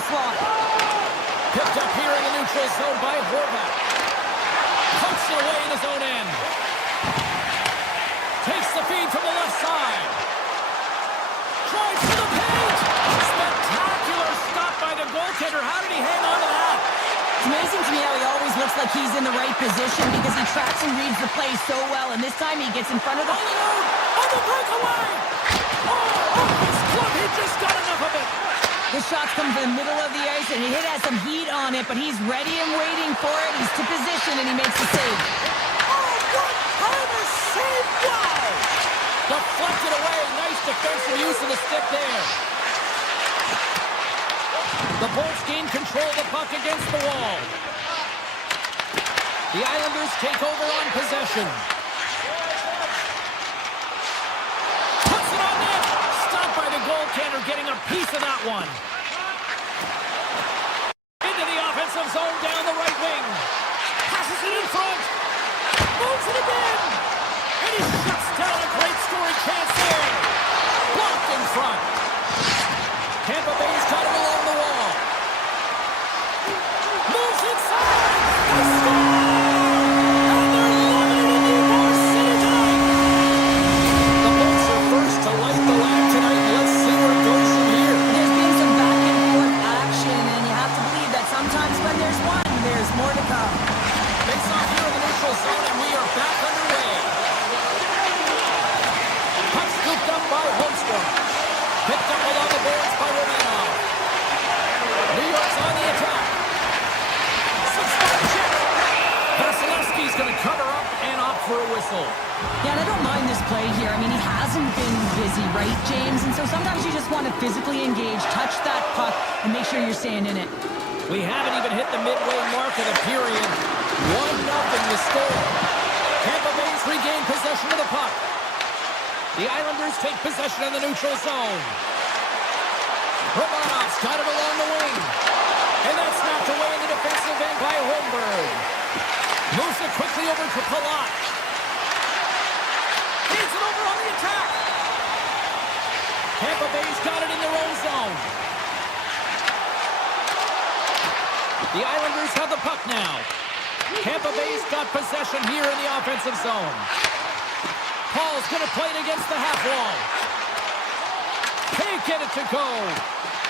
the slot. Picked up here in the neutral zone by Horvath. Pumps it away in his own end. Takes the feed from the left side. Drives to the paint. Spectacular stop by the goaltender. How did he hang on to that? It's amazing to me how he always looks like he's in the right position because he tracks and reads the play so well. And this time he gets in front of the... All alone on the breakaway. Oh, his glove. He just got enough of it. The shots come from the middle of the ice, and he has some heat on it, but he's ready and waiting for it. He's to position, and he makes the save. Oh, what kind of save! Wow! Deflected away. Nice defensive use of the stick there. The Bolts gain control of the puck against the wall. The Islanders take over on possession. Puts it on net. Stopped by the goaltender, getting a piece of that one. Into the offensive zone down the right wing. Passes it in front. Moves it again. And he shuts down a great scoring chance there. Blocked in front. Tampa Bay's got it along the wall. Moves inside. They score! And they're limited in Ybor City tonight. The Bolts are first to light the lamp tonight. Let's see where it goes from here. There's been some back and forth action, and you have to believe that sometimes when there's one, there's more to come. Face off here in the neutral zone, and we are back underway. Puck scooped up by Holmstrom. Picked up along the boards by Romanov. New York's on the attack. Subzero check. Vasilevsky's going to cover up and opt for a whistle. Yeah, and I don't mind this play here. I mean, he hasn't been busy, right, James? And so sometimes you just want to physically engage, touch that puck, and make sure you're staying in it. We haven't even hit the midway mark of the period. 1-0 the score. Tampa Bay's regained possession of the puck. The Islanders take possession in the neutral zone. Romanov's got it along the wing. And that's knocked away in the defensive end by Holmberg. Moves it quickly over to Palat. Feeds it over on the attack. Tampa Bay's got it in their own zone. The Islanders have the puck now. Tampa Bay's got possession here in the offensive zone. Paul's going to play it against the half wall. Can't get it to go.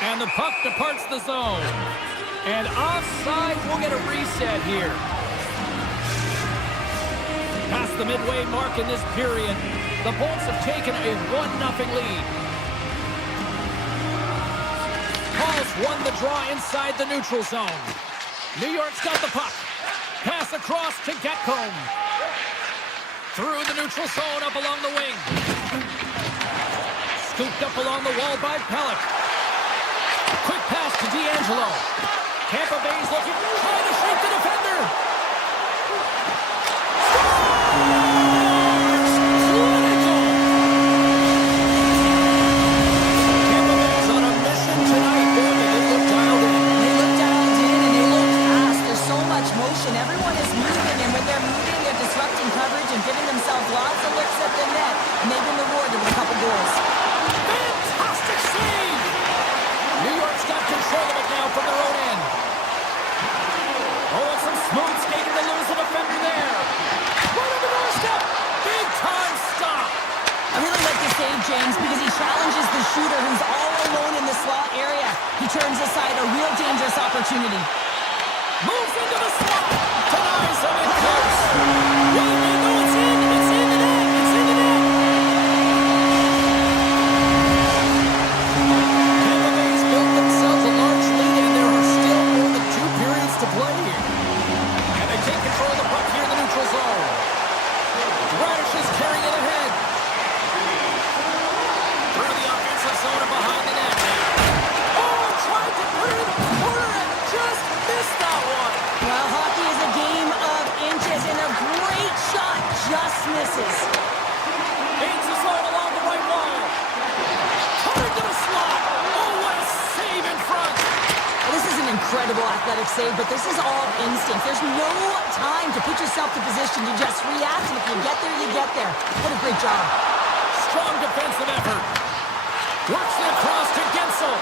And the puck departs the zone. And offside, we'll get a reset here. Past the midway mark in this period, the Bolts have taken a 1-0 lead. Paul's won the draw inside the neutral zone. New York's got the puck. Pass across to Getcomb. Through the neutral zone, up along the wing. Scooped up along the wall by Pelech. Quick pass to D'Angelo. Tampa Bay's looking, trying to shake the defender. Scores! Clinical! Tampa Bay's on a mission tonight, boy. They look dialed in. They look dialed in, and they look fast. There's so much motion. Everyone is moving, and when they're moving, they're disrupting coverage and giving themselves lots of looks at the net, and they've been rewarded with a couple goals. Fantastic save! New York's got control of it now from their own end. Oh, and some smooth skating to lose the defender there. Right on the doorstep. Big time stop. I really like the save, James, because he challenges the shooter who's all alone in the slot area. He turns aside a real dangerous opportunity. Moves into the slot. Denies him in close. Well, we know it's in. It's in the net. It's in the net. Tampa Bay's built themselves a large lead, and there are still more than 2 periods to play here. And they take control of the puck here in the neutral zone. Radish is carrying it ahead. Through the offensive zone and behind the net. Oh, tried to put it in the corner and just missed that one. Well, hockey is a game of inches, and a great shot just misses. Aids the zone along the right wall. Coming to the slot. Oh, what a save in front. Well, this is an incredible athletic save, but this is all instinct. There's no time to put yourself to position. You just react, and if you get there, you get there. What a great job. Strong defensive effort. Works it across to Gensel.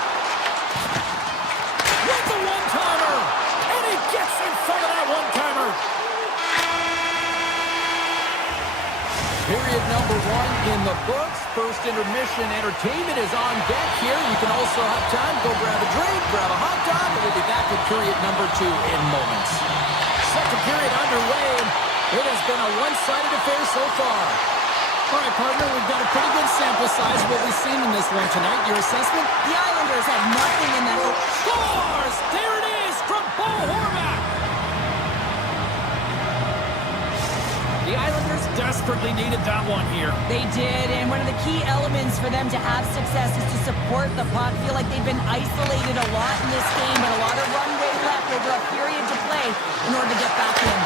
Period number 1 in the books. First intermission entertainment is on deck here. You can also have time, go grab a drink, grab a hot dog, and we'll be back with period number 2 in moments. Second period underway, and it has been a one-sided affair so far. All right, partner, we've got a pretty good sample size of what we've seen in this one tonight. Your assessment? The Islanders had nothing in that. Scores! There it is from Bo Horvath. The Islanders desperately needed that one here. They did, and one of the key elements for them to have success is to support the puck. Feel like they've been isolated a lot in this game, but a lot of runway left over a period to play in order to get back in.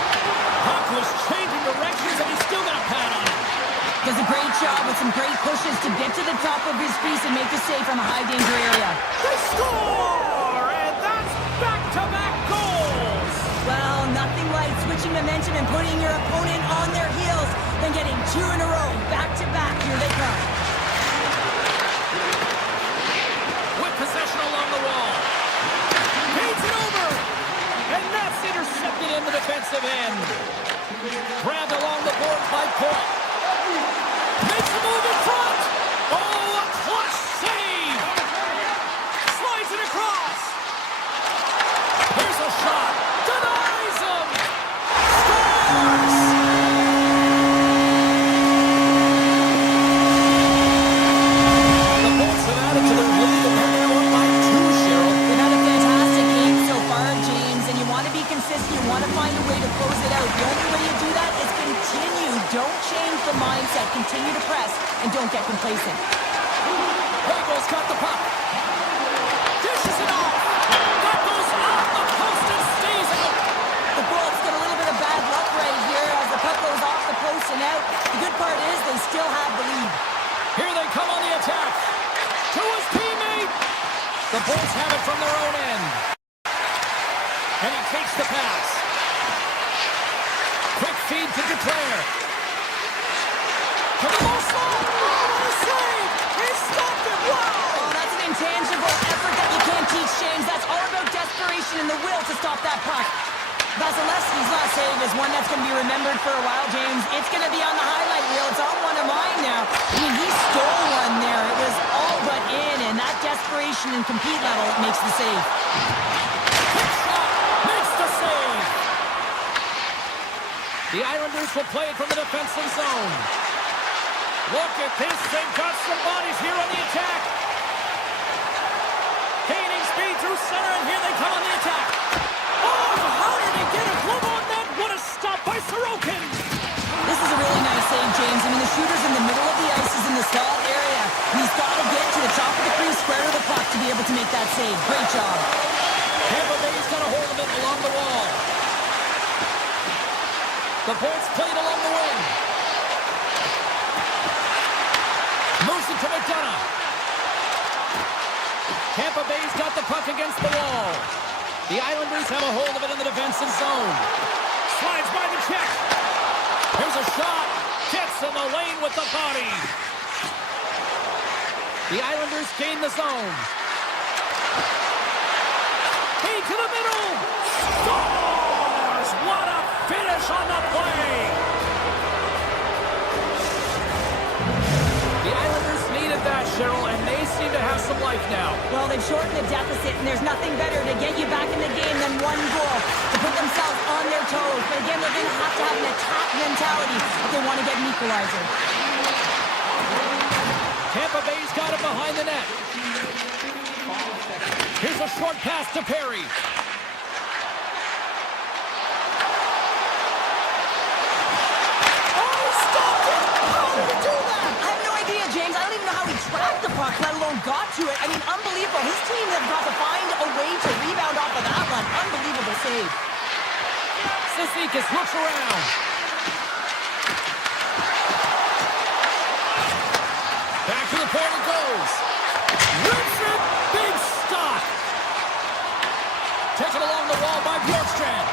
Puck was changing directions, and he's still got a pad on it. Does a great job with some great pushes to get to the top of his crease and make the save from a high-danger area. They score! And that's back-to-back goals! Well, nothing like switching momentum and putting your opponent on their heels than getting 2 in a row, back-to-back. Here they come. With possession along the wall. Feeds it over! And that's intercepted in the defensive end. Grabbed along the boards by Point. Makes the move in front! Oh, a clutch save! Slides it across! Here's a shot! Denies him! Scores! The Bolts have added to their lead, and they're now up by 2, Cheryl. They've had a fantastic game so far, James, and you want to be consistent. You want to find a way to close it out. The only way you do that is continue. Don't change the mindset. Continue to press, and don't get complacent. Hagel's got the puck. Dishes it off. That goes off the post and stays out. The Bolts get a little bit of bad luck right here as the puck goes off the post and out. The good part is they still have the lead. Here they come on the attack. To his teammate. The Bolts have it from their own end. And he takes the pass. Quick feed to Duclair. To the low slot. Oh, what a save. He stopped it. Wow. Oh, that's an intangible effort that you can't teach, James. That's all about desperation and the will to stop that puck. Vasilevsky's last save is one that's going to be remembered for a while, James. It's going to be on the highlight reel. It's on one of mine now. I mean, he stole one there. It was all but in, and that desperation and compete level makes the save. Quick shot. Makes the save. The Islanders will play it from the defensive zone. Look at this. They've got some bodies here on the attack. Gaining speed through center, and here they come on the attack. Oh, how did he get a glove on that? What a stop by Sorokin. This is a really nice save, James. I mean, the shooter's in the middle of the ice. He's in the slot area. And he's got to get to the top of the crease, square to the puck to be able to make that save. Great job. Tampa Bay's got a hold of it along the wall. The Bolts played along the wing. Moves it to McDonough. Tampa Bay's got the puck against the wall. The Islanders have a hold of it in the defensive zone. Slides by the check. Here's a shot. Gets in the lane with the body. The Islanders gain the zone. Feed to the middle. Scores! What a finish on the play. The Islanders needed that, Cheryl, and they seem to have some life now. Well, they've shortened the deficit, and there's nothing better to get you back in the game than one goal to put themselves on their toes. But again, they're going to have an attack mentality if they want to get an equalizer. Tampa Bay's got it behind the net. Here's a short pass to Perry. Oh, he stopped it! How did he do that? I have no idea, James. I don't even know how he tracked the puck, let alone got to it. I mean, unbelievable. His team has got to find a way to rebound off of that one. Unbelievable save. Cizikas looks around. Back to the point it goes. Rips it. Big stop. Taken along the wall by Bjorkstrand.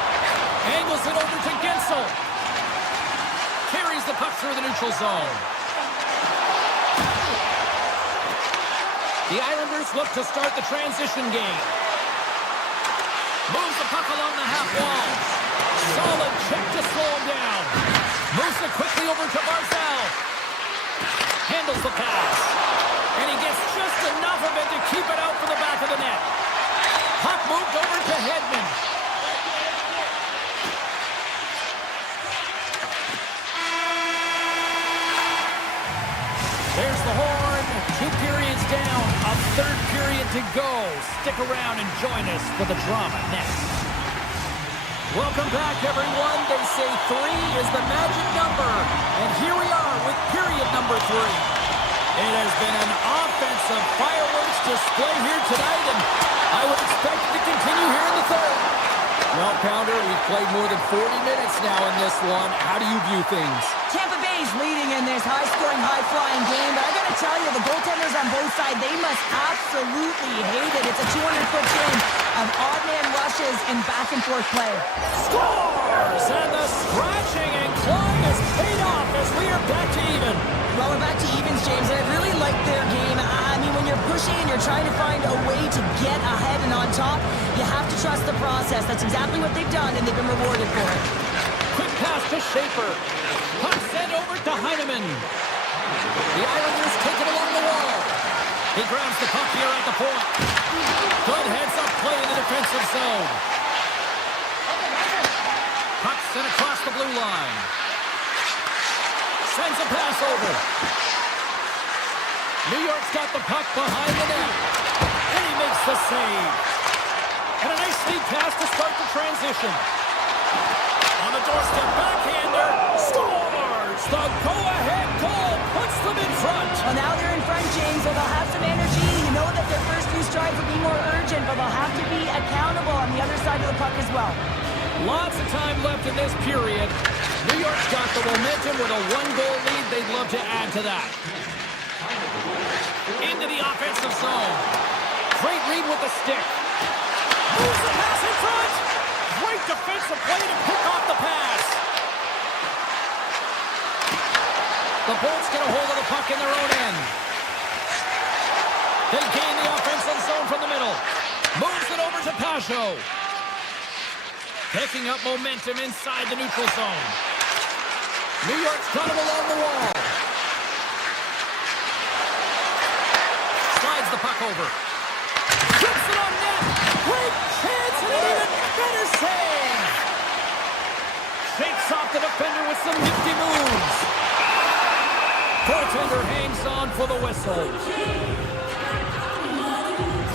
Angles it over to Gensel. Carries the puck through the neutral zone. The Islanders look to start the transition game. Moves the puck along the half wall. Solid check to slow him down. Moves it quickly over to Barzal. Handles the pass. And he gets just enough of it to keep it out for the back of the net. Puck moved over to Hedman. There's the horn. 2 periods down. A third period to go. Stick around and join us for the drama next. Welcome back, everyone. They say 3 is the magic number. And here we are with period number 3. It has been an offensive fireworks display here tonight, and I would expect it to continue here in the third. Well, Pounder, we've played more than 40 minutes now in this one. How do you view things? Tampa Bay's leading in this high-scoring, high-flying game, but I gotta tell you, the goaltenders on both sides, they must absolutely hate it. It's a 200-foot game of odd-man rushes and back-and-forth play. Scores! And the scratching and clawing has paid off as we are back to even. Well, we're back to evens, James, and I really like their game. I mean, when you're pushing and you're trying to find a way to get ahead and on top, you have to trust the process. That's exactly what they've done, and they've been rewarded for it. Quick pass to Schaefer. Puck sent over to Heineman. The Islanders take it along the wall. He grabs the puck here at the point. Good heads-up play in the defensive zone. Puck sent across the blue line. Sends a pass over. New York's got the puck behind the net. And he makes the save. And a nice lead pass to start the transition. On the doorstep, backhander. Scores! The go-ahead goal puts them in front. Well, now they're in front, James, so they'll have some energy. You know that their first few strides will be more urgent, but they'll have to be accountable on the other side of the puck as well. Lots of time left in this period. New York's got the momentum with a 1-goal lead. They'd love to add to that. Into the offensive zone. Great read with the stick. Moves the pass in front. Great defensive play to pick off the pass. The Bolts get a hold of the puck in their own end. They gain the offensive zone from the middle. Moves it over to Pajot. Picking up momentum inside the neutral zone. New York's got him along the wall. Slides the puck over. Flips it on net. Great chance and an even better save. Shakes off the defender with some nifty moves. Goaltender hangs on for the whistle.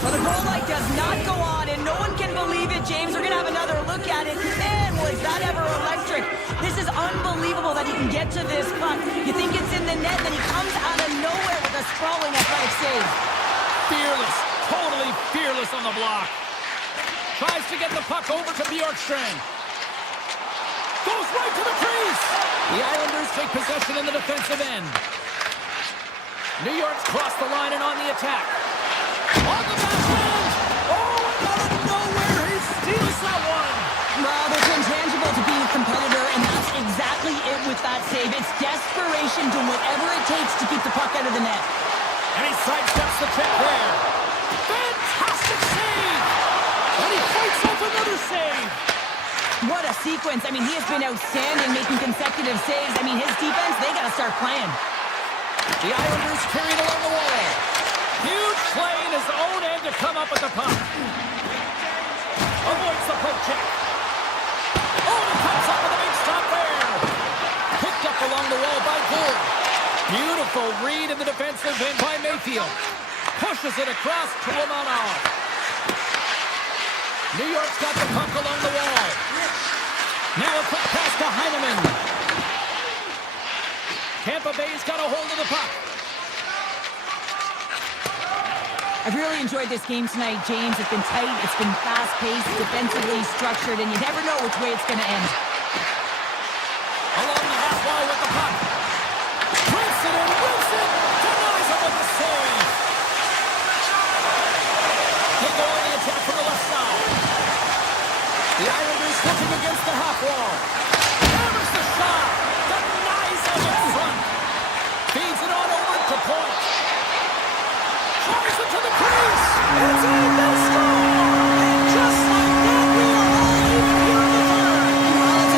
Well, the goal light does not go on, and no one can believe it, James. We're going to have another look at it. Man, was that ever electric. This is unbelievable that he can get to this puck. You think it's in the net, then he comes out of nowhere with a sprawling athletic save. Fearless, totally fearless on the block. Tries to get the puck over to Bjorkstrand. Goes right to the crease. The Islanders take possession in the defensive end. New York's crossed the line and on the attack. On the backhand! Oh, and out of nowhere, he steals that one! Well, there's intangible to being a competitor, and that's exactly it with that save. It's desperation, doing whatever it takes to keep the puck out of the net. And he sidesteps the check there. Fantastic save! And he fights off another save! What a sequence. I mean, he has been outstanding, making consecutive saves. I mean, his defense, they got to start playing. The Islanders carried along the wall. Huge play in his own end to come up with the puck. Avoids the poke check. Oh, and he comes up with a big stop there. Picked up along the wall by Gould. Beautiful read in the defensive end by Mayfield. Pushes it across to Romanov. New York's got the puck along the wall. Now a quick pass to Heineman. Tampa Bay's got a hold of the puck. I've really enjoyed this game tonight, James. It's been tight, it's been fast-paced, defensively structured, and you never know which way it's going to end. Along the half wall with the puck. Wilson and Wilson denies him with the save. They go on the attack from the left side. The Islanders looking against the half wall. Hammers the shot. Denies him in front. Feeds it on over to point. Tries it to the crease. It's in the score. And just like that, we are all even here in the third. Well, it's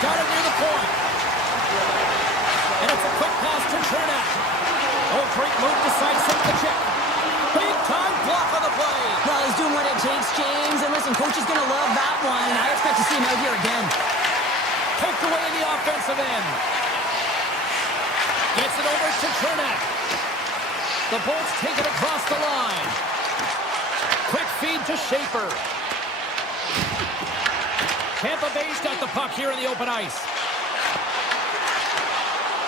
got it near the point. And it's a quick pass to Chernak. Oh, great move, decides to the check. Big time block on the play. Well, he's doing what it takes, James. And listen, coach is going to love that one. And I expect to see him out here again. Poked away in the offensive end. Gets it over to Chernak. The Bolts take it across the line. Quick feed to Schaefer. Tampa Bay's got the puck here in the open ice.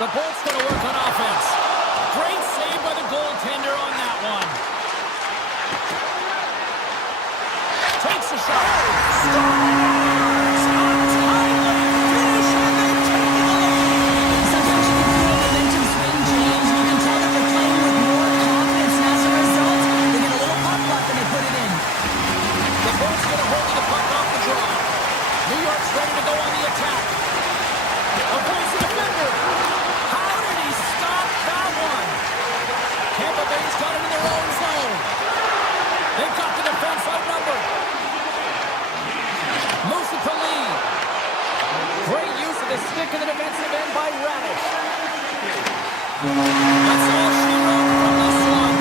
The Bolts going to work on offense. Great save by the goaltender on that one. Takes a shot. Scores! Untitled finish, and they take the lead. Sometimes you can feel momentum swing, James. You can tell that they're playing with more confidence. And as a result, they get a little puck luck and they put it in. The Bolts going to hold the puck off the draw. New York's ready to go on the attack. Avoids the defender. How did he stop that one? Tampa Bay's got it in their own zone. They've got the defense outnumbered. Moves it to lead. Great use of the stick in the defensive end by Radish. That's all she wrote from this one.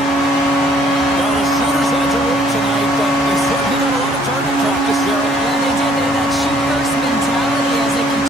Well, the shooters had to work tonight, but they certainly got a lot of target practice here. Yeah, they did. They had that shoot-first mentality as they continue.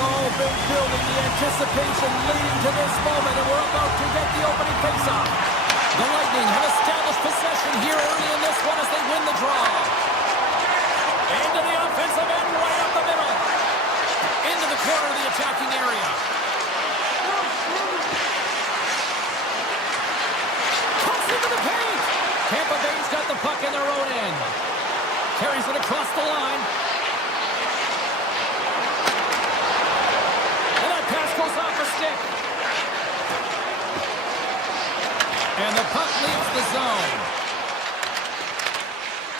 all been building, the anticipation leading to this moment, and we're about to get the opening faceoff. The Lightning have established possession here early in this one as they win the draw. Into the offensive end, right up the middle. Into the corner of the attacking area. Bay's got the puck in their own end. Carries it across the line. And that pass goes off a stick. And the puck leaves the zone.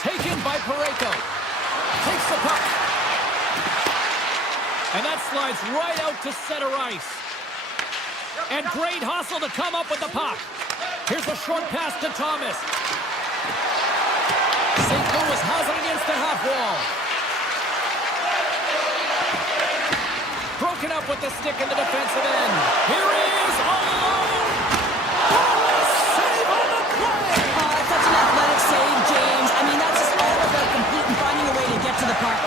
Taken by Parayko. Takes the puck. And that slides right out to center ice. And great hustle to come up with the puck. Here's a short pass to Thomas. St. Louis has it against the half wall. Broken up with the stick in the defensive end. Here he is all alone. Save on the play. Such an athletic save, James. I mean, that's just all about complete and finding a way to get to the puck.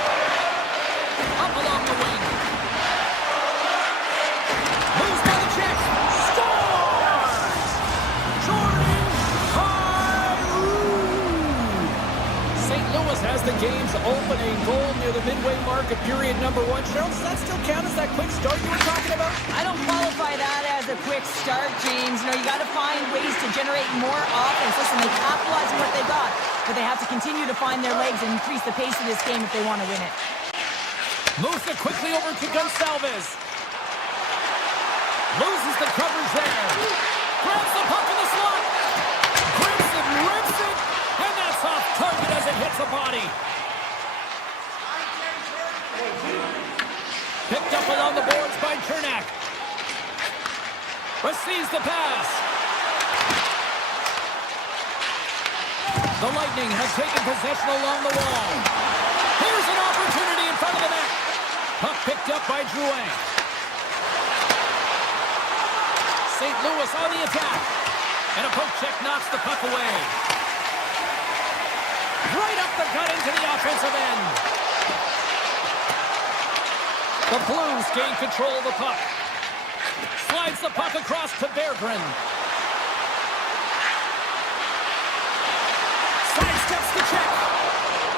Up along the wing. Moves by the check. Scores! Jordan Kyrou. St. Louis has the game's opening goal near the midway mark of period number 1. Cheryl, does that still count as that quick start you were talking about? I don't qualify that as a quick start, James. You know, you got to find ways to generate more offense. Listen, they capitalize on what they got, but they have to continue to find their legs and increase the pace of this game if they want to win it. Moves it quickly over to Gonsalves. Loses the coverage there. Grabs the puck in the slot. Grips it, rips it, and that's off target as it hits a body. Picked up along the boards by Chernak. Receives the pass. The Lightning have taken possession along the wall. Here's an opportunity in front of the net. Puck picked up by Drouin. St. Louis on the attack. And a poke check knocks the puck away. Right up the gut into the offensive end. The Blues gain control of the puck. Slides the puck across to Berggren. Sidesteps the check.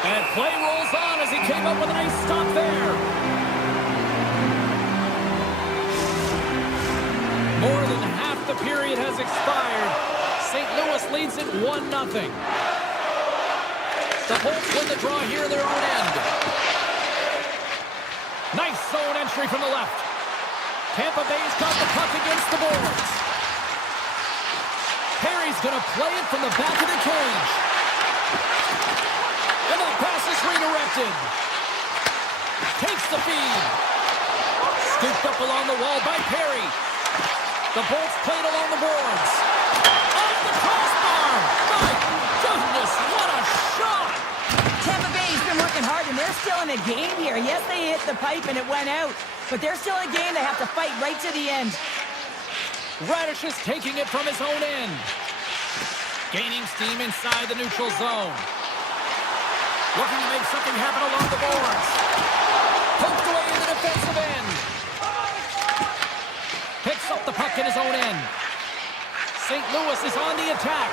And play rolls on as he came up with a nice stop there. More than half the period has expired. St. Louis leads it 1-0. The Bolts win the draw here in their own end. Nice zone entry from the left. Tampa Bay's got the puck against the boards. Perry's going to play it from the back of the cage. And that pass is redirected. Takes the feed. Scooped up along the wall by Perry. The Bolts played along the boards. Off the crossbar. My goodness, what a shot. Tampa Bay's been working hard, and they're still in a game here. Yes, they hit the pipe and it went out, but they're still in a game. They have to fight right to the end. Radish is taking it from his own end. Gaining steam inside the neutral zone. Looking to make something happen along the boards. Poked away in the defensive end. Picks up the puck in his own end. St. Louis is on the attack.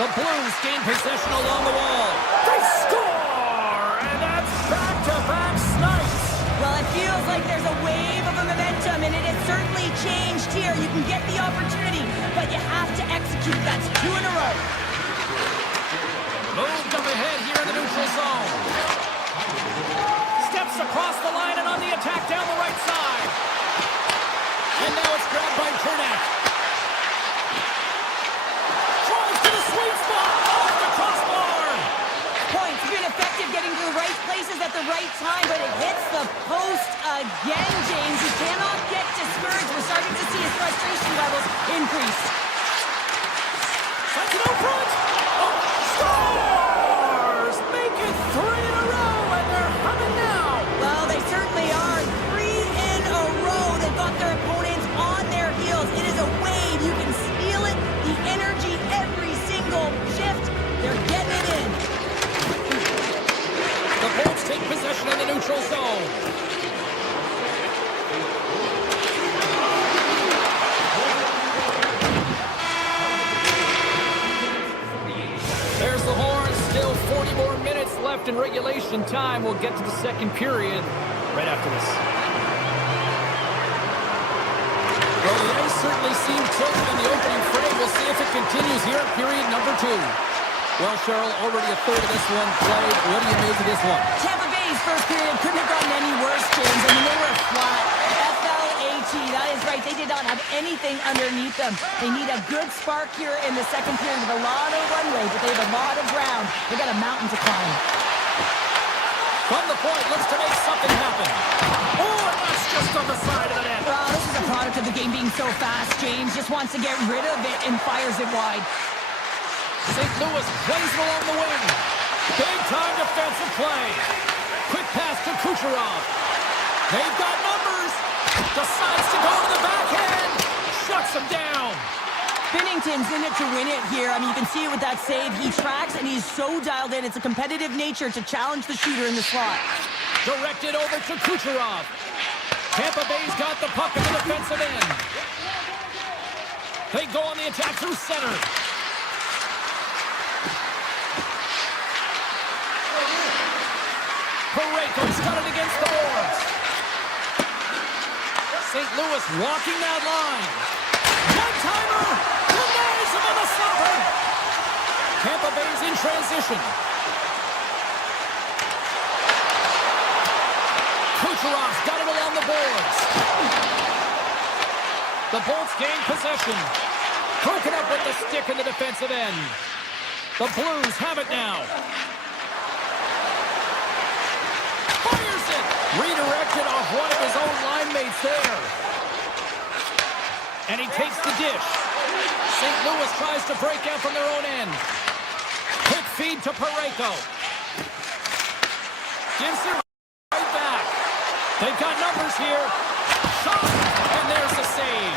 The Blues gain possession along the wall. They score! And that's back-to-back snipes. Well, it feels like there's a wave of momentum, and it has certainly changed here. You can get the opportunity, but you have to execute. That's 2 in a row. Moved up ahead here in the neutral zone. Steps across the line and on the attack down the right side. And now it's grabbed by Chernak. Drives to the sweet spot. Off the crossbar. Points been effective getting to the right places at the right time, but it hits the post again, James. He cannot get discouraged. We're starting to see his frustration levels increase. Sends it out front. Oh, scores! Make it 3 in a row, and they're humming now. Well, they certainly are. 3 in a row. They've got their opponents on their heels. It is a wave. You can feel it. The energy every single shift. They're getting it in. The Bolts take possession in the neutral zone. There's the horn. Still 40 more minutes left in regulation time. We'll get to the second period right after this. Well, the ice certainly seemed tilted in the opening frame. We'll see It continues here at period number 2. Well, Cheryl, already a third of this one played. What do you make of this one? Tampa Bay's first period couldn't have gotten any worse, James. I mean, they were flat. F-L-A-T, that is right. They did not have anything underneath them. They need a good spark here in the second period with a lot of runway, but they have a lot of ground. They got a mountain to climb. From the point, looks to make something happen. Oh, and that's just on the side of the net. Well, this is a product of the game being so fast. James just wants to get rid of it and fires it wide. St. Louis plays it along the wing. Big-time defensive play. Quick pass to Kucherov. They've got numbers. Decides to go to the backhand. Shuts him down. Binnington's in it to win it here. I mean, you can see it with that save. He tracks, and he's so dialed in. It's a competitive nature to challenge the shooter in the slot. Directed over to Kucherov. Tampa Bay's got the puck in the defensive end. They go on the attack through center. Parayko's got it against the boards. St. Louis walking that line. One-timer! Denies him on the stopper! Tampa Bay's in transition. Kucherov's got it along the boards. The Bolts gain possession. Broken up with the stick in the defensive end. The Blues have it now. Fires it! Redirected off one of his own line mates there. And he takes the dish. St. Louis tries to break out from their own end. Quick feed to Parayko. Gives it right back. They've got numbers here. Shot! And there's the save.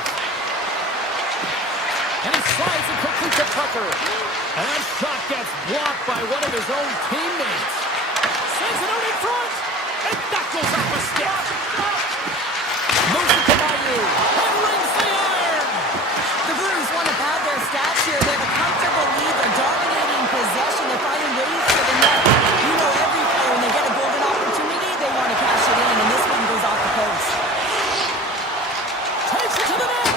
And he slides it quickly to Tucker. And that shot gets blocked by one of his own teammates. Sends it out in front. And that goes off a stick. Moves it to Mayu. And rings the iron. The Blues want to pad their stats here. They have a comfortable lead. They're dominating possession. They're finding ways to the net. You know, every player, when they get a golden opportunity, they want to cash it in, and this one goes off the post. Takes it to the net.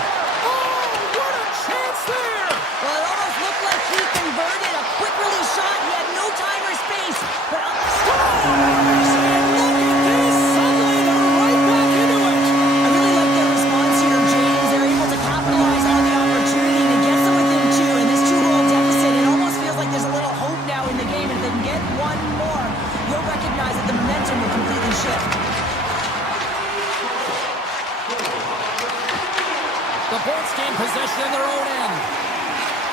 Oh, what a chance there. Well, it almost looked like he converted a quick release shot. He had no time or space, but scores! And look at this. Suddenly they're right back into it. I really like their response here, James. They're able to capitalize on the opportunity to get them within two. In this two-goal deficit, it almost feels like there's a little hope now in the game. If they can get one more, you'll recognize that the momentum will completely shift. The Bolts gain possession in their own end.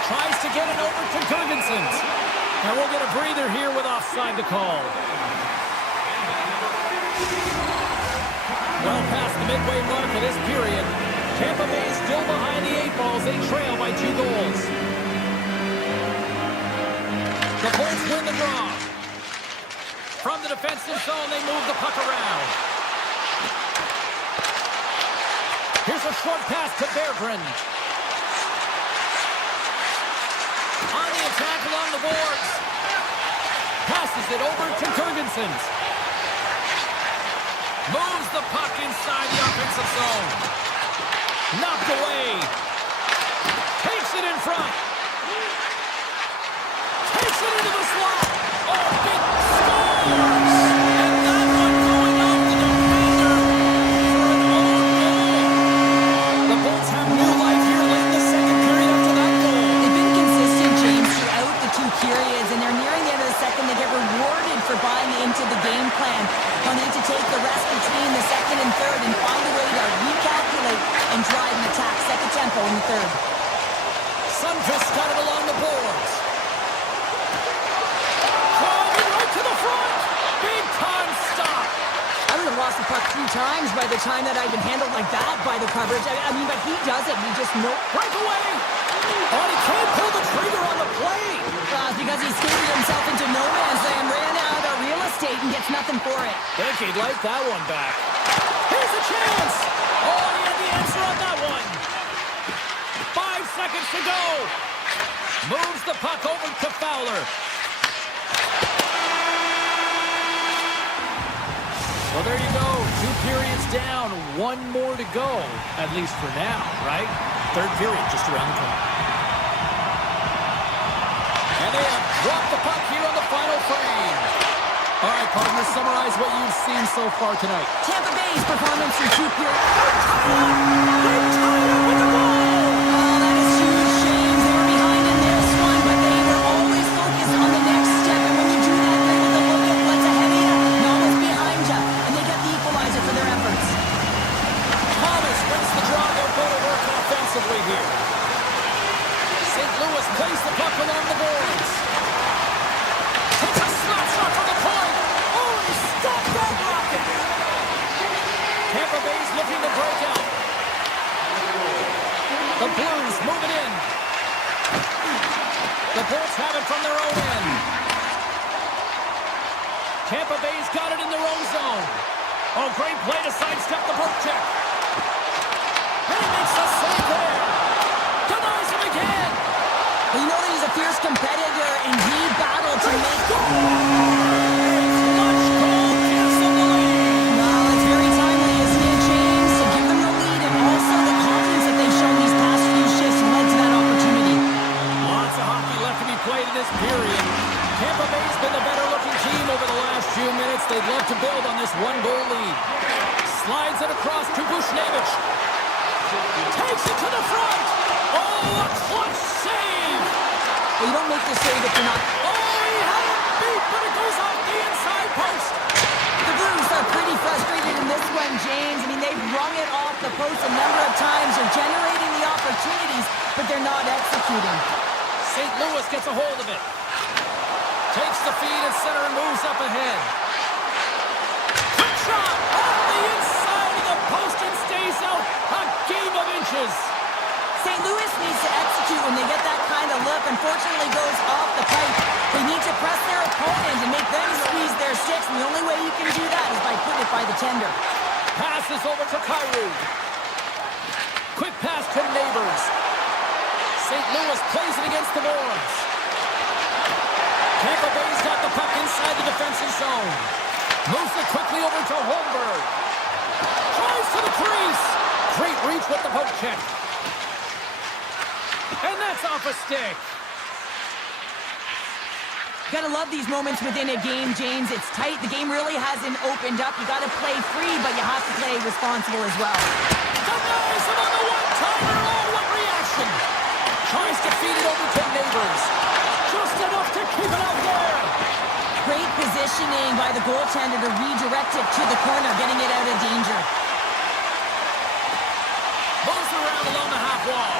Tries to get it over to Gurgensen. And we'll get a breather here with offside to call. Well past the midway mark of this period. Tampa Bay is still behind the 8 balls. They trail by 2 goals. The Bolts win the draw. From the defensive zone, they move the puck around. Here's a short pass to Berggren. On the attack along the boards. Passes it over to Gurgensen. Moves the puck inside the offensive zone. Knocked away. Takes it in front. Takes it into the slot. Oh, big scores! And that one going off the defender for an own goal. The Bolts have new life here late in the second period after that goal. They've been consistent, James, throughout the 2 periods, and they're nearing the end of the second. They get rewarded for buying into the game plan. They'll need to take the rest between the second and third and find a way to recalculate and drive an attack. Set the tempo in the third. Sundqvist got it along the boards. Driving right to the front. Big time stop. I would have lost the puck 3 times by the time that I'd been handled like that by the coverage. I mean, but he does it. He just Breakaway. Oh, he can't pull the trigger on the play. because he skated himself into no man's land, ran out of real estate, and gets nothing for it. Think he'd like that one back. Here's a chance. Oh, he had the answer on that one. 5 seconds to go. Moves the puck over to Fowler. Well, there you go. 2 periods down. 1 more to go, at least for now, right? Third period just around the corner. And they have dropped the puck here on the final frame. All right, partner, summarize what you've seen so far tonight. Tampa Bay's performance in 2 periods. They're tied up with the ball. Oh, that is huge, James. They were behind in this one, but they were always focused on the next step. And when you do that, you're able to look at what's ahead of you and always behind you. And they get the equalizer for their efforts. Thomas wins the draw. They'll go to work offensively here. St. Louis plays the puck along the boards. Takes a slap shot from the point. Oh, he stopped that rocket. Tampa Bay's looking to break out. The Blues move it in. The Bolts have it from their own end. Tampa Bay's got it in their own zone. Oh, great play to sidestep the poke check. And he makes the save there. Denies him again. Well, you know that he's a fierce competitor, and he battled to make it. Clutch goal gives them the lead. Well, it's very timely, isn't it, James? To give them the lead, and also the confidence that they've shown these past few shifts led to that opportunity. Lots of hockey left to be played in this period. Tampa Bay's been the better-looking team over the last few minutes. They'd love to build on this one-goal lead. Slides it across to Bushevich. Takes it to the front. Oh, a clutch save. Well, you don't make the save if you're not. Oh, he had it beat, but it goes off the inside post. The Blues are pretty frustrated in this one, James. I mean, they've rung it off the post a number of times. They're generating the opportunities, but they're not executing. St. Louis gets a hold of it. Takes the feed at center and moves up ahead. Quick shot off the inside of the post and stays out a game of inches. St. Louis needs to execute when they get that kind of look. Unfortunately, goes off the pipe. They need to press their opponent and make them squeeze their sticks. And the only way you can do that is by putting it by the tender. Passes over to Kyrou. Quick pass to Neighbors. St. Louis plays it against the boards. Tampa Bay's got the puck inside the defensive zone. Moves it quickly over to Holmberg. Tries to the crease. Great reach with the poke check. And that's off a stick. Gotta love these moments within a game, James. It's tight. The game really hasn't opened up. You gotta play free, but you have to play responsible as well. Denies him on the one-timer. Oh, what reaction. Tries to feed it over to Neighbors. Just enough to keep it out there. Great positioning by the goaltender to redirect it to the corner, getting it out of danger. Moves around along the half wall.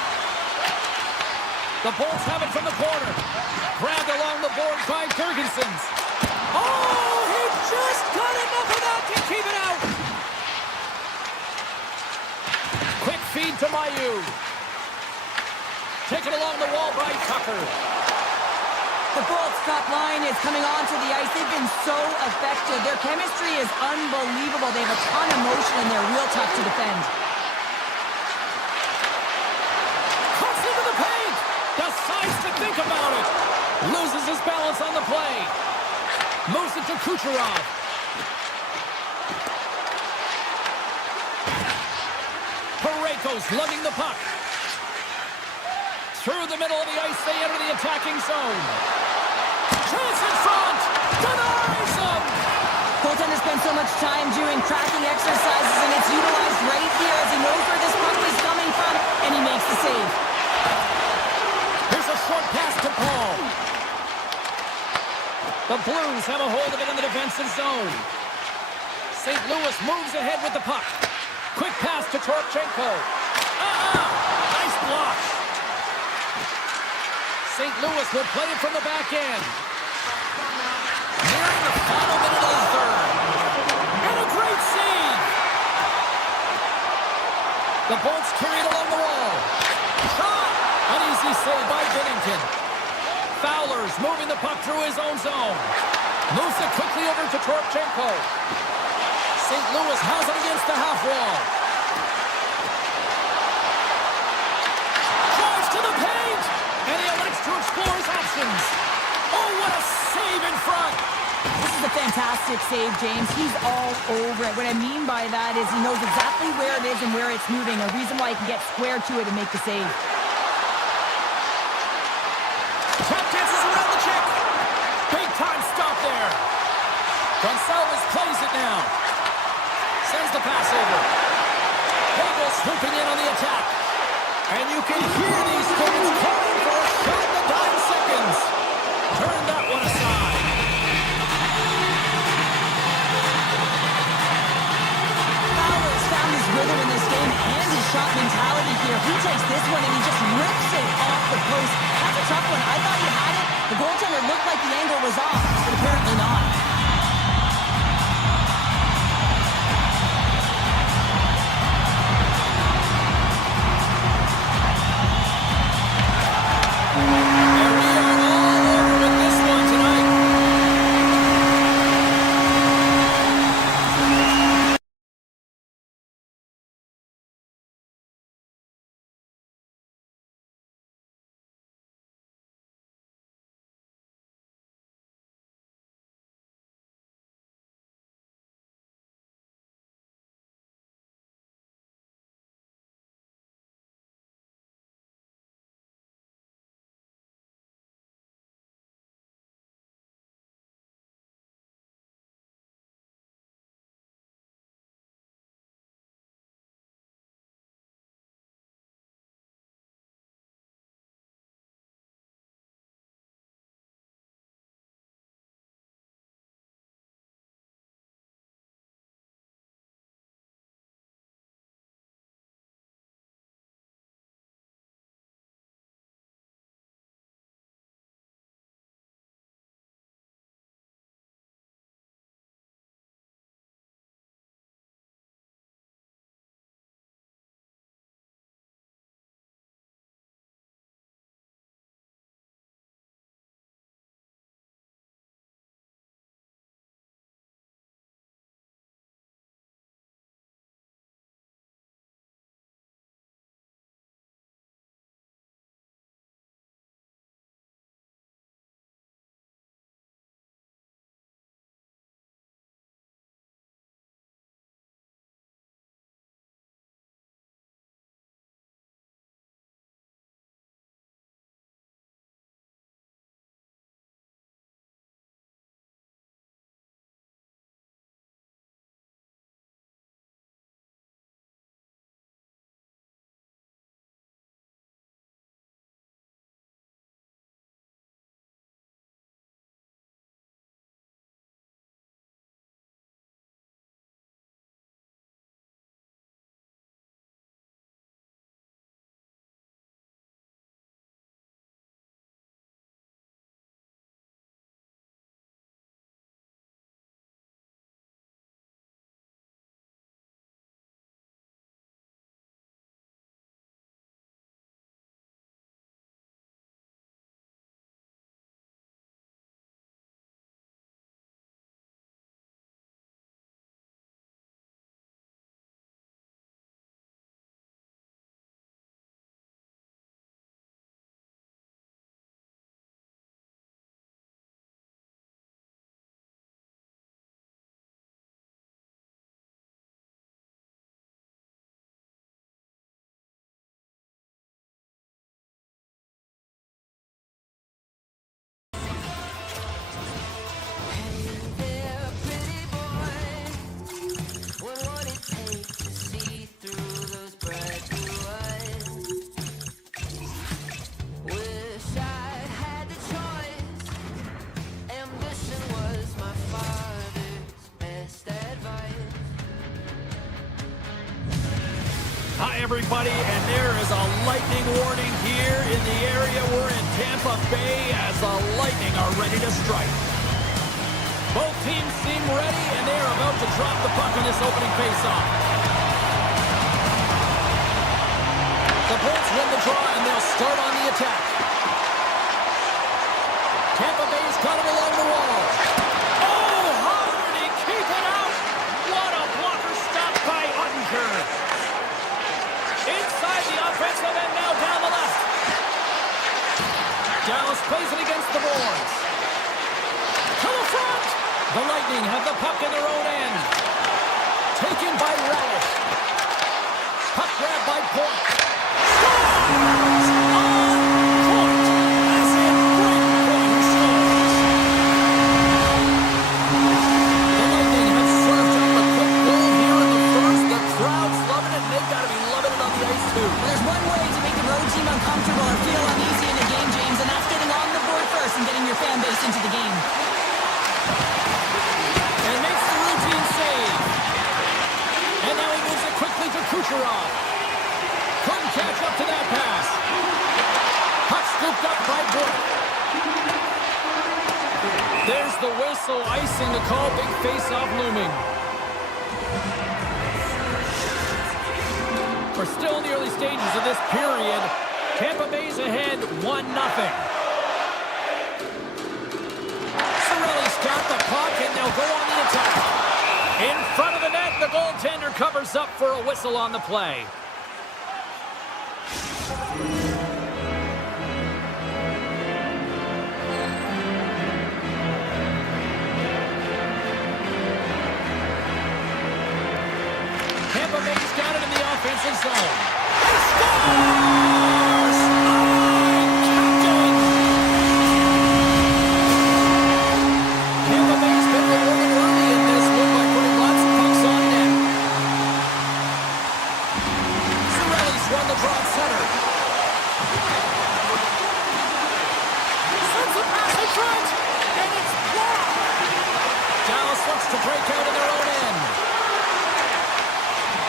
The Bolts have it from the corner. Grabbed along the boards by Jurgensen's. Oh, he just got enough of that to keep it out. Quick feed to Mailloux. Taken along the wall by Tucker. The Bolts top line is coming onto the ice. They've been so effective. Their chemistry is unbelievable. They have a ton of motion and they're real tough to defend. Cuts into the paint. Decides to think about it. Loses his balance on the play. Moves it to Kucherov. Parayko's lugging the puck. Through the middle of the ice, they enter the attacking zone. Chance in front. Denies him. Goaltender spends so much time doing tracking exercises, and it's utilized right here as he knows where this puck is coming from, and he makes the save. Here's a short pass to Paul. The Blues have a hold of it in the defensive zone. St. Louis moves ahead with the puck. Quick pass to Torchenko. Nice block. St. Louis will play it from the back end. Nearing the final minute of the third. And a great save. The Bolts carry it along the wall. Shot. An easy save by Binnington. Fowler's moving the puck through his own zone. Moves it quickly over to Torchenko. St. Louis has it against the half wall. Drives to the paint. And he elects to explore his options. Oh, what a save in front. This is a fantastic save, James. He's all over it. What I mean by that is he knows exactly where it is and where it's moving. A reason why he can get square to it and make the save. Tap dances around the Gonzalez plays it now. Sends the pass over. Hagel swooping in on the attack. And you can hear these fans calling for a shot in the dying seconds. Turn that one aside. Fowler's found his rhythm in this game and his shot mentality here. He takes this one and he just rips it off the post. That's a tough one. I thought he had it. The goaltender looked like the angle was off, but apparently not. Hi, everybody, and there is a lightning warning here in the area. We're in Tampa Bay as the Lightning are ready to strike. Both teams seem ready, and they are about to drop the puck in this opening faceoff. The Bolts win the draw, and they'll start on the attack. Tampa Bay's got it along the wall. Oh, how did he keep it out? What a blocker stop by Ottinger. Inside the offensive end, now down the left. Dallas plays it against the boards. To the front. The Lightning have the puck in their own end. Taken by Relish. Puck grab by Point. Scores! On Point. That's it. Great Point scores. whistle, icing the call, big face-off looming. We're still in the early stages of this period. Tampa Bay's ahead 1-0. Cirelli's got the puck, and they'll go on the attack. In front of the net, the goaltender covers up for a whistle on the play. Tampa Bay's got it in the offensive zone. He scores! Captain! Tampa Bay's been rewarded early in this one by putting lots of pucks on net. Cirelli's won the draw at center. Sends a pass in front, and it's blocked. Dallas looks to break out in their own end.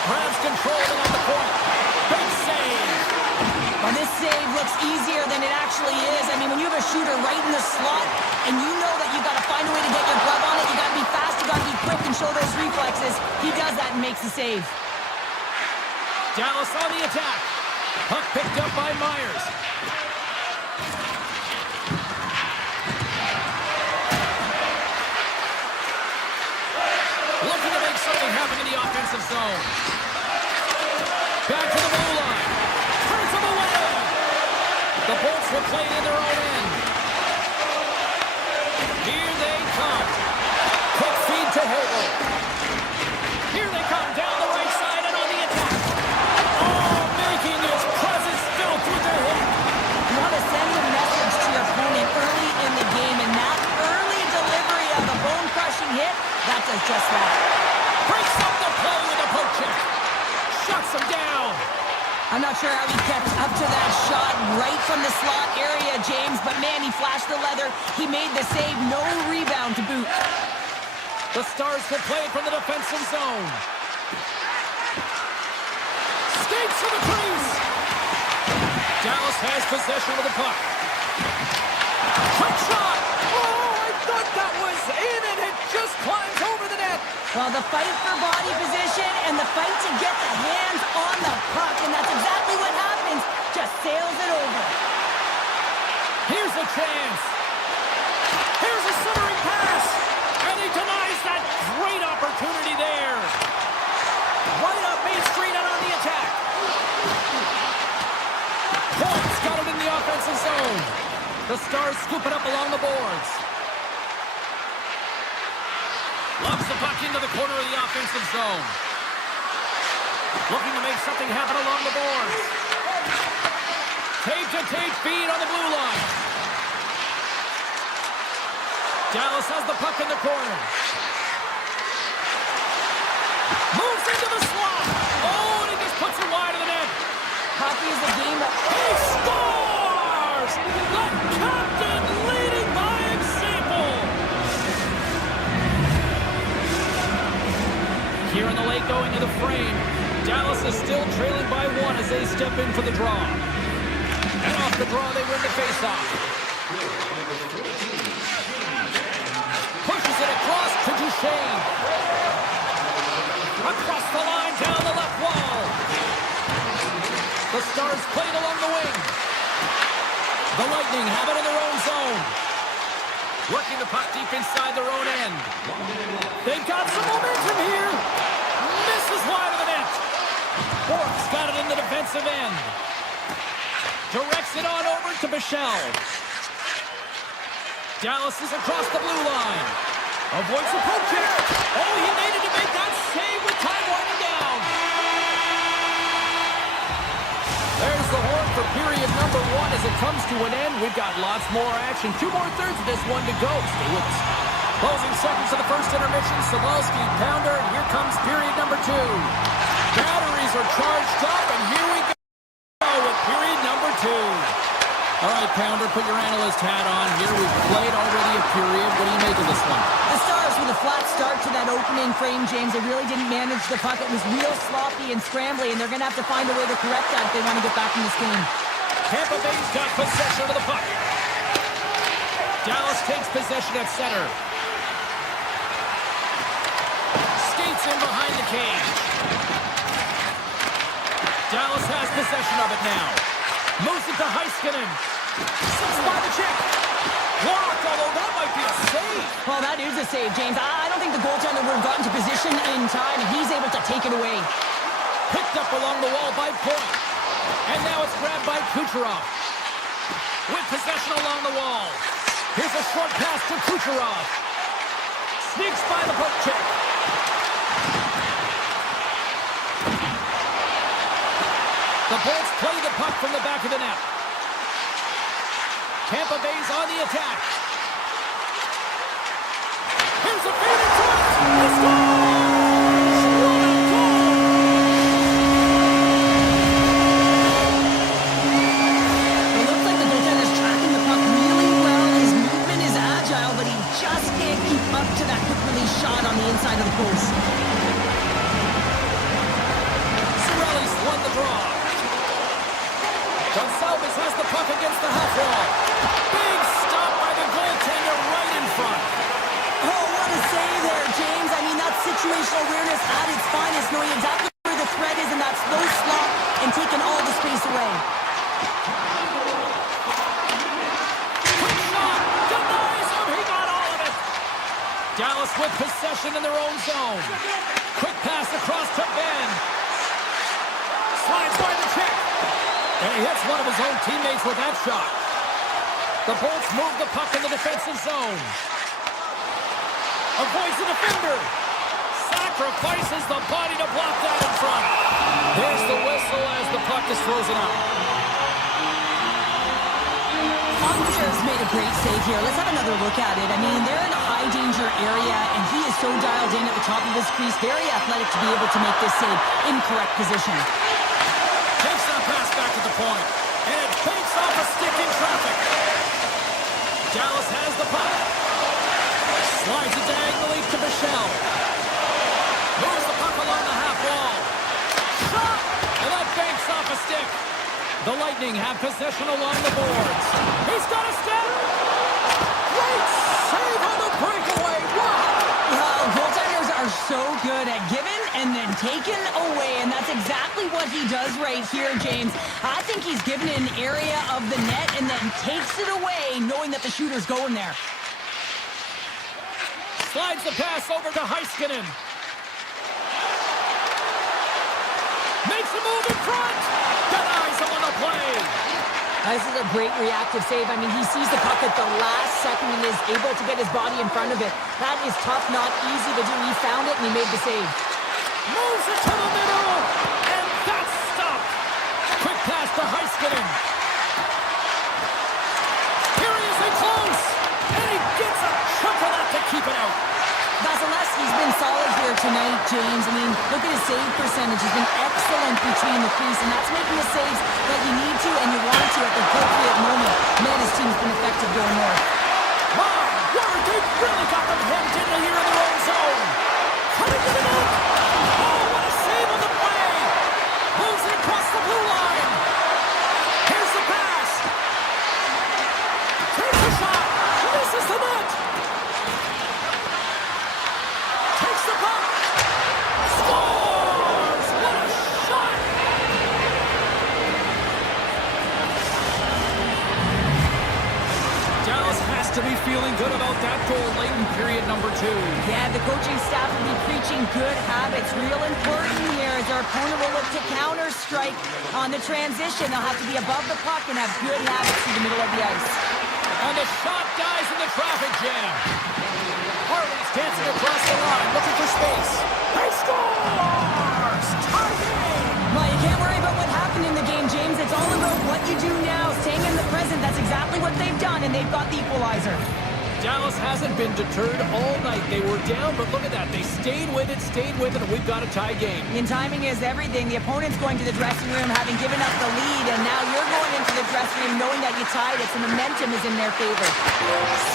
Grabs control and on the point. Big save. Well, this save looks easier than it actually is. I mean, when you have a shooter right in the slot, and you know that you got to find a way to get your glove on it, you got to be fast, you got to be quick and show those reflexes. He does that and makes the save. Dallas on the attack. Puck picked up by Myers. Looking to make something happen in the offensive zone. Back to the goal line. Turns them away. The Bolts were playing in their own end. Here they come. Quick feed to Hagel. Here they come down the right side and on the attack. Oh, making his presence felt through their head. You want to send a message to your opponent early in the game, and that early delivery of a bone-crushing hit, that does just that. Breaks up the play with a poke check. Shuts him down. I'm not sure how he kept up to that shot right from the slot area, James, but man, he flashed the leather. He made the save, no rebound to boot. The Stars will play it from the defensive zone. Skates to the crease. Dallas has possession of the puck. Quick shot. Oh, I thought that was in, and it just climbs over the net. Well, the fight for body position and the fight to get the hands on the puck, and that's exactly what happens. Just sails it over. Here's a chance. Here's a centering pass. And he denies that great opportunity there. Right up Main Street and on the attack. Points got it in the offensive zone. The Stars scoop it up along the boards. Lobs the puck into the corner of the offensive zone. Looking to make something happen along the boards. Tape-to-tape feed on the blue line. Dallas has the puck in the corner. Moves into the slot. Oh, and he just puts it wide of the net. Hockey is a game of... He scores! The captain leading by example. Here in the late going to the frame. Dallas is still trailing by one as they step in for the draw. And off the draw, they win the faceoff. Pushes it across to Duchesne. Across the line, down the left wall. The Stars played along the wing. The Lightning have it in their own zone. Working the puck deep inside their own end. They've got some momentum here. Misses wide of the net. Bork's got it in the defensive end. Directs it on over to Michel. Dallas is across the blue line. Avoids the poke check. Oh, he needed to make that save with time winding down. There's the horn for period number one as it comes to an end. We've got lots more action. 2 more thirds of this one to go. Stay with us. Closing seconds of the first intermission. Sabalski, Pounder, and here comes period number 2. Batteries are charged up, and here we go with period number 2. All right, Pounder, put your analyst hat on here. We've played already a period. What do you make of this one? The Stars with a flat start to that opening frame, James. They really didn't manage the puck. It was real sloppy and scrambly, and they're going to have to find a way to correct that if they want to get back in this game. Tampa Bay's got possession of the puck. Dallas takes possession at center. Gets in behind the cage. Dallas has possession of it now. Moves it to Heiskanen. Sits by the check. Blocked, although that might be a save. Well, that is a save, James. I don't think the goaltender would have gotten to position in time, and he's able to take it away. Picked up along the wall by Point. And now it's grabbed by Kucherov. With possession along the wall. Here's a short pass to Kucherov. Sneaks by the poke check. The Bolts play the puck from the back of the net. Tampa Bay's on the attack. Here's a feed in front. He scores! What a goal! It looks like the goaltender's tracking the puck really well. His movement is agile, but he just can't keep up to that quick release shot on the inside of the post. Cirelli's won the draw. Gonçalves has the puck against the half wall. Big stop by the goaltender right in front. Oh, what a save there, James. I mean, that's situational awareness at its finest, knowing exactly where the threat is in that slow slot and taking all the space away. Quick shot. Denies him. He got all of it. Dallas with possession in their own zone. Quick pass across to Ben. Slides by the check. And he hits one of his own teammates with that shot. The Bolts move the puck in the defensive zone. Avoids the defender. Sacrifices the body to block that in front. There's the whistle as the puck is frozen out. Subzero's made a great save here. Let's have another look at it. I mean, they're in a high-danger area, and he is so dialed in at the top of his crease. Very athletic to be able to make this save in correct position. Takes that pass back to the point. And it fakes off a stick in traffic. Dallas has the puck. Slides it diagonally to Michel. Moves the puck along the half wall. Shot! And that banks off a stick. The Lightning have possession along the boards. He's got a step. Great save on the breakaway. Wow! Well, goaltenders are so good at giving and then taken away, and that's exactly what he does right here, James. I think he's given an area of the net and then takes it away, knowing that the shooter's going there. Slides the pass over to Heiskanen. Makes a move in front. Denies him on the play. This is a great reactive save. I mean, he sees the puck at the last second and is able to get his body in front of it. That is tough, not easy to do. He found it and he made the save. Moves it to the middle. And that's stopped. Quick pass to Heiskanen. Here he is in close. And he gets a chunk of that to keep it out. Vasilevsky's been solid here tonight, James. I mean, look at his save percentage. He's been excellent between the crease, and that's making the saves that you need to and you want to at the appropriate moment. Man, his team's been effective going north. My word, they've really got them hemmed in here in their own zone. Coming to the net. Oh, what a save on the play. Moves it across the blue line. Here's the pass. Takes a shot. Misses the net. Takes the puck. Scores! What a shot! Dallas has to be feeling good about that goal late in period number 2. Yeah, the coaching staff will be preaching good habits. Real important here as our opponent will look to counter-strike on the transition. They'll have to be above the puck and have good habits through the middle of the ice. And the shot dies in the traffic jam. Harley's dancing across the line, looking for space. He scores! Tie game! Well, you can't worry about what happened in the game, James. It's all about what you do now, staying in the present. That's exactly what they've done, and they've got the equalizer. Dallas hasn't been deterred all night. They were down, but look at that. They stayed with it, and we've got a tie game. And timing is everything. The opponent's going to the dressing room having given up the lead, and now you're going into the dressing room knowing that you tied it, so momentum is in their favor.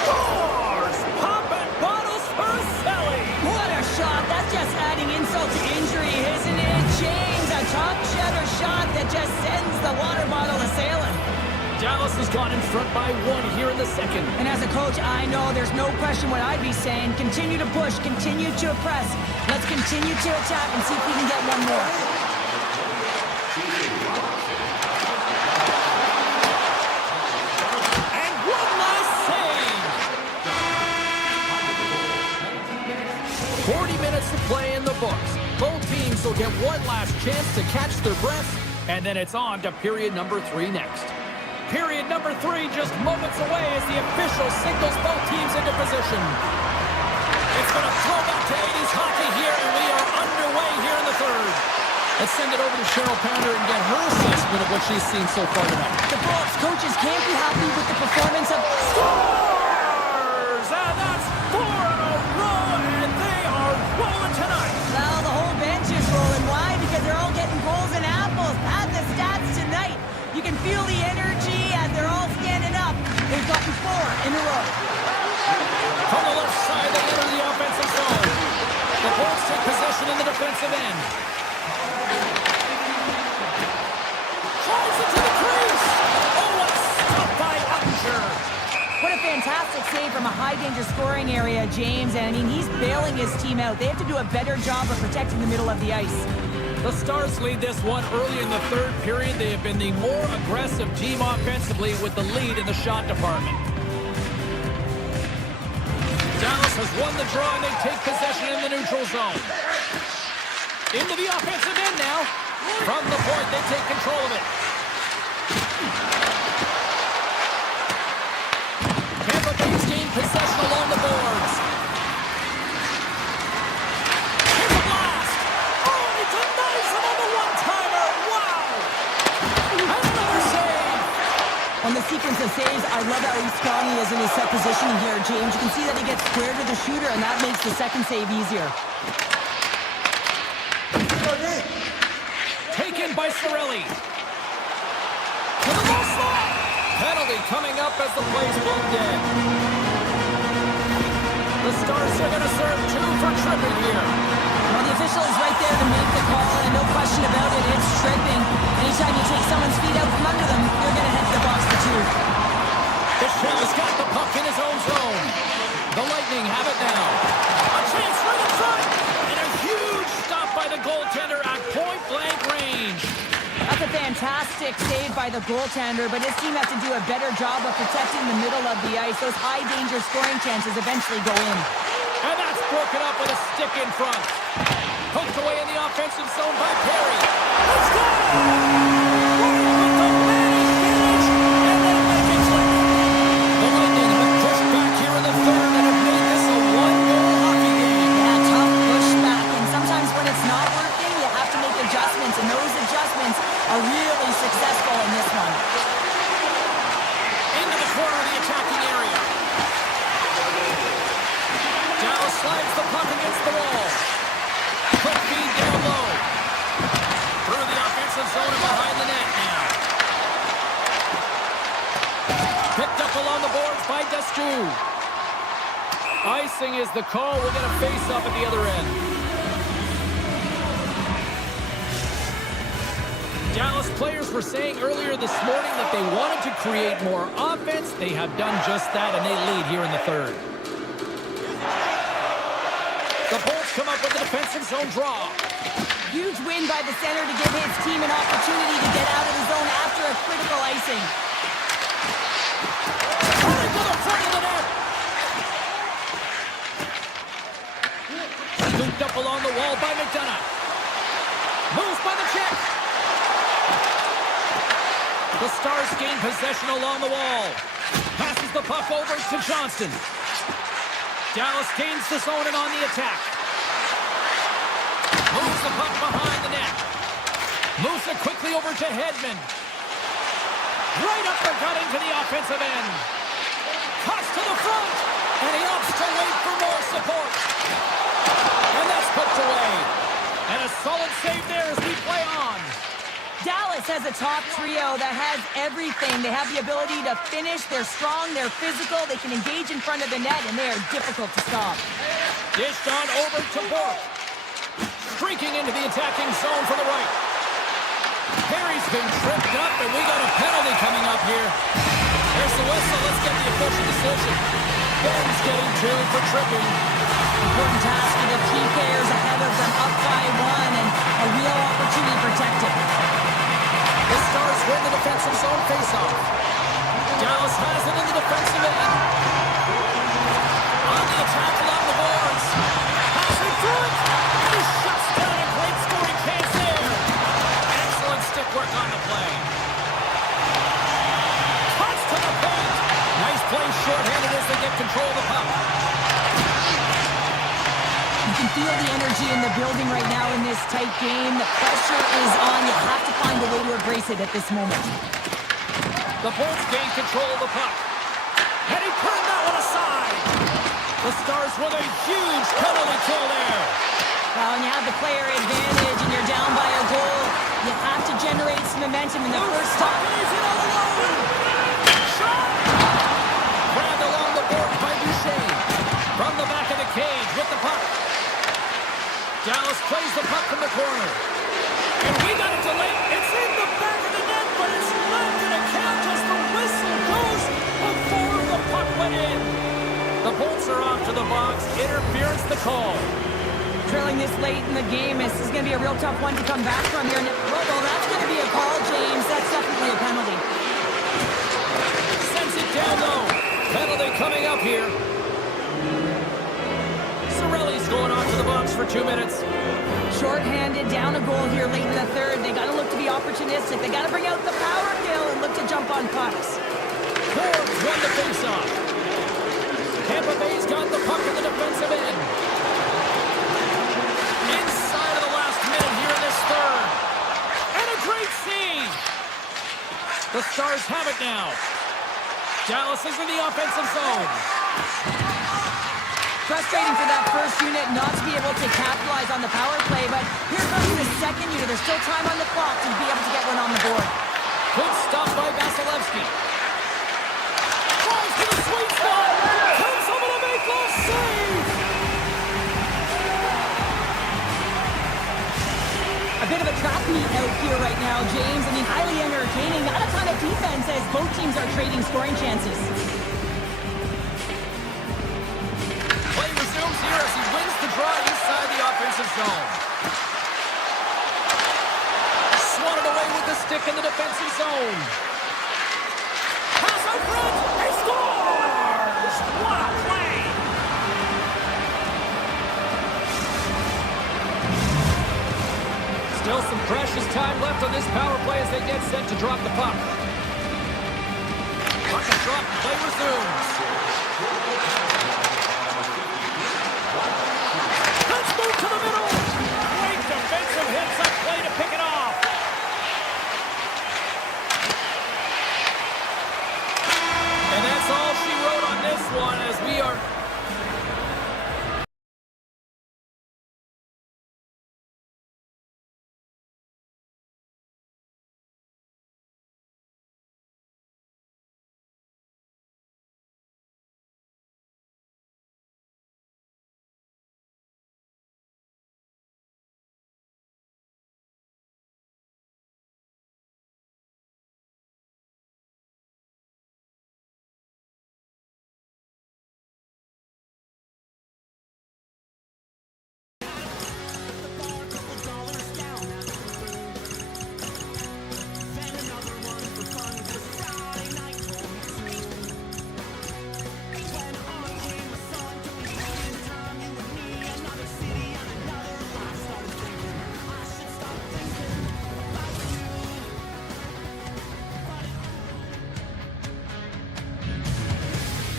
Scores! Popping bottles for Selly! What a shot! That's just adding insult to injury, isn't it, James? A top shutter shot that just sends the water bottle a-sailing. Dallas has gone in front by 1 here in the second. And as a coach, I know there's no question what I'd be saying. Continue to push, continue to press. Let's continue to attack and see if we can get one more. And one last save. 40 minutes to play in the books. Both teams will get one last chance to catch their breath, and then it's on to period number 3 next. Period number 3 just moments away as the official signals both teams into position. It's going to throw back to 80s hockey here, and we are underway here in the third. Let's send it over to Cheryl Pounder and get her assessment of what she's seen so far tonight. The Bullets coaches can't be happy with the performance of... Scores! And that's 4 in a row, and they are rolling tonight. Well, the whole bench is rolling. Why? Because they're all getting goals and apples. Add the stats tonight. You can feel the energy as they're all standing up. They've gotten 4 in a row. From the left side, they enter the offensive zone. The Bulls take possession in the defensive end. Drives it to the crease. Oh, what a stop by Uttinger. What a fantastic save from a high-danger scoring area, James. And, I mean, he's bailing his team out. They have to do a better job of protecting the middle of the ice. The Stars lead this one early in the third period. They have been the more aggressive team offensively with the lead in the shot department. Dallas has won the draw, and they take possession in the neutral zone. Into the offensive end now. From the point, they take control of it. Tampa Bay's gained possession along the boards. Here's a blast. Oh, he denies him on the one-timer. Wow. And another save. On the sequence of saves, I love how strong he is in his set positioning here, James. You can see that he gets squared to the shooter, and that makes the second save easier. Taken by Cirelli. To the low slot. Penalty coming up as the play's bumped in. The Stars are going to serve 2 for tripping here. Well, the official is right there to make the call, and no question about it, it's tripping. Anytime you take someone's feet out from under them, you're going to head to the box for 2. Bichel's got the puck in his own zone. The Lightning have it now. A chance right in front. And a huge stop by the goaltender at point-blank range. That's a fantastic save by the goaltender, but his team has to do a better job of protecting the middle of the ice. Those high-danger scoring chances eventually go in. And that's broken up with a stick in front. Poked away in the offensive zone by Perry. Let's go! The Lightning have pushed back here in the third and have made this a one-goal hockey game. Yeah, tough pushback, and sometimes when it's not working, you have to make adjustments, and those adjustments are really successful in this one. Into the corner of the attacking area. Dallas slides the puck against the wall. Quick feed down low. Through the offensive zone and behind the net now. Picked up along the boards by Destu. Icing is the call. We're going to face up at the other end. Dallas players were saying earlier this morning that they wanted to create more offense. They have done just that, and they lead here in the third. The Bolts come up with a defensive zone draw. Huge win by the center to give his team an opportunity to get out of the zone after a critical icing. Running to the front of the net. Scooped up along the wall by McDonough. Moves by the check. The Stars gain possession along the wall. Passes the puck over to Johnston. Dallas gains the zone and on the attack. Moves the puck behind the net. Moves it quickly over to Hedman. Right up the gut into the offensive end. Cuts to the front. And he opts to wait for more support. And that's poked away. And a solid save there as we play on. Dallas has a top trio that has everything. They have the ability to finish. They're strong. They're physical. They can engage in front of the net, and they are difficult to stop. Dished on over to Bork. Streaking into the attacking zone for the right. Perry's been tripped up, and we got a penalty coming up here. There's the whistle. Let's get the official decision. Ben's getting 2 for tripping. Important task for the key players ahead of them, up by 1, and a real opportunity protected. The Stars win the defensive zone faceoff. Dallas has it in the defensive end. On the attack along the boards. Passing through it. And he shuts down a great scoring chance there. Excellent stick work on the play. Cuts to the paint. Nice play shorthanded as they get control of the puck. You can feel the energy in the building right now in this tight game. The pressure is on. You have to find a way to embrace it at this moment. The Bolts gain control of the puck. And he turned that one aside. The Stars with a huge penalty kill there. Well, when you have the player advantage and you're down by a goal, you have to generate some momentum in the first time. He's in all alone. Shot! Grabbed along the board by Duchesne. From the back of the cage with the puck. Dallas plays the puck from the corner. And we got a delay. It's in the back of the net, but it's not going to count as the whistle goes before the puck went in. The Bolts are off to the box. Interference the call. Trailing this late in the game, this is going to be a real tough one to come back from here. Well, that's going to be a call, James. That's definitely a penalty. Sends it down low. Penalty coming up here. Cirelli's going off to the box for 2 minutes. Short-handed, down a goal here late in the third. They got to look to be opportunistic. They got to bring out the power kill and look to jump on pucks. Forbes won the faceoff. Tampa Bay's got the puck in the defensive end. Inside of the last minute here in this third. And a great save. The Stars have it now. Dallas is in the offensive zone. Frustrating for that first unit not to be able to capitalize on the power play, but here comes the second unit. There's still time on the clock to be able to get one on the board. Good stop by Vasilevsky. Drives to the sweet spot. Can someone make the save? A bit of a trap meet out here right now, James. I mean, highly entertaining. Not a ton of defense as both teams are trading scoring chances. Play resumes here as he wins the draw inside the offensive zone. Swatted away with the stick in the defensive zone. Pass out front. He scores! What a play! Still some precious time left on this power play as they get set to drop the puck. Puck is dropped. Play resumes. Let's move to the middle. Great defensive hits up play to pick it off. And that's all she wrote on this one as we are...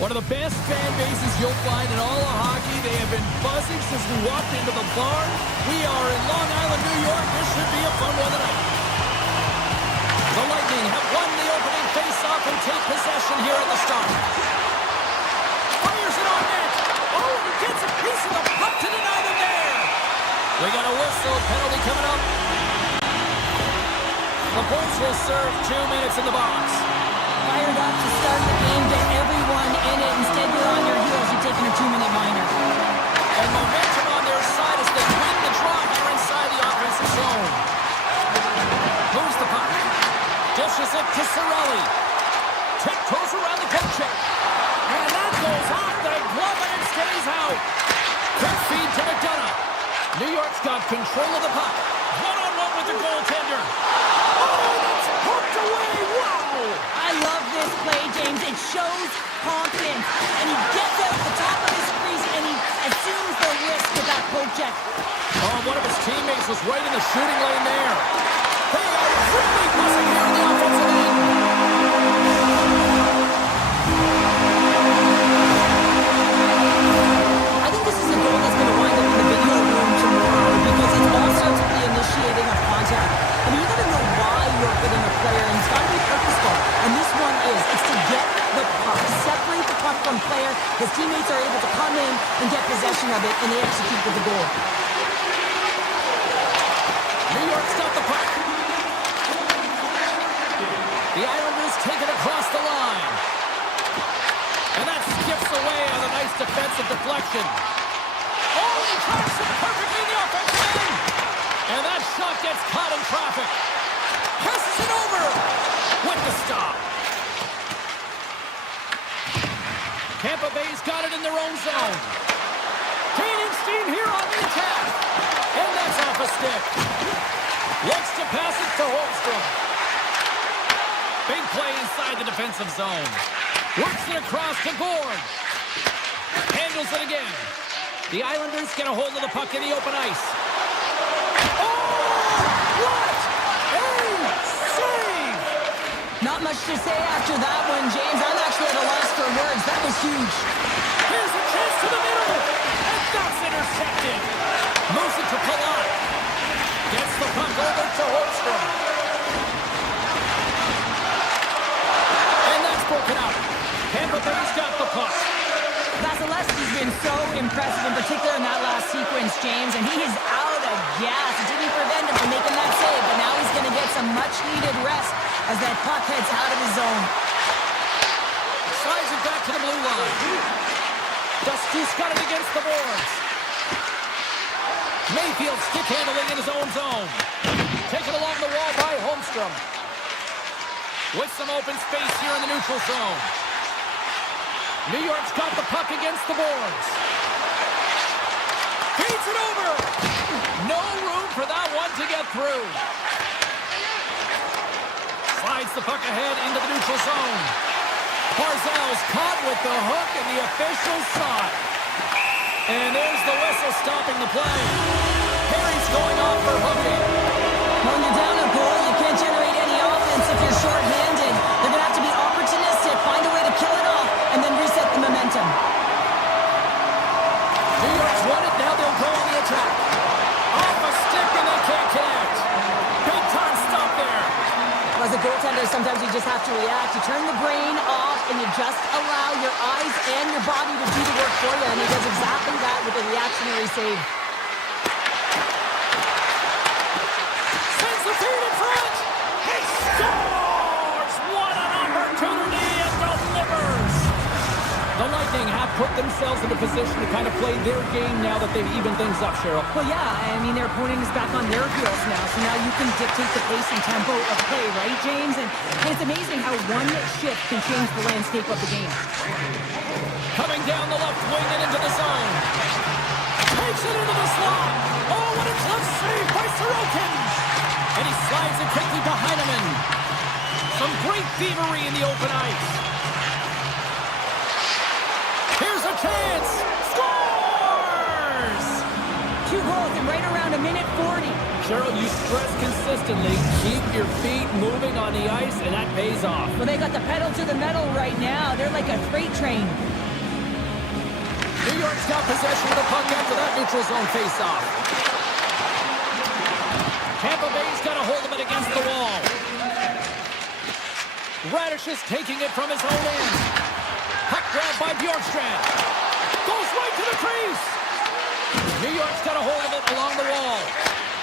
One of the best fan bases you'll find in all of hockey. They have been buzzing since we walked into the barn. We are in Long Island, New York. This should be a fun one tonight. The Lightning have won the opening face-off and take possession here at the start. Fires it on net. Oh, he gets a piece of the puck to deny them there. We got a whistle. Penalty coming up. The Bolts will serve 2 minutes in the box. Fired up to start the game, get everyone in it. Instead, you're on your heels. You're taking a 2-minute minor. And momentum on their side as they win the draw here inside the offensive zone. Moves the Tiptoes around the poke check. And that goes off the glove and it stays out. Quick feed to McDonough. New York's got control of the puck. One-on-one with the goaltender. Oh, that's poked away. Wow. I love this play, James. It shows confidence. And he gets out the top of his crease and he assumes the risk with that poke check. Oh, one of his teammates was right in the shooting lane there. They are really buzzing here in the offensive end. I think this is a goal that's going to wind up in the video room tomorrow because it's all starts with the initiating of contact. I mean, you got to know why you're hitting a player, and it's got to be purposeful. And this one is. It's to get the puck, separate the puck from player. His teammates are able to come in and get possession of it, and they execute with the goal. New York's got the puck. The Islanders take it across the line. And that skips away on a nice defensive deflection. Oh, he tracks it perfectly in the offensive end. And that shot gets caught in traffic. Passes it over with the stop. Tampa Bay's got it in their own zone. Gaining steam here on the attack. And that's off a stick. Looks to pass it to Holmstrom. Big play inside the defensive zone. Works it across to Gord. Handles it again. The Islanders get a hold of the puck in the open ice. Oh! What a save! Not much to say after that one, James. I'm actually at a loss for words. That was huge. Here's a chance to the middle. And that's intercepted. Moves it to Palat. Gets the puck over to Holmstrom. And that's broken out. Tampa Bay's got the puck. Vasilevsky's been so impressive, in particular in that last sequence, James, and he is out of gas. It didn't prevent him from making that save, but now he's going to get some much-needed rest as that puck heads out of his zone. Slides it back to the blue line. Dusty's got it against the boards. Mayfield stick handling in his own zone. Taken along the wall by Holmstrom. With some open space here in the neutral zone. New York's got the puck against the boards. Feeds it over. No room for that one to get through. Slides the puck ahead into the neutral zone. Barzal's caught with the hook, and the officials saw it. And there's the whistle stopping the play. Perry's going off for hooking. When you're down a goal, you can't generate any offense if you're short-handed. They're going to have to be opportunistic, find a way to kill it off, and then reset the momentum. New York's won it, now they'll go on the attack. Off a stick, and they can't connect. Big time stop there. As a goaltender, sometimes you just have to react. You turn the brain off, and you just allow your eyes and your body to do the work for you, and he does exactly that with a reactionary save. Sends the feed in front. He scores! What an opportunity and delivers! The Lightning have put themselves in a position to kind of play their game now that they've evened things up, Cheryl. Well, yeah, I mean, their opponent is back on their heels now, so now you can dictate the pace and tempo of play, right, James? And it's amazing how one shift can change the landscape of the game. Coming down the left wing and into the zone. Takes it into the slot. Oh, what a tough save by Sorokin. And he slides it quickly to Heineman. Some great thievery in the open ice. Here's a chance. Scores! 2 goals in right around a minute 40. Cheryl, you stress consistently, keep your feet moving on the ice, and that pays off. Well, they got the pedal to the metal right now. They're like a freight train. New York's got possession of the puck after that neutral zone face-off. Tampa Bay's got a hold of it against the wall. Radish is taking it from his own end. Puck grab by Bjorkstrand. Goes right to the crease. New York's got a hold of it along the wall.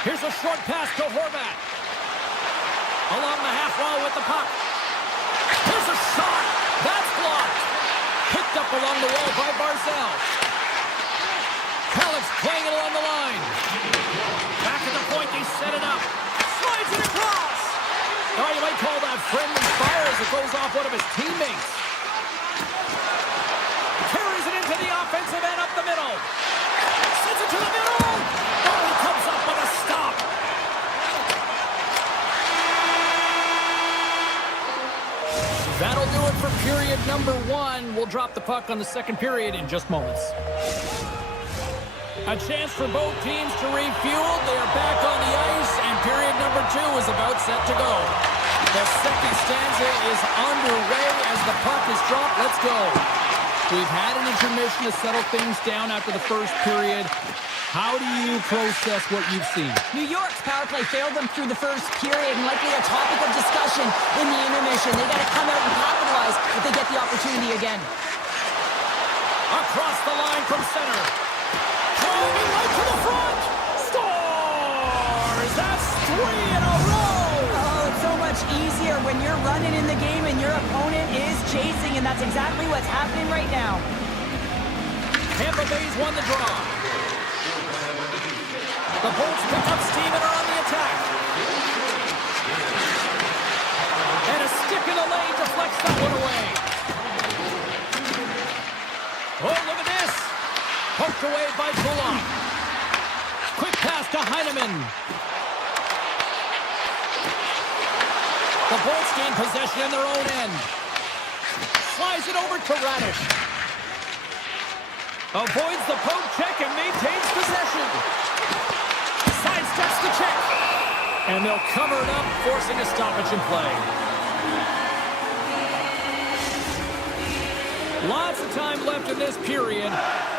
Here's a short pass to Horvat. Along the half wall with the puck. Here's a shot. That's blocked. Picked up along the wall by Barzal. Halleck's playing it along the line. Back at the point, they set it up. Slides it across. Oh, you might call that friendly fire as it goes off one of his teammates. period number 1. We'll drop the puck on the second period in just moments. A chance for both teams to refuel. They are back on the ice, and period number 2 is about set to go. The second stanza is underway as the puck is dropped. Let's go. We've had an intermission to settle things down after the first period. How do you process what you've seen? New York's power play failed them through the first period and likely a topic of discussion in the intermission. They got to come out and capitalize if they get the opportunity again. Across the line from center. Driving right to the front. Scores! That's 3 in a row! Oh, it's so much easier when you're running in the game and your opponent is chasing, and that's exactly what's happening right now. Tampa Bay's won the draw. The Bolts pick up steam and are on the attack. And a stick in the lane deflects that one away. Oh, look at this. Poked away by Buffallo. Quick pass to Heineman. The Bolts gain possession in their own end. Slides it over to Radish. Avoids the poke check and maintains possession. Sidesteps the check. And they'll cover it up, forcing a stoppage in play. Lots of time left in this period.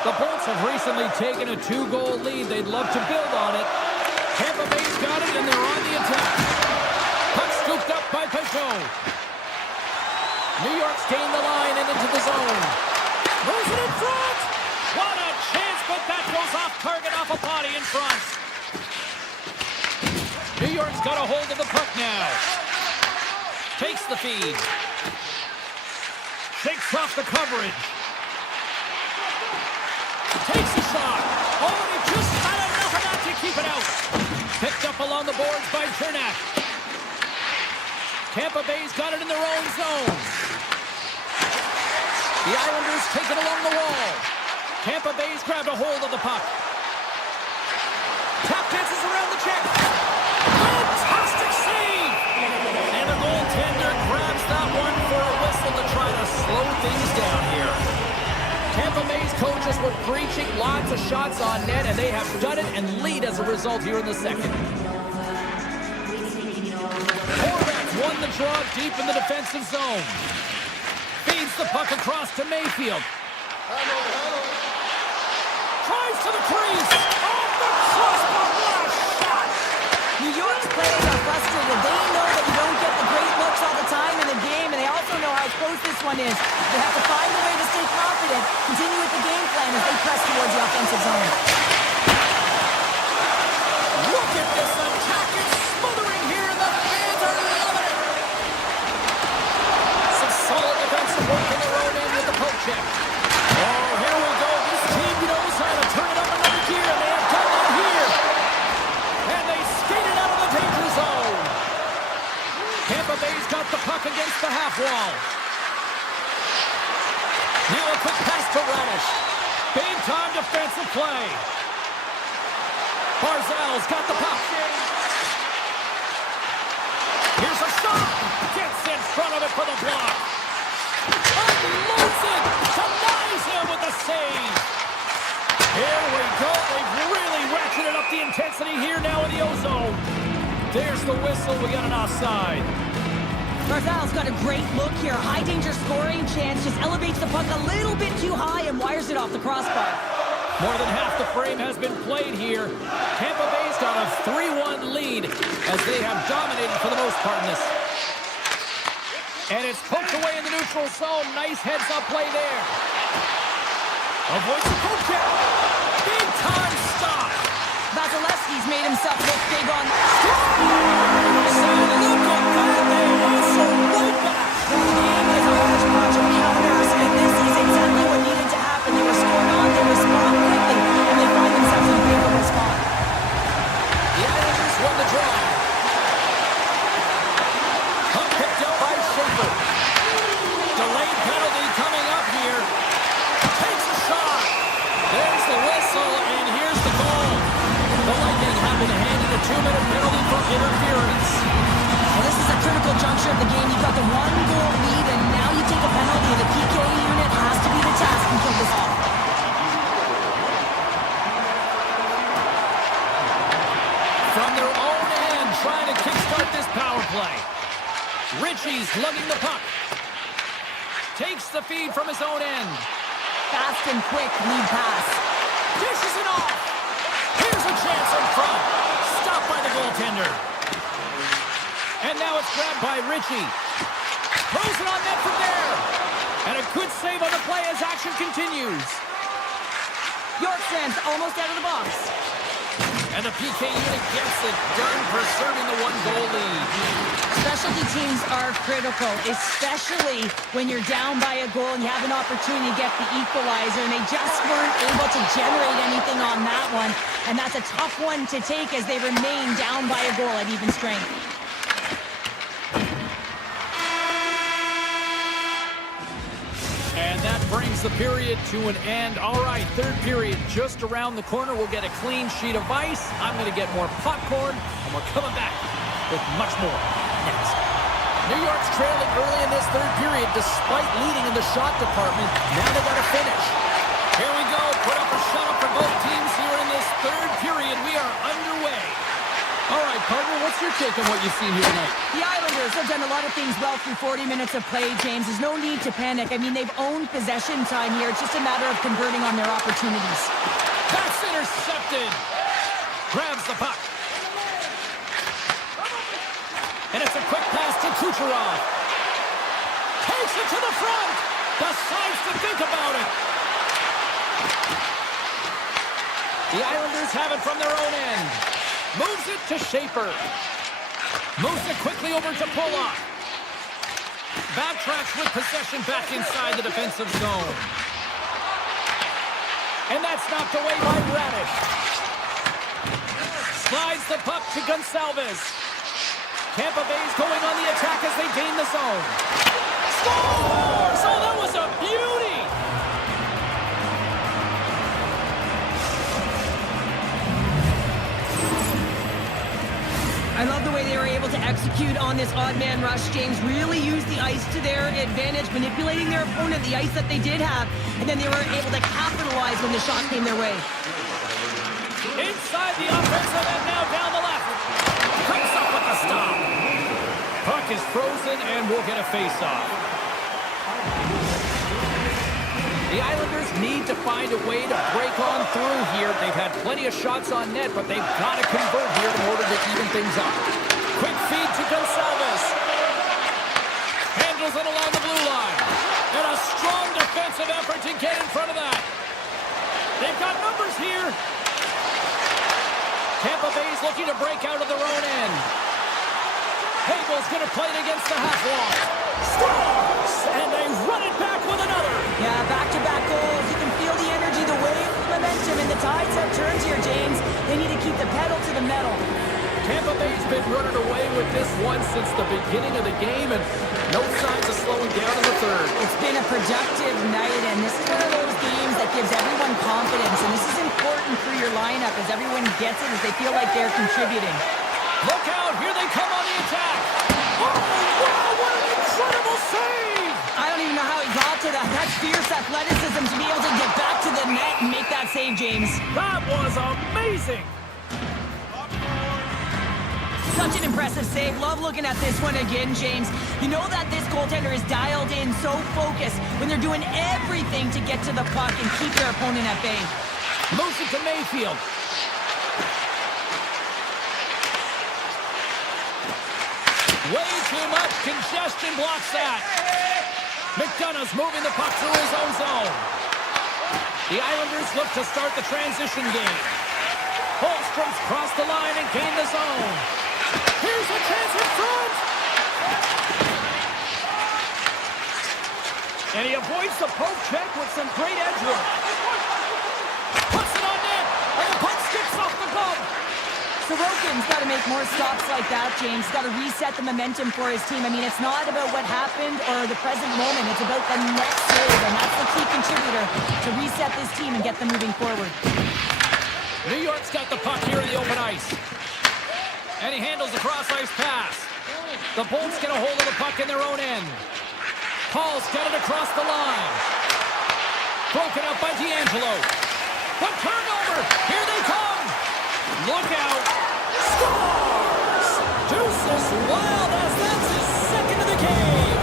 The Bolts have recently taken a 2-goal lead. They'd love to build on it. Tampa Bay's got it, and they're on the attack. Puck scooped up by Peugeot. New York's gained the line and into the zone. Moves it in front. What a chance, but that goes off target off a body in front. New York's got a hold of the puck now. Takes the feed. Shakes off the coverage. Takes a shot. Oh, and he just had enough of that to keep it out. Picked up along the boards by Chernak. Tampa Bay's got it in their own zone. The Islanders take it along the wall. Tampa Bay's grabbed a hold of the puck. Tap dances around the check. Fantastic save! And the goaltender grabs that one for a whistle to try to slow things down here. Tampa Bay's coaches were preaching lots of shots on net, and they have done it and lead as a result here in the second. Horvats won the draw deep in the defensive zone. Feeds the puck across to Mayfield. Tries to the crease. Off the crossbar. What a shot! New York's players are frustrated. They know that you don't get the great looks all the time in the game, and they also know how close this one is. They have to find a way to stay confident, continue with the game plan as they press towards the offensive zone. Look at this attack. It's smothering here, and the fans are loving it. Some solid defensive work in their own end with the poke check. Oh, here we go. This team knows how to turn it up another gear, and they have done that here. And they skated out of the danger zone. Tampa Bay's got the puck against the half wall. Now a quick pass to Radish. Big-time defensive play. Barzal's got the puck. Here's a shot. Gets in front of it for the block. Unloads it. Denies him with the save. Here we go. They've really ratcheted up the intensity here now in the O-zone. There's the whistle. We got an offside. Barzal's got a great look here. High danger scoring chance. Just elevates the puck a little bit too high and wires it off the crossbar. More than half the frame has been played here. Tampa Bay's got a 3-1 lead as they have dominated for the most part in this. And it's poked away in the neutral zone. Nice heads-up play there. Avoids the poke check. Big-time stop. Vasilevsky's made himself look big on that. Look at that. They whistle right back. The game is a hodgepodge of counters, and this is exactly what needed to happen. They were scored on, they respond quickly, and they find themselves in a favorable spot. The Islanders won the draw. Puck picked up by Schaefer. Delayed penalty coming up here. Takes a shot. There's the whistle, and here's the goal. The Lightning have been handed a 2-minute penalty for interference. Well, this is a critical juncture of the game. You've got the 1-goal lead, and now you take take a penalty. The PK unit has to be the task and kill this off. From their own end, trying to kickstart this power play. Ritchie's lugging the puck. Takes the feed from his own end. Fast and quick lead pass. Dishes it off. Here's a chance in front. Stopped by the goaltender. And now it's grabbed by Ritchie. Throws it on net from there. And a good save on the play as action continues. York's almost out of the box. And the PK unit gets it done, preserving the one-goal lead. Specialty teams are critical, especially when you're down by a goal and you have an opportunity to get the equalizer, and they just weren't able to generate anything on that one. And that's a tough one to take as they remain down by a goal at even strength. And that brings the period to an end. All right, third period just around the corner. We'll get a clean sheet of ice. I'm going to get more popcorn, and we're coming back with much more next. New York's trailing early in this third period despite leading in the shot department. Now they got to finish. Here we go. Put up a shot for both teams here in this third period. We are underway. All right, partner, what's your take on what you've seen here tonight? The Islanders have done a lot of things well through 40 minutes of play, James. There's no need to panic. I mean, they've owned possession time here. It's just a matter of converting on their opportunities. That's intercepted. Grabs the puck. And it's a quick pass to Kucherov. Takes it to the front. Decides to think about it. The Islanders have it from their own end. Moves it to Schaefer. Moves it quickly over to Pollock. Backtracks with possession back inside the defensive zone. And that's knocked away by Radish. Slides the puck to Gonçalves. Tampa Bay's going on the attack as they gain the zone. Scores! Oh, that was a beauty! I love the way they were able to execute on this odd man rush. James really used the ice to their advantage, manipulating their opponent, the ice that they did have, and then they were able to capitalize when the shot came their way. Inside the offensive end, now down the left. Comes up with the stop. Puck is frozen, and we'll get a face-off. The Islanders need to find a way to break on through here. They've had plenty of shots on net, but they've got to convert here in order to even things up. Quick feed to Gonçalves. Handles it along the blue line. And a strong defensive effort to get in front of that. They've got numbers here. Tampa Bay's looking to break out of their own end. Hagel's going to play it against the half wall. Scores! And they run it back with another. Yeah, back-to-back goals. You can feel the energy, the wave, the momentum, and the tides have turned here, James. They need to keep the pedal to the metal. Tampa Bay's been running away with this one since the beginning of the game, and no signs of slowing down in the third. It's been a productive night, and this is one of those games that gives everyone confidence, and this is important for your lineup as everyone gets it, as they feel like they're contributing. Look out, here they come on the attack. Oh, wow, what an incredible save! I don't even know how he got to that. That's fierce athleticism to be able to get back to the net and make that save, James. That was amazing! Such an impressive save. Love looking at this one again, James. You know that this goaltender is dialed in, so focused when they're doing everything to get to the puck and keep their opponent at bay. Moves it to Mayfield. Way too much congestion blocks that. McDonough's moving the puck through his own zone. The Islanders look to start the transition game. Holmstrom's crossed the line and gained the zone. Here's a chance in front. And he avoids the poke check with some great edge work. Puts it on net, and the puck skips off the glove. Sorokin's got to make more stops like that, James. Got to reset the momentum for his team. I mean, it's not about what happened or the present moment. It's about the next save, and that's the key contributor to reset this team and get them moving forward. New York's got the puck here in the open ice. And he handles the cross-ice pass. The Bolts get a hold of the puck in their own end. Paul's got it across the line. Broken up by D'Angelo. The turnover. Here they come. Look out. Scores! Deuces Wild as that's his second of the game.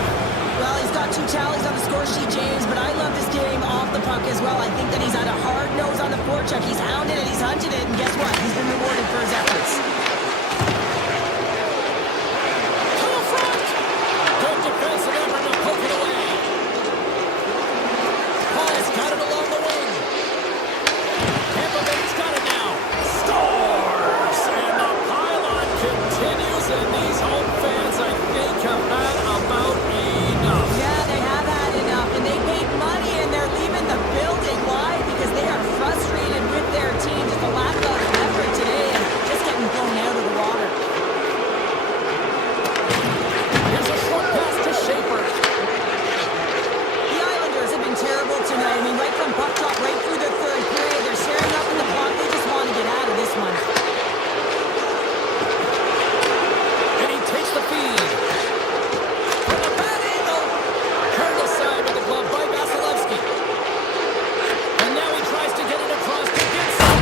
Well, he's got 2 tallies on the score sheet, James, but I love this game off the puck as well. I think that he's had a hard nose on the forecheck. He's hounded it, he's hunted it, and guess what? He's been rewarded for his efforts. To the front. Good defensive effort to poke it away. Paul's got it along the wing. Tampa Bay's got it now. Scores! And the pylon continues, and these home fans, I think, have had about enough. Yeah, they have had enough, and they paid money, and they're leaving the building. Why? Because they are frustrated with their team. Just a lack of effort today, and just getting blown out of the water. Here's a short pass to Schaefer. The Islanders have been terrible tonight. I mean, right from puck drop, right through the third period, they're staring up in the clock. They just want to get out of this one. And he takes the feed. From the bad angle. Turned aside with the glove by Vasilevsky. And now he tries to get it across to Gibson.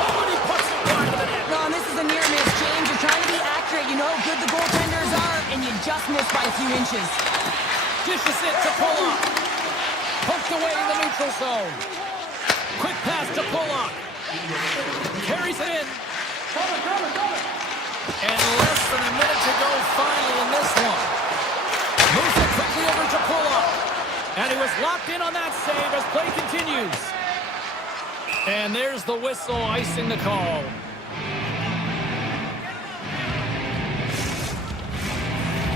Oh, and he puts it wide of the net. No, and this is a near miss, James. You're trying to be accurate. You know how good the goaltenders are, and you just missed by a few inches. Dishes it to Pollock. Poked away in the neutral zone. Quick pass to Pollock. Carries it in. And less than a minute to go finally in this one. Moves it quickly over to Pollock. And he was locked in on that save as play continues. And there's the whistle icing the call.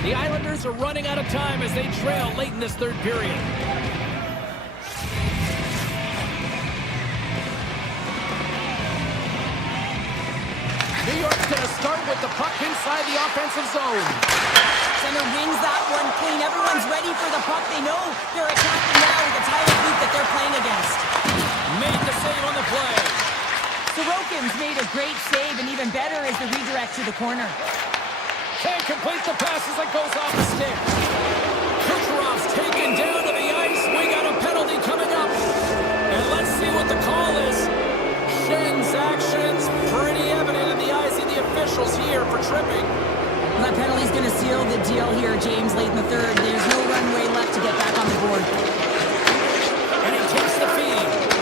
The Islanders are running out of time as they trail late in this third period. New York's going to start with the puck inside the offensive zone. Center wins that one clean. Everyone's ready for the puck. They know they're attacking now with the Tyler group that they're playing against. Made the save on the play. Sorokin's made a great save, and even better is the redirect to the corner. Can't complete the pass as it goes off the stick. Kucherov's taken down to the ice. We got a penalty coming up. And let's see what the call is. Schen's actions pretty evident in the eyes of the officials here for tripping. Well, that penalty's going to seal the deal here, James, late in the third. There's no runway left to get back on the board. And he takes the feed.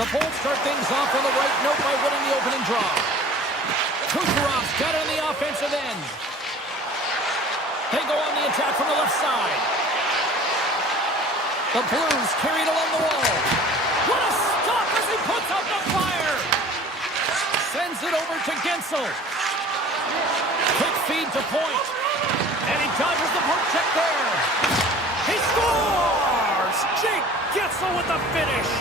The Bolts start things off on the right note by winning the opening draw. Kucherov's got it on the offensive end. They go on the attack from the left side. The Blues carried along the wall. What a stop as he puts up the fire! Sends it over to Gensel. Quick feed to point. And he dodges the poke check there. He scores! Jake Gensel with the finish.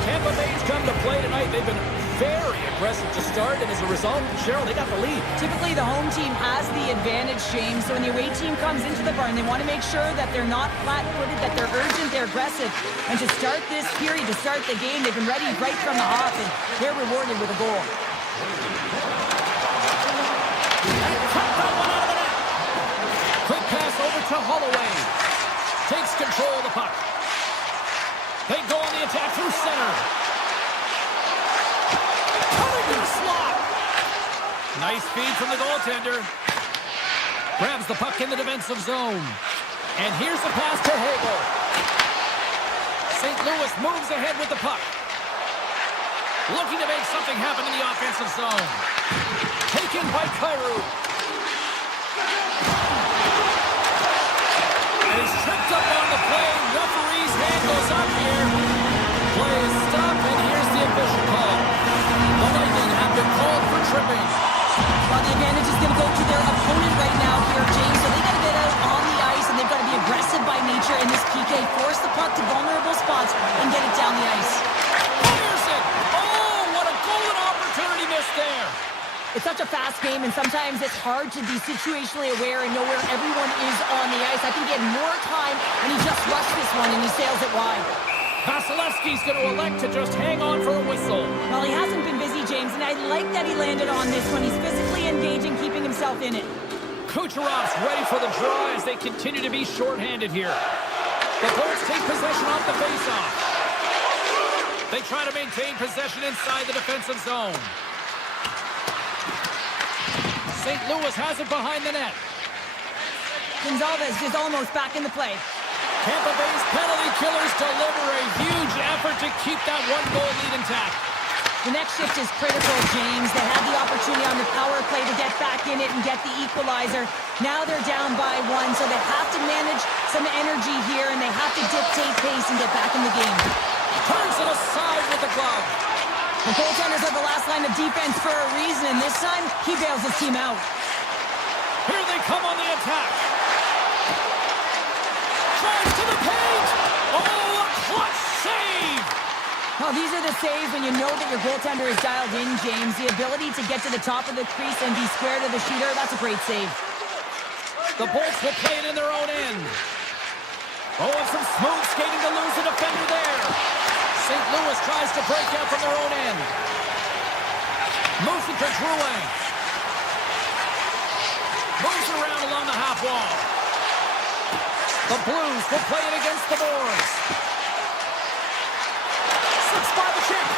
Tampa Bay's come to play tonight. They've been very aggressive to start, and as a result, Cheryl, they got the lead. Typically, the home team has the advantage, James. So when the away team comes into the barn, they want to make sure that they're not flat-footed, that they're urgent, they're aggressive. And to start this period, to start the game, they've been ready right from the off, and they're rewarded with a goal. Cut that one out of the net. Quick pass over to Holloway. Takes control of the puck. They go on the attack through center. Coming to the slot. Nice feed from the goaltender. Grabs the puck in the defensive zone. And here's the pass to Hagel. St. Louis moves ahead with the puck. Looking to make something happen in the offensive zone. Taken by Kyrou. And he's tripped up on the play. Referee's hand goes up here. Play is stopped, and here's the official call. The Lightning have been called for tripping. Well, the advantage is going to go to their opponent right now here, James. So they got to get out on the ice, and they've got to be aggressive by nature in this PK. Force the puck to vulnerable spots and get it down the ice. Fires it! Oh, what a golden opportunity missed there. It's such a fast game, and sometimes it's hard to be situationally aware and know where everyone is on the ice. I think he had more time, and he just rushed this one, and he sails it wide. Vasilevsky's going to elect to just hang on for a whistle. Well, he hasn't been busy, James, and I like that he landed on this one. He's physically engaging, keeping himself in it. Kucherov's ready for the draw as they continue to be shorthanded here. The Bolts take possession off the faceoff. They try to maintain possession inside the defensive zone. St. Louis has it behind the net. Gonzalez is almost back in the play. Tampa Bay's penalty killers deliver a huge effort to keep that one-goal lead intact. The next shift is critical, James. They had the opportunity on the power play to get back in it and get the equalizer. Now they're down by one, so they have to manage some energy here, and they have to dictate pace and get back in the game. Turns it aside with the glove. The goaltenders are the last line of defense for a reason, and this time, he bails his team out. Here they come on the attack. Drives to the paint. Oh, a clutch save. Well, these are the saves when you know that your goaltender is dialed in, James. The ability to get to the top of the crease and be square to the shooter, that's a great save. The Bolts will play it in their own end. Oh, and some smooth skating to lose the defender there. St. Louis tries to break out from their own end. Moves it to Drouin. Moves around along the half wall. The Blues will play it against the boards. Slips by the chip.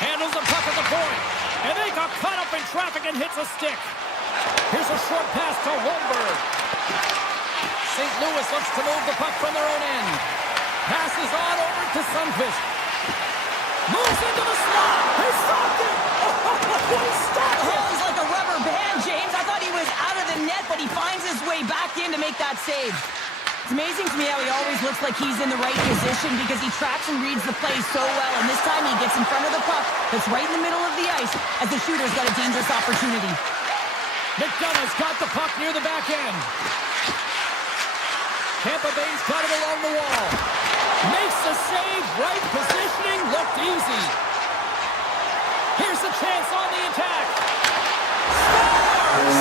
Handles the puck at the point. And they got caught up in traffic and hits a stick. Here's a short pass to Holmberg. St. Louis looks to move the puck from their own end. Passes on over to Sundqvist. Moves into the slot. He stopped it. He stopped it. Oh, he's like a rubber band, James. I thought he was out of the net, but he finds his way back in to make that save. It's amazing to me how he always looks like he's in the right position because he tracks and reads the play so well, and this time he gets in front of the puck that's right in the middle of the ice as the shooter's got a dangerous opportunity. McDonough's got the puck near the back end. Tampa Bay's got it along the wall. Makes the save, right positioning, looked easy. Here's a chance on the attack. Scores!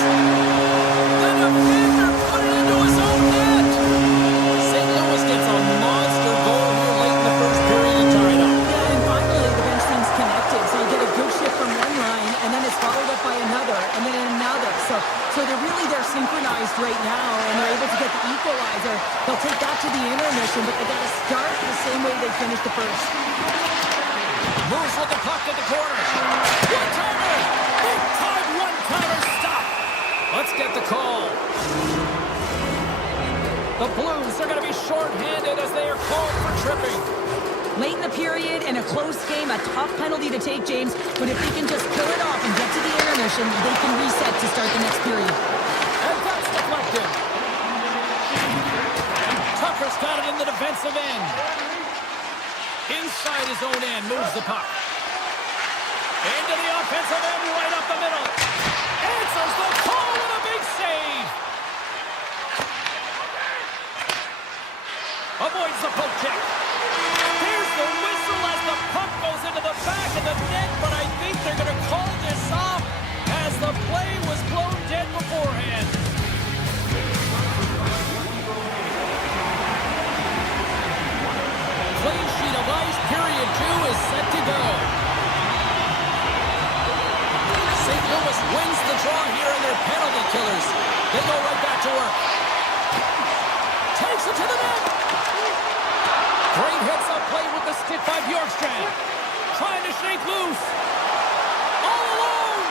The defender put it into his own net. St. Louis gets a monster goal here late in the first period and tied up. Yeah, and finally the bench team's connected, so you get a good shift from one line, and then it's followed up by another, and then another. So they're synchronized right now, and they're able to get the equalizer. They'll take that to the intermission, but they got to start the same way they finished the first. Moves with the puck to the corner. One-timer! Big time one-timer stop! Let's get the call. The Blues are going to be short-handed as they are called for tripping. Late in the period, in a close game, a tough penalty to take, James. But if they can just pull it off and get to the intermission, they can reset to start the next period. And that's deflected. Tucker's got it in the defensive end. Inside his own end, moves the puck. Into the offensive end, right up the middle. Answers the call with a big save. Avoids the poke check. Here's the whistle as the puck goes into the back of the net, but I think they're going to call this off as the play was blown dead beforehand. Clean sheet of ice, period 2 is set to go. St. Louis wins the draw here in their penalty killers. They go right back to work. Takes it to the net. Great hits up play with the stick by Bjorkstrand. Trying to shake loose. All alone.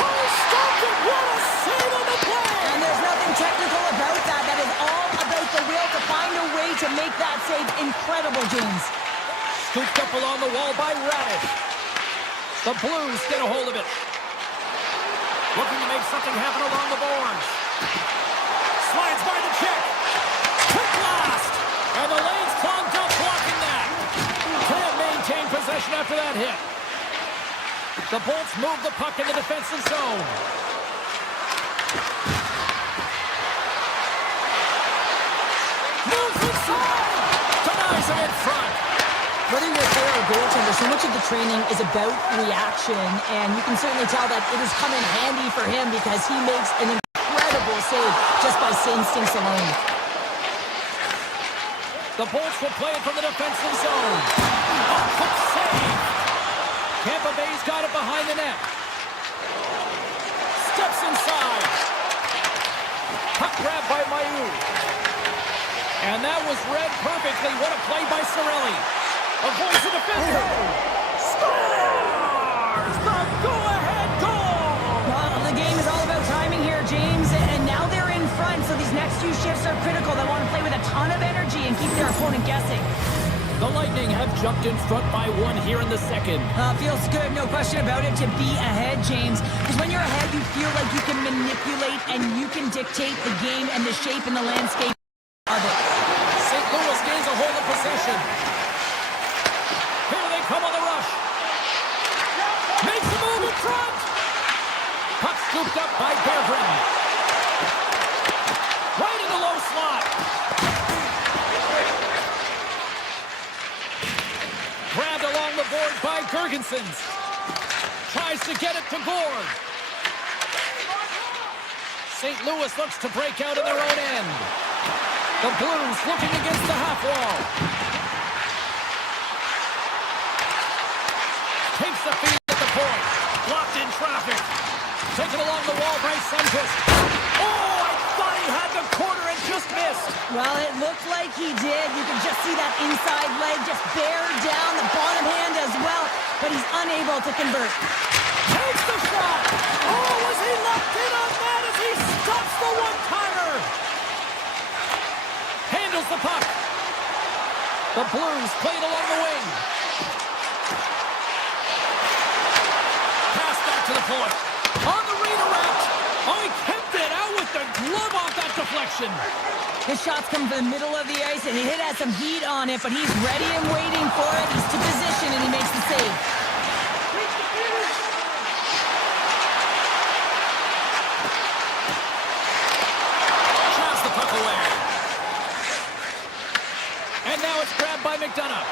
Oh, stopped it. What a save on the play. And there's nothing technical about that. That is all about the will to find a way to make that save incredible, James. Scooped up along the wall by Radish. The Blues get a hold of it. Looking to make something happen along the boards. Slides by the check. Quick blast. And the lane's clogged up blocking that. Can't maintain possession after that hit. The Bolts move the puck in the defensive zone. Moves inside. Denies him in front. Whether you're a player or goaltender, so much of the training is about reaction, and you can certainly tell that it has come in handy for him because he makes an incredible save just by instincts alone. The Bolts will play it from the defensive zone. A quick save. Tampa Bay's got it behind the net. Steps inside. Puck grab by Mayu. And that was read perfectly. What a play by Cirelli. Avoids the defender. Scores! The go-ahead goal! Well, the game is all about timing here, James, and now they're in front, so these next few shifts are critical. They want to play with a ton of energy and keep their opponent guessing. The Lightning have jumped in front by 1 here in the second. Feels good, no question about it, to be ahead, James. Because when you're ahead, you feel like you can manipulate and you can dictate the game and the shape and the landscape of it. St. Louis gains a hold of possession. Here they come on the rush. Makes a move in front. Puck scooped up by Berggren. Right in the low slot. Grabbed along the board by Girgensons. Tries to get it to Gord. St. Louis looks to break out in their own end. The Blues looking against the half wall. Takes the feed at the point. Blocked in traffic. Taken along the wall by Sundqvist. Oh, I thought he had the corner and just missed. Well, it looked like he did. You can just see that inside leg just bear down the bottom hand as well, but he's unable to convert. Takes the shot. Oh, was he locked in on that as he stops the one-timer? Handles the puck. The Blues played along the wing. Pass back to the point. On the redirect. Oh, he kept it out with the glove off that deflection. His shots come from the middle of the ice, and he has some heat on it, but he's ready and waiting for it. He's to position, and he makes the save. Shots the puck away. And now it's grabbed by McDonough.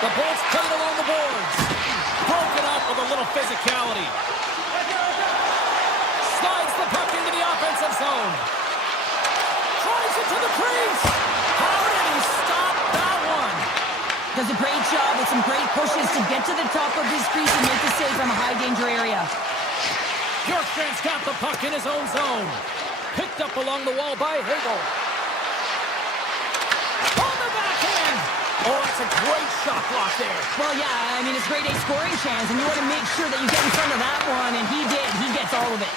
The Bolts played along the boards. Broken up with a little physicality. Slides the puck into the offensive zone. Tries it to the crease. How did he stop that one? Does a great job with some great pushes to get to the top of his crease and make the save from a high-danger area. Bjorkstrand's got the puck in his own zone. Picked up along the wall by Hagel. On the backhand. Oh, that's a great shot block there. Well, yeah, I mean, it's grade A scoring chance, and you want to make sure that you get in front of that one, and he did. He gets all of it.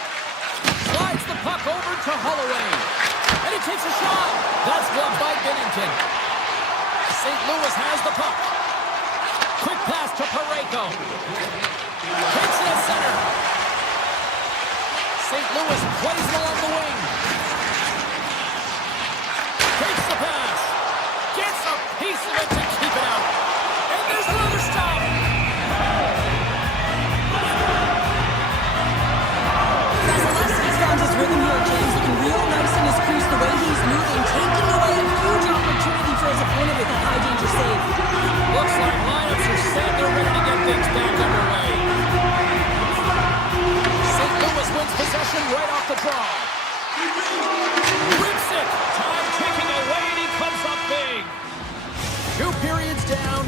Slides the puck over to Holloway. And he takes a shot. That's blocked by Binnington. St. Louis has the puck. Quick pass to Parayko. Takes it at center. St. Louis plays it along the wing. Takes the pass. Gets a piece of it to keep it out. And there's another stop. Vasilevsky's found his rhythm here, James. Looking real nice in his crease, the way he's moving, taking away a huge opportunity for his opponent with a high-danger save. Looks like lineups are set. They're ready to get things back underway. St. Louis wins possession right off the draw. Rips it. Time ticking away, and he comes up big. 2 periods down.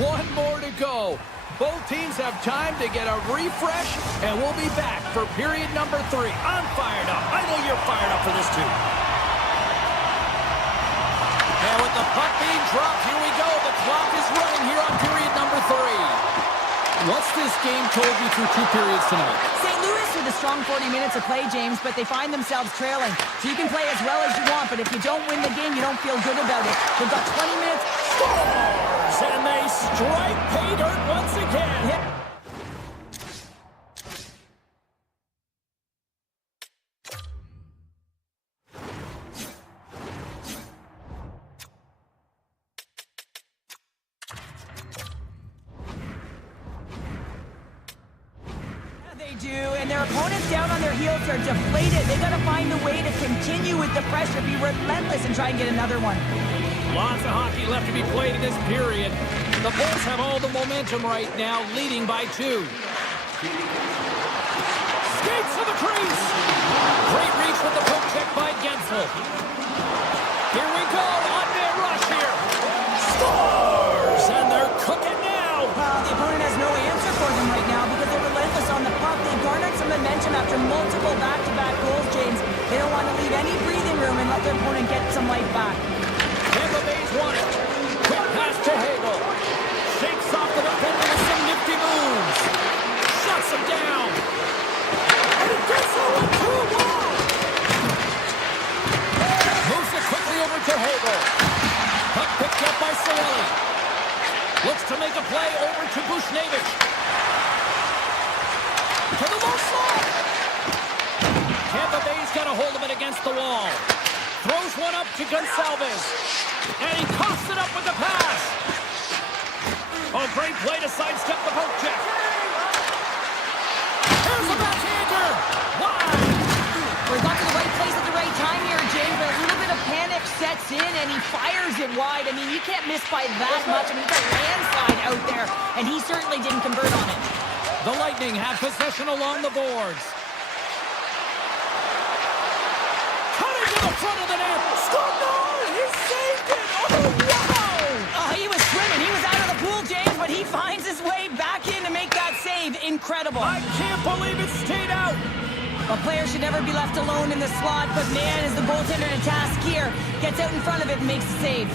1 more to go. Both teams have time to get a refresh, and we'll be back for period number 3. I'm fired up. I know you're fired up for this too. And with the puck being dropped, here we go. The clock is running here on period number 3. What's this game told you through 2 periods tonight? St. Louis with a strong 40 minutes of play, James, but they find themselves trailing. So you can play as well as you want, but if you don't win the game, you don't feel good about it. They've got 20 minutes. Scores! And they strike pay dirt once again. Yep. They do, and their opponents down on their heels are deflated. They got to find a way to continue with the pressure, be relentless, and try and get another one. Lots of hockey left to be played in this period. The Bulls have all the momentum right now, leading by 2. Skates to the crease. Great reach with the poke check by Gensel. Here we go, on-man rush here. Scores! And they're cooking now. The opponent has no answer for them right now because they're relentless on the puck. They've garnered some momentum after multiple back-to-back goals, James. They don't want to leave any breathing room and let their opponent get some life back. Tampa Bay's won it. Quick pass to Hagel. Shakes off the defender with some nifty moves. Shuts him down. And he gets over to a wall. Moves it quickly over to Hagel. Puck picked up by Sorelli. Looks to make a play over to Bushnevich. To the low slot. Tampa Bay's got a hold of it against the wall. Throws one up to Gonsalves. And he coughs it up with the pass. Oh, great play to sidestep the poke check. Here's a backhander. Wide. We're got to the right place at the right time here, James, but a little bit of panic sets in, and he fires it wide. I mean, you can't miss by that much. I mean, he's got landslide out there, and he certainly didn't convert on it. The Lightning have possession along the boards. Cutting to the front of the net. Score! No! He saved it! Oh, wow! He was swimming. He was out of the pool, James, but he finds his way back in to make that save. Incredible. I can't believe it stayed out. A player should never be left alone in the slot, but man, is the goaltender in a task here. Gets out in front of it and makes the save.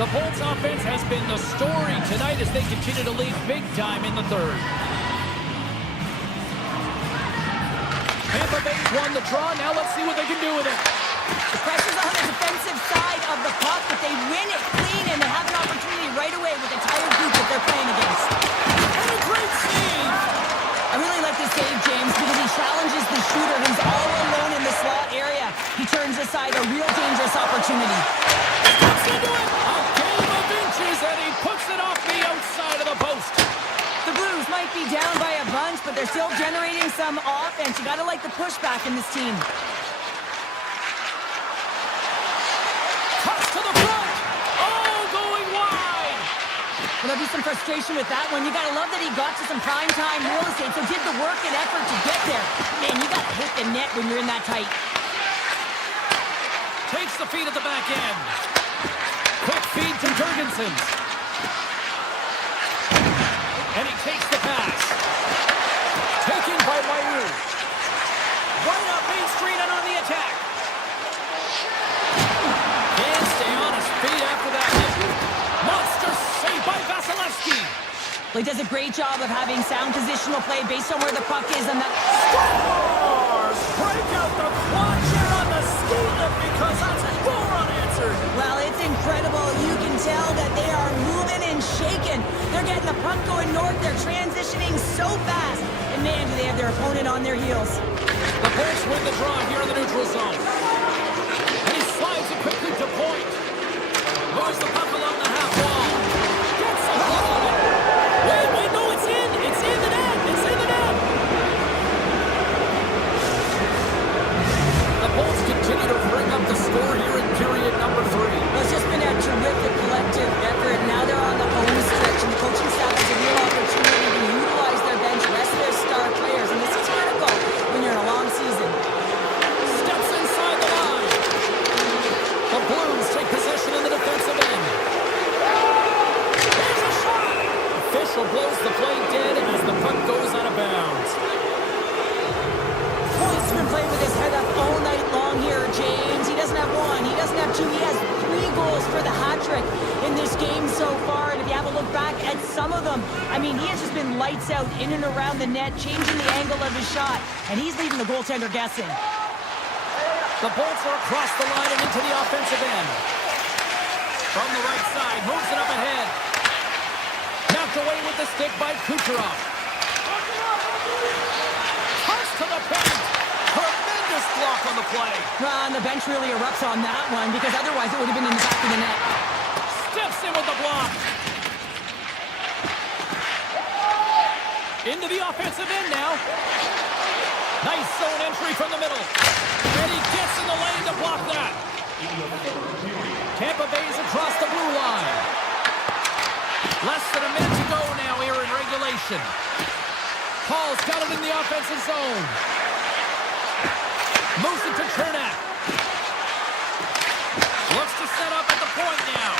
The Bolts offense has been the story tonight as they continue to lead big time in the third. Tampa Bay's won the draw. Now let's see what they can do with it. The pressure's on the defensive side of the puck, but they win it clean, and they have an opportunity right away with the tired group that they're playing against. And a great save! I really like this save, James, because he challenges the shooter who's all alone in the slot area. He turns aside a real dangerous opportunity. Steps into it! A game of inches, and he puts it off the outside of the post. The Blues might be down by a bunch, but they're still generating some offense. You gotta like the pushback in this team. Cuts to the front! Oh, going wide! Well, there'll be some frustration with that one. You gotta love that he got to some prime-time real estate, so did the work and effort to get there. Man, you gotta hit the net when you're in that tight. Takes the feed at the back end. Quick feed to Jurgensen. And he takes the pass. Taken by Mayu. Right up Main Street and on the attack. Can't stay on his feet after that. Monster save by Vasilevsky. Well, he does a great job of having sound positional play based on where the puck is and that. Scores! Break out the quad here on the beat them because that's more unanswered. Well, it's incredible. You can tell that they are moving and shaking. They're getting the puck going north. They're transitioning so fast. And man, do they have their opponent on their heels. The Bolts win the draw here in the neutral zone. And he slides it quickly to point. Moves the puck along the half wall. Gets a hold of it. Wait, no, it's in. It's in the net. It's in the net. The Bolts continue to bring up the score here in period number 3. Well, it's just been a terrific collective effort. Now they're on the home stretch, and the coaching staff has a real opportunity to utilize their bench, rest their star players, and this is critical when you're in a long season. Steps inside the line. The Blues take possession in the defensive end. Here's a shot. Official blows the play dead as the puck goes out of bounds. Point's been playing with his head up all night long here, James. He doesn't have one, he doesn't have two, he has 3 goals for the hat trick in this game so far. And if you have a look back at some of them, I mean, he has just been lights out in and around the net, changing the angle of his shot, and he's leaving the goaltender guessing. The Bolts are across the line and into the offensive end. From the right side, moves it up ahead. Knocked away with the stick by Kucherov. Pass to the paint. Tremendous block on the play. And the bench really erupts on that one, because otherwise it would have been in the back of the net. Steps in with the block. Into the offensive end now. Nice zone entry from the middle. And he gets in the lane to block that. Tampa Bay's across the blue line. Less than a minute to go now here in regulation. Paul's got it in the offensive zone. Moves it to Chernak. Looks to set up at the point now.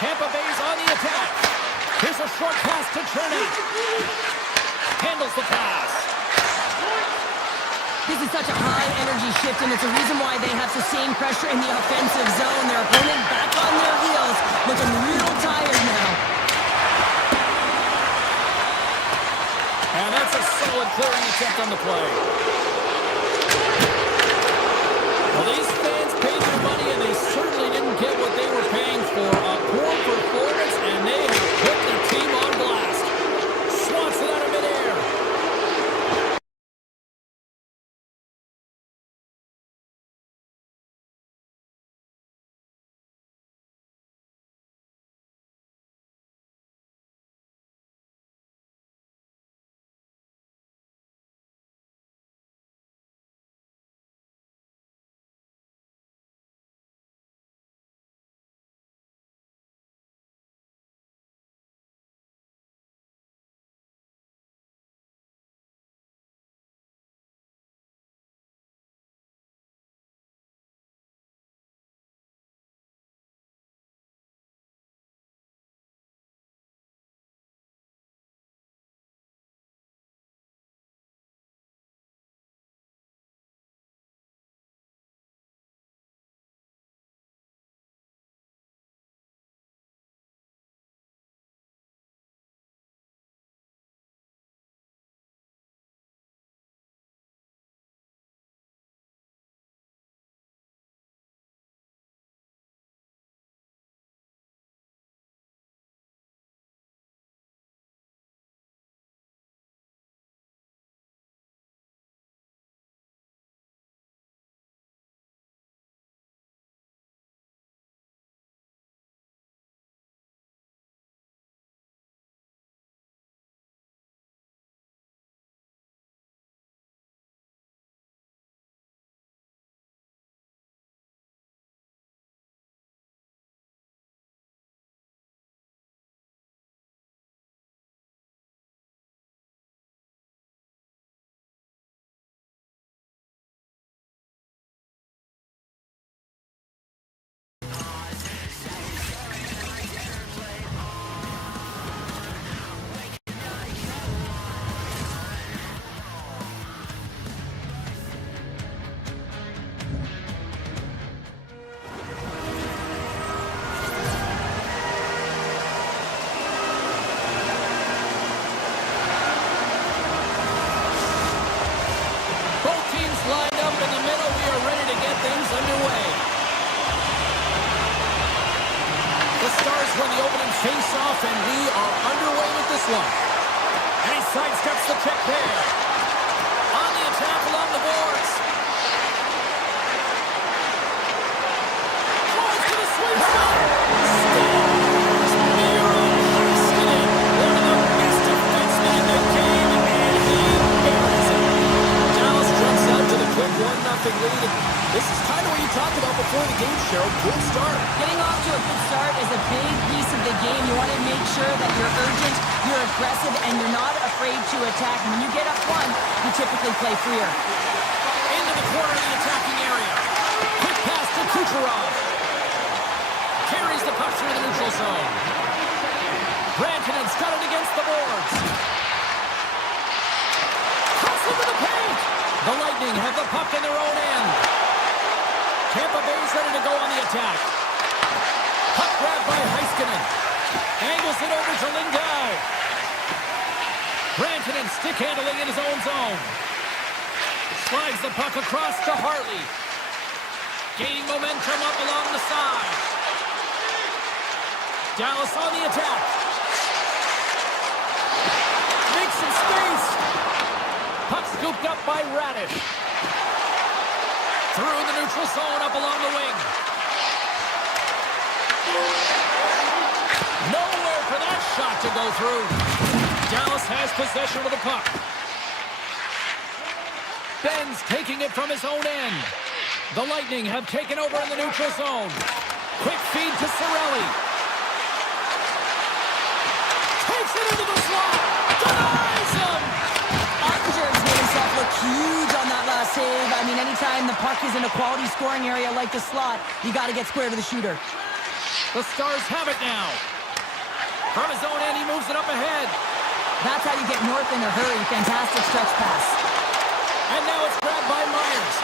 Tampa Bay's on the attack. Here's a short pass to Chernak. Handles the pass. This is such a high-energy shift, and it's a reason why they have sustained pressure in the offensive zone. Their opponent back on their heels, looking real tired now. And that's a solid clearing attempt on the play. Well, these fans paid their money, and they certainly didn't get what they were paying for. A poor performance, and they have put their team on blast. Swats it out of midair. win the opening face-off, and we are underway with this one. And he sidesteps the check there. On the attack along the boards. Tries to the sweet spot. Scores! Miro Hasky, one of the best defensemen in the game, and he buries it. Dallas jumps out to the quick 1-0 lead. This is kind of what you talked about before the game, Cheryl. Good start. Getting off to a good start is a big piece of the game. You want to make sure that you're urgent, you're aggressive, and you're not afraid to attack. And when you get up one, you typically play freer. Into the corner of the attacking area. Quick pass to Kucherov. Carries the puck through the neutral zone. Rantanen's got it against the boards. Cuts into the paint. The Lightning have the puck in their own end. Tampa Bay's ready to go on the attack. Puck grabbed by Heiskanen. Angles it over to Lindau. Rantanen stick handling in his own zone. Slides the puck across to Hartley. Gaining momentum up along the side. Dallas on the attack. Makes some space. Puck scooped up by Radish. Through the neutral zone up along the wing. Nowhere for that shot to go through. Dallas has possession of the puck. Ben's taking it from his own end. The Lightning have taken over in the neutral zone. Quick feed to Cirelli. Takes it into the slot. Denies him. Ottinger's made himself look huge on that last save. I mean, anytime the puck is in a quality scoring area like the slot, you got to get square to the shooter. The Stars have it now. From his own end, he moves it up ahead. That's how you get north in a hurry. Fantastic stretch pass. And now it's grabbed by Myers.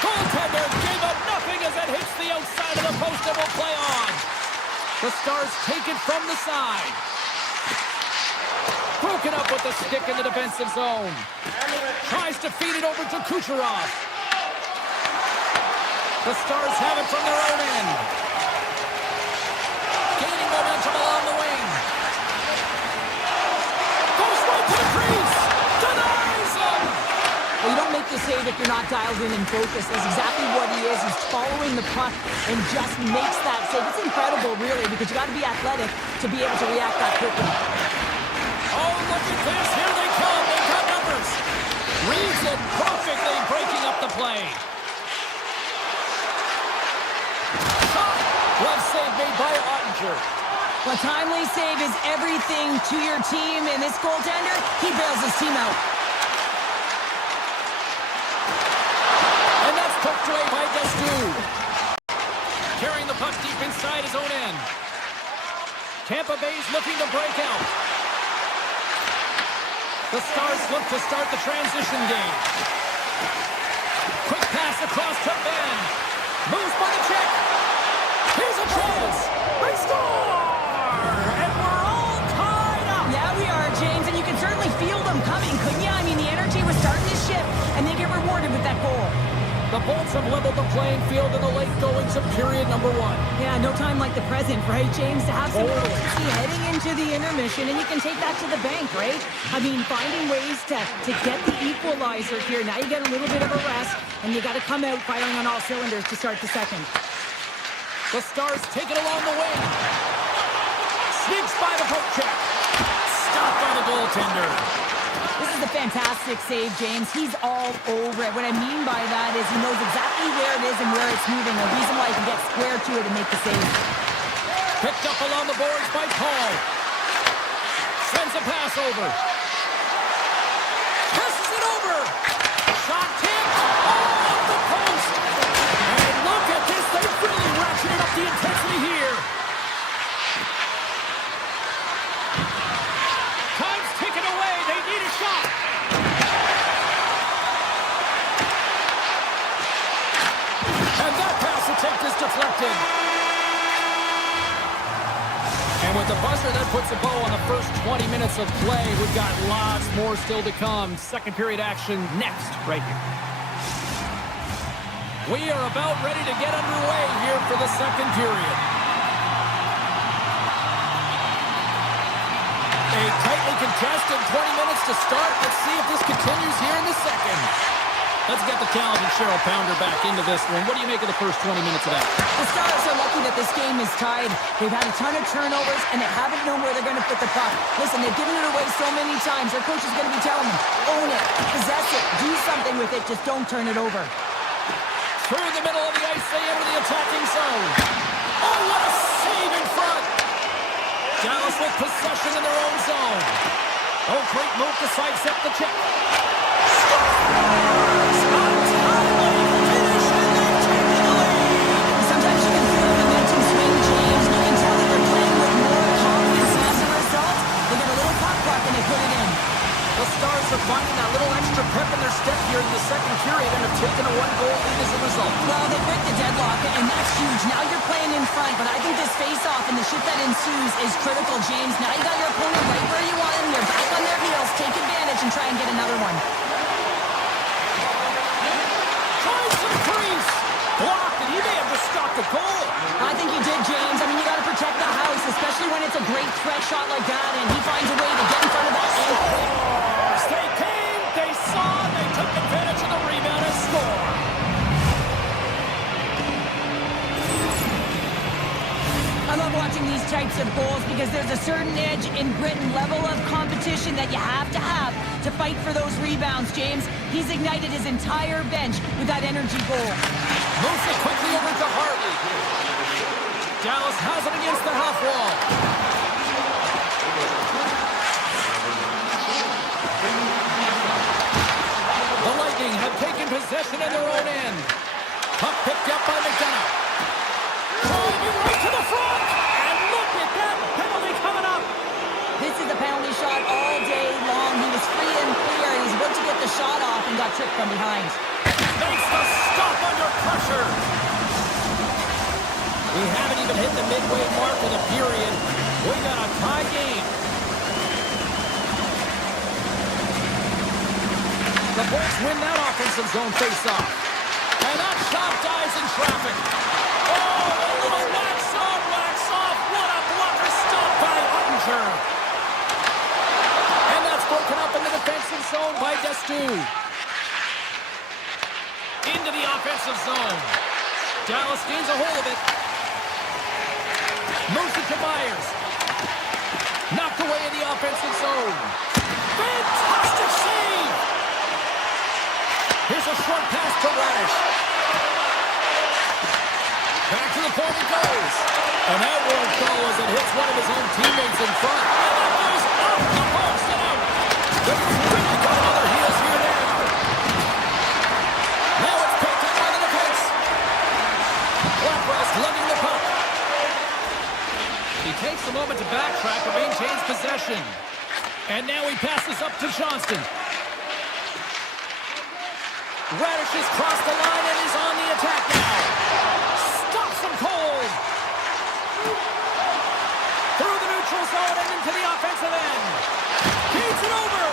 Goaltender gave up nothing as it hits the outside of the post and will play on. The Stars take it from the side. Broken up with the stick in the defensive zone. Tries to feed it over to Kucherov. The Stars have it from their own end. Gaining momentum along the wing. Goes right to the crease. Denies him. Well, you don't make the save if you're not dialed in and focused. That's exactly what he is. He's following the puck and just makes that save. It's incredible, really, because you got to be athletic to be able to react that quickly. Oh, look at this. Here they come. They've got numbers. Reads it perfectly, breaking up the play. Shot. Glove save made by Ottinger. A timely save is everything to your team, and this goaltender, he bails his team out. And that's tucked away by Destu. Carrying the puck deep inside his own end. Tampa Bay's looking to break out. The Stars look to start the transition game. Quick pass across to Ben. Moves by the check. Here's a chance. They score! And we're all tied up. Yeah, we are, James, and you can certainly feel them coming, couldn't you? I mean, the energy was starting to shift, and they get rewarded with that goal. The Bolts have leveled the playing field in the late goings of period number 1. Yeah, no time like the present, right, James? To have some urgency heading into the intermission, and you can take that to the bank, right? I mean, finding ways to get the equalizer here. Now you get a little bit of a rest, and you got to come out firing on all cylinders to start the second. The Stars take it along the wing. Sneaks by the poke check. Stopped by the goaltender. This is a fantastic save, James. He's all over it. What I mean by that is he knows exactly where it is and where it's moving. A reason why he can get square to it and make the save. Picked up along the boards by Paul. Sends a pass over. Passes it over. Shot tipped. Off the post. And look at this. They've really ratcheted up the intensity here. Time's ticking away. They need a shot. And that pass attempt is deflected. And with the buzzer, that puts a bow on the first 20 minutes of play. We've got lots more still to come. Second period action next, right here. We are about ready to get underway here for the second period. Tightly contested, 20 minutes to start. Let's see if this continues here in the second. Let's get the talented Cheryl Pounder back into this one. What do you make of the first 20 minutes of that? The Stars are lucky that this game is tied. They've had a ton of turnovers, and they haven't known where they're going to put the puck. Listen, they've given it away so many times. Their coach is going to be telling them, own it, possess it, do something with it, just don't turn it over. Through the middle of the ice, they enter the attacking zone. Oh, what a save in front! Dallas with possession in their own zone. Oh, great move to sidestep the check. Scores! Untimely finish, and they've taken the lead! Sometimes you can feel the momentum swing, James. You can tell that they're playing with more confidence, and as a result, they get a little puck and they put it in. The Stars are finding that little extra pep in their step here in the second period and have taken a one-goal lead as a result. Well, they break the deadlock, and that's huge. Now you're playing in front, but I think this face-off and the shift that ensues is critical, James. Now you got your opponent right where you want him. They're back on their heels. Take advantage and try and get another one. Tries to the crease. Blocked, and he may have just stopped the goal. I think you did, James. I mean, you got to protect the house, especially when it's a great threat shot like that, and he finds a way to get in front of that. They came, they saw, they took advantage of the rebound and scored. I love watching these types of goals because there's a certain edge in grit and level of competition that you have to fight for those rebounds, James. He's ignited his entire bench with that energy goal. Moves it quickly over to Hartley. Dallas has it against the half wall. The Lightning have taken possession in their own end. Puck picked up by McDonough. Driving right to the front. And look at that penalty coming up. This is a penalty shot all day long. He was free and clear, and he's about to get the shot off and got tripped from behind. Makes the stop under pressure. We haven't even hit the midway mark of the period. We got a tie game. The Bolts win that offensive zone faceoff. And that shot dies in traffic. Oh, a little wax on, wax off. What a blocker stop by Ottinger. And that's broken up in the defensive zone by Destu. Into the offensive zone. Dallas gains a hold of it. Moves it to Myers. Knocked away in the offensive zone. Fantastic save! Here's a short pass to Radish. Back to the point it goes. And that won't go as it hits one of his own teammates in front. And that goes off the post and out. They've really got another heels here now. Now it's picked up by the defense. Blackwell's lugging the puck. He takes a moment to backtrack and maintains possession. And now he passes up to Johnston. Radish has crossed the line and is on the attack now. Stops him cold. Through the neutral zone and into the offensive end. Keeps it over.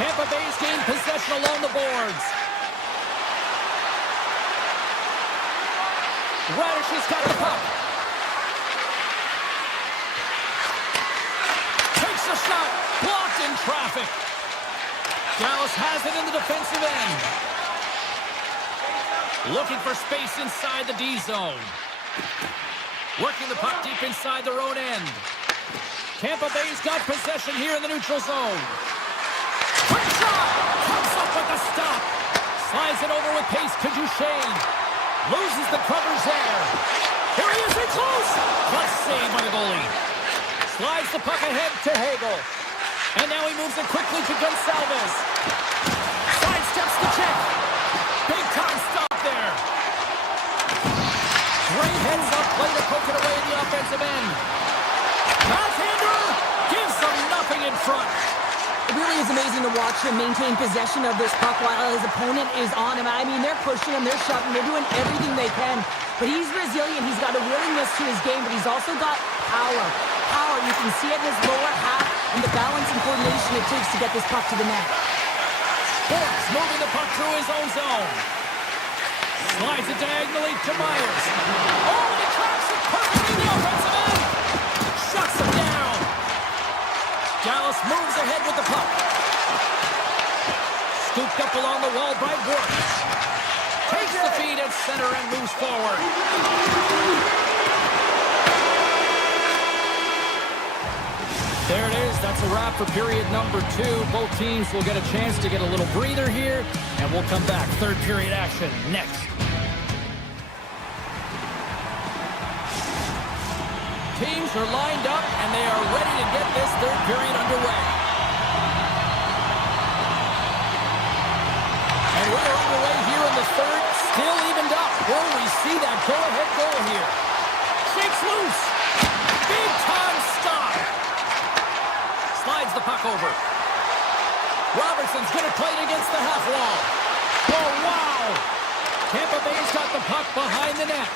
Tampa Bay's gained possession along the boards. Radish has got the puck. Takes a shot. Blocked in traffic. Dallas has it in the defensive end. Looking for space inside the D zone. Working the puck deep inside their own end. Tampa Bay's got possession here in the neutral zone. Quick shot! Comes up with the stop. Slides it over with pace to Duchesne. Loses the covers there. Here he is in close. Plus save by the goalie. Slides the puck ahead to Hagel. And now he moves it quickly to Gonsalves. Sidesteps the check. Big time stop there. Great heads-up play to poke it away in the offensive end. Backhander gives them nothing in front. It really is amazing to watch him maintain possession of this puck while his opponent is on him. I mean, they're pushing him, they're shoving, they're doing everything they can. But he's resilient. He's got a willingness to his game, but he's also got power. Power, you can see it in his lower half and the balance and coordination it takes to get this puck to the net. Borks moving the puck through his own zone. Slides it diagonally to Myers. Oh, he tracks it perfectly in the offensive end. Shuts him down. Dallas center and moves forward. There it is. That's a wrap for period number 2. Both teams will get a chance to get a little breather here, and we'll come back. Third period action next. Teams are lined up, and they are ready to get this third period underway. And we are underway here in the third, still evened up. Will we see that go-ahead goal here? Shakes loose. Big-time stop. Slides the puck over. Robertson's going to play it against the half wall. Oh, wow. Tampa Bay's got the puck behind the net.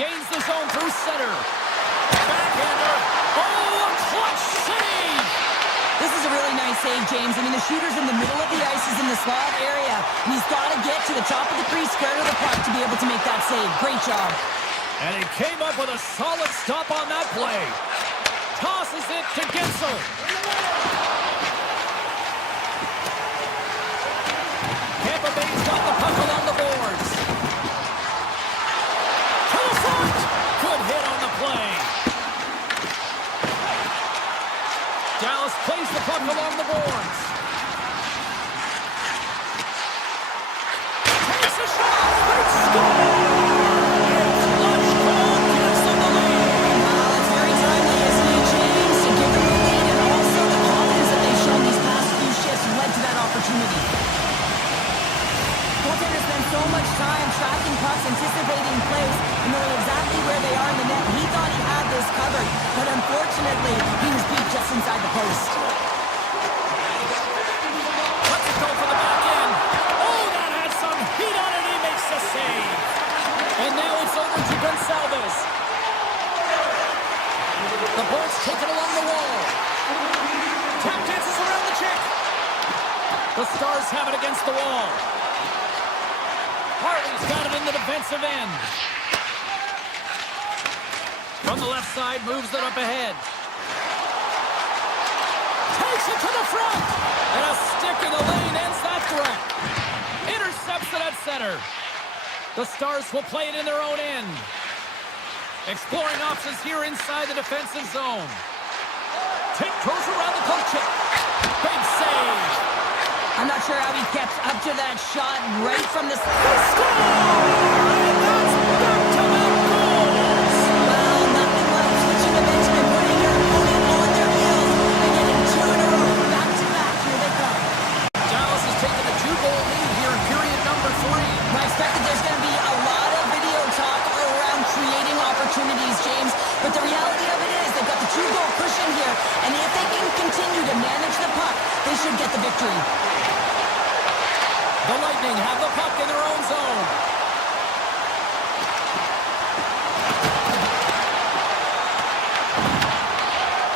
Gains the zone through center. Backhander. Oh, a clutch save. This is a really nice save, James. I mean, the shooter's in the middle of the ice. He's in the slot area. And he's got to get to the top of the crease, square to the puck to be able to make that save. Great job. And he came up with a solid stop on that play. Tosses it to Gensel. Tampa Bay's got the puck along the boards. To the front. Good hit on the play. Dallas plays the puck along the boards. Takes a shot. Big score. Clutch goal gives them the lead. Wow, it's very timely, isn't it, James? To give them the lead, and also the confidence that they've shown these past few shifts led to that opportunity. Goaltender spent so much time tracking pucks, anticipating plays, and knowing exactly where they are in the net. He thought he had this covered, but unfortunately, he was beat just inside the post. Let's go for the back end. Oh, that had some heat on it. He makes the save. And now it's over to Gonsalves. The boards taken along the wall. Tap dances around the chick. The Stars have it against the wall. Harley's got it in the defensive end. From the left side, moves it up ahead. Takes it to the front. And a stick in the lane ends that threat. Intercepts it at center. The Stars will play it in their own end. Exploring options here inside the defensive zone. Tiptoes around the poke check. Big save. I'm not sure how he kept up to that shot right from the... Score! And that's back-to-back goals. Well, nothing like switching momentum and putting your opponent on their heels and getting 2 in a row. Back-to-back, here they come. Dallas has taken a 2-goal lead here in period number 3. I expect that there's going to be a lot of video talk around creating opportunities, James. But the reality of it is they've got the 2-goal cushion here, and if they can continue to manage the puck, they should get the victory. The Lightning have the puck in their own zone.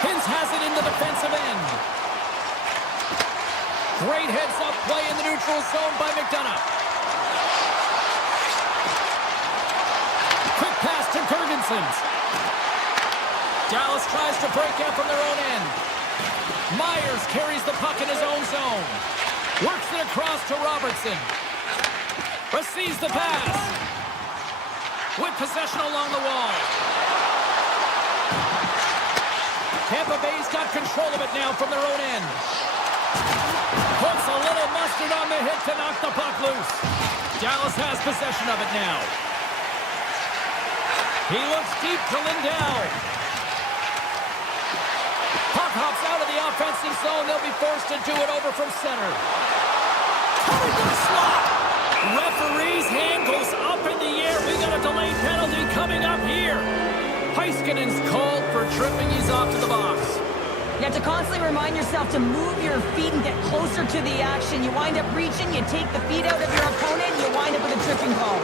Hins has it in the defensive end. Great heads-up play in the neutral zone by McDonough. Quick pass to Gergensen. Dallas tries to break out from their own end. Myers carries the puck in his own zone. Works it across to Robertson. Receives the pass. With possession along the wall. Tampa Bay's got control of it now from their own end. Puts a little mustard on the hit to knock the puck loose. Dallas has possession of it now. He looks deep to Lindell. Puck hops out of the offensive zone. They'll be forced to do it over from center. Coming to the slot. Referee's hand goes up in the air. We got a delayed penalty coming up here. Heiskanen's called for tripping. He's off to the box. You have to constantly remind yourself to move your feet and get closer to the action. You wind up reaching, you take the feet out of your opponent, and you wind up with a tripping call.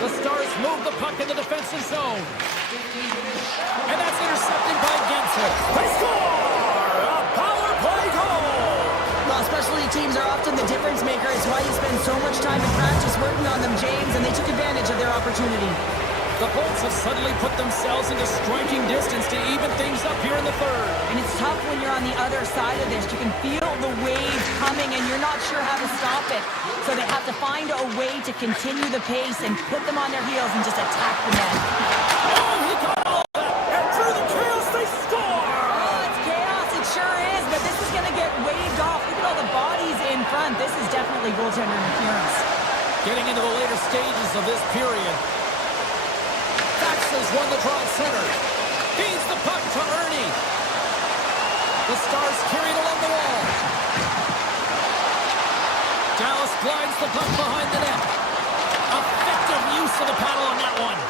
The Stars move the puck in the defensive zone. And that's intercepted by Gensel. They score! A power play goal! Well, specialty teams are often the difference maker. It's why you spend so much time in practice working on them, James, and they took advantage of their opportunity. The Bolts have suddenly put themselves into striking distance to even things up here in the third. And it's tough when you're on the other side of this. You can feel the wave coming, and you're not sure how to stop it. So they have to find a way to continue the pace and put them on their heels and just attack the net. Oh, he got all that! And through the chaos, they score! Oh, it's chaos. It sure is, but this is going to get waved off. Look at all the bodies in front. This is definitely goaltender interference. Getting into the later stages of this period. Has won the draw at center. Feeds the puck to Ernie. The Stars carried along the wall. Dallas glides the puck behind the net. Effective use of the paddle on that one.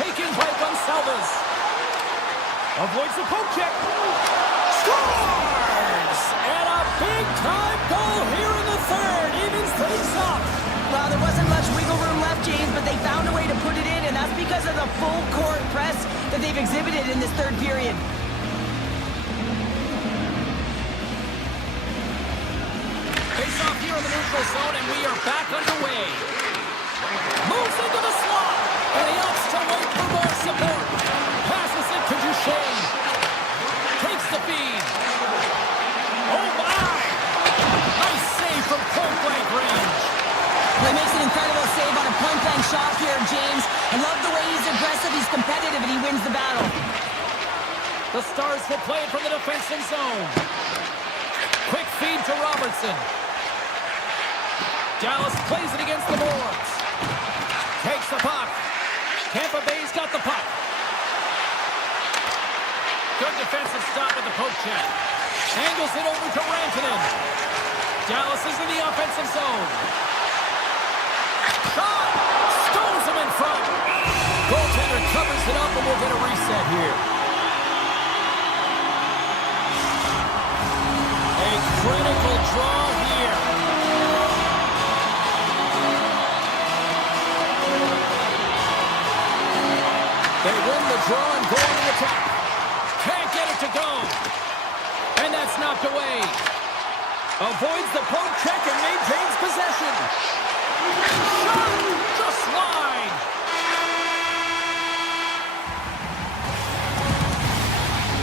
Taken by Gonsalves. Avoids the poke check. Scores! And a big-time goal here in the third. Evens things up. Well, there wasn't much wiggle room left, James, but they found a way to put it in, and that's because of the full court press that they've exhibited in this third period. Face off here in the neutral zone, and we are back underway. Moves into the slot, and he opts to wait for more support. Passes it to Duchesne. Takes the feed. Oh, my! Nice save from point-blank range. He makes an incredible save on a point-blank shot here, James. I love the way he's aggressive, he's competitive, and he wins the battle. The Stars will play it from the defensive zone. Quick feed to Robertson. Dallas plays it against the boards. Takes the puck. Tampa Bay's got the puck. Good defensive stop with the poke check. Angles it over to Rantanen. Dallas is in the offensive zone. Shot! Stones him in front. Goaltender covers it up, and we'll get a reset here. A critical draw here. They win the draw and go on the attack. Can't get it to go. And that's knocked away. Avoids the poke check and maintains possession. Shot! Just wide!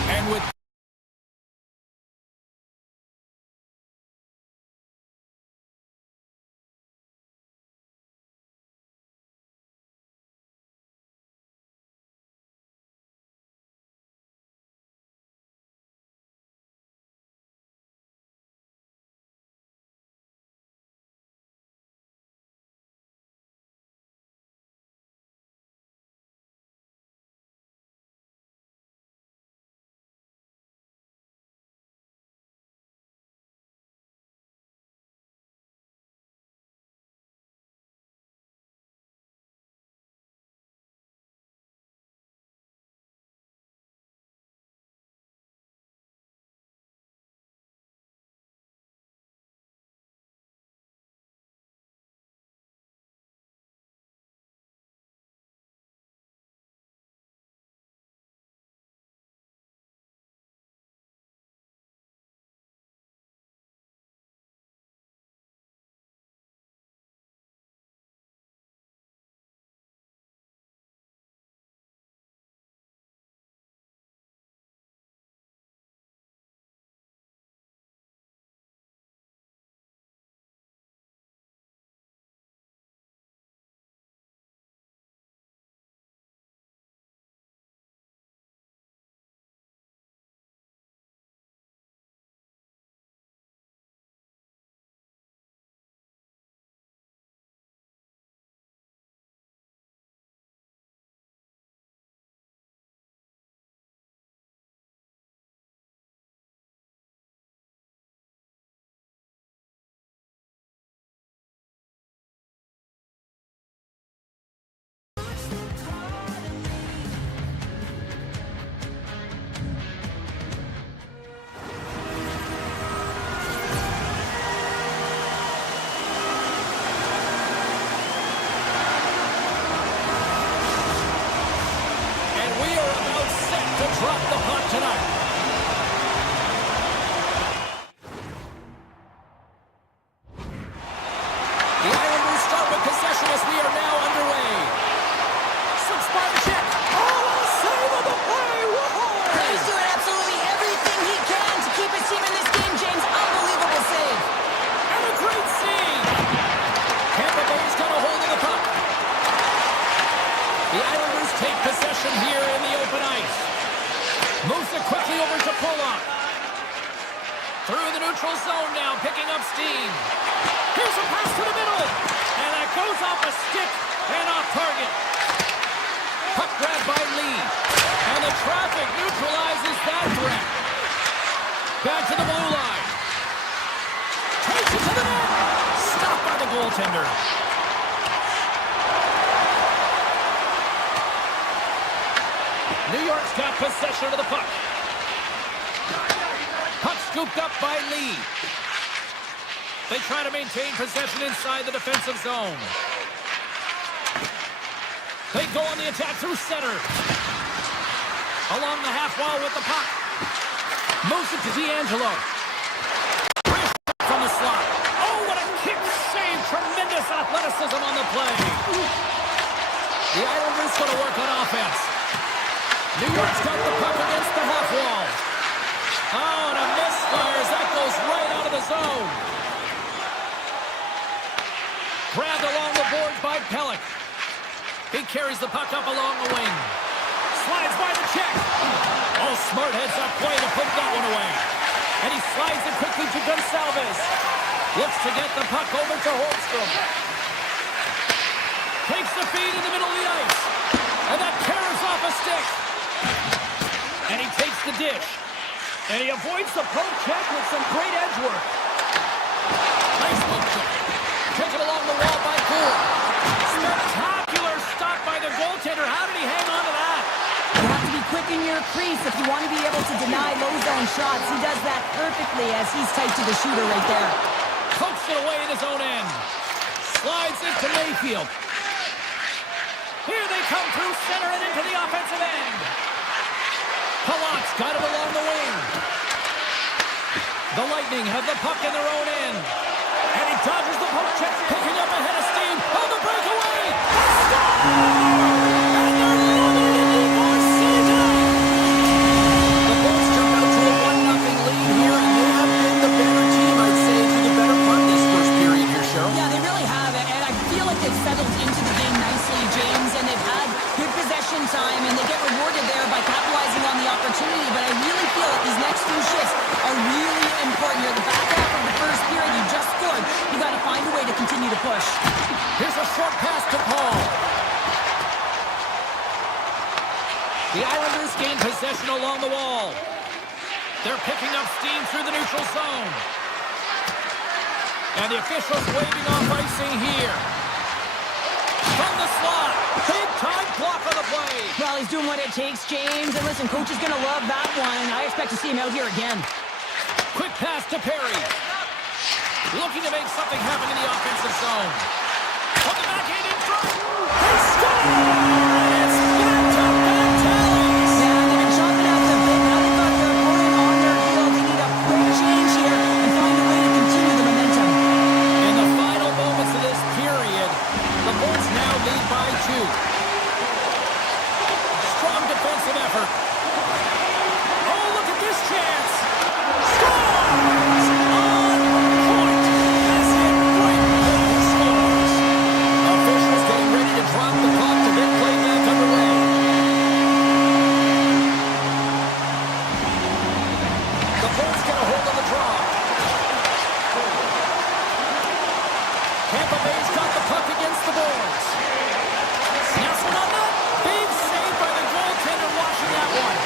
And with drop the puck tonight. The Islanders start with possession as we are now underway. Some spot The Islanders take possession here in the open ice. Moves it quickly over to Pollock. Through the neutral zone now, picking up steam. Here's a pass to the middle. And that goes off a stick and off target. Puck grabbed by Lee. And the traffic neutralizes that threat. Back to the blue line. Takes it to the net. Stopped by the goaltender. New York's got possession of the puck. Puck scooped up by Lee. They try to maintain possession inside the defensive zone. They go on the attack through center. Along the half wall with the puck. Moves it to D'Angelo. From the slot. Oh, what a kick save. Tremendous athleticism on the play. The Islanders going to work on offense. New York's got the puck against the half wall. Oh, and a misfire as that goes right out of the zone. Grabbed along the boards by Pellick. He carries the puck up along the wing. Slides by the check. Oh, smart heads up play to put that one away. And he slides it quickly to Gonsalves. Looks to get the puck over to Holmstrom. Takes the feed in the middle of the ice. And that tears off a stick. And he takes the dish. And he avoids the poke check with some great edge work. Nice poke check. Taken along the wall by Gould. Spectacular stop by the goaltender. How did he hang on to that? You have to be quick in your crease if you want to be able to deny low zone shots. He does that perfectly as he's tight to the shooter right there. Pokes it away in his own end. Slides it to Mayfield. Here they come through center and into the offensive end. Pollock's got it along the wing. The Lightning have the puck in their own end. And he dodges the poke check, picking up ahead of steam. On the breakaway! Score! And they're loving it anymore season! The Bulls jump out to a 1-0 lead here, and they have been the better team, I'd say, for the better part of this first period here, Cheryl. Yeah, they really have it, and I feel like they've settled into the game nicely, James, and they've had good possession time, and they get rewarded there by capitalizing on the opportunity, but I really feel that these next few shifts are really important. You're the back half of the first period, you just scored. You got to find a way to continue to push. Here's a short pass to Paul. The Islanders gain possession along the wall. They're picking up steam through the neutral zone. And the officials waving off icing here. From the slot. Big time block on the play. Well, he's doing what it takes, James. And listen, coach is going to love that one. I expect to see him out here again. Quick pass to Perry. Looking to make something happen in the offensive zone. On the backhand in front. They score! It's back-to-back tallies. Yeah, they've been chopping out the bit. Now they've got their opponent on their heel. They need a quick change here and find a way to continue the momentum. In the final moments of this period, the Bulls now lead by 2. Strong defensive effort. Oh, look at this chance. Scores! On point. That's it. Right there. Scores. Officials getting ready to drop the puck to get play back underway. The Bulls get a hold of the draw. Tampa Bay's got the puck against the boards. Snaps one on that. Big save by the goaltender watching that one.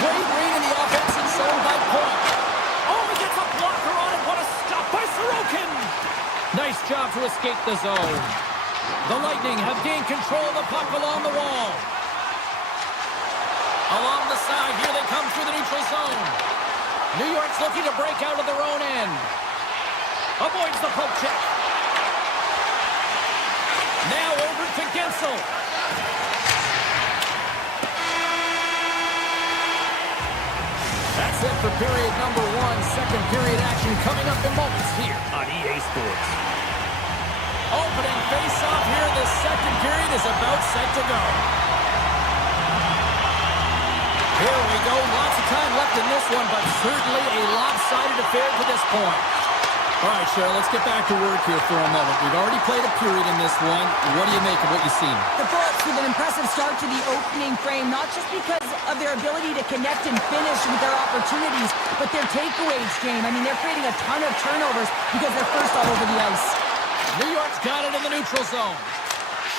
Great read in the offensive zone by Point. Oh, he gets a blocker on it. What a stop by Sorokin. Nice job to escape the zone. The Lightning have gained control of the puck along the wall. Along the side, here they come through the neutral zone. New York's looking to break out of their own end. Avoids the poke check. Now over to Gensel. That's it for period number 1. Second period action coming up in moments here on EA Sports. Opening face-off here in the second period is about set to go. Here we go. Lots of time left in this one, but certainly a lopsided affair to this point. All right, Cheryl, let's get back to work here for a moment. We've already played a period in this one. What do you make of what you've seen? The Bullets with an impressive start to the opening frame, not just because of their ability to connect and finish with their opportunities, but their takeaways game. I mean, they're creating a ton of turnovers because they're first all over the ice. New York's got it in the neutral zone.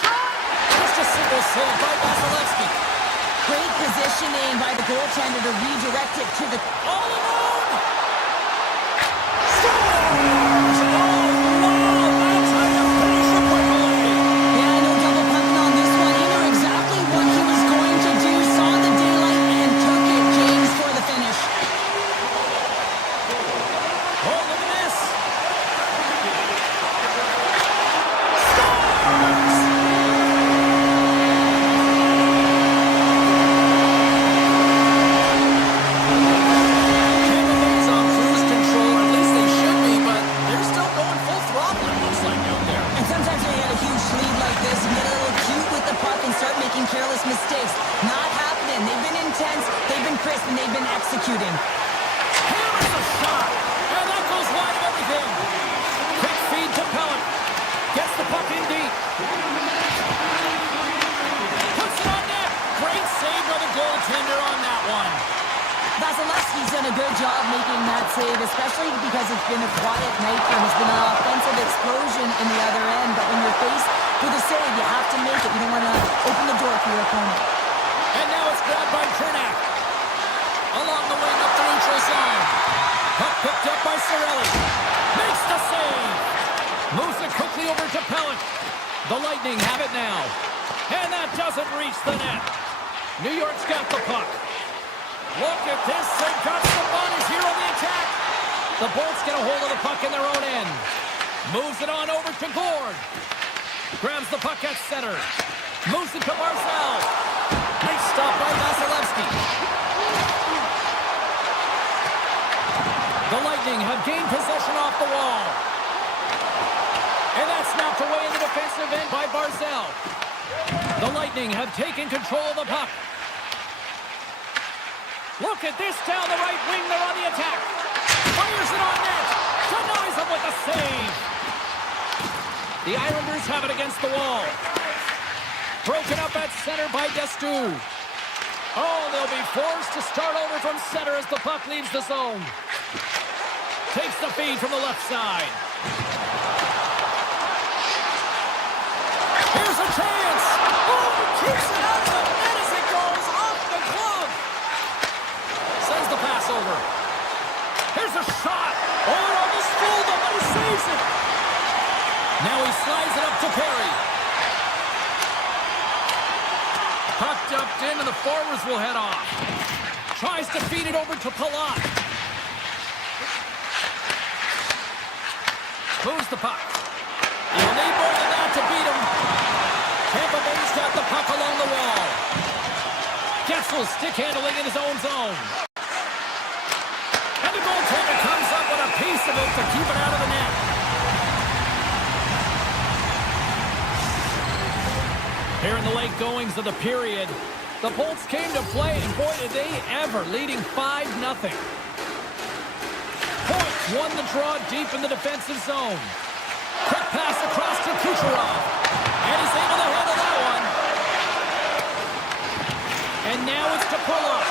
Just a single save by Vasilevsky. Great positioning by the goaltender to redirect it to the... All alone! Scores! Oh, wow! That's how you finish a breakaway. Yeah, no double pumping on this one. He knew exactly what he was going to do, saw the daylight, and took it, James, for the finish. Oh, look at this! Tampa Bay's on cruise control, or at least they should be, but they're still going full throttle, it looks like, out there. And sometimes when you get a huge lead like this, you get a little cute with the puck and start making careless mistakes. Not happening. They've been intense, they've been crisp, and they've been executing. Hammers a shot, and that goes wide of everything. Quick feed to Pellet. Gets the puck in deep. Puts it on net. Great save by the goaltender on that one. Vasilevsky's done a good job making that save, especially because it's been a quiet night for him. It's been an offensive explosion in the other end, but when you're faced with a save, you have to make it. You don't want to open the door for your opponent. And now it's grabbed by Cernak. Along the wing up the neutral zone. Puck picked up by Cirelli. Makes the save. Moves it quickly over to Pellet. The Lightning have it now. And that doesn't reach the net. New York's got the puck. Look at this. They've got Sabonis here on the attack. The Bolts get a hold of the puck in their own end. Moves it on over to Gord. Grabs the puck at center. Moves it to Barzal. Nice stop by Vasilevsky. The Lightning have gained possession off the wall. And that's knocked away in the defensive end by Barzal. The Lightning have taken control of the puck. Look at this down the right wing. They're on the attack. Fires it on net. Denies him with a save. The Islanders have it against the wall. Broken up at center by Destu. Oh, they'll be forced to start over from center as the puck leaves the zone. Takes the feed from the left side. Here's a chance. Oh, keeps it out of the net as it goes off the glove. Sends the pass over. Here's a shot. Oh, it almost fooled him, but he saves it. Now he slides it up to Perry. Puck dumped in, and the forwards will head off. Tries to feed it over to Palat. Moves the puck. You'll need more than that to beat him. Tampa Bay's got the puck along the wall. Gessel stick handling in his own zone. And the goaltender comes up with a piece of it to keep it out of the net. Here in the late goings of the period, the Bolts came to play, and boy, did they ever, leading 5-0. Point won the draw deep in the defensive zone. Quick pass across to Kucherov. And he's able to handle that one. And now it's to Pulock.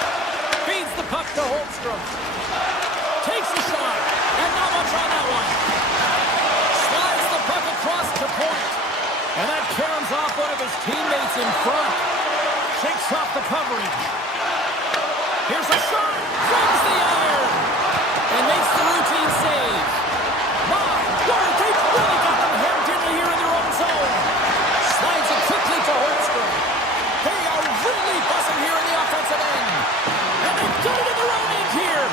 Feeds the puck to Holmstrom. Takes a shot. And not much on that one. Slides the puck across to Point. And that caroms off one of his teammates in front. Shakes off the coverage. Here's a shot. Rings the iron. And makes the routine save. My word, they've really got them hemmed in here in their own zone. Slides it quickly to Holmstrom. They are really buzzing here in the offensive end. And they've got it in their own end here.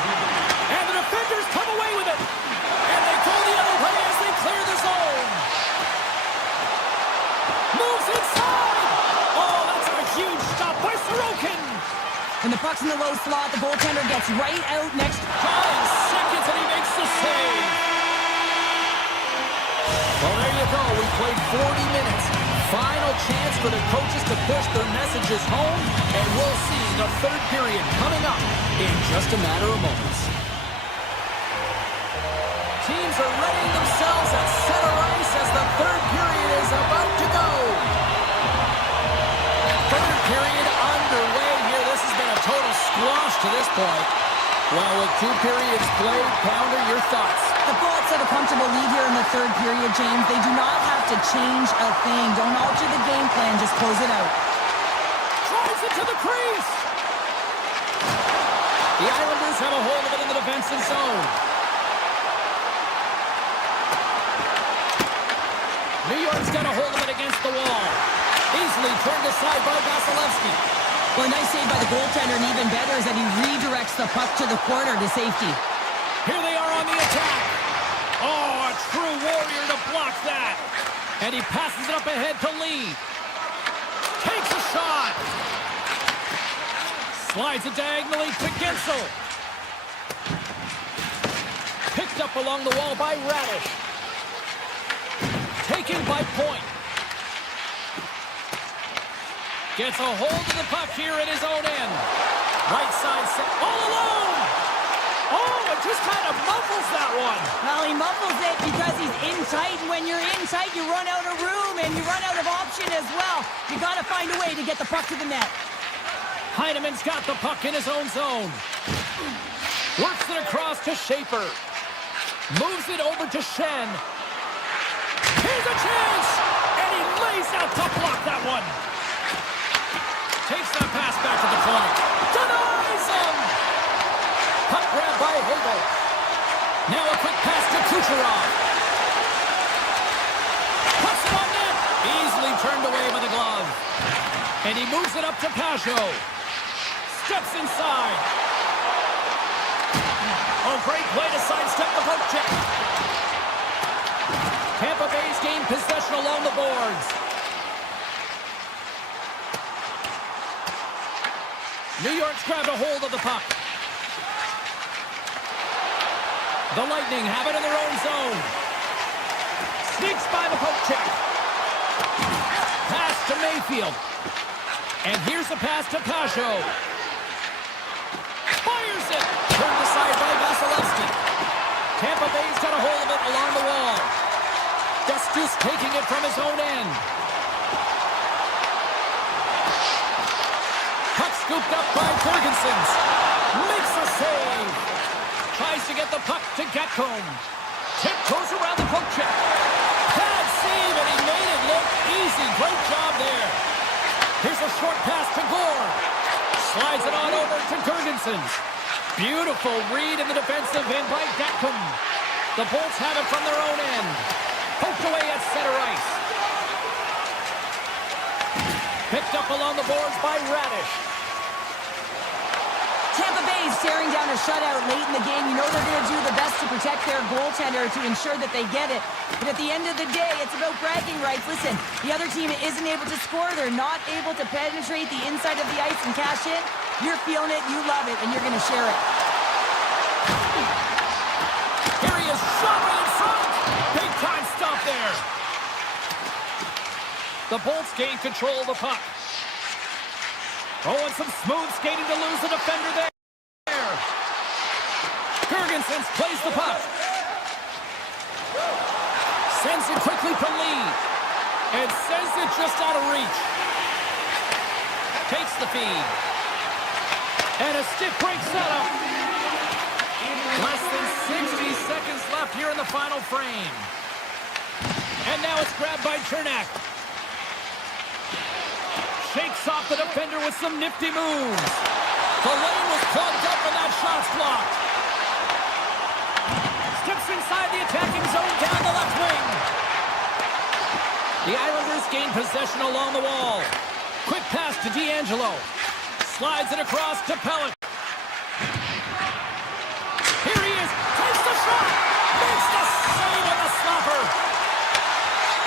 And the defenders come away with it. And they go the other way as they clear the zone. Moves inside. Oh, that's a huge stop by Sorokin. When the puck's in the low slot, the goaltender gets right out next. 5 seconds and he makes the save. Well, there you go. We played 40 minutes. Final chance for the coaches to push their messages home, and we'll see the third period coming up in just a matter of moments. Teams Islanders are readying themselves at center ice as the third period is about to go. Third period underway here. This has been a total squash to this point. Well, with 2 periods played, Pounder, your thoughts? The Bullets have a comfortable lead here in the third period, James. They do not have to change a thing. Don't alter the game plan. Just close it out. Drives it to the crease. The Islanders have a hold of it in the defensive zone. New York's got a hold of it against the wall. Easily turned aside by Vasilevsky. Well, a nice save by the goaltender, and even better is that he redirects the puck to the corner to safety. Here they are on the attack. Oh, a true warrior to block that. And he passes it up ahead to Lee. Takes a shot. Slides it diagonally to Gensel. Picked up along the wall by Radish. Taken by Point. Gets a hold of the puck here at his own end. Right side set. All alone! Oh, it just kind of muffles that one. Well, he muffles it because he's in tight, and when you're in tight, you run out of room, and you run out of option as well. You got to find a way to get the puck to the net. Heineman's got the puck in his own zone. Works it across to Schaefer. Moves it over to Shen. Here's a chance! And he lays out to block that one. Takes that pass back to the point. Denies him! Puck grab by Hagel. Now a quick pass to Kucherov. Puts it on net. Easily turned away by the glove. And he moves it up to Pajot. Steps inside. Oh, great play to sidestep the poke check. Tampa Bay's gained possession along the boards. New York's grabbed a hold of the puck. The Lightning have it in their own zone. Sneaks by the poke check. Pass to Mayfield. And here's the pass to Pajot. Fires it. Turned aside by Vasilevsky. Tampa Bay's got a hold of it along the wall. Destus taking it from his own end. Puck scooped up by Ferguson's. Makes a save. Tries to get the puck to Gatcomb. Tiptoes around the poke check. Bad save, and he made it look easy. Great job there. Here's a short pass to Gore. Slides it on over to Gergensen. Beautiful read in the defensive end by Gatcomb. The Bolts have it from their own end. Poked away at center ice. Picked up along the boards by Radish. Tampa Bay is staring down a shutout late in the game. You know they're going to do the best to protect their goaltender to ensure that they get it. But at the end of the day, it's about bragging rights. Listen, the other team isn't able to score. They're not able to penetrate the inside of the ice and cash in. You're feeling it, you love it, and you're going to share it. Here he is, shot right in front. Big time stop there. The Bolts gain control of the puck. Oh, and some smooth skating to lose the defender there. Gergensen plays the puck. Sends it quickly to Lee. And sends it just out of reach. Takes the feed. And a stiff break setup. Less than 60 seconds left here in the final frame. And now it's grabbed by Chernak. Shakes off the defender with some nifty moves. The lane was plugged up and that shot's blocked. Steps inside the attacking zone down the left wing. The Islanders gain possession along the wall. Quick pass to D'Angelo. Slides it across to Pellet. Here he is. Takes the shot. Makes the save on the slapper.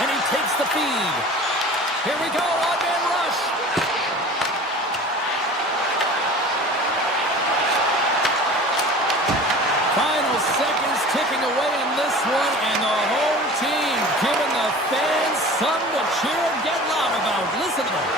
And he takes the feed. Here we go. Odd-man rush. Final seconds ticking away in this one. And the home team giving the fans something to cheer and get loud about. Listen to them.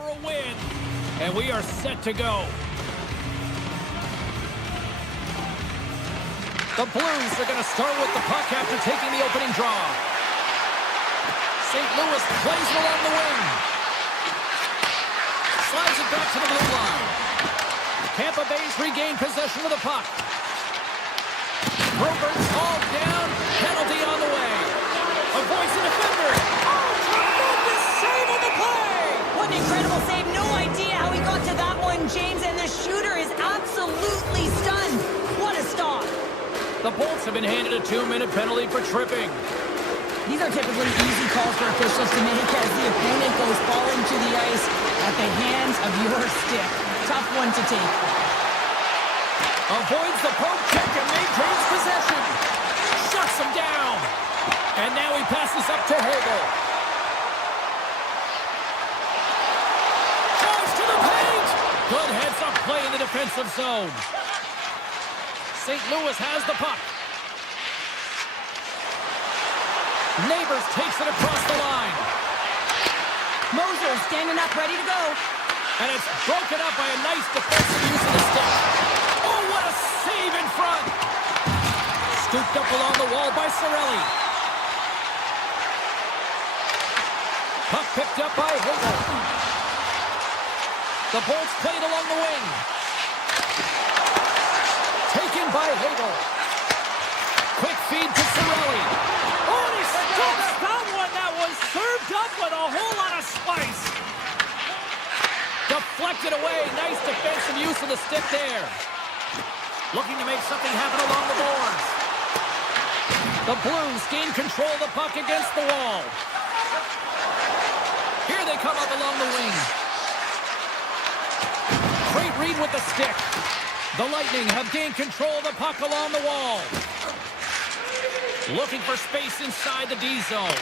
For a win, and we are set to go. The Blues are going to start with the puck after taking the opening draw. St. Louis plays it along the wing. Slides it back to the blue line. Tampa Bay's regained possession of the puck. Robert's hauled down. Penalty on the way. Avoids the defender. Oh, tremendous save on the play! What an incredible save. No idea how he got to that one, James, and the shooter is absolutely stunned. What a stop. The Bolts have been handed a 2-minute penalty for tripping. These are typically easy calls for officials to make as the opponent goes falling to the ice at the hands of your stick. Tough one to take. Avoids the poke check and maintains possession. Shuts him down. And now he passes up to Hagel. Goes to the paint. Good heads-up play in the defensive zone. St. Louis has the puck. Neighbors takes it across the line. Moser standing up, ready to go. And it's broken up by a nice defensive use of the stick. Oh, what a save in front. Scooped up along the wall by Cirelli. Puck picked up by Hagel. The Bolts played along the wing. Taken by Hagel. Quick feed to Cirelli. Oh, and he stops that one. That was served up with a whole lot of spice. Deflected away. Nice defensive use of the stick there. Looking to make something happen along the boards. The Blues gain control of the puck against the wall. Here they come up along the wing. Great read with the stick. The Lightning have gained control of the puck along the wall. Looking for space inside the D zone.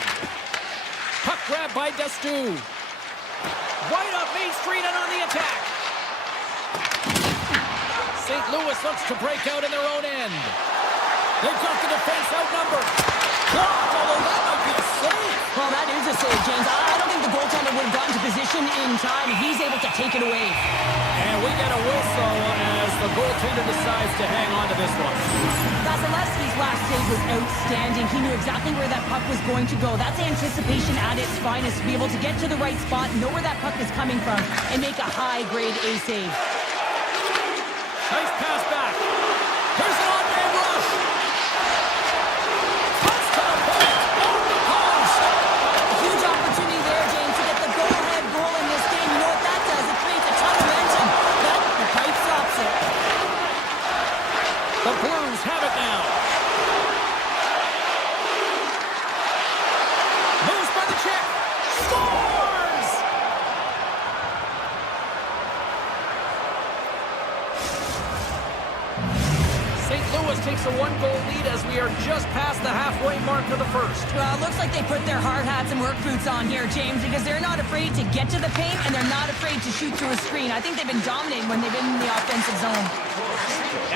Puck grab by Destu. Right up Main Street and on the attack. St. Louis looks to break out in their own end. They've got the defense outnumbered. Blocked, although that might be a save. Well, that is a save, James. I don't think the goaltender would have gotten to position in time. He's able to take it away. And we get a whistle as the goaltender decides to hang on to this one. Vasilevsky's last save was outstanding. He knew exactly where that puck was going to go. That's anticipation at its finest, to be able to get to the right spot, know where that puck is coming from, and make a high-grade A save. Nice pass back. Here's an on-man rush. Cuts to the point. On the post. A huge opportunity there, James, to get the go-ahead goal in this game. You know what that does? It creates a ton of momentum. But the pipe stops it. The Blues have it now. Moves by the check. Scores! St. Louis takes a one-goal lead as we are just past the halfway mark of the first. Well, it looks like they put their hard hats and work boots on here, James, because they're not afraid to get to the paint and they're not afraid to shoot through a screen. I think they've been dominating when they've been in the offensive zone.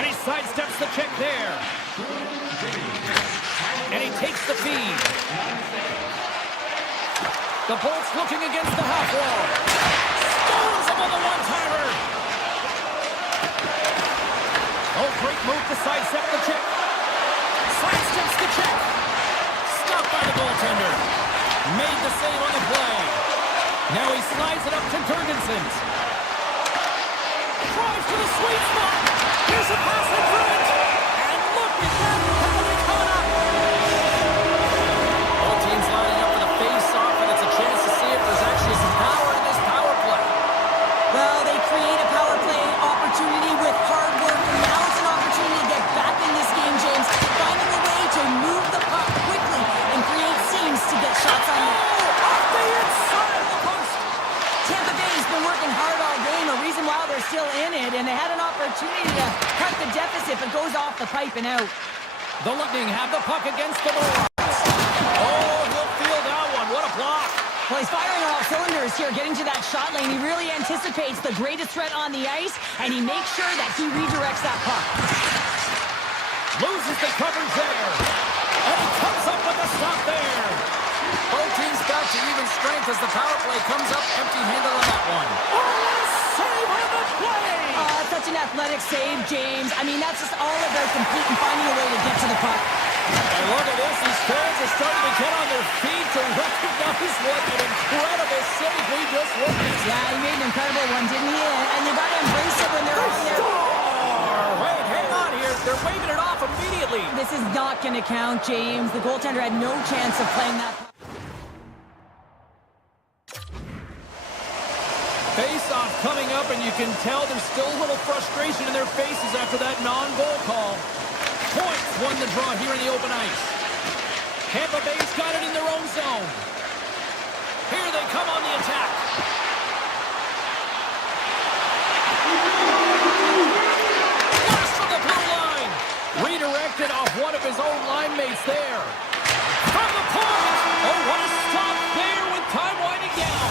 And he sidesteps the check there. And he takes the feed. The Bolts looking against the half wall. Stones him on the one-timer. Oh, great move to sidestep the check. Sidesteps the check. Stopped by the goaltender. Made the save on the play. Now he slides it up to Jurgensen. Drives to the sweet spot. Here's a pass in front. And look at that penalty coming up. Both teams lining up for the face-off, and it's a chance to see if there's actually some power in this power play. Well, they create a power play opportunity with hard work, and now it's an opportunity to get back in this game, James, finding a way to move the puck quickly and create seams to get shots on net. Off the inside of the post. Tampa Bay's been working hard all game. A reason why they're and they had an opportunity to cut the deficit, but goes off the pipe and out. The Lightning have the puck against the boards. Oh, he'll feel that one. What a block. Well, he's firing on all cylinders here, getting to that shot lane. He really anticipates the greatest threat on the ice, and he makes sure that he redirects that puck. Loses the coverage there. And he comes up with a stop there. Both teams back to even strength as the power play comes up empty-handed on that one. Oh, save on the play. Such an athletic save, James. I mean, that's just all about completing, finding a way to get to the puck. And look at this. These fans are starting to get on their feet to recognize what an incredible save we just witnessed. Yeah, he made an incredible one, didn't he? And you got to embrace it when they're on there. Wait, hang on here. They're waving it off immediately. This is not going to count, James. The goaltender had no chance of playing that puck. Face-off coming up, and you can tell there's still a little frustration in their faces after that non-goal call. Points won the draw here in the open ice. Tampa Bay's got it in their own zone. Here they come on the attack. Blast from the blue line. Redirected off one of his own line mates there. From the point. Oh, what a stop there with time winding down.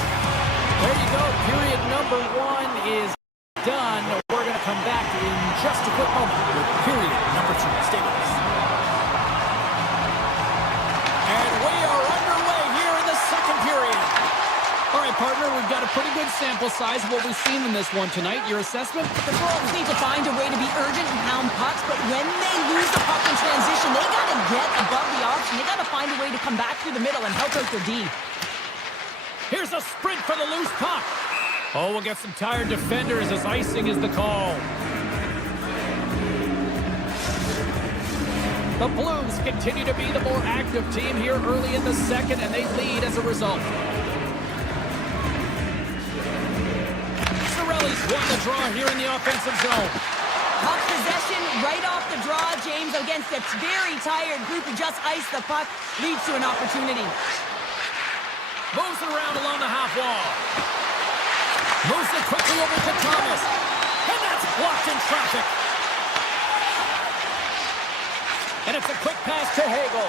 There you go. Period number 1 is done. We're going to come back in just a quick moment with period number 2. Stay with us. And we are underway here in the second period. All right, partner, we've got a pretty good sample size of what we've seen in this one tonight. Your assessment? The Bruins need to find a way to be urgent and pound pucks, but when they lose the puck in transition, they got to get above the option. They got to find a way to come back through the middle and help out their D. Here's a sprint for the loose puck. Oh, we'll get some tired defenders as icing is the call. The Blues continue to be the more active team here early in the second, and they lead as a result. Cirelli's won the draw here in the offensive zone. Puck possession right off the draw, James, against a very tired group who just iced the puck, leads to an opportunity. Moves it around along the half wall. Moves it quickly over to Thomas. And that's blocked in traffic. And it's a quick pass to Hagel.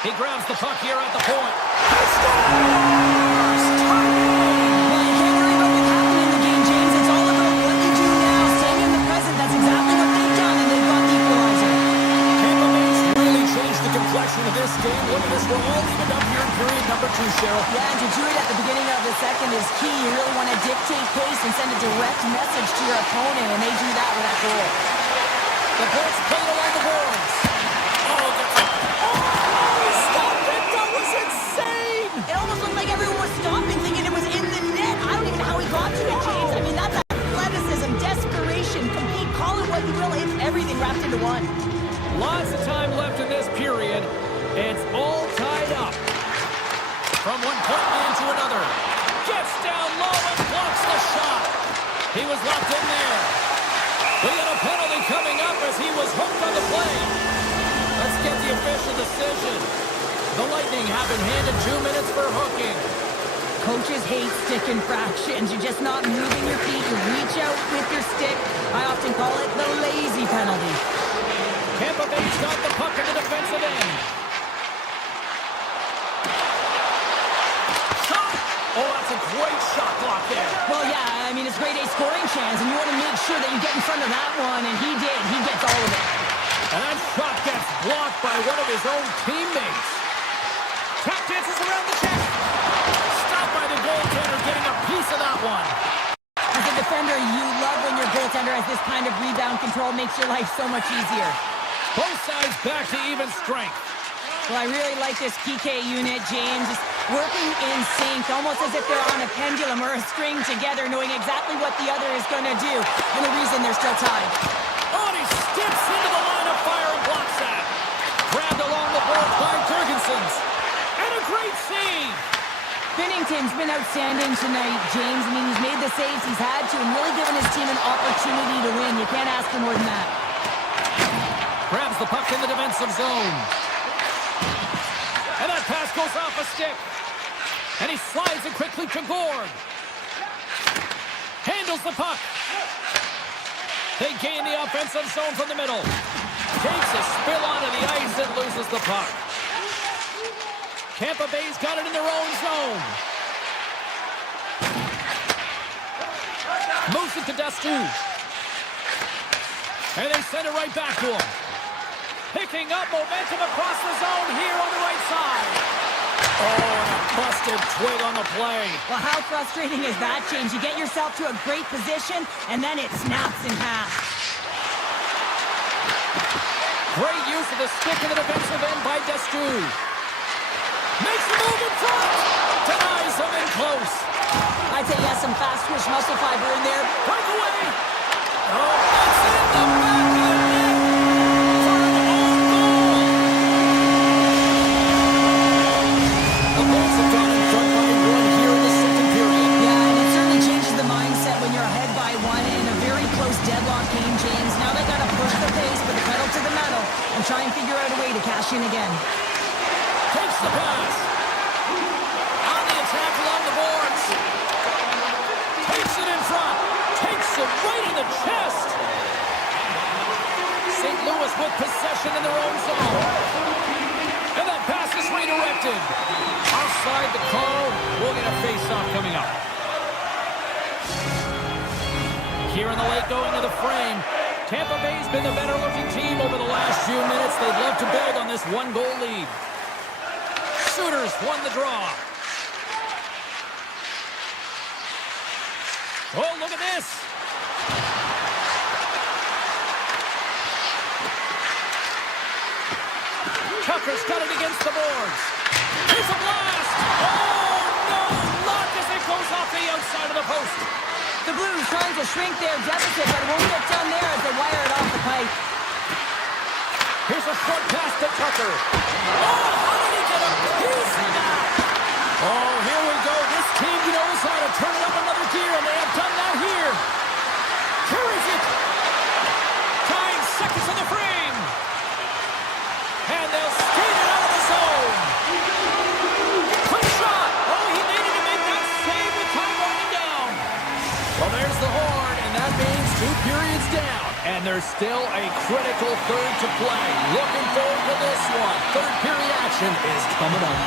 He grabs the puck here at the point. He scores! Well, you can't worry about what happened in the game, James. It's all about what you do now. Staying in the present, that's exactly what they've done, and they've got the equalizer. Tampa Bay's really changed the complexion of this game. Look at this. We're all evened up here in period number 2, Cheryl. Yeah, and to do it at the beginning of the second is key. You really want to dictate pace and send a direct message to your opponent, and they do that with that goal. The Blitz played along the boards. Oh, that's it. Oh, he stopped it. That was insane. It almost looked like everyone was stopping, thinking it was in the net. I don't even know how he got to it, James. I mean, that's athleticism, desperation, compete, call it what you will. It's everything wrapped into one. Lots of time left in this period. It's all tied up. From one point man to another. Gets down low and blocks the shot. He was locked in there. We got a penalty coming up as he was hooked on the play. Let's get the official decision. The Lightning have been handed 2 minutes for hooking. Coaches hate stick infractions. You're just not moving your feet. You reach out with your stick. I often call it the lazy penalty. Tampa Bay's got the puck in the defensive end. Shot! Oh, that's a great shot block there. Well, yeah, I mean, it's grade A scoring chance, and you want to make sure that you get in front of that one, and he did. He gets all of it. And that shot gets blocked by one of his own teammates. Tap dances around the check. Stopped by the goaltender, getting a piece of that one. As a defender, you love when your goaltender has this kind of rebound control. Makes your life so much easier. Both sides back to even strength. Well, I really like this PK unit, James. Just working in sync, almost as if they're on a pendulum or a string together, knowing exactly what the other is going to do, and the reason they're still tied. Oh, and he steps into the line of fire and blocks that. Grabbed along the boards by Jurgensen's. And a great save. Binnington's been outstanding tonight, James. I mean, he's made the saves he's had to and really given his team an opportunity to win. You can't ask for more than that. Grabs the puck in the defensive zone. And that pass goes off a stick. And he slides it quickly to Gord. Handles the puck. They gain the offensive zone from the middle. Takes a spill onto the ice and loses the puck. Tampa Bay's got it in their own zone. Moves it to Destu. And they send it right back to him. Picking up momentum across the zone here on the right side. Oh, and a busted twig on the play. Well, how frustrating is that, James? You get yourself to a great position, and then it snaps in half. Great use of the stick in the defensive end by Destu. Makes the move in front. Denies him in close. I'd say he has some fast twitch muscle fiber in there. Breakaway. Oh, it's in the back of the net. For an own goal. The Bulls have gone in front by one here in the second period. Yeah, and it certainly changes the mindset when you're ahead by one in a very close deadlock game, James. Now they got to push the pace, put the pedal to the metal, and try and figure out a way to cash in again. Takes the pass. On the attack along the boards. Takes it in front. Takes it right in the chest. St. Louis with possession in their own zone. And that pass is redirected. Offside the call. We'll get a face-off coming up. Here in the late going to the frame. Tampa Bay's been the better-looking team over the last few minutes. They'd love to build on this one-goal lead. Sooners won the draw. Oh, look at this. Tucker's got it against the boards. Here's a blast. Oh, no. Lock as it goes off the outside of the post. The Blues trying to shrink their deficit, but it won't get done there as they wire it off the pipe. Here's a short pass to Tucker. Oh, how did he get a piece of that? Oh, here we go. This team knows how to turn it up another gear, and they have done that here. Carries it. 9 seconds in the frame. And they'll skate it out of the zone. Quick shot. Oh, he needed to make that save with time running down. Well, there's the horn, and that means 2 periods down. And there's still a critical third to play. Looking forward to this one. Third period action is coming up.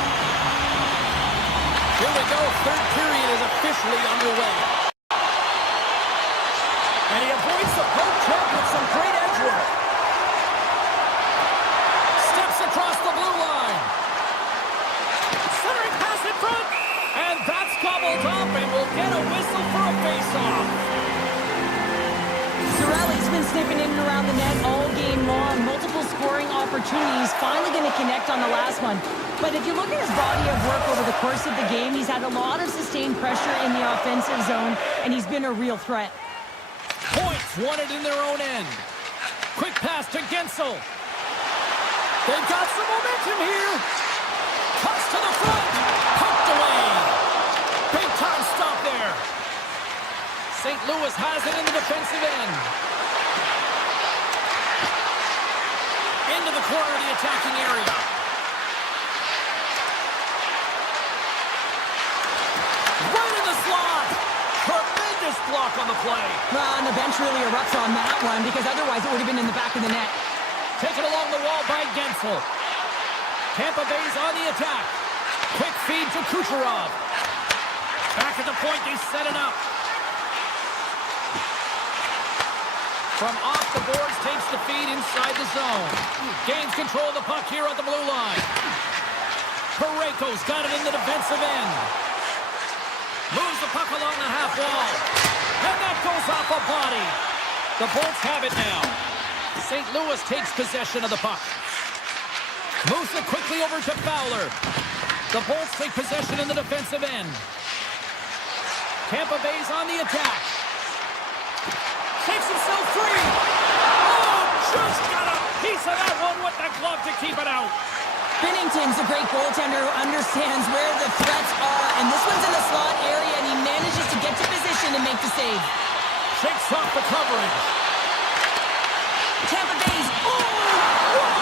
Here we go. Third period is officially underway. And he avoids the poke check with some great edge work. Steps across the blue line. Centering pass in front. And that's gobbled up, and we'll get a whistle for a face-off. Cirelli's been sniffing in and around the net all game long. Multiple scoring opportunities. Finally going to connect on the last one. But if you look at his body of work over the course of the game, he's had a lot of sustained pressure in the offensive zone, and he's been a real threat. Points wanted in their own end. Quick pass to Gensel. They've got some momentum here. Cuts to the front. Poked away. Big time stop there. St. Louis has it in the defensive end. Into the corner of the attacking area. Right in the slot. Tremendous block on the play. Well, and the bench really erupts on that one because otherwise it would have been in the back of the net. Taken along the wall by Gensel. Tampa Bay's on the attack. Quick feed to Kucherov. Back at the point, they set it up. From off the boards, takes the feed inside the zone. Gains control of the puck here at the blue line. Parayko's got it in the defensive end. Moves the puck along the half wall. And that goes off a body. The Bolts have it now. St. Louis takes possession of the puck. Moves it quickly over to Fowler. The Bolts take possession in the defensive end. Tampa Bay's on the attack. Takes himself free. Oh, just got a piece of that one with the glove to keep it out. Binnington's a great goaltender who understands where the threats are, and this one's in the slot area, and he manages to get to position and make the save. Shakes off the coverage. Tampa Bay's. Oh, what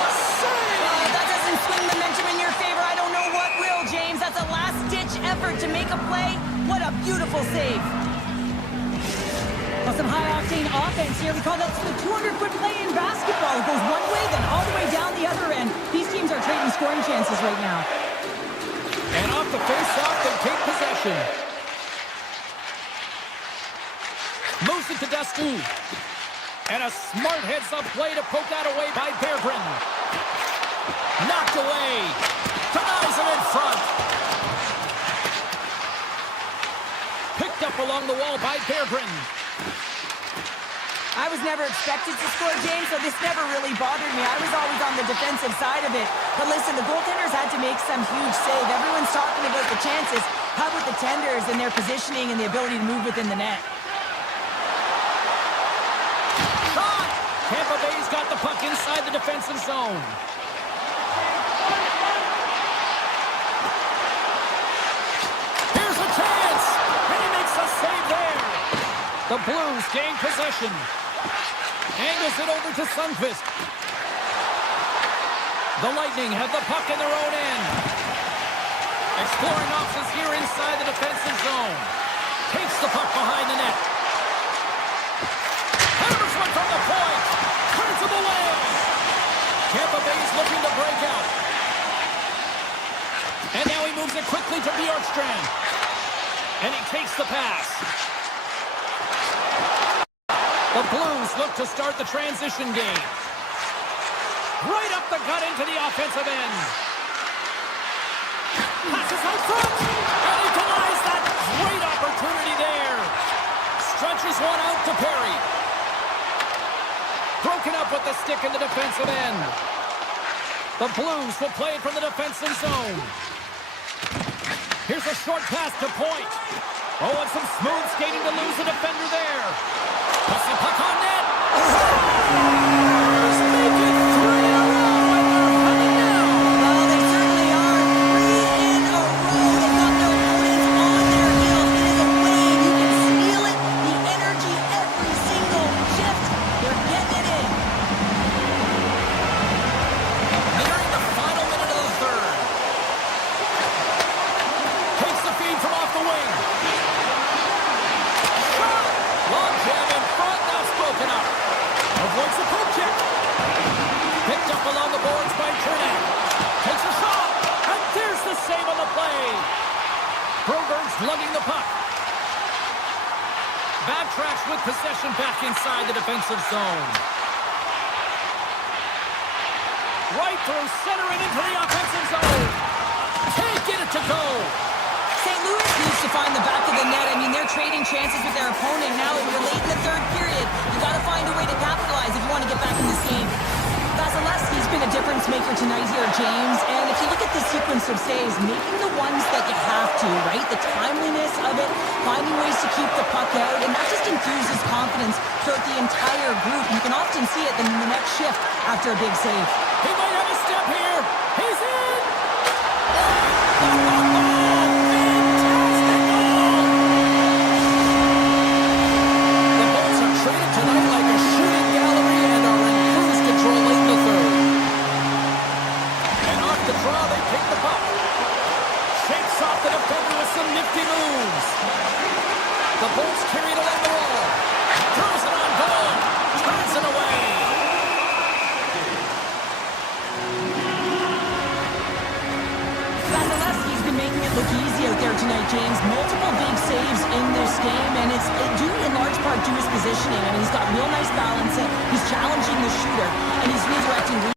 a save! That doesn't swing momentum in your favor. I don't know what will, James. That's a last-ditch effort to make a play. What a beautiful save. Well, some high-octane offense here. We call that the 200-foot play in basketball. It goes one way, then all the way down the other end. These teams are trading scoring chances right now. And off the face-off, they take possession. Moves it to Dusty. And a smart heads-up play to poke that away by Berggren. Knocked away. Denies him in front. Picked up along the wall by Berggren. I was never expected to score, James, so this never really bothered me. I was always on the defensive side of it. But listen, the goaltenders had to make some huge save. Everyone's talking about the chances. How about the tenders and their positioning and the ability to move within the net? Shot! Tampa Bay's got the puck inside the defensive zone. Here's a chance! And he makes a save there. The Blues gain possession. Angles it over to Sundqvist. The Lightning have the puck in their own end. Exploring options here inside the defensive zone. Takes the puck behind the net. Hammers one from the point. Turns him away. Tampa Bay's looking to break out. And now he moves it quickly to Bjorkstrand. And he takes the pass. The Blues look to start the transition game. Right up the gut into the offensive end. Passes out front. And he denies that great opportunity there. Stretches one out to Perry. Broken up with the stick in the defensive end. The Blues will play it from the defensive zone. Here's a short pass to Point. Oh, and some smooth skating to lose the defender there. Puts the puck on net. Stars make it 3 in a row, and they're hunting now. Well, they certainly are. 3 in a row. They've got their opponents on their heels. It is a wave. You can feel it. The energy every single shift. They're getting it in. Nearing the final minute of the third. Takes the feed from off the wing. Long jab in front, that's broken up. Avoids the poke check. Picked up along the boards by Chernak. Takes a shot, and there's the save on the play. Broberg's lugging the puck. Backtracks with possession back inside the defensive zone. Right through center and into the offensive zone. Can't get it to go. St. Louis needs to find the back of the net. I mean, they're trading chances with their opponent. Now, if you're late in the third period, you got to find a way to capitalize if you want to get back in this game. Vasilevsky's been a difference maker tonight here, James. And if you look at the sequence of saves, making the ones that you have to, right? The timeliness of it, finding ways to keep the puck out, and that just infuses confidence throughout the entire group. You can often see it in the next shift after a big save. He might have a step here. He's in. The Bolts carry it along the wall. Throws it on goal. Turns it away. Vasilevsky's been making it look easy out there tonight, James. Multiple big saves in this game, and it's due in large part to his positioning. I mean, he's got real nice balance. He's challenging the shooter, and he's redirecting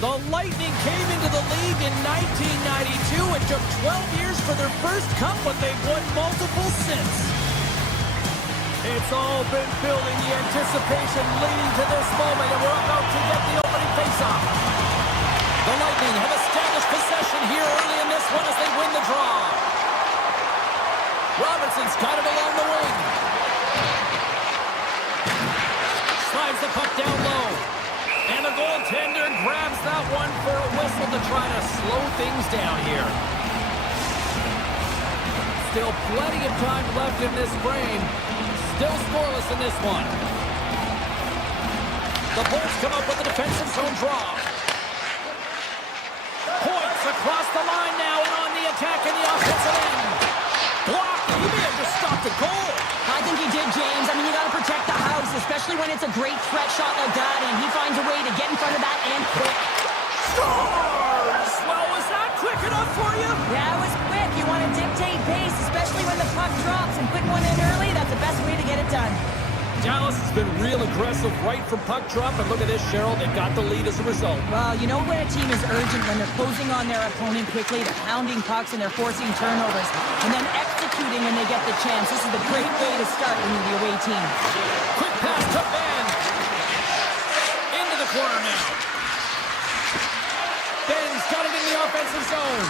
The Lightning came into the league in 1992. It took 12 years for their first cup, but they've won multiple since. It's all been building, the anticipation leading to this moment, and we're about to get the opening faceoff. The Lightning have established possession here early in this one as they win the draw. Robertson's got it along the wing. Slides the puck down low. And the goaltender grabs that one for a whistle to try to slow things down here. Still plenty of time left in this frame. Still scoreless in this one. The Bolts come up with a defensive zone draw. Points across the line now and on the attack in the offensive end. Blocked. He may have just stopped the goal. I think he did, James. I mean, you got to protect the house, especially when it's a great threat shot like that, and he finds a way to get in front of that and quick. Scores! Well, was that quick enough for you? Yeah, it was quick. You want to dictate pace, especially when the puck drops, and put one in early. That's the best way to get it done. Dallas has been real aggressive right from puck drop, and look at this, Cheryl. They've got the lead as a result. Well, you know when a team is urgent, when they're closing on their opponent quickly, they're pounding pucks, and they're forcing turnovers, and then executing when they get the chance. This is a great way to start when you're the away team. Quick pass to Ben. Into the corner now. Ben's got it in the offensive zone.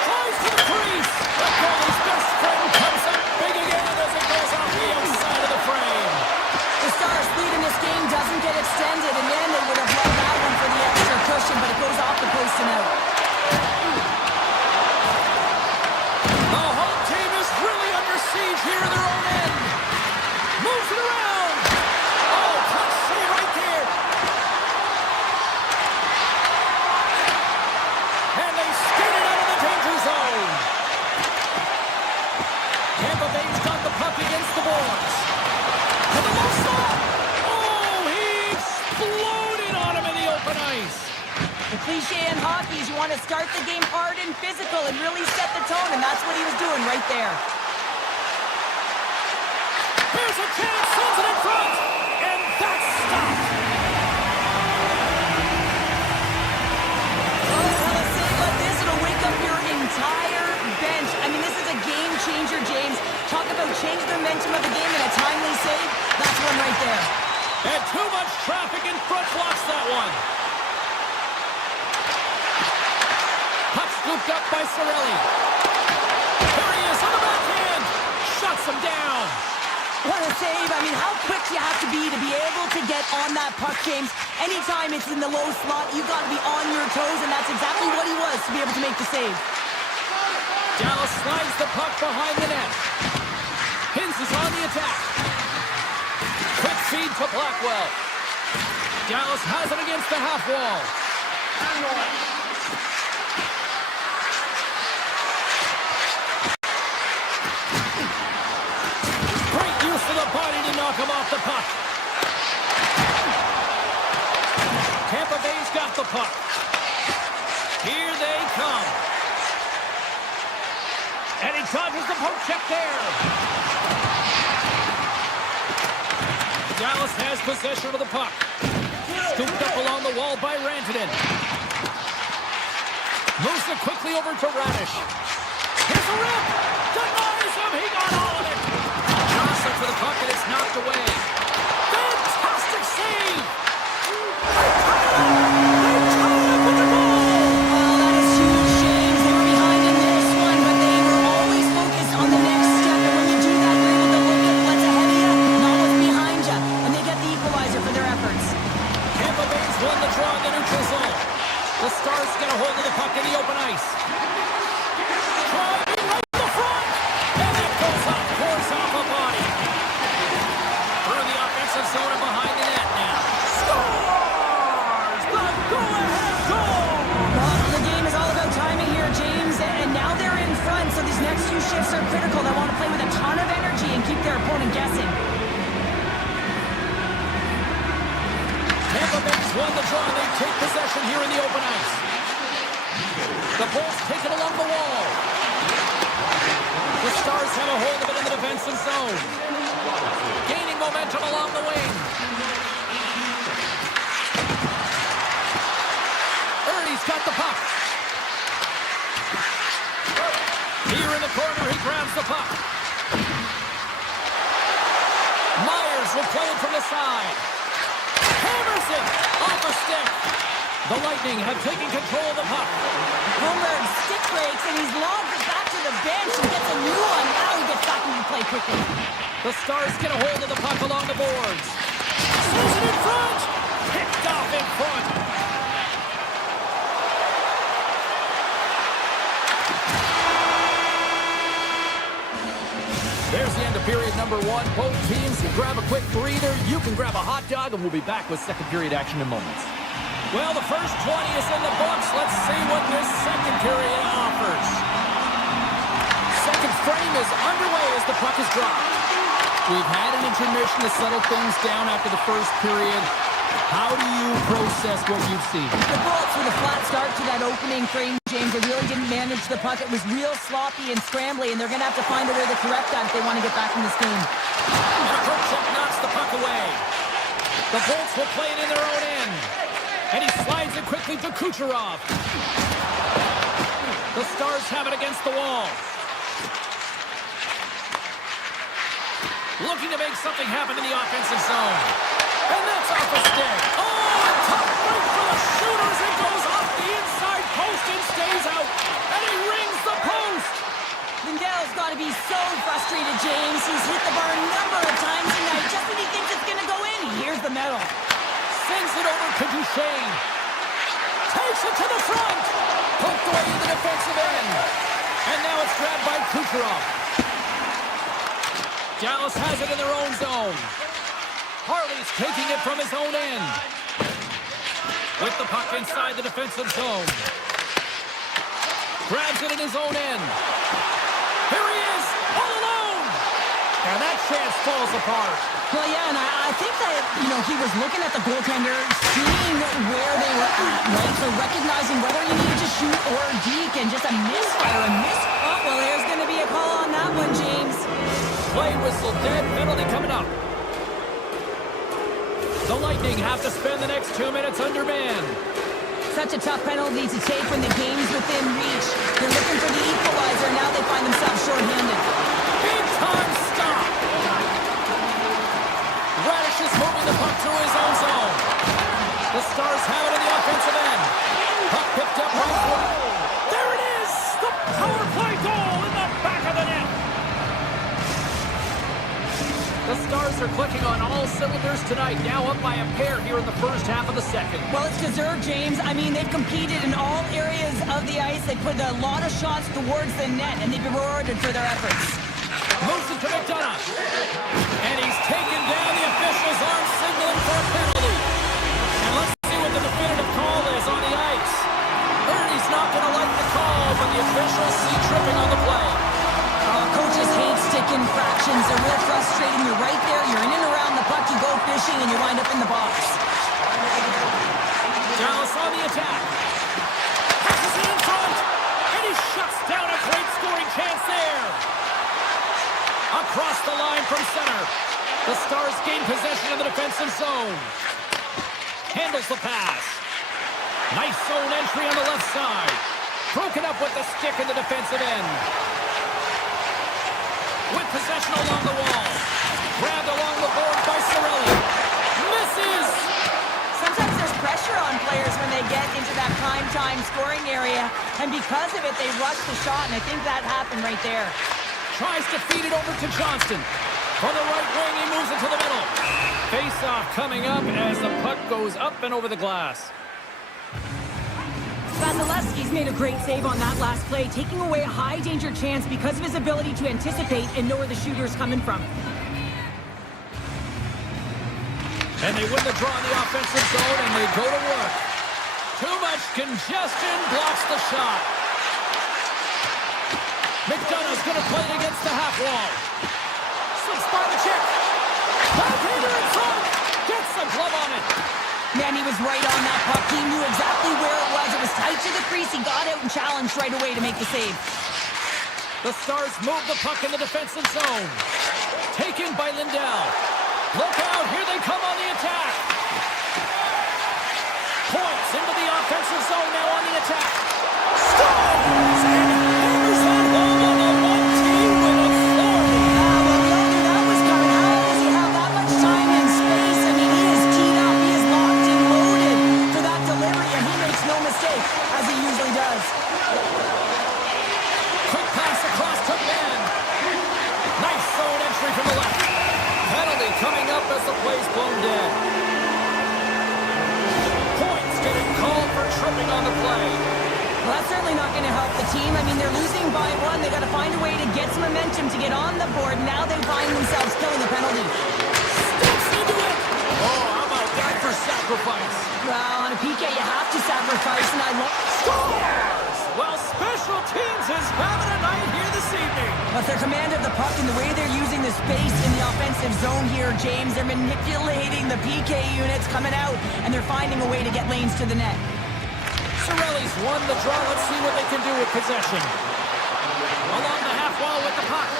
Tries to the crease. The goalie's best friend comes up big again as it goes off the outside of the frame. The Stars' lead in this game doesn't get extended, and then they would have held that one for the extra cushion, but it goes off the post and out. The home team is really under siege here in their own end. Moves it around. Oh, touch save right there. And they skate it out of the danger zone. Tampa Bay's got the puck against the boards. To the low slot. Oh, he exploded on him in the open ice. The cliche in hockey is you want to start the game hard and physical and really set the tone, and that's what he was doing right there. Here's a chance, sends it in front, and that's stopped. Oh, well, a save like this, it'll wake up your entire bench. I mean, this is a game changer, James. Talk about change the momentum of the game and a timely save. That's one right there. And too much traffic in front blocks that one. Puck scooped up by Cirelli. There he is on the backhand. Shuts him down. What a save. I mean, how quick you have to be able to get on that puck, James. Anytime it's in the low slot, you've got to be on your toes, and that's exactly what he was to be able to make the save. Dallas slides the puck behind the net. Hintz is on the attack. Quick feed to Blackwell. Dallas has it against the half wall. Great use of the body to knock him off the puck. Tampa Bay's got the puck. Here they come. And he dodges the poke check there. Dallas has possession of the puck. Scooped up along the wall by Rantanen. Moves it quickly over to Radish. Here's a rip. Denies him. He got all of it. Johnson for the puck, and it's knocked away. Fantastic save. They tie up with the goal. Oh, that is huge, James. They were behind in this one, but they were always focused on the next step. And when you do that, you're able to look at what's ahead of you, not what's behind you. And they get the equalizer for their efforts. Tampa Bay's won the draw in the neutral zone. The Stars get a hold of the puck in the open ice. Driving right to the front. And that goes off, pours off a body. Through the offensive zone and behind the net now. Scores! The go-ahead goal! Well, the game is all about timing here, James. And now they're in front, so these next few shifts are critical. They want to play with a ton of energy and keep their opponent guessing. Tampa Bay's won the draw. They take possession here in the open ice. The Bolts take it along the wall. The Stars have a hold of it in the defensive zone. Gaining momentum along the wing. got the puck. Here in the corner, he grabs the puck. Myers will play it from the side. Hammers it off a stick. The Lightning have taken control of the puck. Holmberg stick breaks, and he's lobbed it back to the bench and gets a new one. Now he gets back into play quickly. The Stars get a hold of the puck along the boards. Swings it in front. Picked off in front. There's the end of period number 1. Both teams can grab a quick breather. You can grab a hot dog, and we'll be back with second period action in moments. Well, the first 20 is in the books. Let's see what this second period offers. Second frame is underway as the puck is dropped. We've had an intermission to settle things down after the first period. How do you process what you've seen? The Bullets with a flat start to that opening frame, James. They really didn't manage the puck. It was real sloppy and scrambly, and they're going to have to find a way to correct that if they want to get back in this game. Kutchuk knocks the puck away. The Bolts will play it in their own end. And he slides it quickly to Kucherov. The Stars have it against the wall. Looking to make something happen in the offensive zone. And that's off a stick. Oh, a tough break for the shooters. It goes off the inside post and stays out. And he rings the post. Lindell's got to be so frustrated, James. He's hit the bar a number of times tonight. Just when he thinks it's going to go in, he hears the metal. Sends it over to Duchesne. Takes it to the front. Poked away in the defensive end. And now it's grabbed by Kucherov. Dallas has it in their own zone. Harley's taking it from his own end. With the puck inside the defensive zone. Grabs it in his own end. Here he is, all alone. And that chance falls apart. Well, yeah, and I think that, he was looking at the goaltender, seeing where they were at, right? So recognizing whether you needed to shoot or deke, and just a misfire, a miss. Oh, well, there's going to be a call on that one, James. Play whistle, dead penalty coming up. The Lightning have to spend the next 2 minutes undermanned. Such a tough penalty to take when the game's within reach. They're looking for the equalizer, now they find themselves shorthanded. Big time stop. Radish is moving the puck through his own zone. The Stars have it in the offensive end. Puck picked up right foot. There it is! The power play goal in the back of the net. The Stars are clicking on all cylinders tonight, now up by a pair here in the first half of the second. Well, it's deserved, James. I mean, they've competed in all areas of the ice. They put a lot of shots towards the net, and they've been rewarded for their efforts. Moves it to McDonough. And he's taken down. The officials aren't signaling for a penalty. And let's see what the definitive call is on the ice. Ernie's not going to like the call, but the officials see tripping on the play. Coaches hate stick infractions. They're real frustrating. You're right there. You're in and around the puck. You go fishing, and you wind up in the box. Dallas on the attack. Passes it in front. And he shuts down a great scoring chance there. Across the line from center. The Stars gain possession of the defensive zone. Handles the pass. Nice zone entry on the left side. Broken up with the stick in the defensive end. With possession along the wall. Grabbed along the board by Cirelli. Misses! Sometimes there's pressure on players when they get into that prime-time scoring area. And because of it, they rush the shot, and I think that happened right there. Tries to feed it over to Johnston. From the right wing, he moves it to the middle. Face-off coming up as the puck goes up and over the glass. Vasilevsky's made a great save on that last play, taking away a high-danger chance because of his ability to anticipate and know where the shooter's coming from. And they win the draw in the offensive zone, and they go to work. Too much congestion blocks the shot. McDonough's going to play it against the half wall. Slips by the check. Backhander in front. Gets the glove on it. Man, he was right on that puck. He knew exactly where it was. It was tight to the crease. He got out and challenged right away to make the save. The Stars move the puck in the defensive zone. Taken by Lindell. Look out. Here they come on the attack. Points into the offensive zone now on the does. Quick pass across to Ben. Nice zone entry from the left. Penalty coming up as the play's blown dead. Points getting called for tripping on the play. Well, that's certainly not going to help the team. I mean, they're losing by 1. They got to find a way to get some momentum to get on the board. Now they find themselves killing the penalty. Steps into it. Oh, how about that for sacrifice? Well, on a PK, you have to sacrifice, and I love... Scores! Well, special teams is having a night here this evening. With their command of the puck and the way they're using the space in the offensive zone here, James, they're manipulating the PK units coming out, and they're finding a way to get lanes to the net. Cirelli's won the draw. Let's see what they can do with possession. Along the half wall with the puck.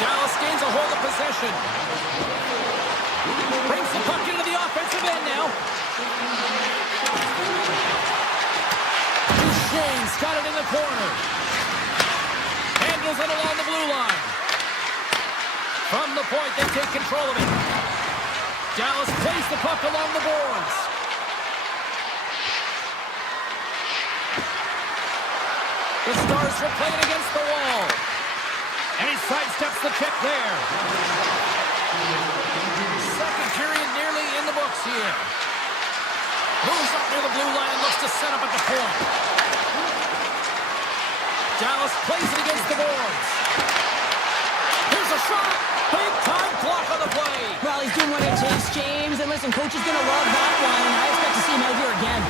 Dallas gains a hold of possession. Brings the puck into the offensive end now. Shane's got it in the corner. Handles it along the blue line. From the point, they take control of it. Dallas plays the puck along the boards. The Stars are playing against the wall. And he sidesteps the check there. Second period nearly in the books here. Moves up near the blue line and looks to set up at the point. Dallas plays it against the boards. Here's a shot. Big time block on the play. Well, he's doing what it takes, James. And listen, coach is going to love that one. I expect to see him out here again.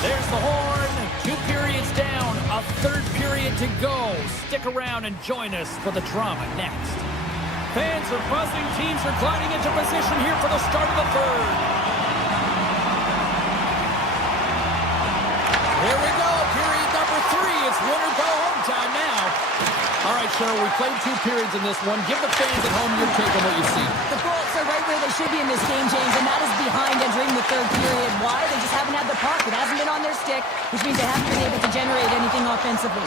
There's the horn. 2 periods down. A third period to go. Stick around and join us for the drama next. Fans are buzzing. Teams are gliding into position here for the start of the third. Here we go. Period number 3. It's winner go home time now. All right, Cheryl, we played 2 periods in this one. Give the fans at home your take on what you see. The Bullets are right where they should be in this game, James, and that is behind entering the third period. Why? They just haven't had the puck. It hasn't been on their stick, which means they haven't been able to generate anything offensively.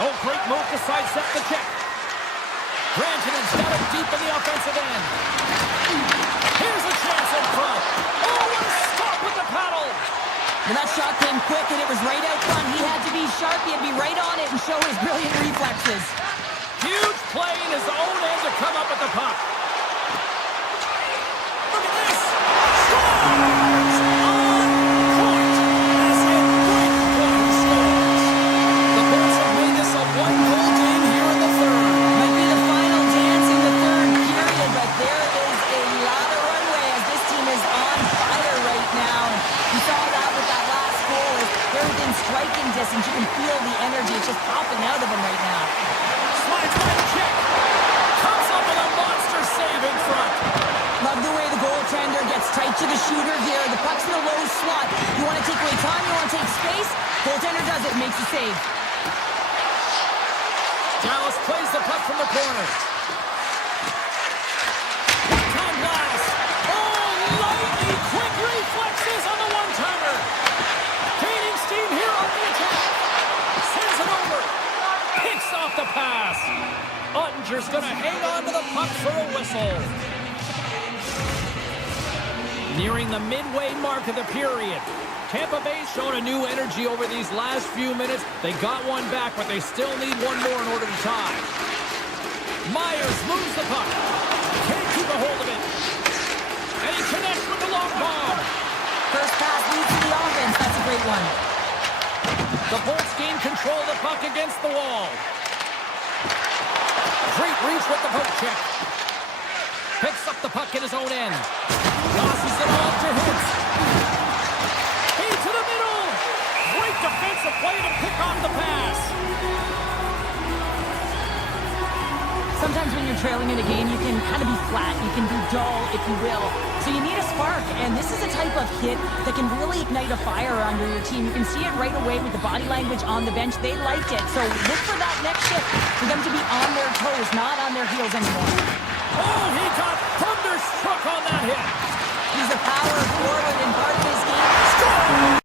Oh, great move to sidestep the check. Granton's got it deep in the offensive end. Here's a chance in front. Oh, what a stop with the paddle. And that shot came quick, and it was right out front. He had to be sharp. He had to be right on it and show his brilliant reflexes. Huge play in his own end to come up with the puck. Look at this. Scores! On point. As in great point scores. The Bulls have made this a one-goal game here in the third. Might be the final dance in the third period, but there is a lot of runway as this team is on fire right now. You saw that with that last goal. They're within striking distance. You can feel the energy. It's just popping out of them right now. Slides by the check. Comes up with a monster save in front. Love the way the goaltender gets tight to the shooter here. The puck's in a low slot. You want to take away time, you want to take space. Goaltender does it, makes the save. Dallas plays the puck from the corner. Time blast. Oh, lightning quick reflexes on the one-timer. Gaining steam here on the attack. Sends it over. Picks off the pass. Ottinger's going to hang on to the puck for a whistle. Nearing the midway mark of the period. Tampa Bay's shown a new energy over these last few minutes. They got one back, but they still need one more in order to tie. Myers moves the puck. Can't keep a hold of it. And he connects with the long bomb. First pass leads to the offense. That's a great one. The Bolts gain control of the puck against the wall. Great reach with the poke check. Picks up the puck in his own end. Tosses it off to Hicks. Into the middle. Great defensive play to pick off the pass. Sometimes when you're trailing in a game, you can kind of be flat. You can be dull, if you will. So you need a spark, and this is a type of hit that can really ignite a fire under your team. You can see it right away with the body language on the bench. They liked it. So look for that next shift, for them to be on their toes, not on their heels anymore. Oh, he got thunderstruck on that hit. He's a power forward in part of his game. Score!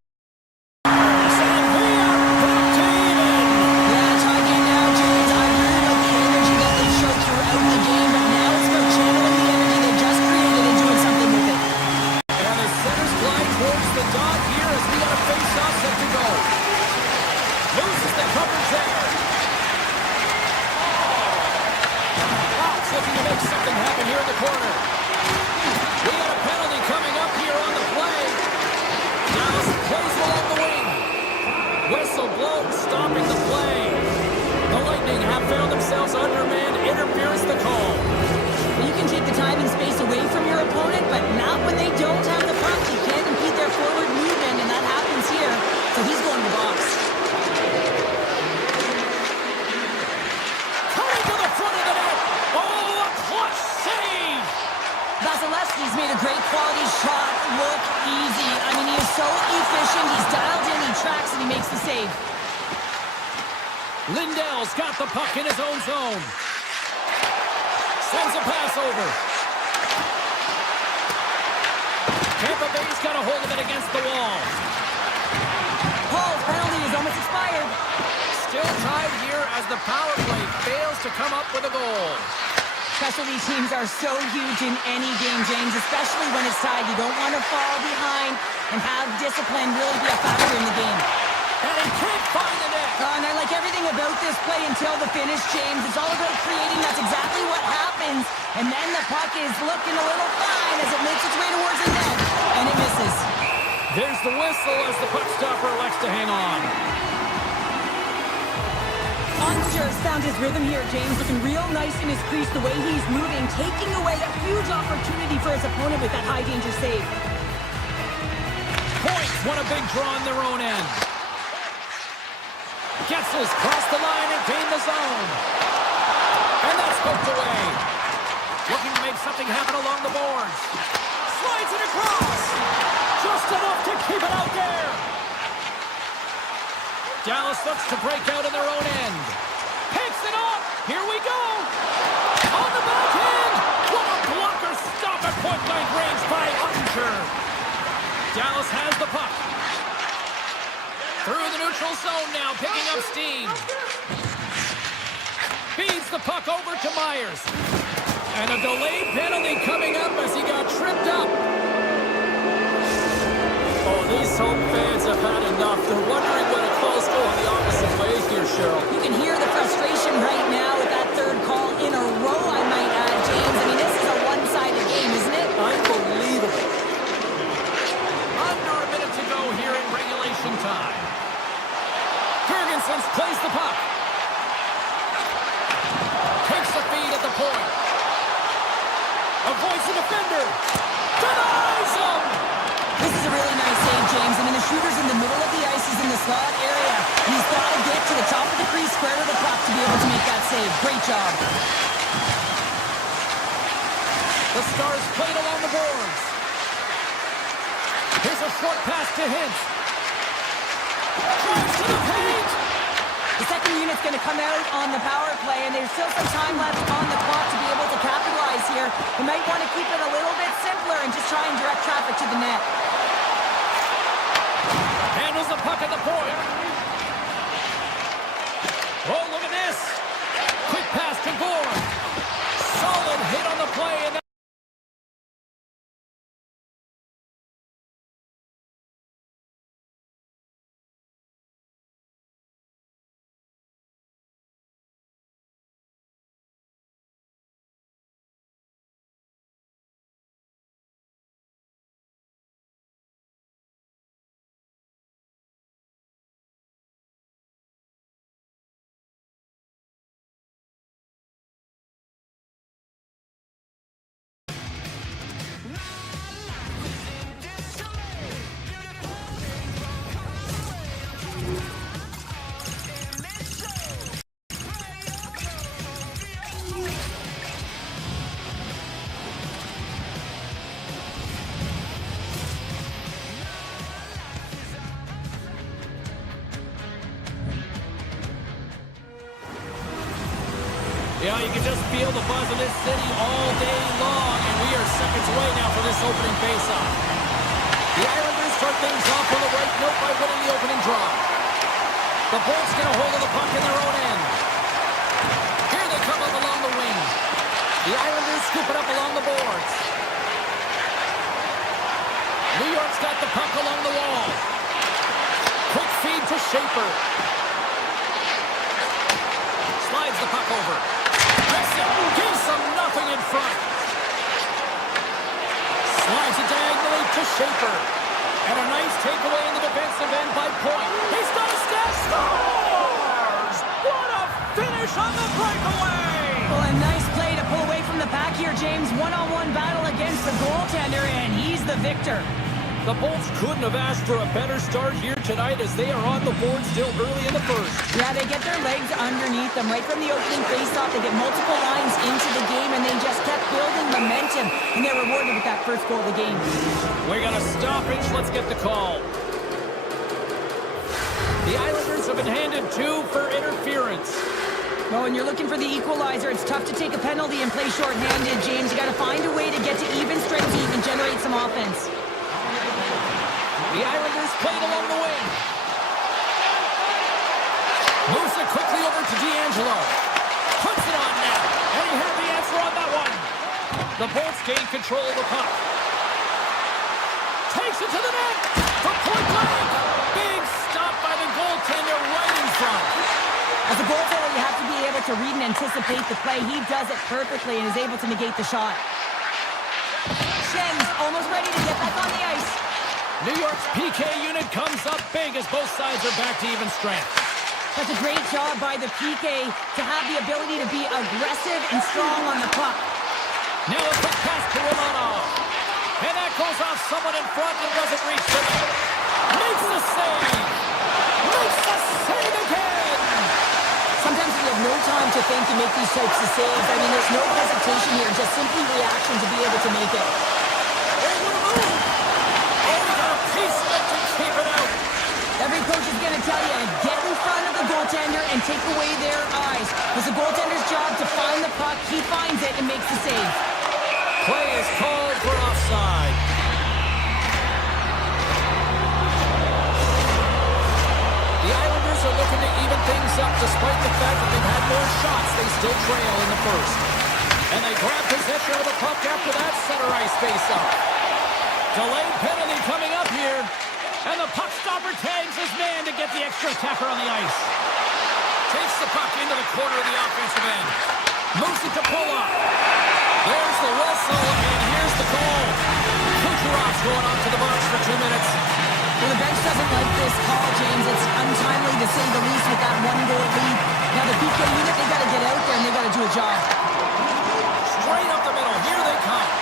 Here as we got a go. Loses the coverage there. Fox looking to make something happen here in the corner. We got a penalty coming up here on the play. Dallas plays along the wing. Whistle blown, stopping the play. The Lightning have found themselves under man interference the call. You can take the time and space away from your opponent, but not when they don't have the puck. You can't impede their forward movement, and that happens here. So he's going to the box. Coming to the front of the net. Oh, a clutch save. Vasilevsky's made a great quality shot look easy. I mean, he is so efficient. He's dialed in, he tracks, and he makes the save. Lindell's got the puck in his own zone. Sends a pass over. Tampa Bay's got a hold of it against the wall. Paul's penalty is almost expired. Still tied here as the power play fails to come up with a goal. Specialty teams are so huge in any game, James, especially when it's tied. You don't want to fall behind and have discipline really be a factor in the game. And he can't find the net. And I like everything about this play until the finish, James. It's all about creating. That's exactly what happens. And then the puck is looking a little fine as it makes its way towards the net. And it misses. There's the whistle as the puck stopper elects to hang on. Unster's found his rhythm here, James. Looking real nice in his crease, the way he's moving, taking away a huge opportunity for his opponent with that high-danger save. Points won a big draw on their own end. Getzel's crossed the line and gained the zone. And that's poked away. Looking to make something happen along the boards. Slides it across. Just enough to keep it out there. Dallas looks to break out in their own end. Picks it up. Here we go. On the backhand. What a blocker stop at point-blank range by Ottinger. Dallas has the puck. Through the neutral zone now, picking up steam. Feeds the puck over to Myers. And a delayed penalty coming up as he got tripped up. Oh, these home fans have had enough. They're wondering when a call's go on the opposite way here, Cheryl. You can hear the frustration right now with that third call in a row, I might add, James. I mean, this is a one-sided game, isn't it? Unbelievable. Under a minute to go here in regulation time. Ferguson's plays the puck. Takes the feed at the point. Avoids the defender. Denies him! This is a really nice save, James. I mean, the shooter's in the middle of the ice. He's in the slot area. He's got to get to the top of the crease, square to the puck to be able to make that save. Great job. The Stars played along the boards. Here's a short pass to Hintz. Drives to the paint. The second unit's going to come out on the power play, and there's still some time left on the clock to be able to capitalize here. You might want to keep it a little bit simpler and just try and direct traffic to the net. Handles the puck at the point. Oh, look at this. Quick pass to Gore. Solid hit on the play. And yeah, you can just feel the buzz of this city all day long, and we are seconds away now for this opening faceoff. The Islanders start things off on the right note by winning the opening draw. The Bolts get a hold of the puck in their own end. Here they come up along the wing. The Islanders scoop it up along the boards. New York's got the puck along the wall. Quick feed Schaefer. Slides the puck over. Gives them nothing in front. Slides it diagonally to Schaefer. And a nice takeaway in the defensive end by Point. He's got a step. Scores! What a finish on the breakaway! Well, a nice play to pull away from the pack here, James. One-on-one battle against the goaltender, and he's the victor. The Bolts couldn't have asked for a better start here tonight as they are on the board still early in the first. Yeah, they get their legs underneath them right from the opening faceoff. They get multiple lines into the game, and they just kept building momentum, and they're rewarded with that first goal of the game. We got a stoppage. Let's get the call. The Islanders have been handed 2 for interference. Well, when you're looking for the equalizer, it's tough to take a penalty and play shorthanded, James. You got to find a way to get to even strength so you can generate some offense. The Islanders played along the wing. Moves it quickly over to D'Angelo. Puts it on net. And he had the answer on that one. The Bolts gain control of the puck. Takes it to the net. From point blank. Big stop by the goaltender right in front. As a goaltender, you have to be able to read and anticipate the play. He does it perfectly and is able to negate the shot. Schen's almost ready to get back on the ice. New York's PK unit comes up big as both sides are back to even strength. That's a great job by the PK to have the ability to be aggressive and strong on the puck. Now a quick pass to Romanov. And that goes off someone in front and doesn't reach the net. Makes the save. Makes the save again. Sometimes you have no time to think to make these types of saves. I mean, there's no hesitation here, just simply reaction to be able to make it. Every coach is going to tell you, get in front of the goaltender and take away their eyes. It's the goaltender's job to find the puck. He finds it and makes the save. Play is called for offside. The Islanders are looking to even things up despite the fact that they've had more shots. They still trail in the first. And they grab possession of the puck after that center ice face-off. Delayed penalty coming up here. And the puck stopper tags his man to get the extra attacker on the ice. Takes the puck into the corner of the offensive end. Moves it to Pulla. There's the whistle, and here's the call. Kucherov's going off to the box for 2 minutes. Well, the bench doesn't like this call, James. It's untimely to say the least with that 1-goal lead. Now the PK unit, they got to get out there and they got to do a job. Straight up the middle. Here they come.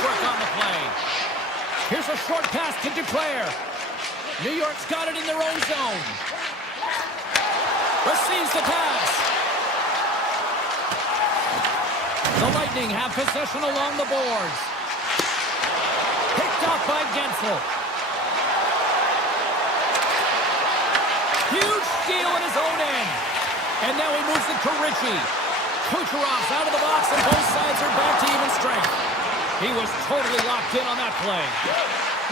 Work on the play. Here's a short pass to Duclair. New York's got it in their own zone. Receives the pass. The Lightning have possession along the boards. Picked up by Gensel. Huge steal in his own end. And now he moves it to Ritchie. Kucherov's out of the box and both sides are back to even strength. He was totally locked in on that play.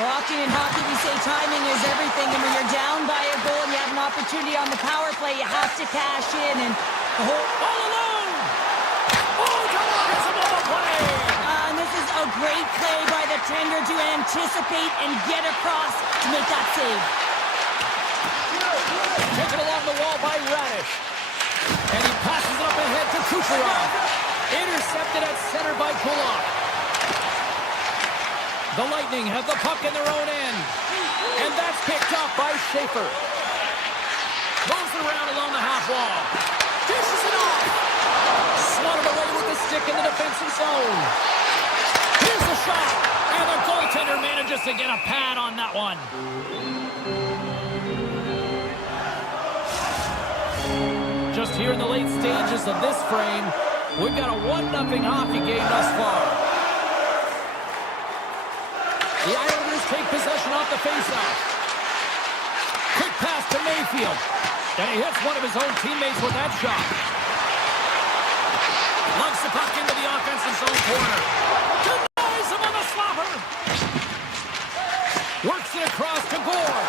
Well, often in hockey, we say timing is everything, and when you're down by a goal and you have an opportunity on the power play, you have to cash in, and the whole... All alone! Oh, denies him on the play! And this is a great play by the tender to anticipate and get across to make that save. Taken along the wall by Radish. And he passes it up ahead to Kucherov. Intercepted at center by Kulak. The Lightning have the puck in their own end. And that's picked up by Schaefer. Moves it around along the half wall. Dishes it off. Swatted away with the stick in the defensive zone. Here's the shot. And the goaltender manages to get a pad on that one. Just here in the late stages of this frame, we've got a 1-0 hockey game thus far. The Islanders take possession off the faceoff. Quick pass to Mayfield. And he hits one of his own teammates with that shot. Lugs the puck into the offensive zone corner. Denies him on the slapper. Works it across to Gore.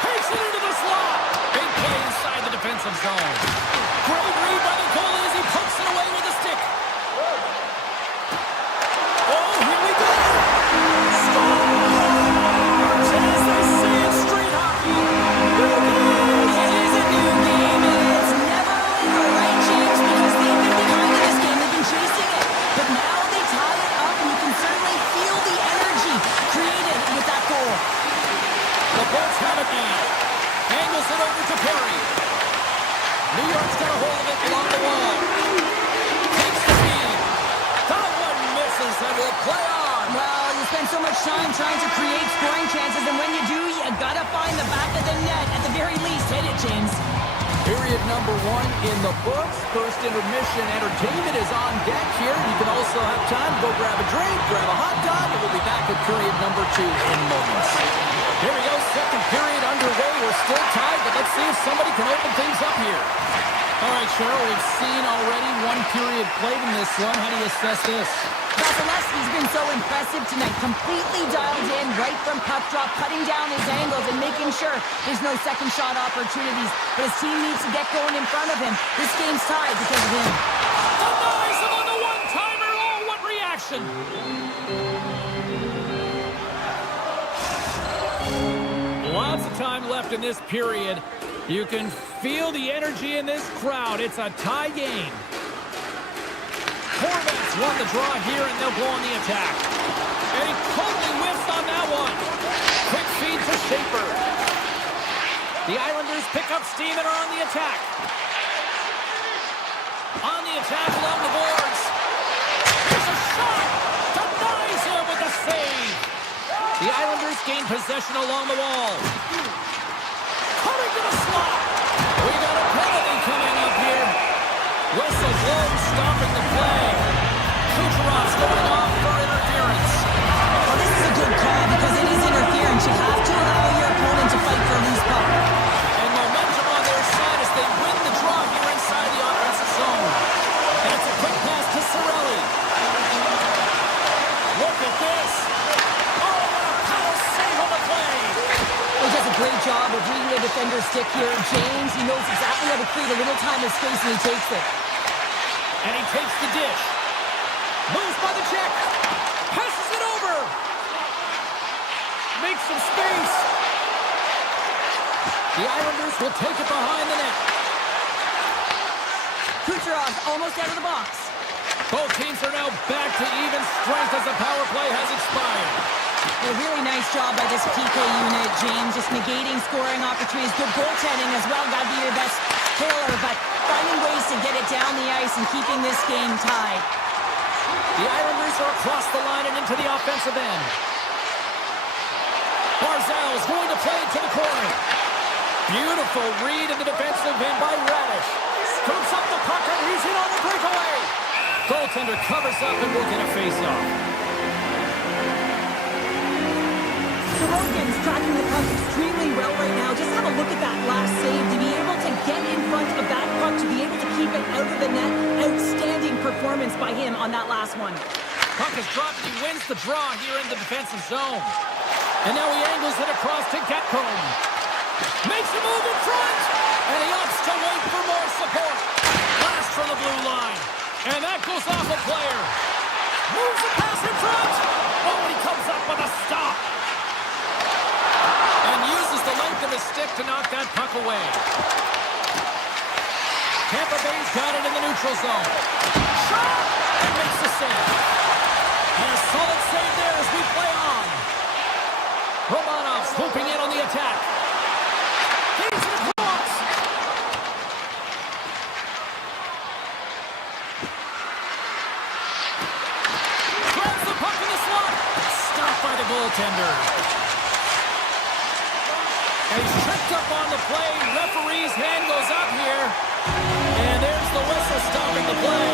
Takes it into the slot. Big play inside the defensive zone. Great read by the goalie as he pokes it away with a stick. Oh, here we go. will play on. Well, you spend so much time trying to create scoring chances, and when you do, you gotta find the back of the net. At the very least, hit it, James. Period number 1 in the books. First intermission entertainment is on deck here. You can also have time to go grab a drink, grab a hot dog, and we'll be back with period number 2 in moments. Here we go, second period underway. We're still tied, but let's see if somebody can open things up here. All right, Cheryl, we've seen already 1 period played in this one. How do you assess this? Vasilevsky's been so impressive tonight, completely dialed in right from puck drop, cutting down his angles and making sure there's no second shot opportunities. But his team needs to get going in front of him. This game's tied because of him. Denies him on the one-timer. Oh, what reaction! Lots of time left in this period. You can feel the energy in this crowd. It's a tie game. Hornets won the draw here, and they'll go on the attack. And he totally whiffs on that one. Quick feed to Schaefer. The Islanders pick up steam and are on the attack. On the attack along the boards. There's a shot. Denies him with a save. The Islanders gain possession along the wall. Cutting to the slot. We got a penalty coming up here. Whistle blown, stopping the play. Kucherov's going off for interference. Well, this is a good call because it is interference. You have to allow your opponent to fight for a loose puck. And momentum on their side as they win the draw here inside the offensive zone. And it's a quick pass to Cirelli. Look at this. Oh, what a power save on the play. He does a great job of reading the defender's stick here. James, he knows exactly how to create a little time and space, and he takes it. And he takes the dish. Moves by the check. Passes it over. Makes some space. The Islanders will take it behind the net. Kucherov almost out of the box. Both teams are now back to even strength as the power play has expired. A really nice job by this PK unit, James. Just negating scoring opportunities. Good goaltending as well. Got to be your best killer, but finding ways to get it down the ice and keeping this game tied. The Islanders are across the line and into the offensive end. Barzal's going to play it to the corner. Beautiful read in the defensive end by Radish. Scoops up the puck and he's in on the breakaway. Goaltender covers up and will get a face-off. Sorokin's tracking the puck extremely well right now. Just have a look at that last save. To be able to get in front of that puck, to be able to keep it out of the net. Outstanding performance by him on that last one. Puck is dropped and he wins the draw here in the defensive zone. And now he angles it across to Getcomb. Makes a move in front. And he opts to wait for more support. Blast from the blue line. And that goes off a player. Moves the pass in front. Oh, and he comes up with a stop. And uses the length of his stick to knock that puck away. Tampa Bay's got it in the neutral zone. Shot! And makes the save. And a solid save there as we play on. Romanov swooping in on the attack. Feeds it across. Grabs the puck in the slot. Stopped by the goaltender. And he's tripped up on the play. Referee's hand goes up here. And there's the whistle stopping the play.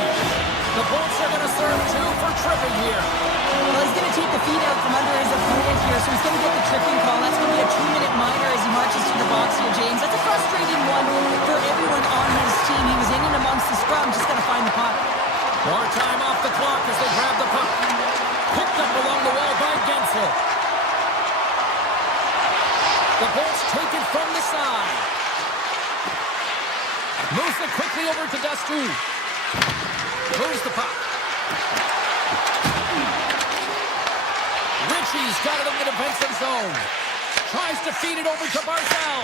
The Bolts are going to serve 2 for tripping here. Well, he's going to take the feet out from under his opponent here, so he's going to get the tripping call. That's going to be a 2-minute minor as he marches to the box here, James. That's a frustrating one for everyone on his team. He was in and amongst the scrum, just got to find the puck. More time off the clock as they grab the puck. Picked up along the wall by Gensel. The Bolts take it from the side. Moves it quickly over to Dastu. Moves the puck. Ritchie's got it in the defensive zone. Tries to feed it over to Barzal.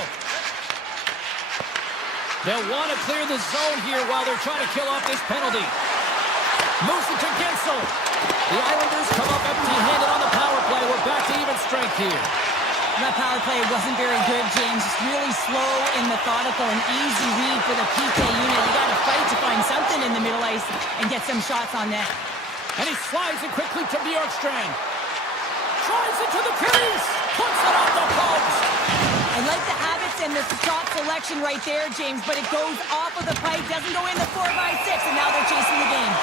They'll want to clear the zone here while they're trying to kill off this penalty. Moves it to Gensel. The Islanders come up empty-handed on the power play. We're back to even strength here. That power play wasn't very good, James. Just really slow and methodical, an easy read for the PK unit. You got to fight to find something in the middle ice and get some shots on net. And he slides it quickly to Bjorkstrand. Drives it to the crease. Puts it off the post. I like the habits and the shot selection right there, James, but it goes off of the pipe, doesn't go in the 4x6, and now they're chasing the game.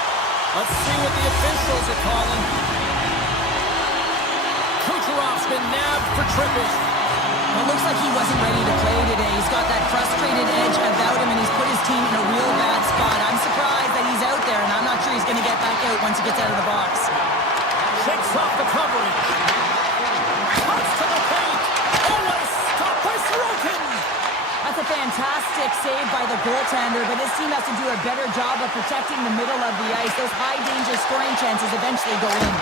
Let's see what the officials are calling. Kucherov's been nabbed for tripping. Well, it looks like he wasn't ready to play today. He's got that frustrated edge about him, and he's put his team in a real bad spot. I'm surprised that he's out there, and I'm not sure he's going to get back out once he gets out of the box. Shakes off the coverage. Cuts to the paint. Oh, what a stop by Sorokin. That's a fantastic save by the goaltender, but his team has to do a better job of protecting the middle of the ice. Those high-danger scoring chances eventually go in.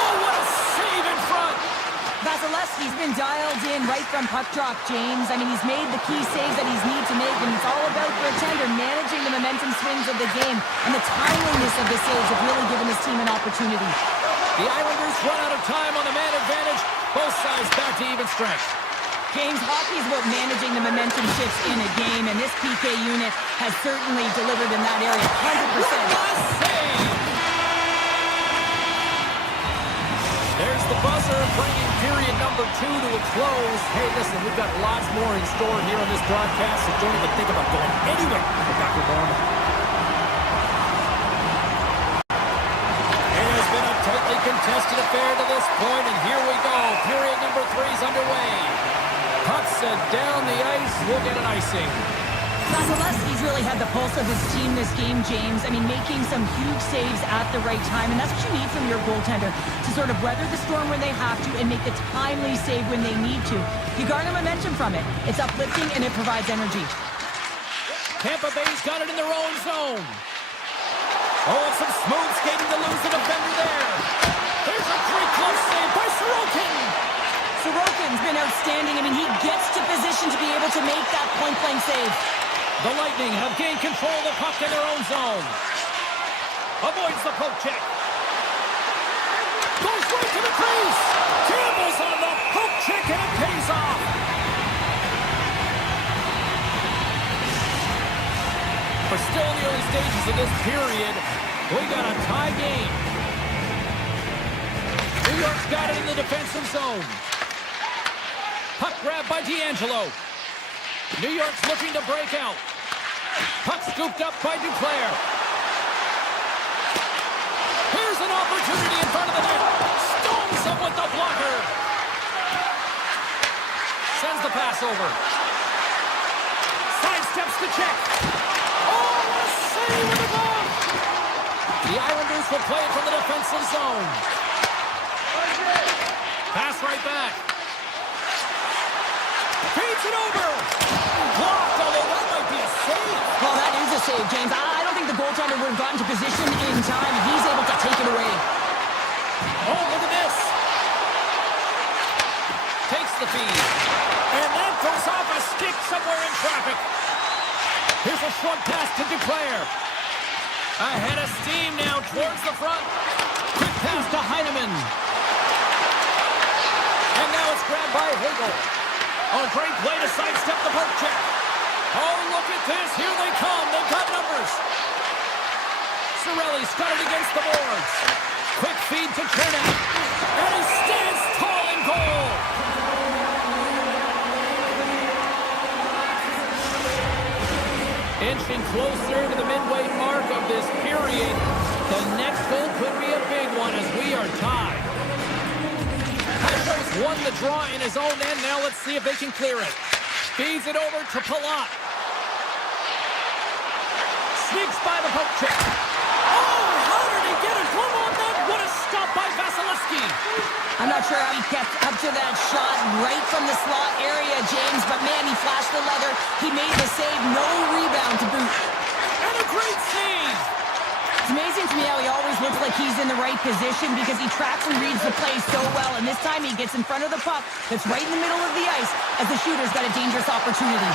Oh, what a save in front. Vasilevsky's been dialed in right from puck drop, James. I mean, he's made the key saves that he's needed to make, and it's all about for a tender managing the momentum swings of the game, and the timeliness of the saves have really given his team an opportunity. The Islanders run out of time on the man advantage. Both sides back to even strength. James, hockey is about managing the momentum shifts in a game, and this PK unit has certainly delivered in that area 100%. There's the buzzer, bringing period number 2 to a close. Hey, listen, we've got lots more in store here on this broadcast, so don't even think about going anywhere. We're back to normal. It has been a tightly contested affair to this point, and here we go. Period number 3 is underway. Puck set down the ice. We'll get an icing. Vasilevsky's really had the pulse of his team this game, James. I mean, making some huge saves at the right time, and that's what you need from your goaltender, to sort of weather the storm when they have to and make the timely save when they need to. You garner momentum from it. It's uplifting, and it provides energy. Tampa Bay's got it in their own zone. Oh, and some smooth skating to lose the defender there. There's a great close save by Sorokin. Sorokin's been outstanding. I mean, he gets to position to be able to make that point-blank save. The Lightning have gained control of the puck in their own zone. Avoids the poke check. Goes right to the crease. Gambles on the poke check, and it pays off. We're still in the early stages of this period. We got a tie game. New York's got it in the defensive zone. Puck grab by D'Angelo. New York's looking to break out. Puck scooped up by Duclair. Here's an opportunity in front of the net. Stones him with the blocker. Sends the pass over. Sidesteps the check. Oh, what a save with the glove. The Islanders will play it from the defensive zone. Pass right back. Feeds it over. Blocked, although that might be a save. Well, that is a save, James. I don't think the goaltender would have gotten to position in time, and he's able to take it away. Oh, look at this. Takes the feed. And that goes off a stick somewhere in traffic. Here's a short pass to Duclair. Ahead of steam now towards the front. Quick pass to Heineman. And now it's grabbed by Hagel. Oh, great play to sidestep the poke check. Oh, look at this. Here they come. They've got numbers. Cirelli's got it against the boards. Quick feed to Chernak. And he stands tall in goal. Inching closer to the midway mark of this period. The next goal could be a big one as we are tied. Hasky's won the draw in his own end. Now let's see if they can clear it. Feeds it over to Palat. Sneaks by the poke check. Oh, how did he get a glove on that? What a stop by Vasilevsky. I'm not sure how he kept up to that shot right from the slot area, James, but man, he flashed the leather. He made the save, no rebound to boot. And a great save. It's amazing to me how he always looks like he's in the right position because he tracks and reads the play so well, and this time he gets in front of the puck that's right in the middle of the ice as the shooter's got a dangerous opportunity.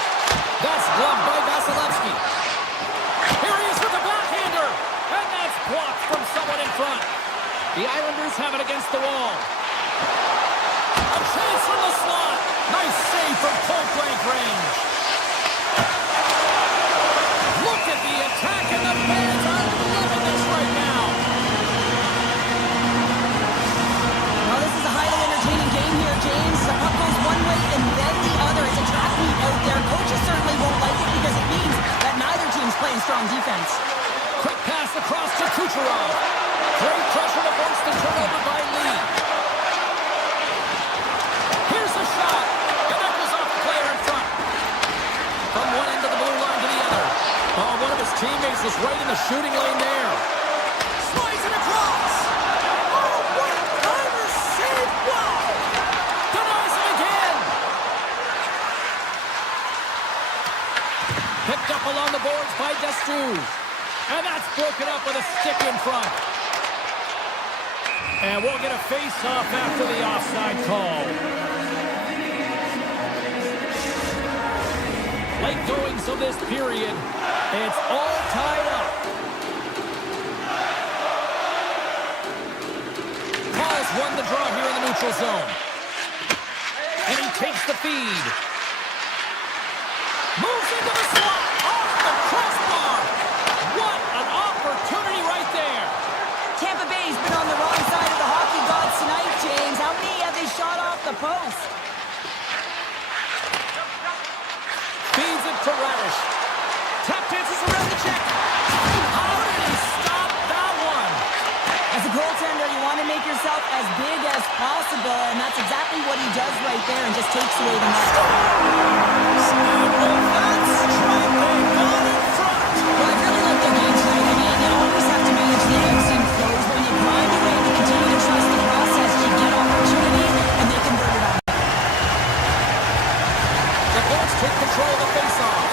That's gloved by Vasilevsky. Here he is with the backhander, and that's blocked from someone in front. The Islanders have it against the wall. A chance from the slot. Nice save from point-blank range. Look at the attack, and the fans are loving this right now. James, the puck goes one way and then the other. It's a track meet out there. Coaches certainly won't like it because it means that neither team's playing strong defense. Quick pass across to Kucherov. Great pressure to force the turnover by Lee. Here's a shot. And that goes off the player in front. From one end of the blue line to the other. Oh, one of his teammates was right in the shooting lane there. Slides it across. Oh, what a timer save. Wow. Denies him again. Picked up along the boards by Destu. And that's broken up with a stick in front. And we'll get a face-off after the offside call. Late goings of this period. It's all tied up. Paul's won the draw here in the neutral zone. And he takes the feed. Moves into the slot. Off the crossbar. What an opportunity right there. Tampa Bay's been on the wrong side of the hockey gods tonight, James. How many have they shot off the post? Feeds it to Radish. Tap dances around the check. How did he stop that one? As a goaltender, you want to make yourself as big as possible, and that's exactly what he does right there and just takes away the net. Well, I really like their game tonight. I mean, you always have to manage the ebbs and flows, but when you grind away and you continue to trust the process, you get opportunity, and they convert it on. The Bullets take control of the faceoff.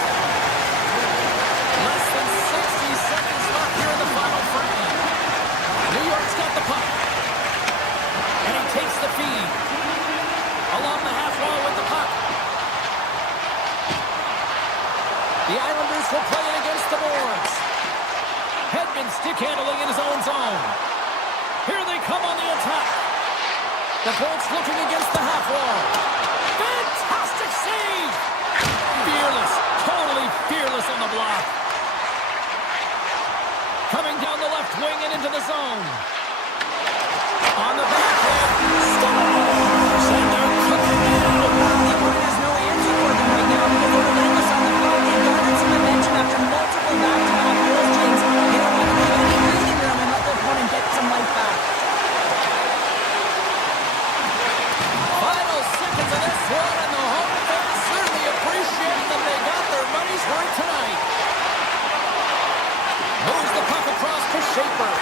Less than 60 seconds left here in the final frame. New York's got the puck. And he takes the feed. Along the half wall with the puck. The Islanders will play it against the boards. Hedman stick handling in his own zone. Here they come on the attack. The Bolts looking against the half wall. Fantastic save! Fearless, totally fearless on the block. Coming down the left wing and into the zone. On the backhand. Scores! And they're cooking now. The opponent has no answer for them right now because they're relentless on the puck. They've garnered some momentum after multiple back-to-back goals, James. They don't want to leave any breathing room and let their opponent get some life back. Final seconds of this one, and the home fans certainly appreciate that they got their money's worth tonight. Moves the puck across to Schaefer.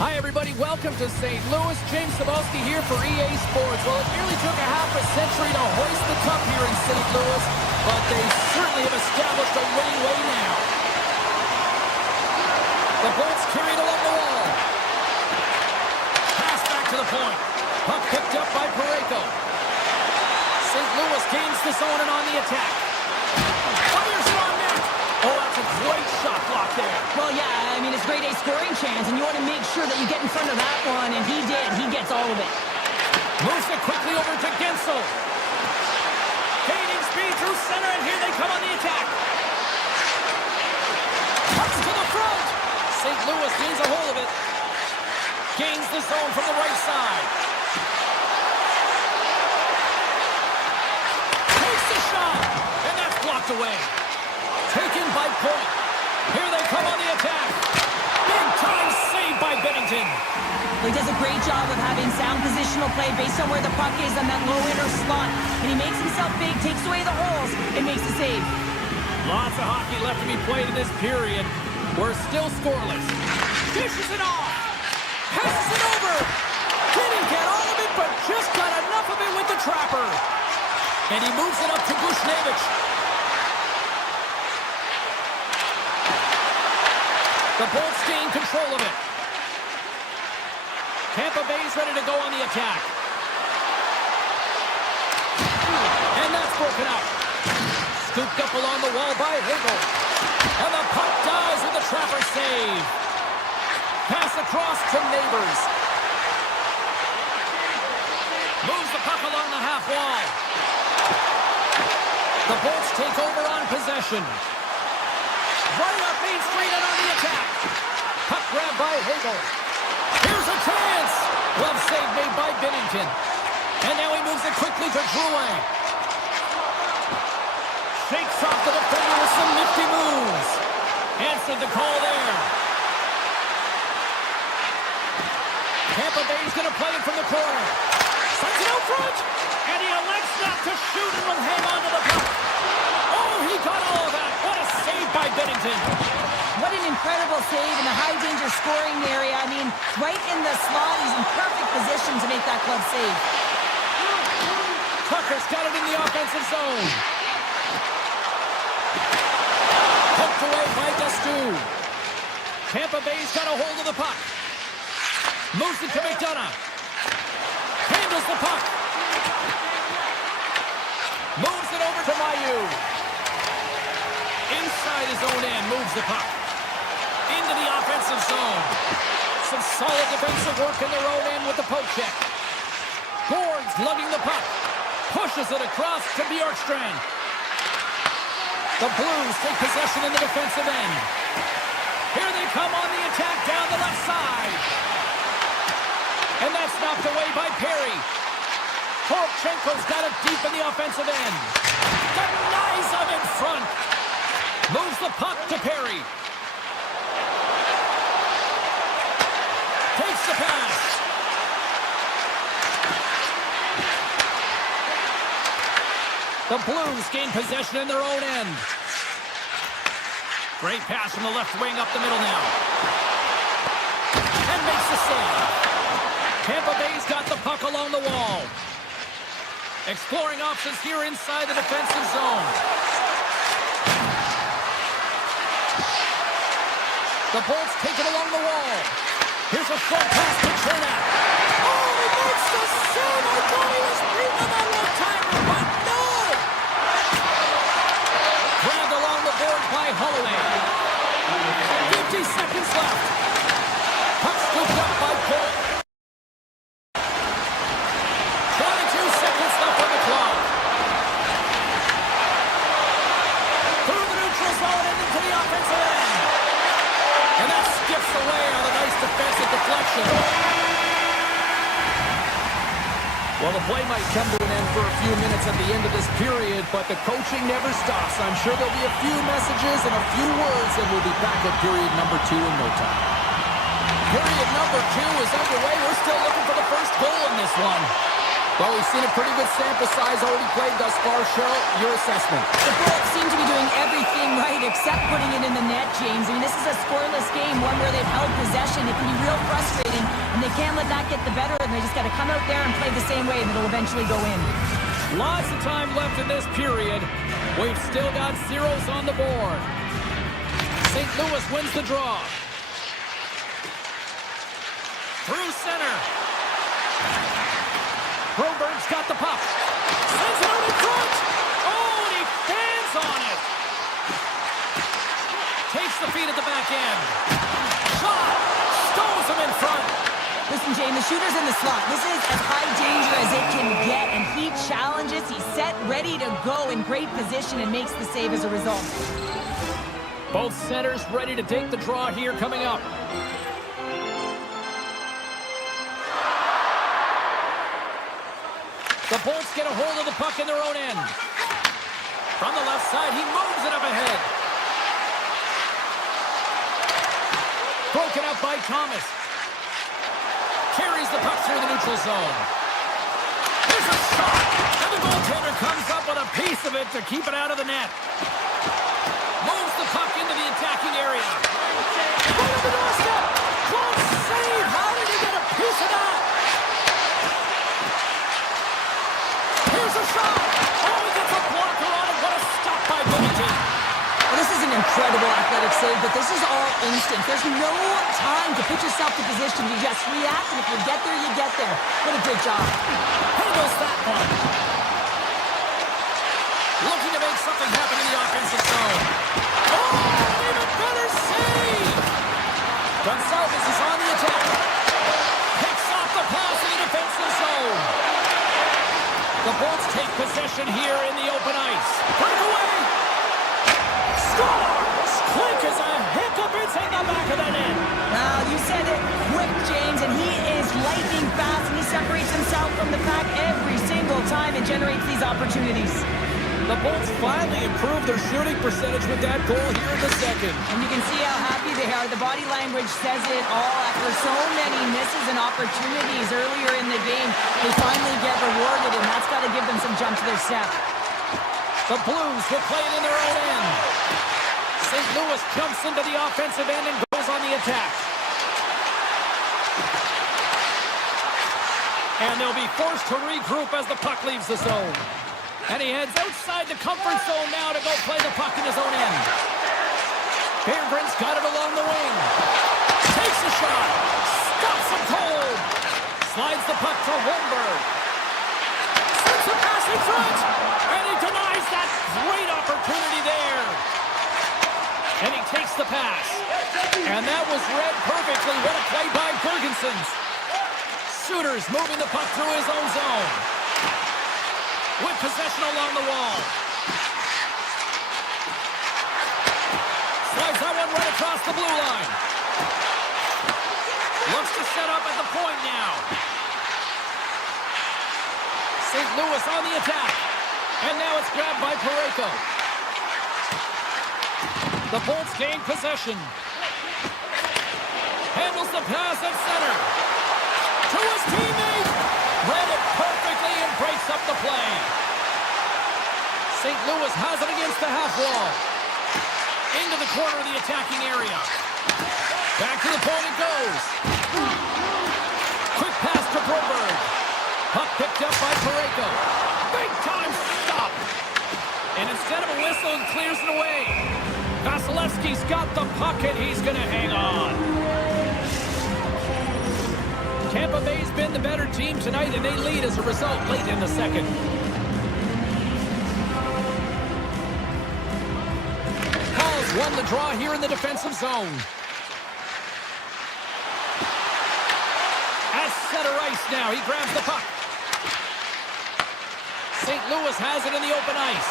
Hi, everybody. Welcome to St. Louis. James Cebulski here for EA Sports. Well, it nearly took a half a century to hoist the cup here in St. Louis, but they certainly have established a winning way now. The Bolts carried along the wall. Pass back to the point. Puck picked up by Parayko. St. Louis gains the zone and on the attack. Fires it on net. Oh, that's a great shot block there. Well, yeah, I mean, it's grade A scoring chance, and you want to make sure that you get in front of that one, and he did. He gets all of it. Moves it quickly over to Gensel. Gaining speed through center, and here they come on the attack. Comes to the front. St. Louis gains a hold of it. Gains the zone from the right side. Takes the shot, and that's blocked away. Taken by Point. Here they come on the attack. Big time save by Bennington. He does a great job of having sound positional play based on where the puck is on that low inner slot. And he makes himself big, takes away the holes, and makes the save. Lots of hockey left to be played in this period. We're still scoreless. Dishes it off. Passes it over. Didn't get all of it, but just got enough of it with the trapper. And he moves it up to Bushnevich. The Bolts gain control of it. Tampa Bay's ready to go on the attack. And that's broken up. Scooped up along the wall by Hagel. And the puck dies with the trapper save. Pass across to Neighbors. Moves the puck along the half wall. The Bolts take over on possession. Right up Main Street and on the attack. Puck grab by Hagel. Here's a chance. Glove save made by Bennington. And now he moves it quickly to Drouin. Shakes off the defender with some nifty moves. Answered the call there. Tampa Bay's going to play it from the corner. Sends it out front. And he elects not to shoot and will hang on to the puck. Oh, he got all of that. What a save by Bennington. What an incredible save in the high-danger scoring area. I mean, right in the slot, he's in perfect position to make that glove save. Tucker's got it in the offensive zone. Poked away by Destu. Tampa Bay's got a hold of the puck. Moves it to McDonough. Handles the puck. Moves it over to Mayu. Inside his own end, moves the puck. Into the offensive zone. Some solid defensive work in their own end with the poke check. Gord's lugging the puck. Pushes it across to Bjorkstrand. The Blues take possession in the defensive end. Here they come on the attack down the left side. And that's knocked away by Perry. Poroshenko's got it deep in the offensive end. Denies him in front. Moves the puck to Perry. Takes the pass. The Blues gain possession in their own end. Great pass from the left wing up the middle now. And makes the save. Tampa Bay's got the puck along the wall. Exploring options here inside the defensive zone. The Bolts take it along the wall. Here's a short pass to Chernak. Oh, he makes the save. I thought he was beating him on one-timer, but no! Grabbed along the board by Holloway. 50 seconds left. Puck scooped up by Cole. 22 seconds left on the clock. Through the neutral zone and into the offensive end. And that skips away on a nice defensive deflection. Well, the play might come to an end for a few minutes at the end of this period, but the coaching never stops. I'm sure there'll be a few messages and a few words, and we'll be back at period number 2 in no time. Period number 2 is underway. We're still looking for the first goal in this one. Well, we've seen a pretty good sample size already played thus far. Cheryl, your assessment. The Bolts seem to be doing everything right except putting it in the net, James. I mean, this is a scoreless game, one where they've held possession. It can be real frustrating, and they can't let that get the better of them. They just got to come out there and play the same way, and it'll eventually go in. Lots of time left in this period. We've still got zeros on the board. St. Louis wins the draw. Through center. Broberg's got the puck. Sends it out in front. Oh, and he fans on it. Takes the feed at the back end. Shot. Stones him in front. Listen, Jane, the shooter's in the slot. This is as high danger as it can get, and he challenges. He's set, ready to go in great position, and makes the save as a result. Both centers ready to take the draw here coming up. The Bolts get a hold of the puck in their own end. From the left side, he moves it up ahead. Broken up by Thomas. Carries the puck through the neutral zone. There's a shot, and the goaltender comes up with a piece of it to keep it out of the net. Moves the puck into the attacking area. Right on the doorstep. Close save. How did he get a piece of that? Here's a shot. Oh, he gets a blocker on it. What a stop by Bennington. Well, this is an incredible athletic save, but this is all instinct. There's no time to put yourself to position. You just react, and if you get there, you get there. What a great job. Handles that one. Looking to make something happen in the offensive zone. Oh, even better save! Gonçalves is on the attack. Picks off the pass in the defensive zone. The Bolts take possession here in the open ice. Breakaway! Scores! Quick as a hiccup. It's in the back of the net. Now, you said it, quick, James, and he is lightning fast, and he separates himself from the pack every single time and generates these opportunities. The Bolts finally improved their shooting percentage with that goal here in the second. And you can see how happy they are. The body language says it all. After so many misses and opportunities earlier in the game, they finally get rewarded, and that's got to give them some jump to their step. The Blues will play it in their own end. St. Louis jumps into the offensive end and goes on the attack. And they'll be forced to regroup as the puck leaves the zone. And he heads outside the comfort zone now to go play the puck in his own end. Beergren's got it along the wing. Takes a shot. Stops him cold. Slides the puck to Holmberg. Sends a pass in front. And he denies that great opportunity there. And he takes the pass. And that was read perfectly. What a play by Ferguson's. Souters moving the puck through his own zone. With possession along the wall. Slides that one right across the blue line. Looks to set up at the point now. St. Louis on the attack. And now it's grabbed by Parayko. The Bolts gain possession. Handles the pass at center. To his teammate. Read it perfectly and breaks up the play. St. Louis has it against the half wall. Into the corner of the attacking area. Back to the point it goes. Quick pass to Broberg. Puck picked up by Parayko. Big time stop. And instead of a whistle, it clears it away. Vasilevsky's got the puck and he's going to hang on. Tampa Bay's been the better team tonight, and they lead as a result late in the second. Paul's won the draw here in the defensive zone. At center ice now, he grabs the puck. St. Louis has it in the open ice.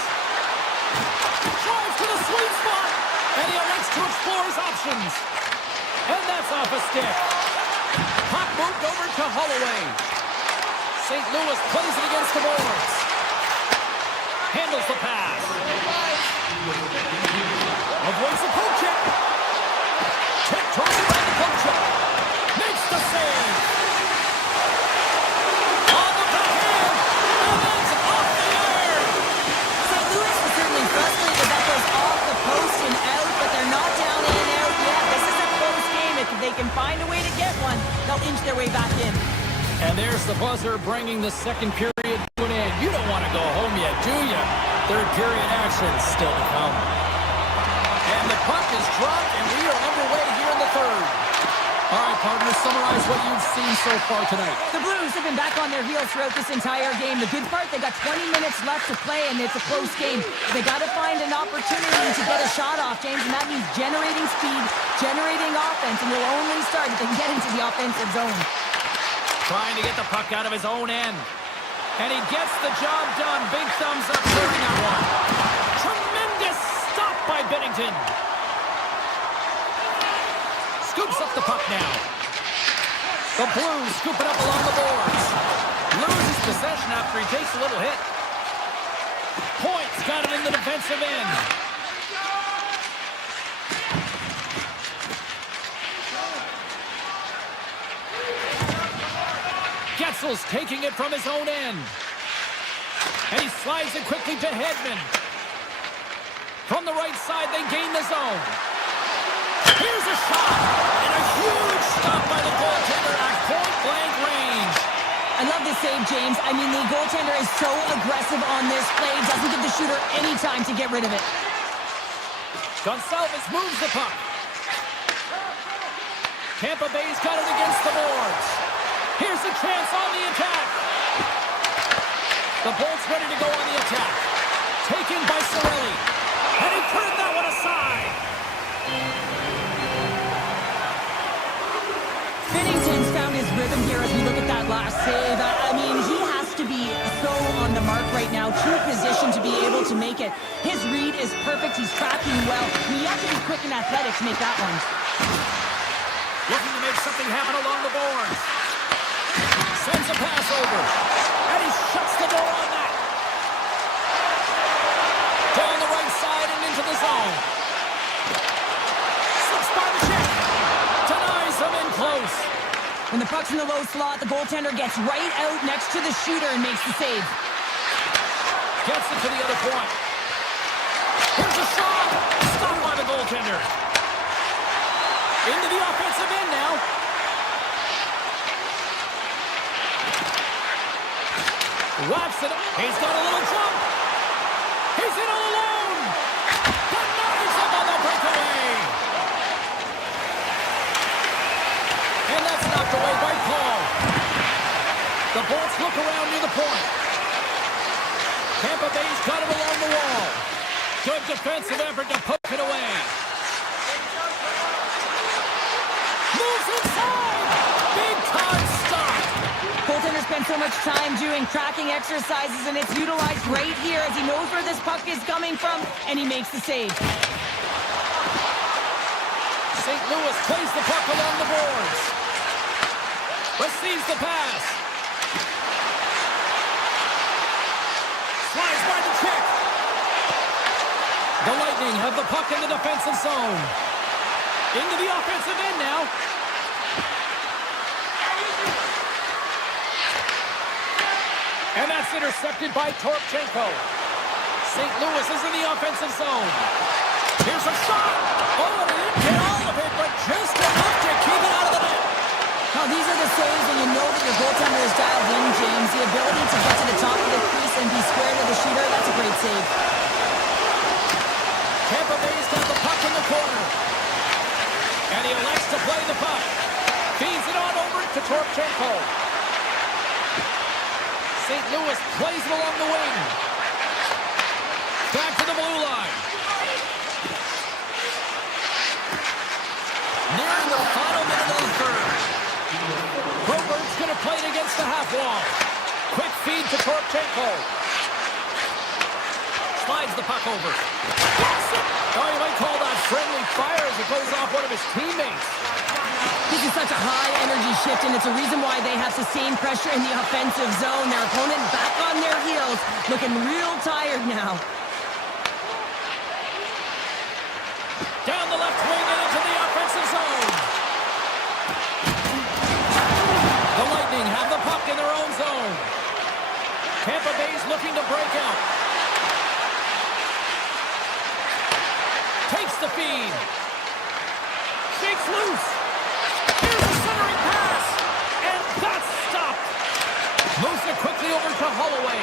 Drives to the sweet spot, and he elects to explore his options. And that's off a stick. Puck moved over to Holloway. St. Louis plays it against the boards. Handles the pass. Avoids the poke check. Tiptoes around the poke check. Makes the save. On the backhand. their way back in. And there's the buzzer bringing the second period to an end. You don't want to go home yet, do you? Third period action still to come. And the puck is dropped, and we are underway here in the third. All right, partners, summarize what you've seen so far tonight. The Blues have been back on their heels throughout this entire game. The good part, they got 20 minutes left to play, and it's a close game. They got to find an opportunity to get a shot off, James, and that means generating speed, generating offense, and will only start if they can get into the offensive zone. Trying to get the puck out of his own end. And he gets the job done. Big thumbs up during that one. Tremendous stop by Binnington. Scoops up the puck now. The Blues scoop it up along the boards. Loses possession after he takes a little hit. Points got it in the defensive end. Getzel's taking it from his own end. And he slides it quickly to Hedman. From the right side, they gain the zone. Here's a shot, and a huge stop by the goaltender at point-blank range. I love this save, James. I mean, the goaltender is so aggressive on this play. Doesn't give the shooter any time to get rid of it. Gonçalves moves the puck. Tampa Bay's got it against the boards. Here's a chance on the attack. The Bolts ready to go on the attack. Taken by Cirelli. And he turned that one aside. Binnington's found his rhythm here as we look at that last save. I mean, he has to be so on the mark right now, true position to be able to make it. His read is perfect. He's tracking well. You have to be quick and athletic to make that one. Looking to make something happen along the boards. Sends a pass over. And he shuts the door on that. Down the right side and into the zone. Slips by the check. Denies him in close. When the puck's in the low slot, the goaltender gets right out next to the shooter and makes the save. Gets it to the other point. Here's a shot. Stopped by the goaltender. Into the offensive end now. Wraps it up. He's got a little jump. He's in all alone. Denies him on the breakaway. And that's knocked away by Paul. The Bolts look around near the point. Tampa Bay's got it along the wall. Good defensive effort to poke it away. Moves inside. Big time stop. Goaltender spent so much time doing tracking exercises, and it's utilized right here as he knows where this puck is coming from, and he makes the save. St. Louis plays the puck along the boards. Receives the pass. Slides by the check. The Lightning have the puck in the defensive zone. Into the offensive end now. And that's intercepted by Torpchenko. St. Louis is in the offensive zone. Here's a shot. Oh, he didn't get all of it, but just enough to keep it out of the net. Now, these are the saves when you know that your goaltender is dialed in, James. The ability to get to the top of the crease and be square to the shooter, that's a great save. Tampa Bay's got the puck in the corner. And he elects to play the puck. Feeds it on over to Torpchenko. St. Louis plays it along the wing. Back to the blue line. Nearing the final minute of the third. Broberg's going to play it against the half wall. Quick feed to Torpchenko. Slides the puck over. Oh, you might call that friendly fire as it goes off one of his teammates. This is such a high-energy shift, and it's a reason why they have sustained pressure in the offensive zone. Their opponent back on their heels, looking real tired now. Down the left wing and into the offensive zone. The Lightning have the puck in their own zone. Tampa Bay's looking to break out. Takes the feed. Shakes loose. Here's a centering pass. Holloway.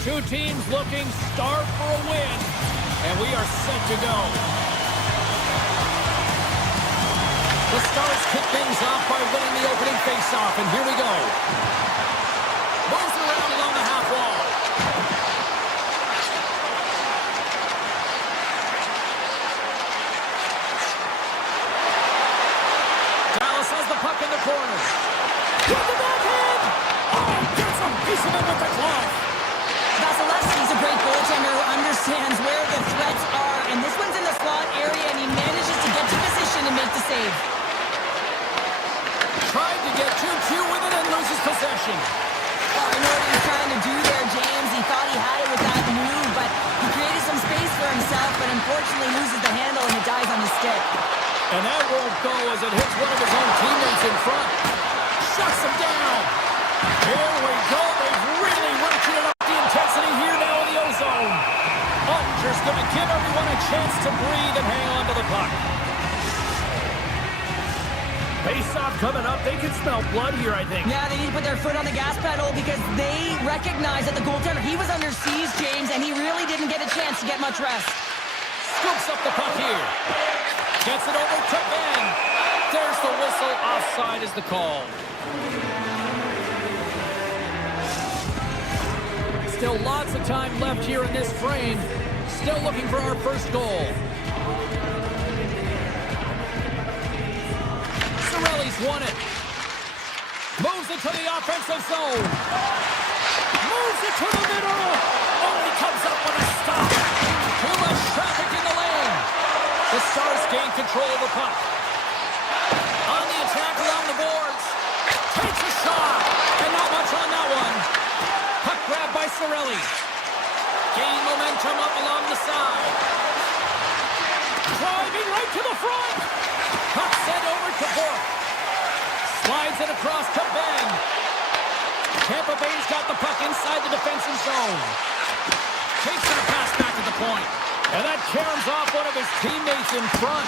Two teams looking starved for a win, and we are set to go. The Stars kick things off by winning the opening faceoff, and here we go. Moves around along the half wall. Dallas has the puck in the corner. With the backhand! Oh, gets a piece of it with the glove. Vasilevsky's a great goaltender who understands where the threats are, and this one's in the slot area, and he manages to get to position and make the save. Tried to get too cute with it and loses possession. Oh, I know what he was trying to do there, James. He thought he had it with that move, but he created some space for himself, but unfortunately loses the handle and it dies on his stick. And that won't go as it hits one of his own teammates in front. Shuts him down. Here we go. They've really ratcheted up the intensity here now in the ozone. Ottinger's going to give everyone a chance to breathe and hang on to the puck. Face-off coming up. They can smell blood here, I think. Yeah, they need to put their foot on the gas pedal because they recognize that the goaltender, he was under siege, James, and he really didn't get a chance to get much rest. Scoops up the puck here. Gets it over to Ben. There's the whistle. Offside is the call. Still lots of time left here in this frame. Still looking for our first goal. Cirelli's won it. Moves it to the offensive zone. Moves it to the middle. Only comes up with a stop. Too much traffic in the lane. The Stars gain control of the puck. On the attack along the boards. Takes a shot. And not much on that one. Puck grab by Cirelli. Gain momentum up along the side. Driving right to the front. Puck sent over to Bork. Slides it across to Ben. Tampa Bay's got the puck inside the defensive zone. Takes that pass back at the point. And that caroms off one of his teammates in front.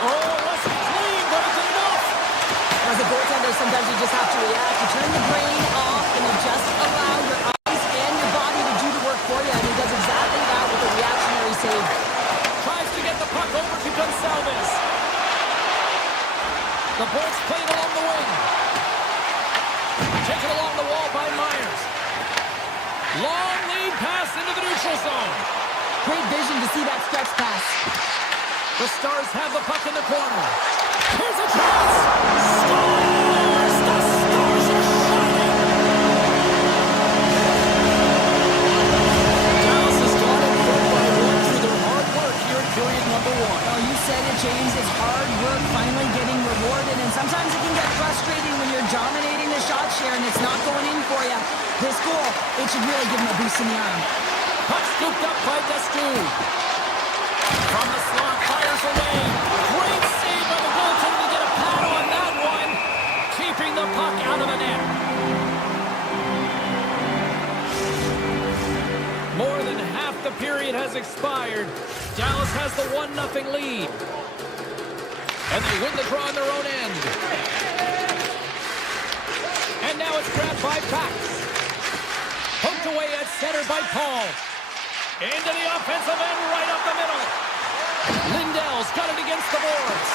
Oh, wasn't clean, but it's enough. As a goaltender, sometimes you just have to react. You turn the brain off and you just allow your eyes and your body to do the work for you. And he does exactly that with a reactionary save. Tries to get the puck over to Gonsalves. The Bolts played along the wing. Taken along the wall by Myers. Long lead pass into the neutral zone. Great vision to see that stretch pass. The Stars have the puck in the corner. Here's a chance. Stars! The Stars are shining. Dallas has got it one by one through their hard work here in period number one. Well, you said it, James. It's hard work finally getting rewarded, and sometimes it can get frustrating when you're dominating the shot share and it's not going in for you. This goal, it should really give him a boost in the arm. Puck scooped up by Destu. From the slot, fires away. Great save by the goaltender to get a pad on that one. Keeping the puck out of the net. More than half the period has expired. Dallas has the 1-0 lead. And they win the draw on their own end. And now it's grabbed by Pax. Poked away at center by Paul. Into the offensive end, right up the middle. Lindell's got it against the boards.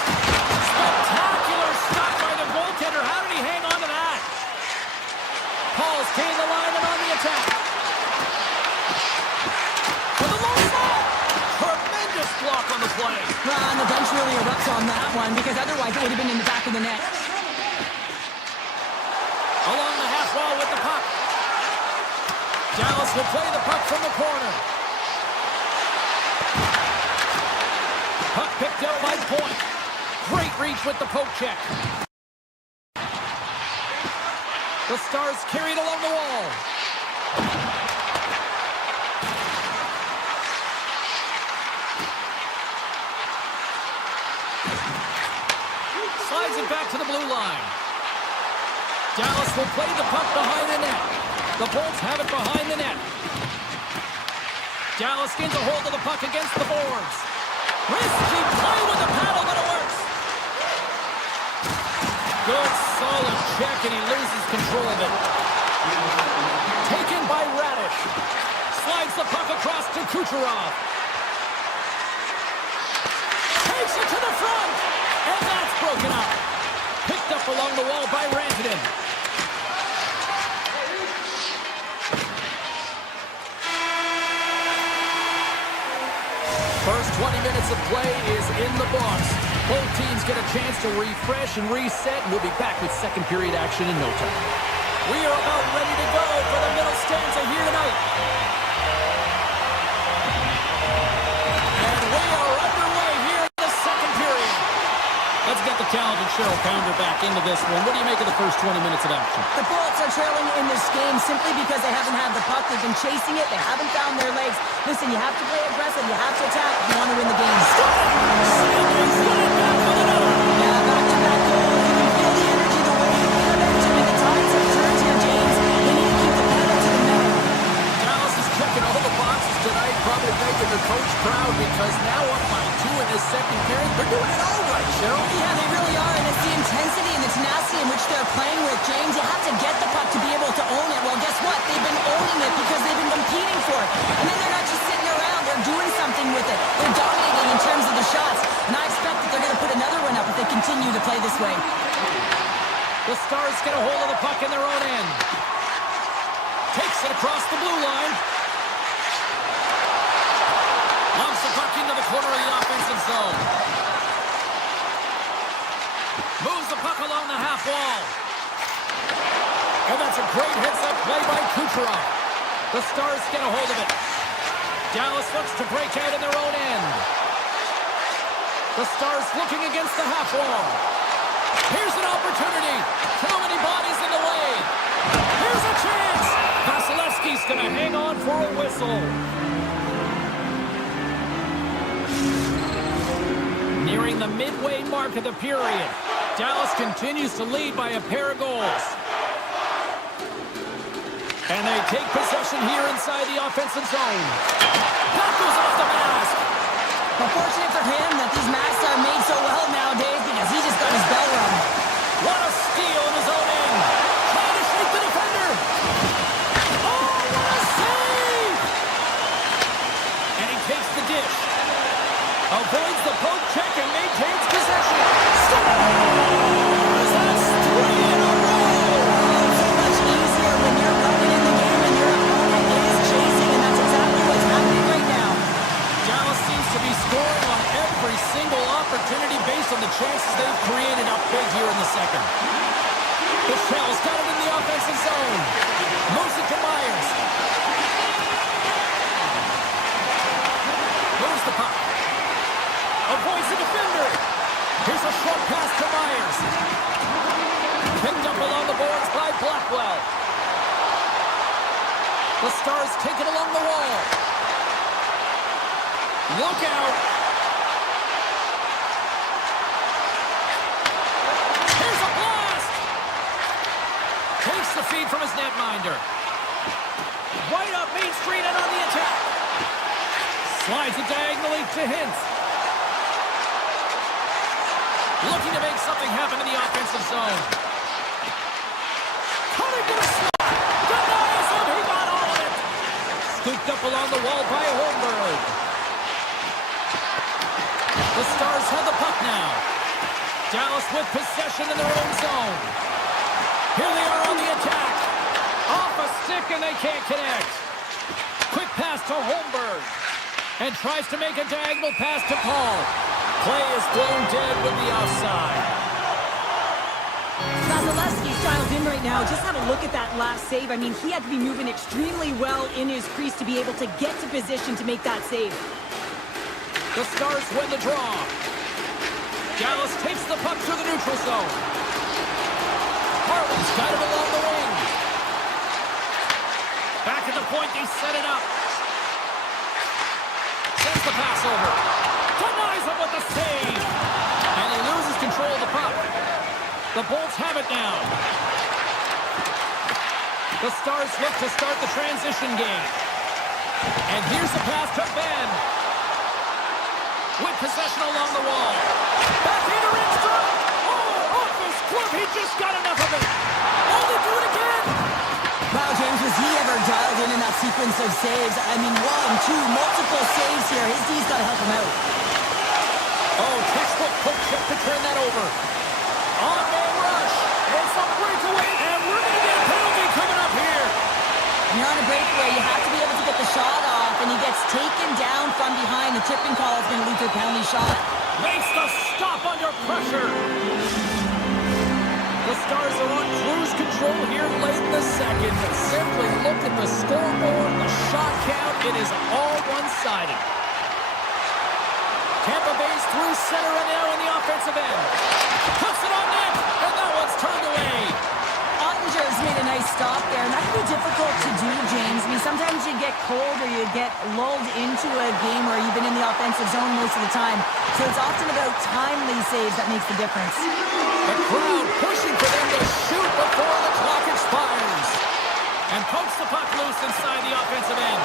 Spectacular stop by the goaltender. How did he hang on to that? Paul's gained the line and on the attack. For the low shot. Tremendous block on the play. Well, and the bench really erupts on that one because otherwise it would have been in the back of the net. Along the half wall with the puck. Dallas will play the puck from the corner. Puck picked up by Point. Great reach with the poke check. The Stars carried along the wall. Slides it back to the blue line. Dallas will play the puck behind the net. The Bolts have it behind the net. Dallas gains a hold of the puck against the boards. Risky play with the paddle, but it works. Good, solid check, and he loses control of it. Taken by Radish. Slides the puck across to Kucherov. Takes it to the front, and that's broken up. Picked up along the wall by Rantanen. First 20 minutes of play is in the books. Both teams get a chance to refresh and reset, and we'll be back with second period action in no time. We are about ready to go for the middle stanza here tonight. And we are underway here in the second period. Let's get the talented Cheryl Pounder back into this one. What do you make of the first 20 minutes of action? The Bullets are trailing in this game simply because they haven't had the puck. They've been chasing it. They haven't found their legs. Listen, you have to play aggressive. You have to attack if you want to win the game. Yeah, back-to-back goals. You can feel the energy, the wave, the momentum, and the tides have turned here, James. They need to keep the pedal to the metal. Dallas is checking all the boxes tonight, probably making their coach proud because now up by 2 in this second period. They're doing it all right, Cheryl. Yeah, they really are, and it's the intensity and the tenacity in which they're playing with, James. You have to get the puck to be able to own it. Well, guess what? They've been owning it because they've been competing for it. And then they're not just sitting around. They're doing something with it. They're dominating in terms of the shots. And I expect that they're going to put another one up if they continue to play this way. The Stars get a hold of the puck in their own end. Takes it across the blue line. Lumps the puck into the corner of the offensive zone. Moves the puck along the half wall. And that's a great heads-up play by Kucherov. The Stars get a hold of it. Dallas looks to break out in their own end. The Stars looking against the half wall. Here's an opportunity. Too many bodies in the way. Here's a chance. Vasilevsky's going to hang on for a whistle. Nearing the midway mark of the period. Dallas continues to lead by a pair of goals. And they take possession here inside the offensive zone. Puck goes off the mask. Unfortunate for him that these masks are made so well nowadays because he just got his bell rung. What a steal in his own end. Trying to shake the defender. Oh, what a save! And he takes the dish. Avoids the poke check and maintains possession. Scores! That's 3 in a row! So much easier when you're running in the game and your opponent is chasing, and that's exactly what's happening right now. Dallas seems to be scoring on every single opportunity based on the chances they've created up big here in the second. Bichel's got it in the offensive zone. Moves it to Myers. Moves the puck. Avoids the defender. Here's a short pass to Myers. Picked up along the boards by Blackwell. The Stars take it along the wall. Look out. Here's a blast. Takes the feed from his netminder. Right up Main Street and on the attack. Slides it diagonally to Hintz. Looking to make something happen in the offensive zone. Coming to the slot. Denies him. He got all of it. Scooped up along the wall by Holmberg. The Stars have the puck now. Dallas with possession in their own zone. Here they are on the attack. Off a stick and they can't connect. Quick pass to Holmberg. And tries to make a diagonal pass to Paul. Play is blown dead with the offside. Vasilevsky's dialed in right now. Just have a look at that last save. I mean, he had to be moving extremely well in his crease to be able to get to position to make that save. The Stars win the draw. Dallas takes the puck to the neutral zone. Harlan's got it along the wing. Back at the point, they set it up. Sends the pass over. Denies him with the save. And he loses control of the puck. The Bolts have it now. The Stars look to start the transition game. And here's the pass to Ben. With possession along the wall. Back into Ringstrom. Oh, off his glove. He just got enough of it. Oh, they do it again. Wow, James, was he ever dialed in that sequence of saves? I mean, 1, 2, multiple saves here. His D's got to help him out. Oh, textbook poke check to turn that over. On-man rush. It's a breakaway, and we're going to get a penalty coming up here. When you're on a breakaway, you have to be able to get the shot off, and he gets taken down from behind. The tipping call is going to lead to a penalty shot. Makes the stop under pressure. The Stars are on cruise control here late in the second. Simply look at the scoreboard, the shot count. It is all one-sided. Tampa Bay's through center and now in the offensive end. difficult to do, James. I mean, sometimes you get cold or you get lulled into a game where you've been in the offensive zone most of the time. So it's often about timely saves that makes the difference. The crowd pushing for them to shoot before the clock expires. And pokes the puck loose inside the offensive end.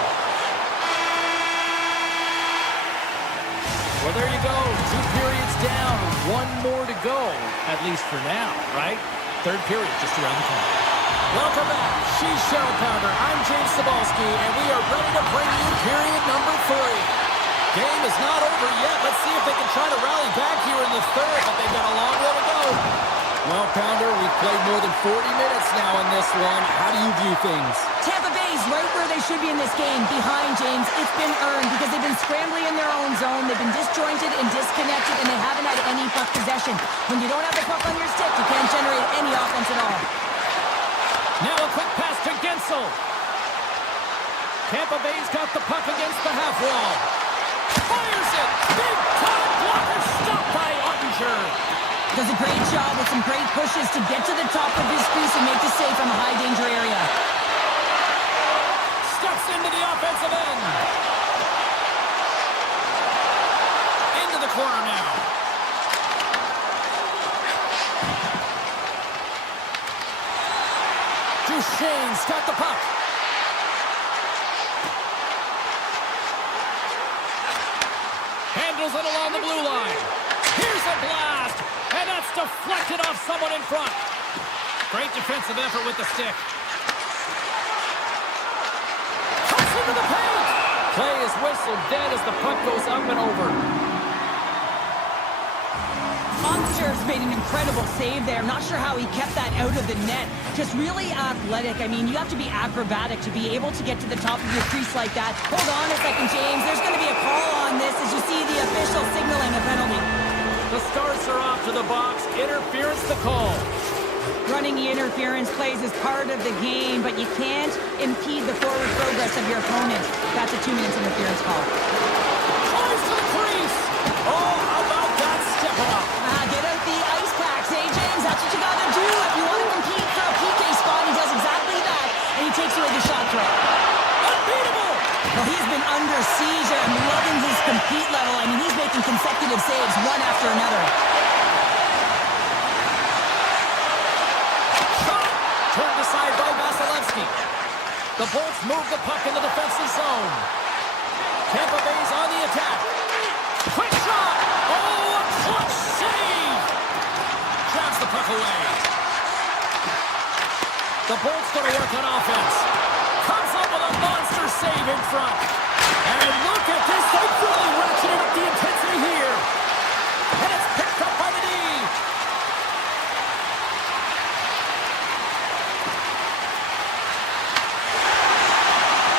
Well, there you go. 2 periods down. 1 more to go, at least for now, right? Third period just around the corner. Welcome back. She's Cheryl Pounder. I'm James Cybulski, and we are ready to bring you period number 3. Game is not over yet. Let's see if they can try to rally back here in the third, but they've got a long way to go. Well, Pounder, we've played more than 40 minutes now in this one. How do you view things? Tampa Bay's right where they should be in this game. Behind, James, it's been earned because they've been scrambling in their own zone. They've been disjointed and disconnected, and they haven't had any puck possession. When you don't have the puck on your stick, you can't generate any offense at all. Now a quick pass to Gensel. Tampa Bay's got the puck against the half wall. Fires it! Big time blocker stopped by Ottinger. Does a great job with some great pushes to get to the top of his crease and make the save from a high danger area. Steps into the offensive end. Into the corner now. Duchesne's got the puck. Handles it along the blue line. Here's a blast. And that's deflected off someone in front. Great defensive effort with the stick. Cuts into the paint. Play is whistled dead as the puck goes up and over. Monsters made an incredible save there. I'm not sure how he kept that out of the net. Just really athletic. I mean, you have to be acrobatic to be able to get to the top of your crease like that. Hold on a second, James. There's going to be a call on this as you see the official signaling a penalty. The Stars are off to the box. Interference the call. Running the interference plays is part of the game, but you can't impede the forward progress of your opponent. That's a 2-minute interference call. Tries to the crease. Oh, how about that step up? Get out the ice packs, eh, James? That's what you got to do. If you want to compete for a PK spot, he does exactly that, and he takes away the shot threat. Unbeatable! Well, he's been under siege. I'm loving his compete level. I mean, he's making consecutive saves one after another. Shot! Turned aside by Vasilevsky. The Bolts move the puck in the defensive zone. Tampa Bay's on the attack. Quick shot! Oh, a clutch save! Grabs the puck away. The Bolts going to work on offense. Comes up with a monster save in front. And look at this. They've really ratcheted up the intensity here. And it's picked up by the D.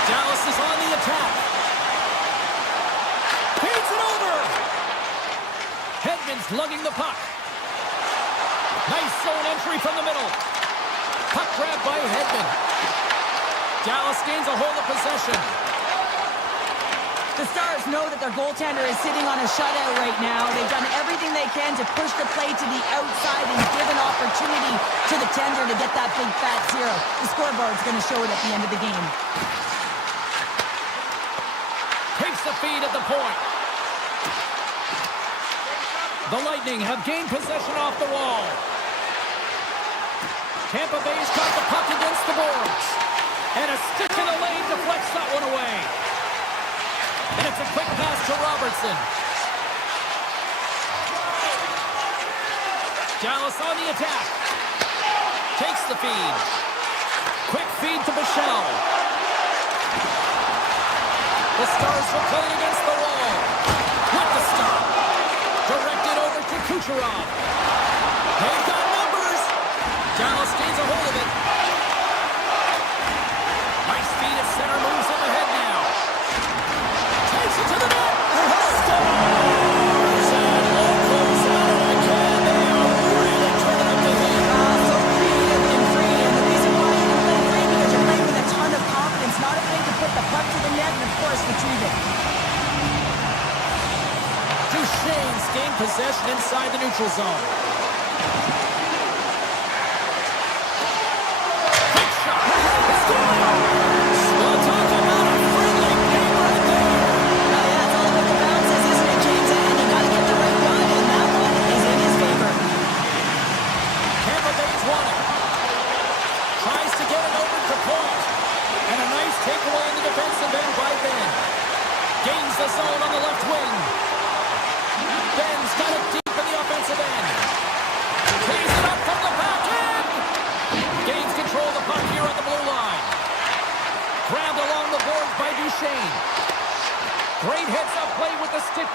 Dallas is on the attack. Feeds it over. Hedman's lugging the puck. Nice zone entry from the middle. Puck grab by Hedman. Dallas gains a hold of possession. The Stars know that their goaltender is sitting on a shutout right now. They've done everything they can to push the play to the outside and give an opportunity to the tender to get that big fat zero. The scoreboard's going to show it at the end of the game. Takes the feed at the point. The Lightning have gained possession off the wall. Tampa Bay's got the puck against the boards. And a stick in the lane deflects that one away. And it's a quick pass to Robertson. Dallas on the attack. Takes the feed. Quick feed to Buffallo. The Stars will play it against the wall. With the stop. Directed over to Kucherov. They've got numbers. Dallas gains a hold of it. Nice feed at center. Moves up ahead now. Takes it to the net. Stars and locals out of the can. They are really turning up the heat. So creative and free. And the reason why you can play free because you're playing with a ton of confidence. Not afraid to put the puck to the net and, of course, retrieve it. Duchesne's gained possession inside the neutral zone. Quick shot.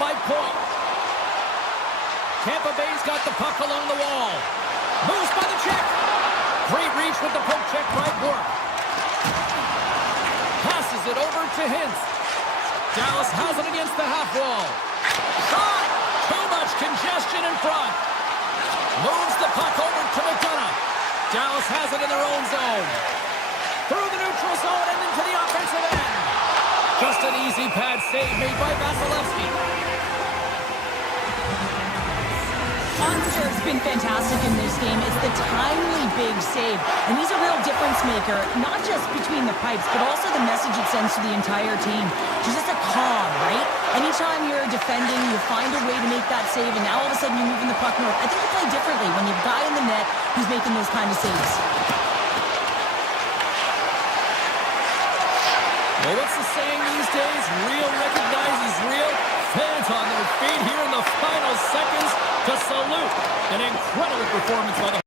by point. Tampa Bay's got the puck along the wall. Moves by the check. Great reach with the poke check by Bork. Passes it over to Hintz. Dallas has it against the half wall. Shot! Too much congestion in front. Moves the puck over to McDonough. Dallas has it in their own zone. Through the neutral zone and into the offensive end. Just an easy pad save made by Vasilevsky. Subzero's been fantastic in this game. It's the timely big save. And he's a real difference maker, not just between the pipes, but also the message it sends to the entire team. Just a calm, right? Anytime you're defending, you find a way to make that save, and now all of a sudden you're moving the puck north. I think you play differently when you've got in the net who's making those kind of saves. Well, what's the saying these days? Real recognizes real. Fans on their feet here in the final seconds to salute an incredible performance by the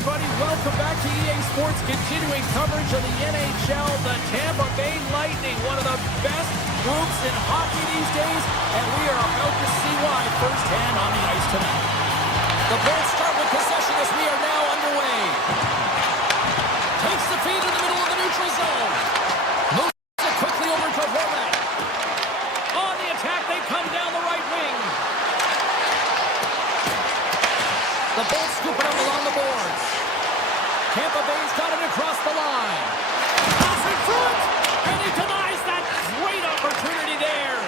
everybody. Welcome back to EA Sports, continuing coverage of the NHL. The Tampa Bay Lightning, one of the best groups in hockey these days, and we are about to see why firsthand on the ice tonight. The Bolts start with possession as we are now underway. Takes the feed in the middle of the neutral zone. Moves it quickly over to Horvat. On the attack, they come down the right wing. The Bolts scoop it up along the boards. Tampa Bay's got it across the line. Pass in front, and he denies that great opportunity there.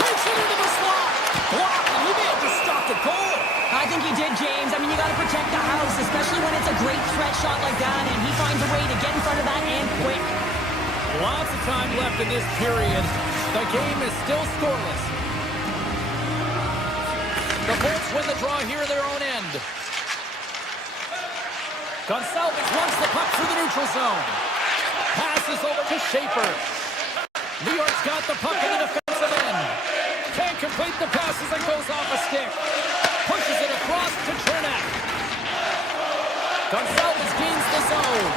Takes it into the slot. Block, and he may have just stopped the goal. I think he did, James. I mean, you got to protect the house, especially when it's a great threat shot like that, and he finds a way to get in front of that and quick. Lots of time left in this period. The game is still scoreless. The Bolts win the draw here in their own end. Gonçalves runs the puck through the neutral zone. Passes over to Schaefer. New York's got the puck in the defensive end. Can't complete the pass as it goes off a stick. Pushes it across to Chernak. Gonçalves gains the zone.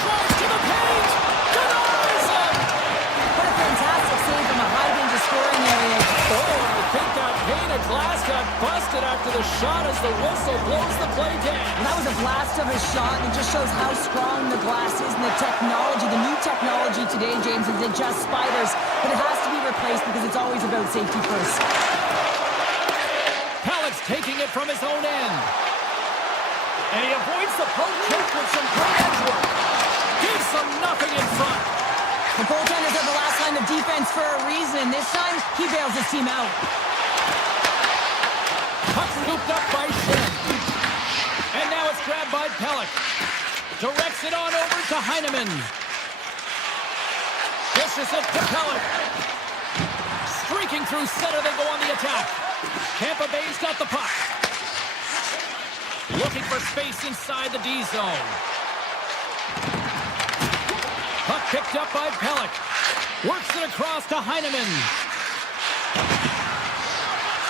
Drives to the paint. Denies him. What a fantastic save from a high-danger scoring area. Oh, I think that pane of glass got busted after the shot as the whistle blows the play down. And that was a blast of a shot, and it just shows how strong the glass is and the technology. The new technology today, James, is it just spiders, but it has to be replaced because it's always about safety first. Pallett's taking it from his own end. And he avoids the poke check with some great edge work. Gives them nothing in front. The goaltenders are the last line of defense for a reason. This time, he bails his team out. Puck scooped up by Shen. And now it's grabbed by Pelech. Directs it on over to Heineman. Dishes it to Pelech. Streaking through center, they go on the attack. Tampa Bay's got the puck. Looking for space inside the D zone. Puck picked up by Pelech. Works it across to Heineman.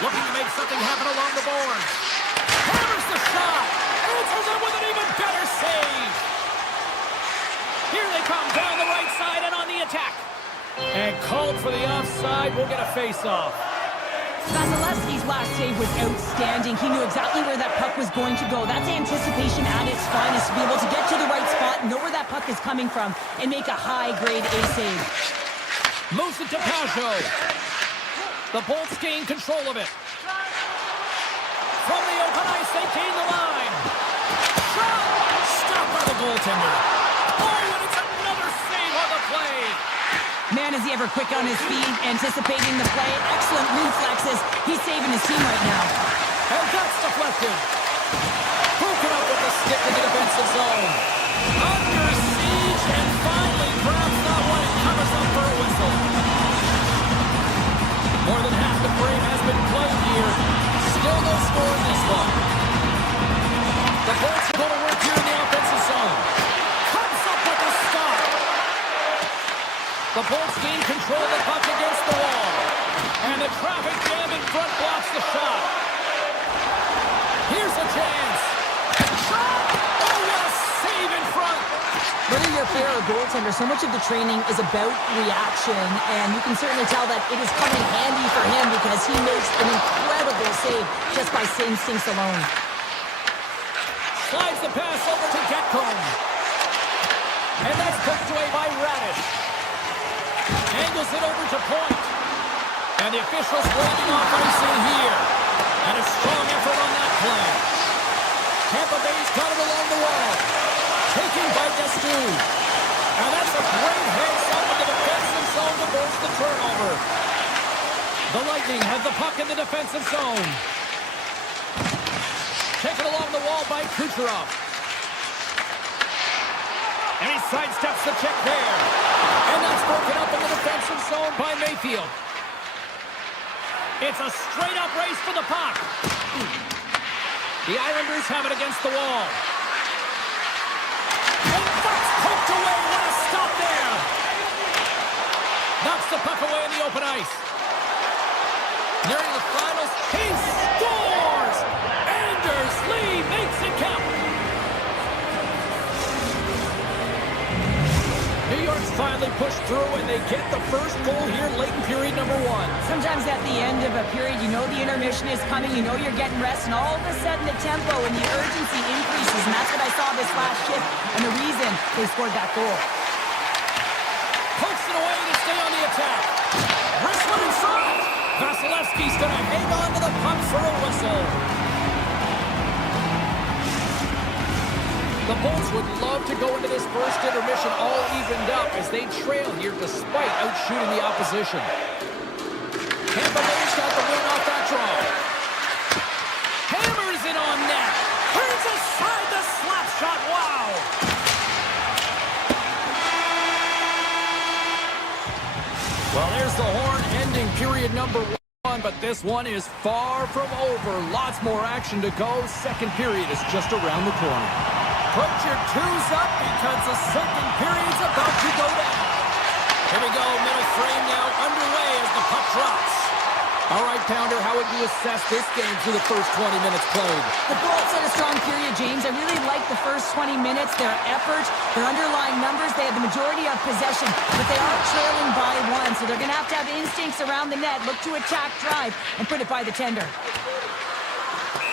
Looking to make something happen along the boards. Hammers the shot. Answers it with an even better save. Here they come down the right side and on the attack. And called for the offside. We'll get a face-off. Vasilevsky's last save was outstanding. He knew exactly where that puck was going to go. That's anticipation at its finest, to be able to get to the right spot, know where that puck is coming from, and make a high-grade A save. Moves it to Pajot. The Bolts gain control of it. From the open ice, they gain the line. Shot! Stopped by the goaltender. Oh, and it's another save on the play. Man, is he ever quick on his feet, anticipating the play. Excellent reflexes. He's saving his team right now. And that's deflected. Broken up with the stick in the defensive zone. Under siege, and finally grabs that one and covers up for a whistle. More than half the frame has been played here. Still no score in this one. The Bolts are going to work here in the offensive zone. Comes up with a stop. The Bolts gain control of the puck against the wall. And the traffic jam in front blocks the shot. Here's a chance. Shot! Oh, what a save in front. Whether you're a player or goaltender, so much of the training is about reaction, and you can certainly tell that it is coming handy for him because he makes an incredible save just by instincts alone. Slides the pass over to Getcomb. And that's poked away by Radish. Angles it over to Point. And the officials waving off icing here. And a strong effort on that play. Tampa Bay's got it along the wall. Taken by Destu. And that's a great heads-up in the defensive zone to force the turnover. The Lightning have the puck in the defensive zone. Taken along the wall by Kucherov. And he sidesteps the check there. And that's broken up in the defensive zone by Mayfield. It's a straight-up race for the puck. The Islanders have it against the wall. And that's poked away. What a stop there. Knocks the puck away in the open ice. Nearing the finals, he scores! New York's finally pushed through, and they get the first goal here late in period number 1. Sometimes at the end of a period, you know the intermission is coming, you know you're getting rest, and all of a sudden the tempo and the urgency increases, and that's what I saw this last shift, and the reason they scored that goal. Pokes it away to stay on the attack. Wrestling in front. Vasilevsky's going to hang on to the puck for a whistle. The Bolts would love to go into this first intermission all evened up as they trail here despite outshooting the opposition. Tampa Bay's got the win off that draw. Hammers it on net. Turns aside the slap shot. Wow. Well, there's the horn ending period number 1, but this one is far from over. Lots more action to go. Second period is just around the corner. Put your twos up because the second period's about to go down. Here we go, middle frame now underway as the puck drops. All right, Pounder, how would you assess this game through the first 20 minutes played? The Bolts had a strong period, James. I really liked the first 20 minutes, their effort, their underlying numbers. They had the majority of possession, but they are trailing by 1, so they're going to have instincts around the net, look to attack, drive, and put it by the tender.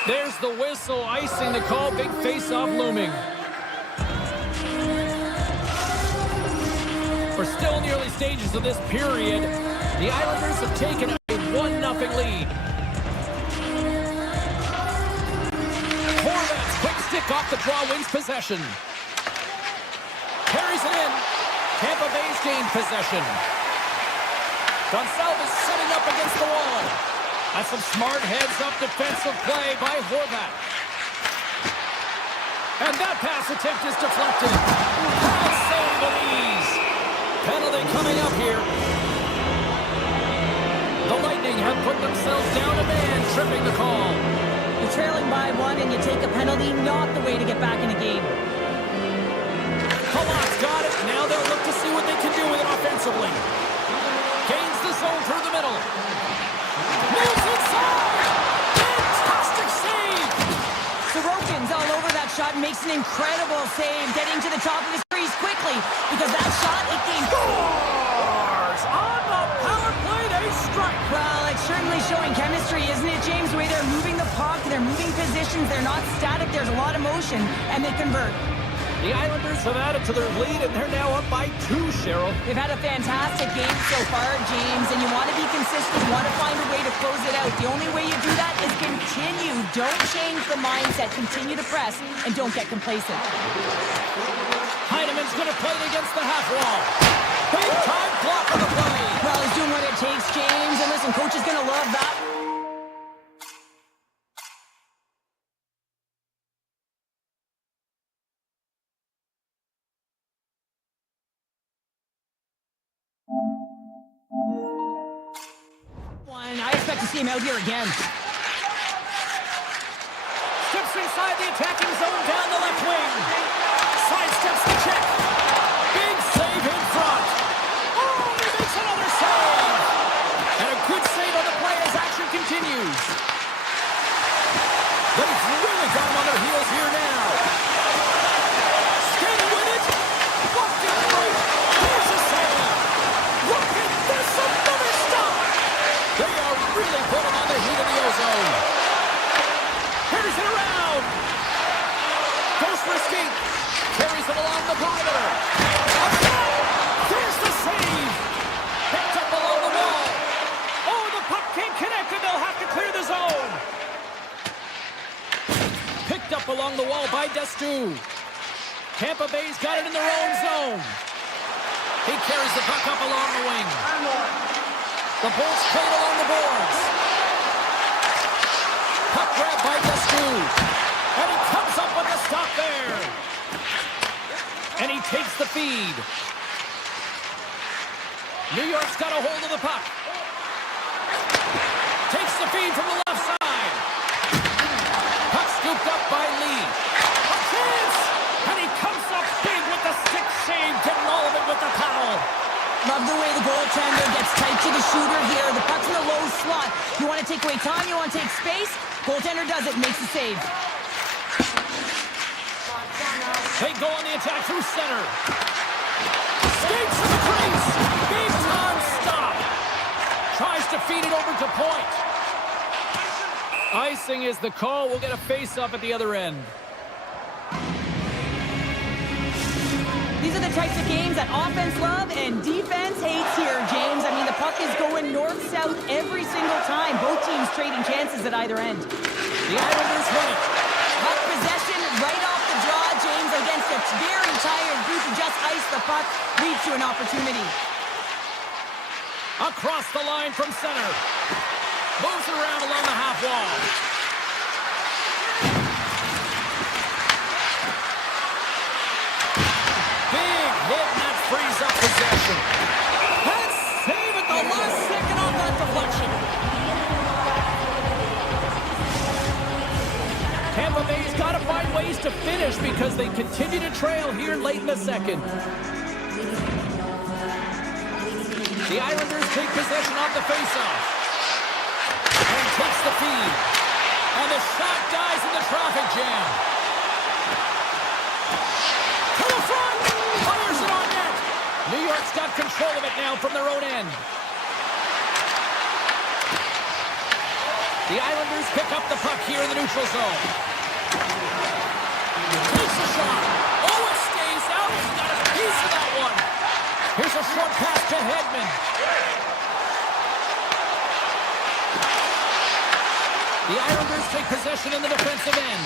There's the whistle, icing the call, big face-off looming. We're still in the early stages of this period. The Islanders have taken a 1-0 lead. Horvat's quick stick off the draw wins possession. Carries it in. Tampa Bay's gained possession. Gonçalves sitting up against the wall. That's some smart heads-up defensive play by Horvat. And that pass attempt is deflected. Pass save with ease. Penalty coming up here. The Lightning have put themselves down a man, tripping the call. You're trailing by 1 and you take a penalty, not the way to get back in a game. Palat's got it. Now they'll look to see what they can do with it offensively. Gains the zone through the middle. Moves inside! Fantastic save! Sorokin's all over that shot and makes an incredible save, getting to the top of his crease quickly, because that shot, it came... Scores! On the power play, they strike! Well, it's certainly showing chemistry, isn't it, James? The way they're moving the puck, they're moving positions, they're not static, there's a lot of motion, and they convert. The Islanders have added to their lead, and they're now up by 2, Cheryl. They've had a fantastic game so far, James, and you want to be consistent. You want to find a way to close it out. The only way you do that is continue. Don't change the mindset. Continue to press, and don't get complacent. Heineman's going to play it against the half wall. Big time block on the play. Well, he's doing what it takes, James, and listen, coach is going to love that. I expect to see him out here again. Steps inside the attacking zone down the left wing. Sidesteps the check. Big save in front. Oh, he makes another save. And a good save on the play as action continues. They've really got him on their heels here now. Skating with it. Walked it through. Here's a save. Look at this, another stop. They are really putting on the heat of the ozone. Carries it around. Goes for a skate. Carries it along the perimeter. There's the save. Picked up along the wall. Oh, the puck can't connect, and they'll have to clear the zone. Picked up along the wall by Destu. Tampa Bay's got it in their own zone. He carries the puck up along the wing. The Bolts played along the boards. Puck grab by Destu. And he comes up with the stop there. And he takes the feed. New York's got a hold of the puck. Takes the feed from the left side. Puck scooped up by Lee. A chance! And he comes up big with the stick save, getting all of it with the towel. Love the way the goaltender gets tight to the shooter here. The puck's in the low slot. You want to take away time, you want to take space. Goaltender does it, makes the save. They go on the attack through center. over to point. Icing is the call. We'll get a face-off at the other end. These are the types of games that offense love and defense hates here, James. I mean, the puck is going north-south every single time. Both teams trading chances at either end. The Islanders win it. Puck possession right off the draw, James, against a very tired group who just iced the puck, leads to an opportunity. Across the line from center. Moves it around along the half wall. Big hit, and that frees up possession. And save at the last second on that deflection. Tampa Bay's got to find ways to finish because they continue to trail here late in the second. The Islanders take possession off the faceoff. And takes the feed. And the shot dies in the traffic jam. To the front! Fires it on net! New York's got control of it now from their own end. The Islanders pick up the puck here in the neutral zone. Takes a shot. Oh, it stays out. He's got a piece of that one. Here's a short pass to Hedman. The Islanders take possession in the defensive end.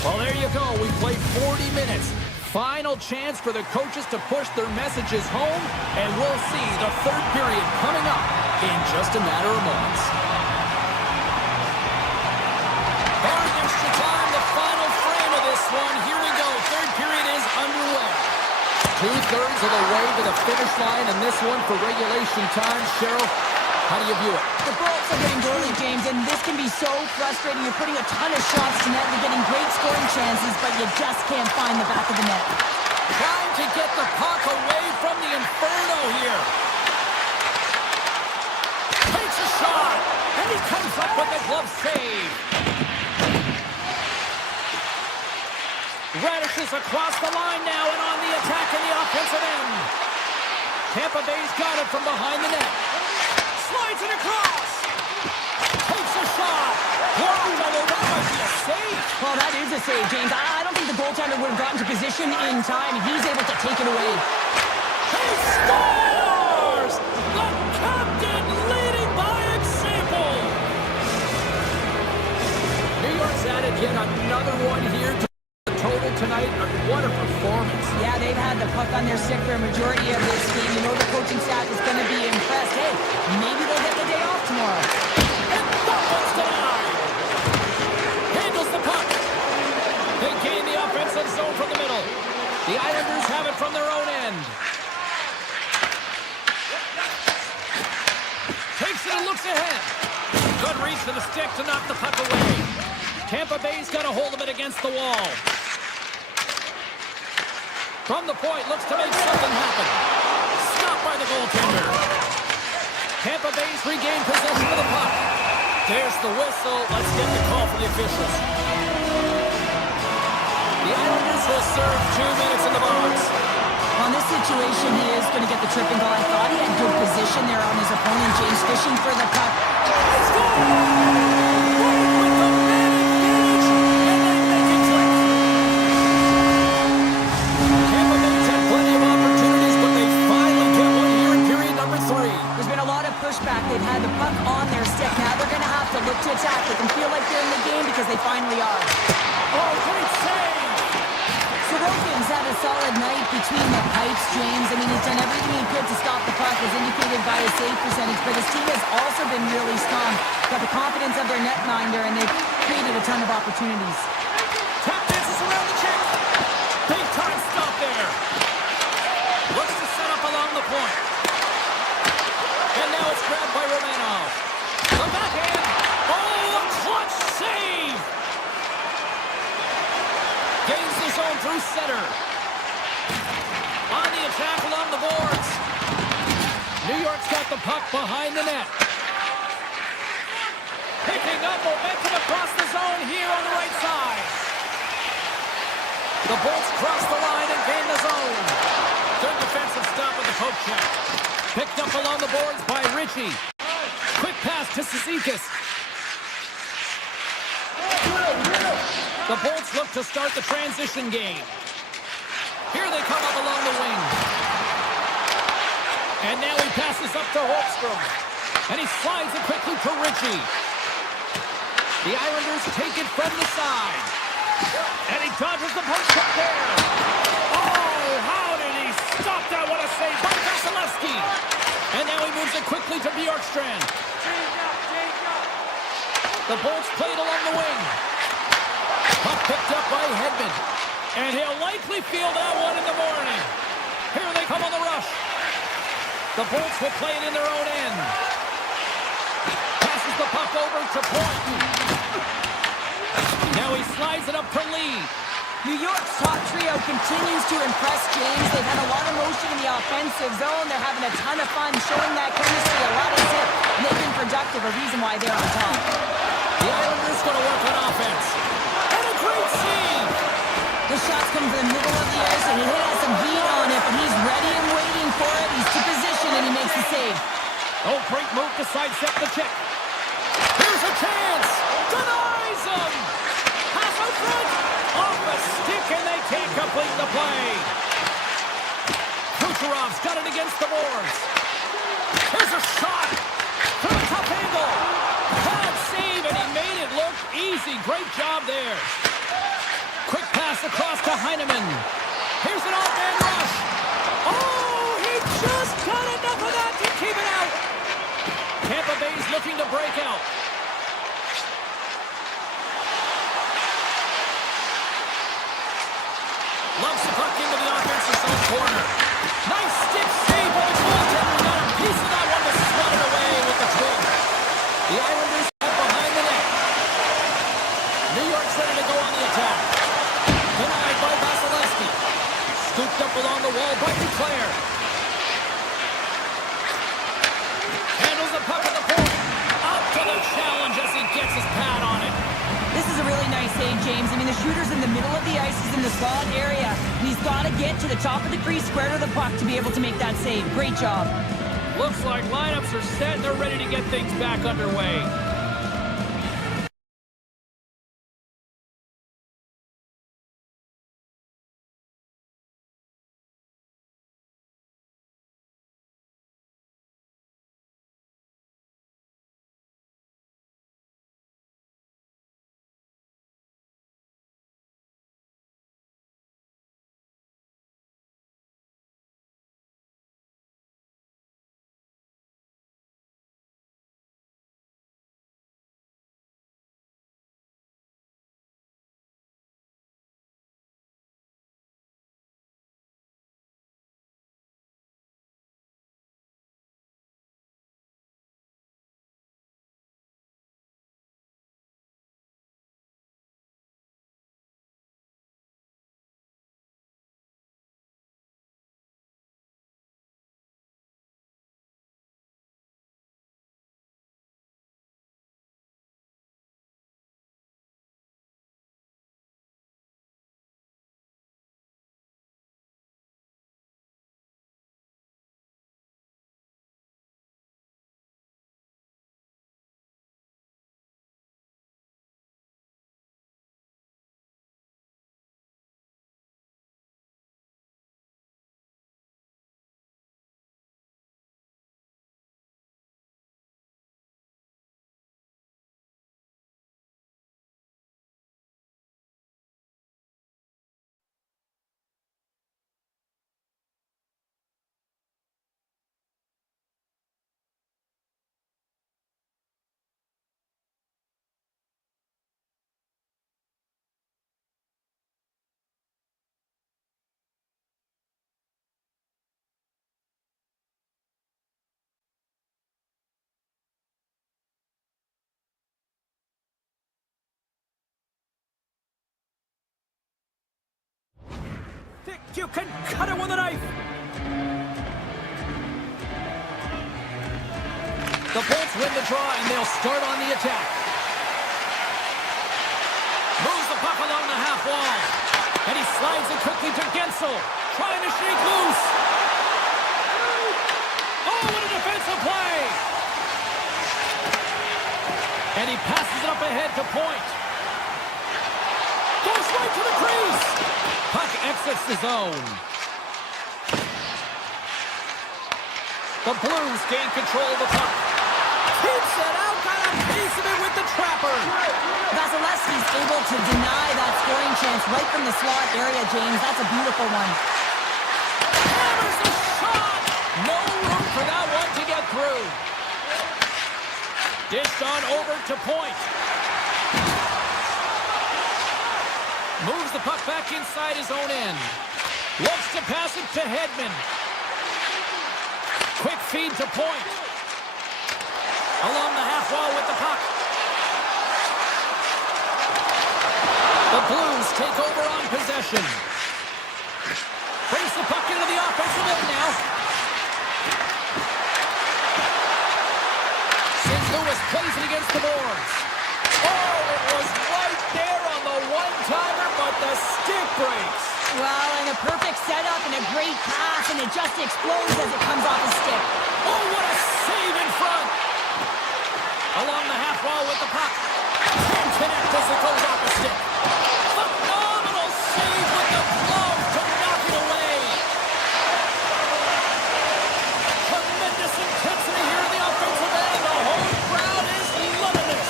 Well, there you go. We played 40 minutes. Final chance for the coaches to push their messages home, and we'll see the third period coming up in just a matter of moments. Barring extra time, the final frame of this one. Here we go. Third period is underway. 2/3 of the way to the finish line, and this one for regulation time. Cheryl, how do you view it? The Bullets are getting goalie, James, and this can be so frustrating. You're putting a ton of shots to net, you're getting great scoring chances, but you just can't find the back of the net. Trying to get the puck away from the Inferno here. Takes a shot, and he comes up with a glove save. Radishes across the line now and on the attack in the offensive end. Tampa Bay's got it from behind the net. Slides it across. Takes a shot. Buffallo, that might be a save. Well, that is a save, James. I don't think the goaltender would have gotten to position in time. He's able to take it away. He scores! The captain leading by example. New York's added yet another one here to the total tonight. What a performance. Yeah, they've had the puck on their stick for a majority of this game. You know the coaching staff is going to be impressed. Hey, maybe they'll get the day off tomorrow. And that one's denied. Handles the puck. They gain the offensive zone from the middle. The Islanders have it from their own end. Takes it and looks ahead. Good reach to the stick to knock the puck away. Tampa Bay's got a hold of it against the wall. From the point, looks to make something happen. Stopped by the goaltender. Tampa Bay's regained possession of the puck. There's the whistle. Let's get the call from the officials. The Islanders will serve 2 minutes in the box. On this situation, he is going to get the tripping goal. I thought he had good position there on his opponent. James fishing for the puck. They've had the puck on their stick. Now they're going to have to look to attack. They can feel like they're in the game because they finally are. Oh, great save! Sorokin's had a solid night between the pipes, James. I mean, he's done everything he could to stop the puck, as indicated by his save percentage. But his team has also been really strong. Got the confidence of their netminder, and they've created a ton of opportunities. Tap dances around the check. Big time stop there. Looks to set up along the point. And now it's grabbed by Romanov. The backhand. Oh, a clutch save. Gains the zone through center. On the attack along the boards. New York's got the puck behind the net. Picking up momentum across the zone here on the right side. The Bolts cross the line and gain the poke check. Picked up along the boards by Ritchie. Quick pass to Cizikas. The Bolts look to start the transition game. Here they come up along the wing. And now he passes up to Holmstrom. And he slides it quickly to Ritchie. The Islanders take it from the side. And he dodges the poke check there. Oh, how did he stop that? What a save by Vasilevsky. And now he moves it quickly to Bjorkstrand. The Bolts played along the wing. Puck picked up by Hedman. And he'll likely feel that one in the morning. Here they come on the rush. The Bolts will play it in their own end. Passes the puck over to Point. Now he slides it up to Lee. New York's top trio continues to impress, James. They've had a lot of motion in the offensive zone. They're having a ton of fun showing that chemistry, a lot of zip, and they've been productive, a reason why they're on top. The Islanders going to work on offense. And a great save. The shots come from the middle of the ice, and he has some heat on it, but he's ready and waiting for it. He's to position, and he makes the save. Oh, great move to sidestep the check. Here's a chance. Denies him. Pass out front. Off the stick, and they can't complete the play. Kucherov's got it against the boards. Here's a shot from a tough angle. Bad save, and he made it look easy. Great job there. Quick pass across to Heineman. Here's an off-man rush. Oh, he just got enough of that to keep it out. Tampa Bay's looking to break out. Lumps the puck into the offensive zone corner. Nice stick save by the goaltender. Got a piece of that one to swat it away with the twig. The Islanders up behind the net. New York's ready to go on the attack. Denied by Vasilevsky. Scooped up along the wall by Duclair. Handles the puck at the point. Out to the challenge as he gets his pad on it. This is a really nice save, James. I mean, the shooter's in the middle of the ice. He's in the slot area. And he's got to get to the top of the crease, square to the puck to be able to make that save. Great job. Looks like lineups are set and they're ready to get things back underway. Think you can cut it with a knife. The Bolts win the draw, and they'll start on the attack. Moves the puck along the half wall. And he slides it quickly to Gensel. Trying to shake loose. ahead to point. Goes right to the crease. Puck exits the zone. The Blues gain control of the puck. Keeps it out, got a piece of it with the trapper. Vasilevsky's able to deny that scoring chance right from the slot area, James. That's a beautiful one. Hammers a shot. No room for that one to get through. Dished on over to point. Moves the puck back inside his own end. Looks to pass it to Hedman. Quick feed to point. Along the half wall with the puck. The Blues take over on possession. Brings the puck into the offensive end now. St. Louis plays it against the boards. Oh, it was right there on the one-timer, but the stick breaks. Well, and a perfect setup and a great pass, and it just explodes as it comes off his stick. Oh, what a save in front. Along the half wall with the puck. Can't connect as it goes off the stick. Phenomenal save with the glove to knock it away. Tremendous intensity here in the offensive end. The whole crowd is loving this.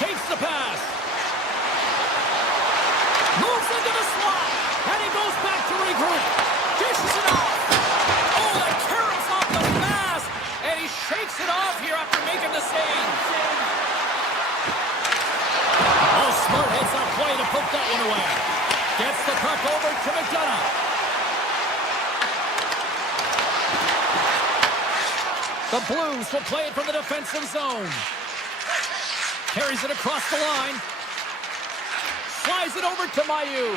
Takes the pass. Moves into the slot. And he goes back to regroup. Dishes it off. Oh, that carrots off the mask. And he shakes it off here after making the save. Oh, smart heads up play to poke that one away. Gets the puck over to McDonough. The Blues will play it from the defensive zone. Carries it across the line. Slides it over to Mailloux.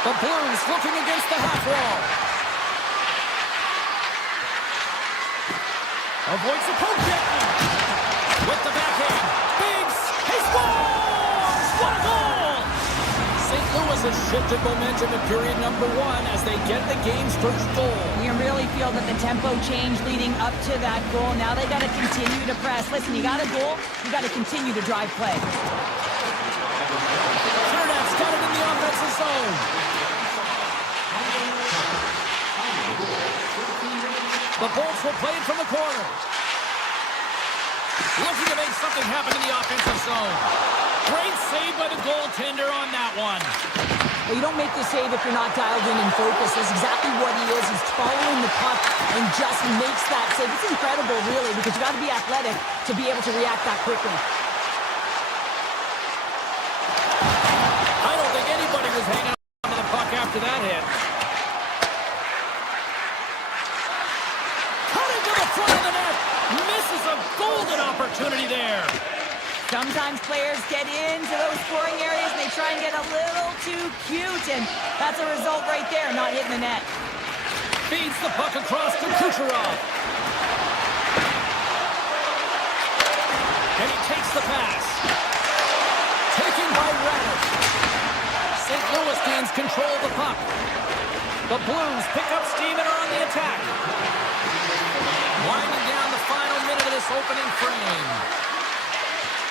The Blues looking against the half wall. Avoids the poke gently. With the backhand. Biggs. He scores! What a goal! St. Louis has shifted momentum in period number 1 as they get the game's first goal. You really feel that the tempo change leading up to that goal. Now they got to continue to press. Listen, you got a goal, you got to continue to drive play. Chernett's got it in the offensive zone. The Bolts will play it from the corner. Looking to make something happen in the offensive zone. Great save by the goaltender on that one. Well, you don't make the save if you're not dialed in and focused. That's exactly what he is. He's following the puck and just makes that save. It's incredible, really, because you got to be athletic to be able to react that quickly. I don't think anybody was hanging on to the puck after that hit. Cutting to the front of the net. Misses a golden opportunity there. Sometimes players get into those scoring areas and they try and get a little too cute, and that's a result right there, not hitting the net. Feeds the puck across to Kucherov. And he takes the pass. Taken by Raddish. St. Louis gains control of the puck. The Blues pick up steam and are on the attack. Winding down the final minute of this opening frame.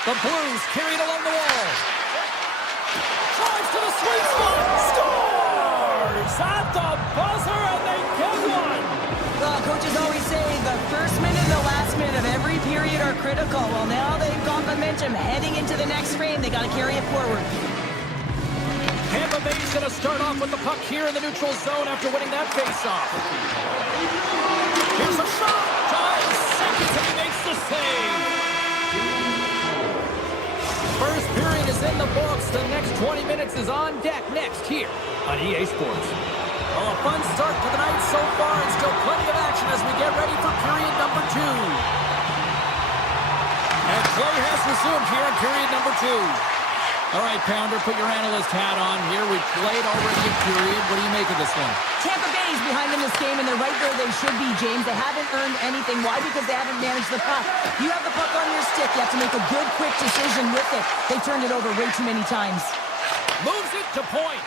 The Blues carry it along the wall. Drives to the sweet spot. Scores at the buzzer, and they get one. Well, coaches always say the first minute and the last minute of every period are critical. Well, now they've got momentum heading into the next frame. They got to carry it forward. Tampa Bay's going to start off with the puck here in the neutral zone after winning that faceoff. Here's a shot. Time seconds, and he makes the save. First period is in the books. The next 20 minutes is on deck next here on EA Sports. Well, a fun start to the night so far, and still plenty of action as we get ready for period number 2. And play has resumed here in period number 2. All right, Pounder, put your analyst hat on here. We played already a period. What do you make of this one? Tampa Bay's behind in this game, and they're right where they should be, James. They haven't earned anything. Why? Because they haven't managed the puck. You have the puck on your stick. You have to make a good, quick decision with it. They turned it over way too many times. Moves it to point.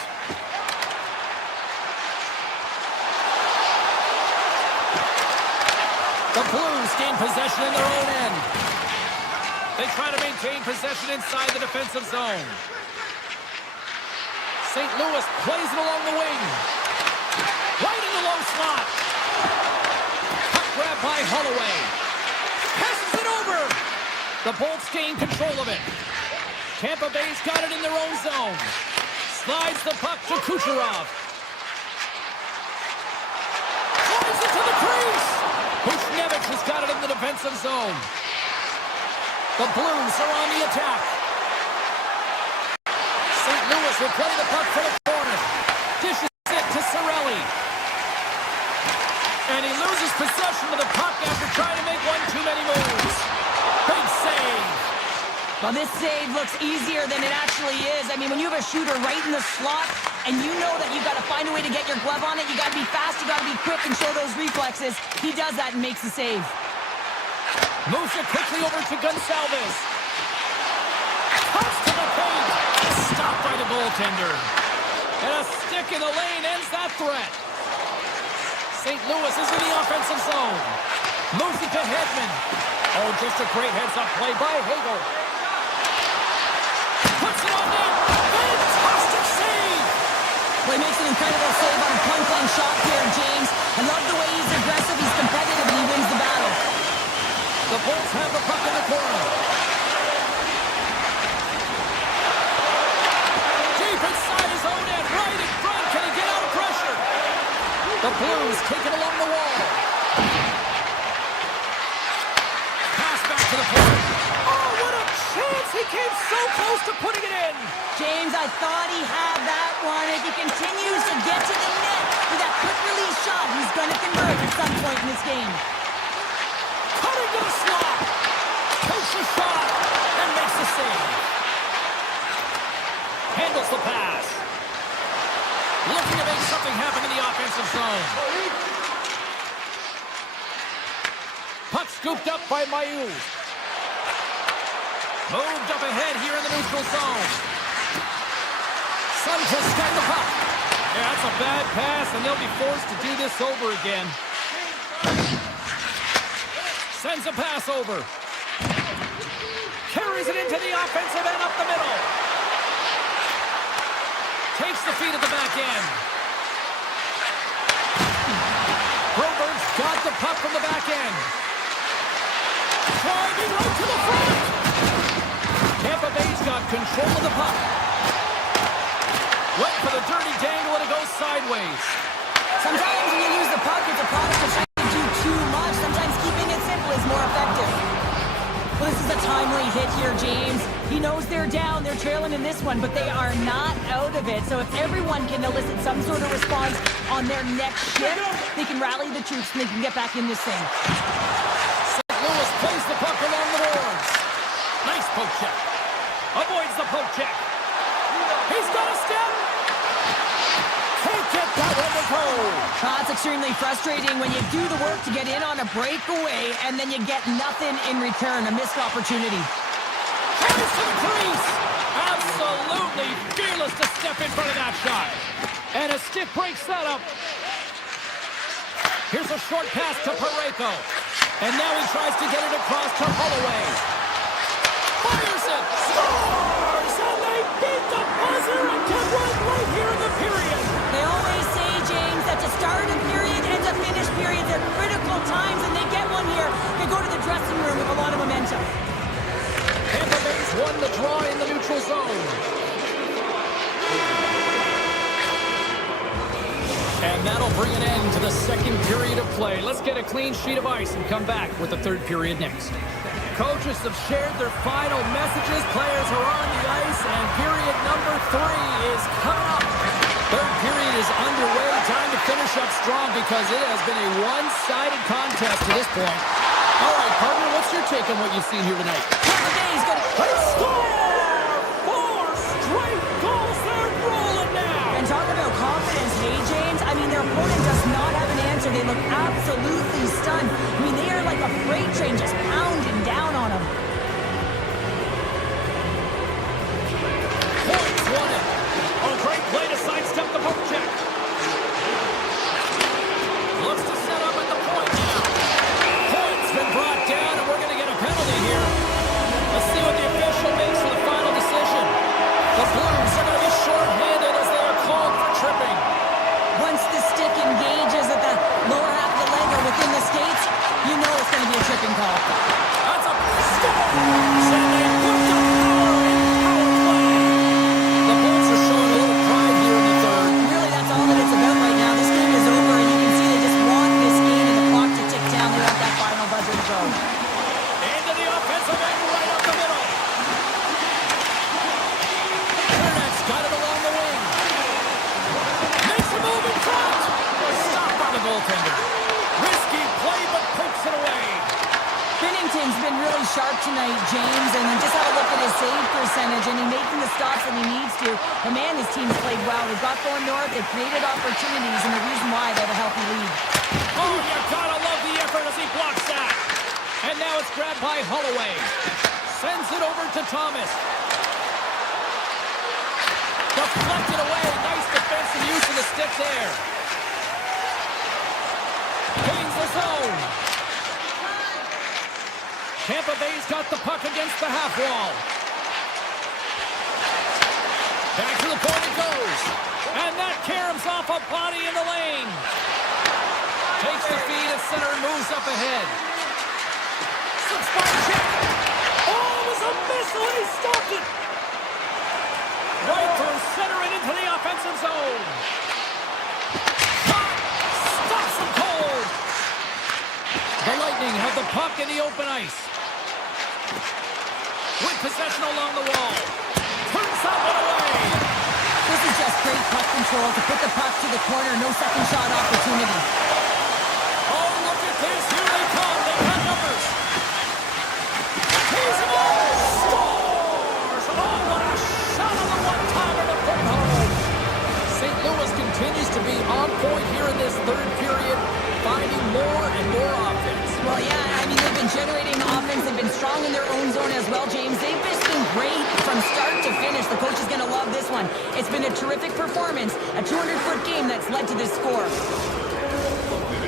The Blues gain possession in their own end. They try to maintain possession inside the defensive zone. St. Louis plays it along the wing. Right in the low slot. Puck grab by Holloway. Passes it over. The Bolts gain control of it. Tampa Bay's got it in their own zone. Slides the puck to Kucherov. Flies it to the crease. Buchnevich has got it in the defensive zone. The Blues are on the attack. St. Louis will play the puck for the corner. Dishes it to Cirelli. And he loses possession of the puck after trying to make one too many moves. Big save. Well, this save looks easier than it actually is. I mean, when you have a shooter right in the slot and you know that you've got to find a way to get your glove on it, you got to be fast, you got to be quick and show those reflexes. He does that and makes the save. Moves it quickly over to Gonçalves. Cuts to the paint. Stopped by the goaltender. And a stick in the lane ends that threat. St. Louis is in the offensive zone. Moves it to Hedman. Oh, just a great heads-up play by Hagel. Puts it on net. Fantastic save. Well, he makes an incredible save on a point-blank shot here, James. I love the way he's aggressive, he's competitive, and he wins the battle. The Bolts have the puck in the corner. Deep inside his own end, right in front. Can he get out of pressure? The Blues take it along the wall. Pass back to the point. Oh, what a chance! He came so close to putting it in. James, I thought he had that one. If he continues to get to the net with that quick release shot, he's going to convert at some point in this game. Cutting to the slot. Takes a shot and makes the save. Handles the pass. Looking to make something happen in the offensive zone. Puck scooped up by Mayu. Moved up ahead here in the neutral zone. Sunquist got the puck. Yeah, that's a bad pass, and they'll be forced to do this over again. Sends a pass over. Carries it into the offensive end up the middle. Takes the feed at the back end. Broberg's got the puck from the back end. Driving right to the front. Tampa Bay's got control of the puck. Went for the dirty dangle and it goes sideways. Sometimes when you lose the puck, it's a product of trying to do too much. Sometimes keeping it simple is more effective. Well, this is a timely hit here, James. He knows they're down, they're trailing in this one, but they are not out of it. So if everyone can elicit some sort of response on their next shift, they can rally the troops and they can get back in this thing. St. Louis plays the puck along the boards. Nice poke check. Avoids the poke check. He's got a step. Can't get that one to go. It's extremely frustrating when you do the work to get in on a breakaway and then you get nothing in return, a missed opportunity. Tries to the crease. Absolutely fearless to step in front of that shot. And a stick breaks that up. Here's a short pass to Parayko. And now he tries to get it across to Holloway. Fires it. Scores! And they beat the buzzer and get one right here in the period. They always say, James, that to start a period and to finish periods are critical times, and they get one here. They go to the dressing room with a lot of momentum. Tampa Bay's won the draw in the neutral zone. And that'll bring an end to the second period of play. Let's get a clean sheet of ice and come back with the third period next. Coaches have shared their final messages. Players are on the ice, and period number 3 is coming up. Third period is underway. Time to finish up strong because it has been a one-sided contest to this point. All right, partner, what's your take on what you've seen here tonight? He's going to score! 4 straight goals. They're rolling now. And talk about confidence, hey, James? I mean, their opponent does not have an answer. They look absolutely stunned. I mean, they are like a freight train just pounding down on them. Points won it. A great play to sidestep the poke check. Looks to set up at the point now. James, and then just have a look at his save percentage, and he's making the stops that he needs to. But man, his team's played well. They've got going north, they've created opportunities, and the reason why they have a healthy lead. Oh, you gotta love the effort as he blocks that. And now it's grabbed by Holloway. Sends it over to Thomas. Deflected away. Nice defensive use of the stick there. Gains the zone. Tampa Bay's got the puck against the half wall. Back to the point it goes. And that caroms off a body in the lane. Takes the feed at center and moves up ahead. Six-point check. Oh, it was a missile and he stopped it. Right through center and into the offensive zone. Stops him cold. The Lightning have the puck in the open ice. With possession along the wall. Turns that one away. This is just great puck control to put the puck to the corner. No second shot opportunity. Oh, look at this. Here they come. They got numbers. He's in. Scores. Oh, what a shot on the one-timer to put it home. St. Louis continues to be on point here in this third period, finding more and more offense. Well, yeah, I mean, they've been generating offense. They've been strong in their own zone as well, James. They've just been great from start to finish. The coach is going to love this one. It's been a terrific performance, a 200-foot game that's led to this score.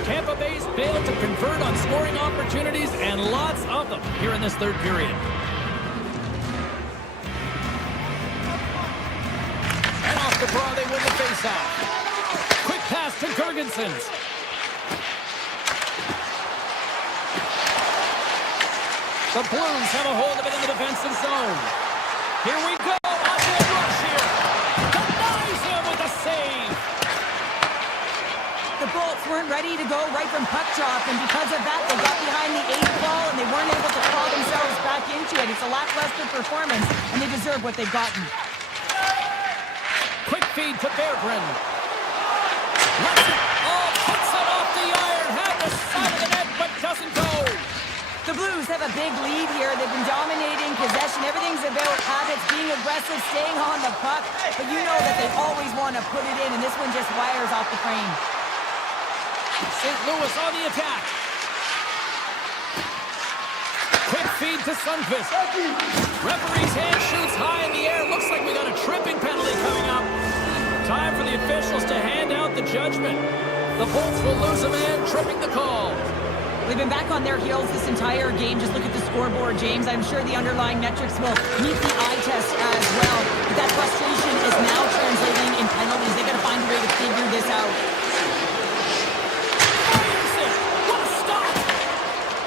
Tampa Bay's failed to convert on scoring opportunities, and lots of them here in this third period. And off the draw, they win the faceoff. Quick pass to Girgensons. The Blues have a hold of it in the defensive zone. Here we go. Offensive rush here. Denies him with a save. The Bolts weren't ready to go right from puck drop, and because of that, they got behind the 8th ball, and they weren't able to claw themselves back into it. It's a lackluster performance, and they deserve what they've gotten. Quick feed to Berggren. Lets it. Oh, puts it off the iron. Had the side of the net, but doesn't go. The Blues have a big lead here. They've been dominating possession. Everything's about habits, being aggressive, staying on the puck. But you know that they always want to put it in, and this one just wires off the frame. St. Louis on the attack. Quick feed to Sundqvist. Referee's hand shoots high in the air. Looks like we got a tripping penalty coming up. Time for the officials to hand out the judgment. The Bolts will lose a man, tripping the call. They've been back on their heels this entire game. Just look at the scoreboard, James. I'm sure the underlying metrics will meet the eye test as well. But that frustration is now translating in penalties. They've got to find a way to figure this out. What a stop!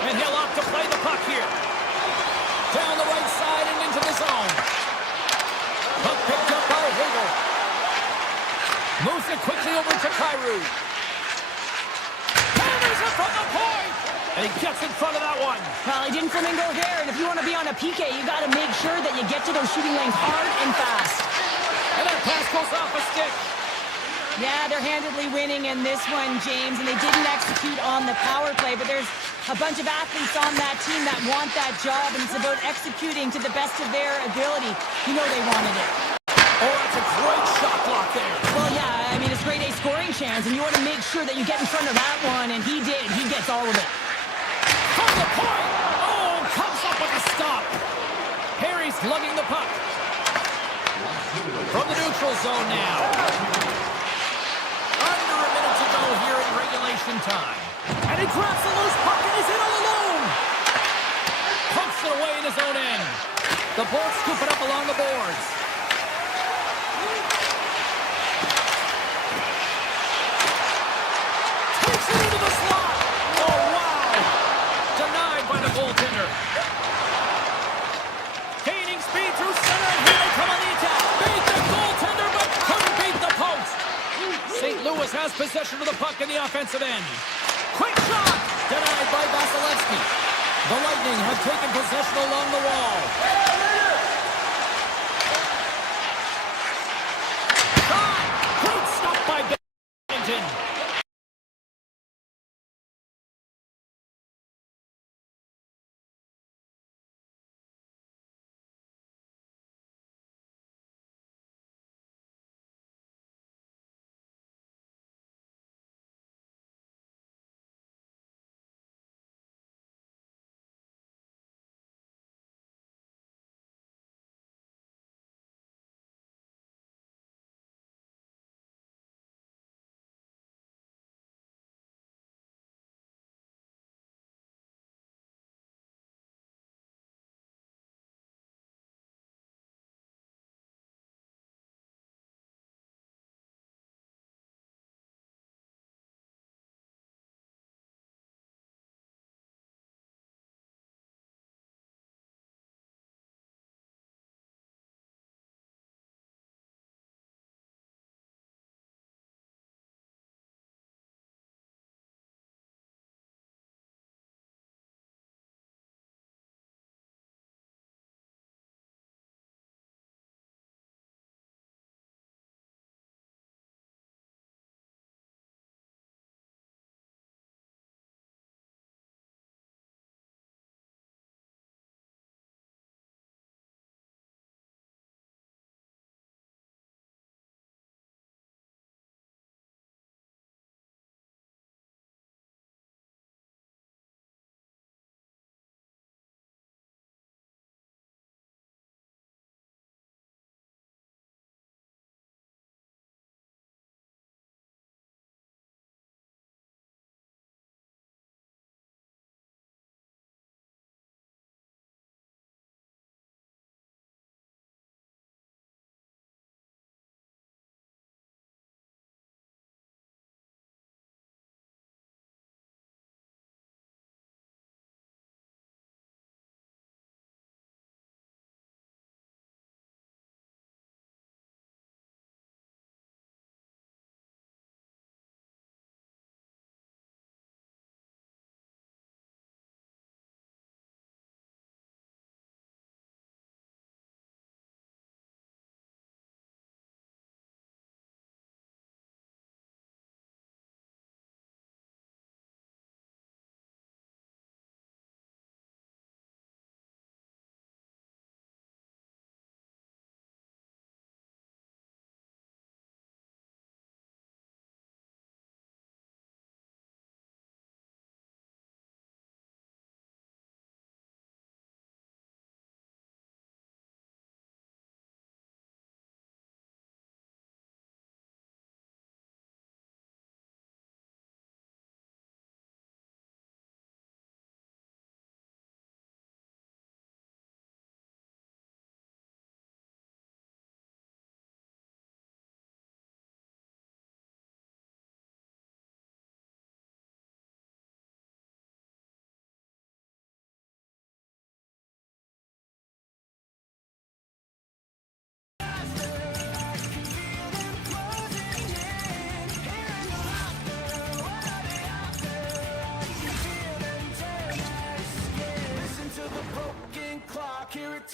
And he'll opt to play the puck here. Down the right side and into the zone. Puck picked up by Hagel. Moves it quickly over to Kyrou. Hammers it from the point! And he gets in front of that one. Well, he didn't flamingo there, and if you want to be on a PK, you got to make sure that you get to those shooting lanes hard and fast. And that pass goes off a stick. Yeah, they're handedly winning in this one, James, and they didn't execute on the power play, but there's a bunch of athletes on that team that want that job, and it's about executing to the best of their ability. You know they wanted it. Oh, that's a great shot block there. Well, yeah, I mean, it's grade A scoring chance, and you want to make sure that you get in front of that one, and he did. He gets all of it. From the point! Oh, comes up with a stop. Harry's lugging the puck. From the neutral zone now. Under a minute to go here in regulation time. And he grabs the loose puck and he's in all alone. Pumps it away in his own end. The Bolts scoop it up along the boards. Takes it into the slot. Oh, wow. Denied by the goaltender. Gaining speed through center, and here they come on the attack. Beat the goaltender, but couldn't beat the post. St. Louis has possession of the puck in the offensive end. Quick shot! Denied by Vasilevsky. The Lightning have taken possession along the wall.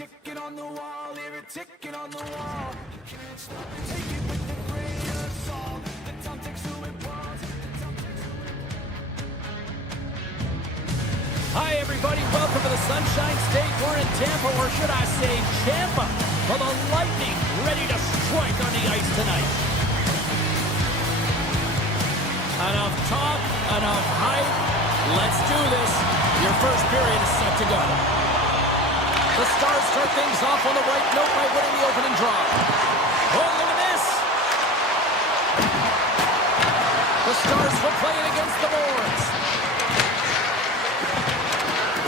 ticking on the wall, hear it ticking on the wall. Can't stop it, take it with a grain of salt. The time takes who it wants. Hi, everybody. Welcome to the Sunshine State. We're in Tampa, or should I say Tampa, for the Lightning ready to strike on the ice tonight. Enough talk, enough hype. Let's do this. Your first period is set to go. The Stars start things off on the right note by winning the opening draw. Oh, look at this. The Stars were playing against the boards.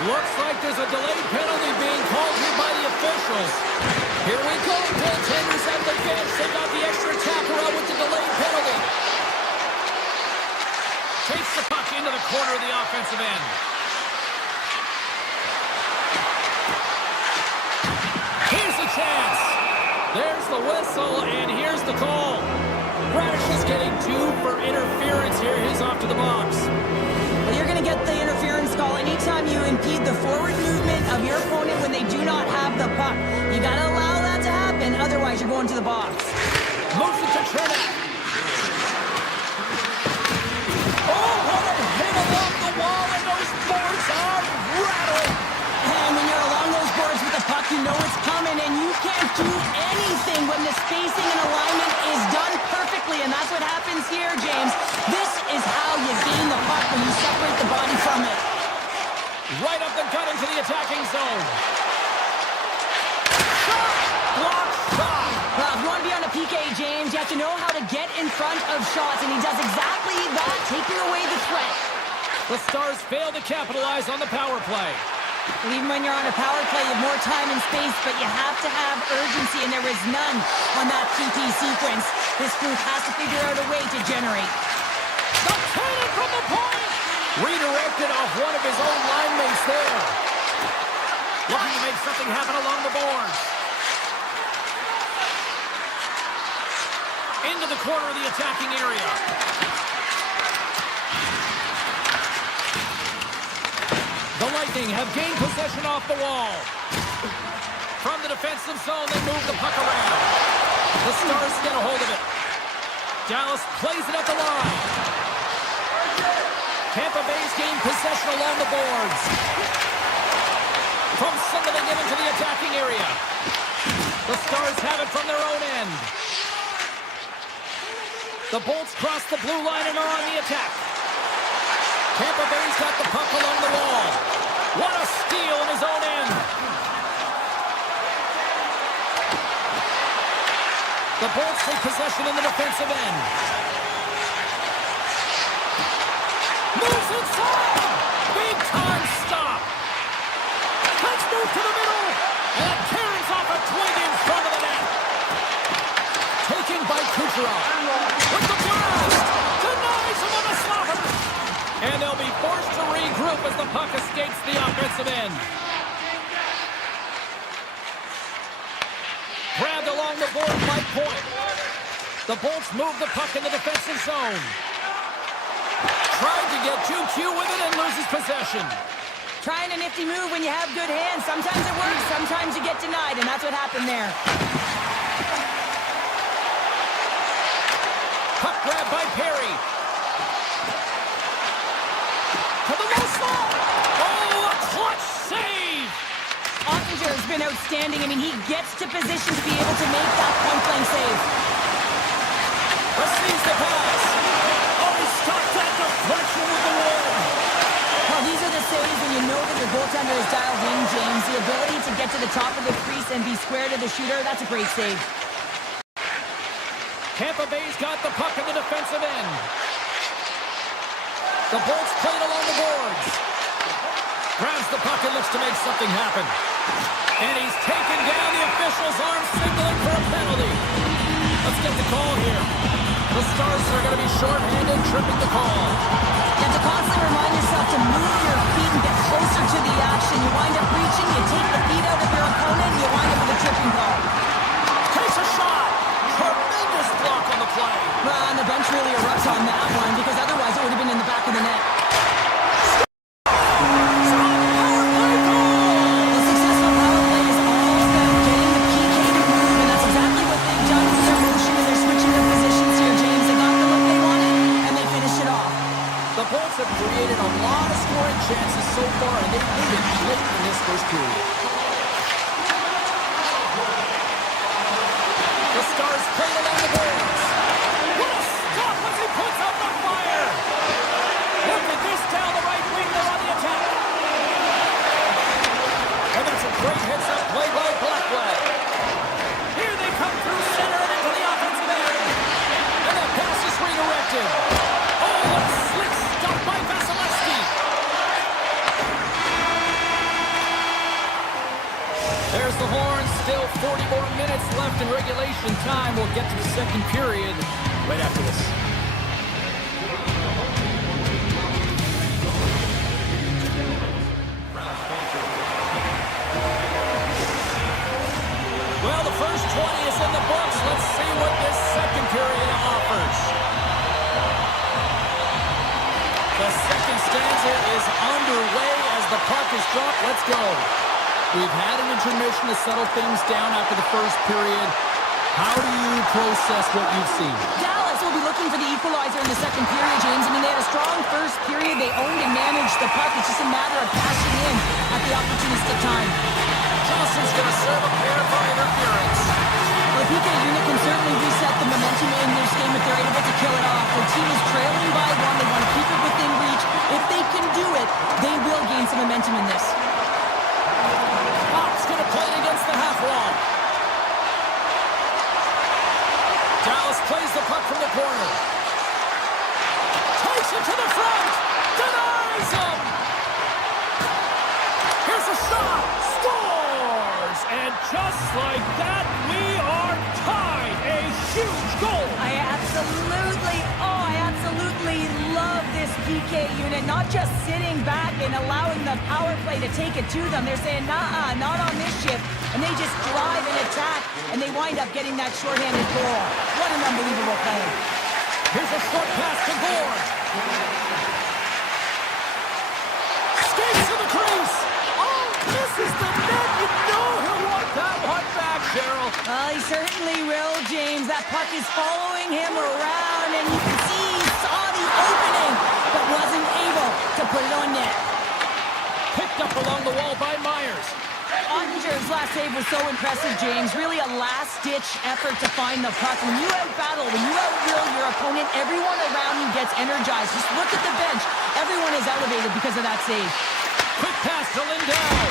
Looks like there's a delayed penalty being called here by the officials. Here we go. Goaltenders have the bench. They got the extra tackle out with the delayed penalty. Takes the puck into the corner of the offensive end. Here's the chance. There's the whistle, and here's the call. Radish is getting 2 for interference here. He's off to the box. Well, you're going to get the interference call anytime you impede the forward movement of your opponent when they do not have the puck. You got to allow that to happen, otherwise you're going to the box. Moves it to Trinidad. Oh, what a hit along the wall, and those boards are rattled. And when you're along those boards with the puck, you know it's coming, and you can't do anything when the spacing and alignment is done perfectly, and that's what happens here, James. This is how you gain the puck when you separate the body from it. Right up the gut into the attacking zone. Shot! Block shot! Well, if you want to be on a PK, James, you have to know how to get in front of shots, and he does exactly that, taking away the threat. The Stars fail to capitalize on the power play. Even when you're on a power play, you have more time and space, but you have to have urgency, and there is none on that PP sequence. This group has to figure out a way to generate. The cannon from the point! Redirected off one of his own line mates there. Looking to make something happen along the boards. Into the corner of the attacking area. The Lightning have gained possession off the wall. From the defensive zone, they move the puck around. The Stars get a hold of it. Dallas plays it at the line. Tampa Bay's gained possession along the boards. From singling it into the attacking area. The Stars have it from their own end. The Bolts cross the blue line and are on the attack. Tampa Bay's got the puck along the wall. What a steal in his own end. The Bolts take possession in the defensive end. Moves inside. Big time stop. Let's move to the middle. And carries off a twig in front of the net. Taken by Kucherov. With the blast. Denies him on a slaughter. And they'll be forced to regroup as the puck escapes the offensive end. Grabbed along the board by Point. The Bolts move the puck in the defensive zone. Tried to get 2Q with it and loses possession. Trying a nifty move when you have good hands. Sometimes it works, sometimes you get denied, and that's what happened there. Puck grab by Perry. To the low slot. Oh, a clutch save. Ottinger has been outstanding. I mean, he gets to position to be able to make that point-blank save. Receives the pass. Oh, he stopped that deflection with the wall. Well, these are the saves when you know that your goaltender is dialed in, James. The ability to get to the top of the crease and be square to the shooter, that's a great save. Tampa Bay's got the puck in the defensive end. The Bolts played along the boards. Grabs the puck and looks to make something happen. And he's taken down. The official's arm signaling for a penalty. Let's get the call here. The Stars are going to be shorthanded, tripping the call. You have to constantly remind yourself to move your feet and get closer to the action. You wind up reaching, you take the feet out of your opponent, and you wind up with a tripping call. Takes a shot. Tremendous block on the play. Well, and the bench really erupts on that one, because otherwise it would have been in the back of the net. The successful power play is all Bjorn, still 40 more minutes left in regulation time. We'll get to the second period right after this. Well, the first 20 is in the books. Let's see what this second period offers. The second stanza is underway as the puck is dropped. Let's go. We've had an intermission to settle things down after the first period. How do you process what you've seen? Dallas will be looking for the equalizer in the second period, James. I mean, they had a strong first period. They owned and managed the puck. It's just a matter of passing in at the opportunistic time. Johnson's going to serve a pair for interference. Well, the PK unit can certainly reset the momentum in this game if they're able to kill it off. Their team is trailing by one. They want to keep it within reach. If they can do it, they will gain some momentum in this. Fox going to play it against the half wall. Dallas plays the puck from the corner. Takes it to the front. Denies him. Here's a shot. Scores. And just like that, we are tied. A huge goal. I absolutely love this PK unit. Not just sitting back and allowing the power play to take it to them. They're saying, nah, not on this shift. And they just drive and attack, and they wind up getting that shorthanded goal. What an unbelievable play. Here's a short pass to Gore. Skates to the crease. Oh, misses the net. You know he'll want that one back, Cheryl. Well, he certainly will, James. That puck is following him around, and you can see he saw the opening, but wasn't able to put it on net. Picked up along the wall by Myers. Ottinger's last save was so impressive, James. Really a last-ditch effort to find the puck. When you out-battle, when you out-will your opponent, everyone around you gets energized. Just look at the bench. Everyone is elevated because of that save. Quick pass to Lindell.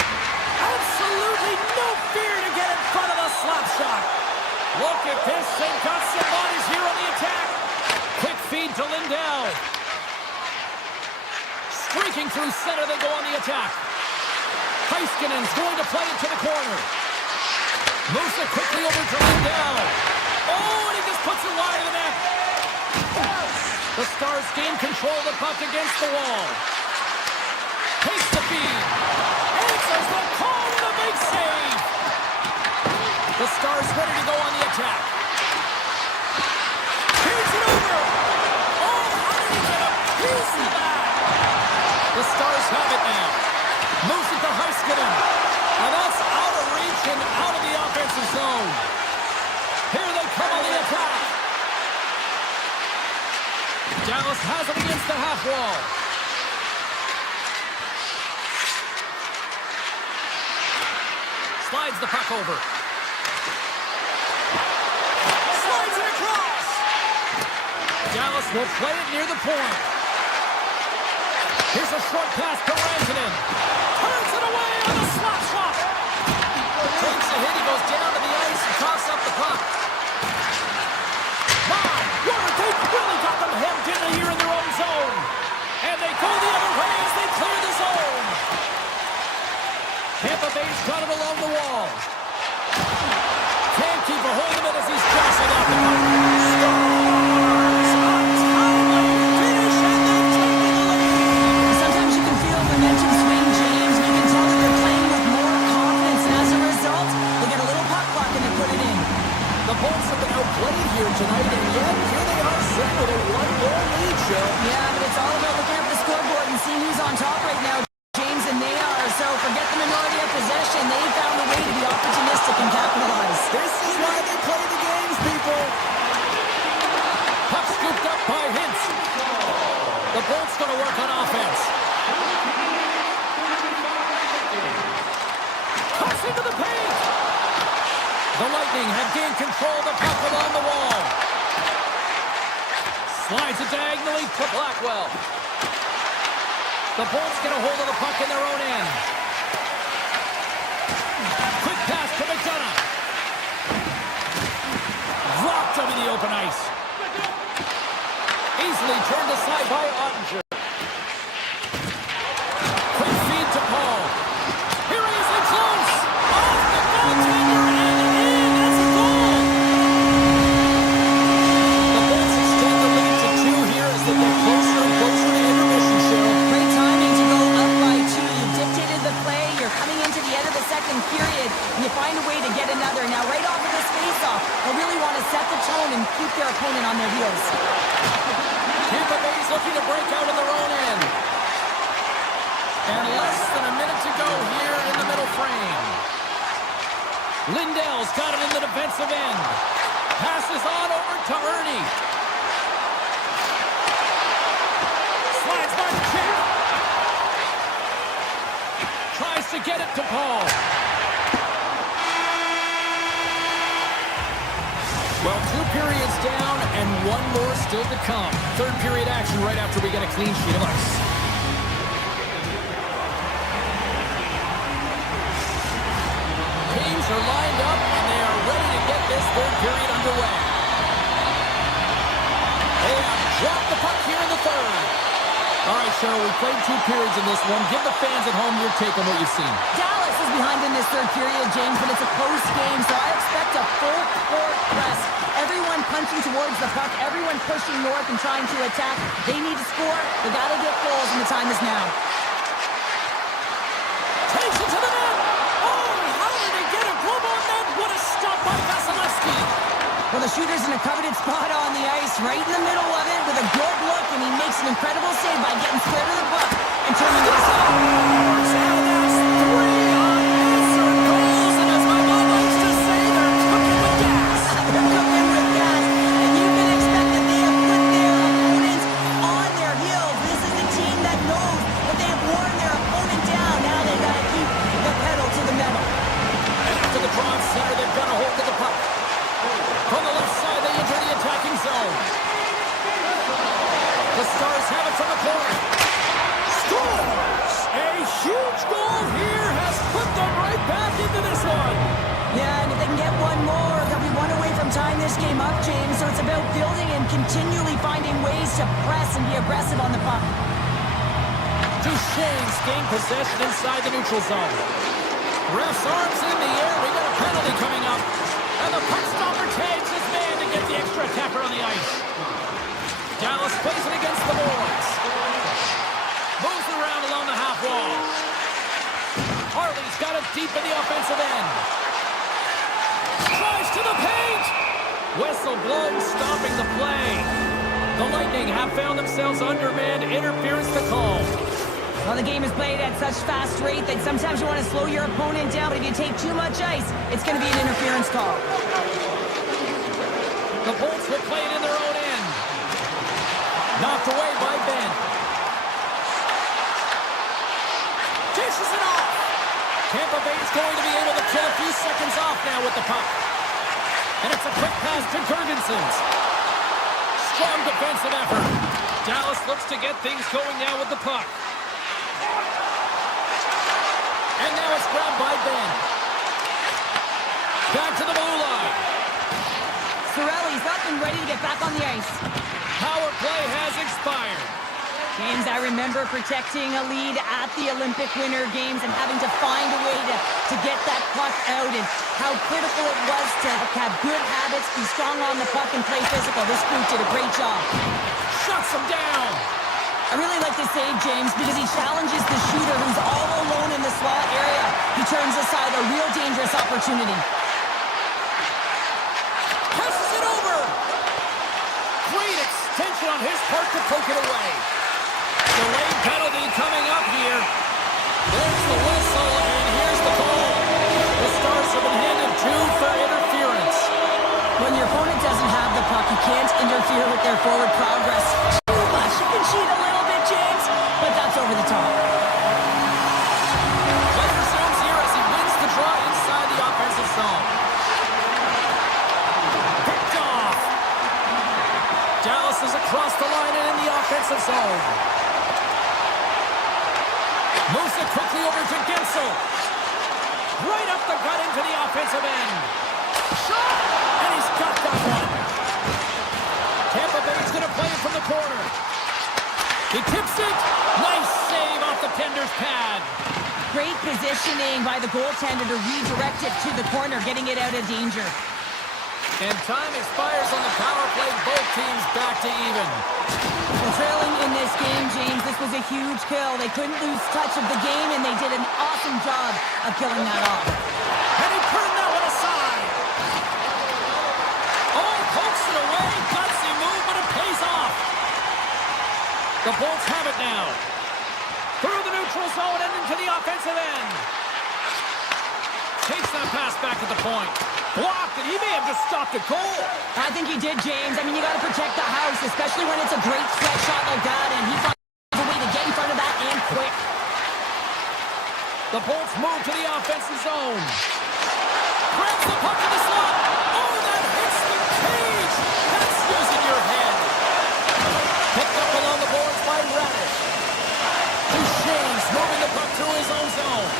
Absolutely no fear to get in front of the slap shot. Look at this. They've got some bodies here on the attack. Quick feed to Lindell. Streaking through center, they go on the attack. Heiskanen's going to play it to the corner. Moves it quickly over to Lindell. Oh, and he just puts it wide of the net. The Stars gain control of the puck against the wall. Takes the feed. Answers the call with a big save. The Stars ready to go on the attack. Feeds it over. Oh, how did he get a piece of that? The Stars have it now. Moves it to Heiskanen. And that's out of reach and out of the offensive zone. Here they come on the attack. Dallas has it against the half wall. Slides the puck over. Slides it across. Dallas will play it near the point. Here's a short pass to Rantanen. Turns it away on a slap shot. Takes a hit. He goes down to the ice and tosses up the puck. My word, they really got them hemmed in here in their own zone. And they go the other way as they clear the zone. Tampa Bay's got it along the wall. Can't keep a hold of it as he's crossing off the puck. Scores! Untimely finish, and they've taken the lead. Sometimes you can feel momentum swing, James, and you can tell that they're playing with more confidence. And as a result, they get a little puck clock and they put it in. The Bolts have been outplayed here tonight, and yet here they are sitting with a one-goal lead, Joe. Yeah, but it's all about looking at the scoreboard and seeing who's on top right now, James, and they are. So forget the minority of possession. They found a way to be opportunistic and capitalize. This is why they play the games, people. Puck scooped up by Hintz. The Bolts going to work on offense. Cuts into the paint. The Lightning have gained control of the puck along the wall. Slides it diagonally to Blackwell. The Bolts get a hold of the puck in their own end. Quick pass to McDonough. Dropped over the open ice. Easily turned aside by Ottinger. Quick feed to Paul. Here he is in close. Off the goaltender. keep their opponent on their heels. Tampa Bay's looking to break out of their own end. And less than a minute to go here in the middle frame. Lindell's got it in the defensive end. Passes on over to Ernie. Slides by the check. Tries to get it to Paul. Well, 2 periods down and 1 more still to come. Third period action right after we get a clean sheet of ice. Teams are lined up and they are ready to get this third period underway. They have dropped the puck here in the third. All right, Cheryl, we played 2 periods in this one. Give the fans at home your take on what you've seen. Dallas is behind in this third period, James, but it's a close game, so I expect a full court press. Everyone punching towards the puck, everyone pushing north and trying to attack. They need to score. They got to get goals, and the time is now. Takes it to the net. Oh, how did they get a glove on that? What a stop by Vasilevsky. Well, the shooter's in a coveted spot on the ice, right in the middle of it, with a good look, and he makes an incredible save by getting square to the puck and turning it aside. And that's 3 unanswered goals, and as my mom likes to say, they're cooking with gas. They're cooking with gas, and you can expect that they have put their opponents on their heels. This is a team that knows that they have worn their opponent down. Now they've got to keep the pedal to the metal. And after the draw center, they've got a hold of the puck. From the left side, they enter the attacking zone. The Stars have it from the corner. Scores! A huge goal here has put them right back into this one. Yeah, and if they can get one more, they'll be one away from tying this game up, James. So it's about building and continually finding ways to press and be aggressive on the puck. Duchesne's gain possession inside the neutral zone. Ref's arms in the air. We got a penalty coming up. And the puck stopper tags his man to get the extra attacker on the ice. Dallas plays it against the boards. Moves it around along the half wall. Harley's got it deep in the offensive end. Tries to the paint. Whistle blown, stopping the play. The Lightning have found themselves undermanned. Interference to call. Well, the game is played at such fast rate that sometimes you want to slow your opponent down, but if you take too much ice, it's going to be an interference call. The Bolts will play it in their own end. Knocked away by Ben. Dishes it off. Tampa Bay is going to be able to kill a few seconds off now with the puck. And it's a quick pass to Gergensons. Strong defensive effort. Dallas looks to get things going now with the puck. And now it's grabbed by Ben. Back to the blue line. Cirelli's up and ready to get back on the ice. Power play has expired. James, I remember protecting a lead at the Olympic Winter Games and having to find a way to get that puck out, and how critical it was to have good habits, be strong on the puck, and play physical. This group did a great job. Shuts him down. I really like the save, James, because he challenges the shooter who's all alone in the slot area. He turns aside a real dangerous opportunity. Passes it over. Great extension on his part to poke it away. Delayed penalty coming up here. There's the whistle, and here's the call. The Stars have been handed 2 for interference. When your opponent doesn't have the puck, you can't interfere with their forward progress too much. You can cheat a little bit, James, but that's over the top. Play resumes here as he wins the draw inside the offensive zone. Picked off. Dallas is across the line and in the offensive zone. Moves it quickly over to Gensel. Right up the gut into the offensive end. Shot! And he's got that one. Tampa Bay's going to play it from the corner. He tips it. Nice save off the tender's pad. Great positioning by the goaltender to redirect it to the corner, getting it out of danger. And time expires on the power play. Both teams back to even. Well, trailing in this game, James, this was a huge kill. They couldn't lose touch of the game, and they did an awesome job of killing that off. And he turned that one aside. Oh, pokes it away. to the offensive end. Takes that pass back at the point. Blocked, and he may have just stopped a goal. I think he did, James. I mean, you got to protect the house, especially when it's a great threat shot like that, and he finds a way to get in front of that and quick. The Bolts move to the offensive zone. Grabs the puck in the slot. Oh, that hits the cage. That's using your head. Picked up along the boards by Radish. Duchesne's moving the puck through his own zone.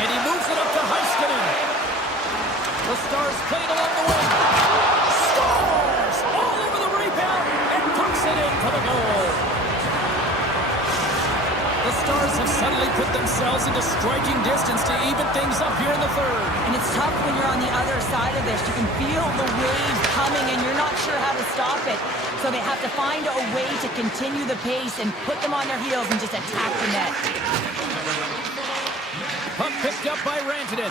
And he moves it up to Hasky. The Stars played along the wing. Scores! All over the rebound and pucks it in for the goal. The Stars have suddenly put themselves into striking distance to even things up here in the third. And it's tough when you're on the other side of this. You can feel the waves coming, and you're not sure how to stop it. So they have to find a way to continue the pace and put them on their heels and just attack the net. Puck picked up by Rantanen.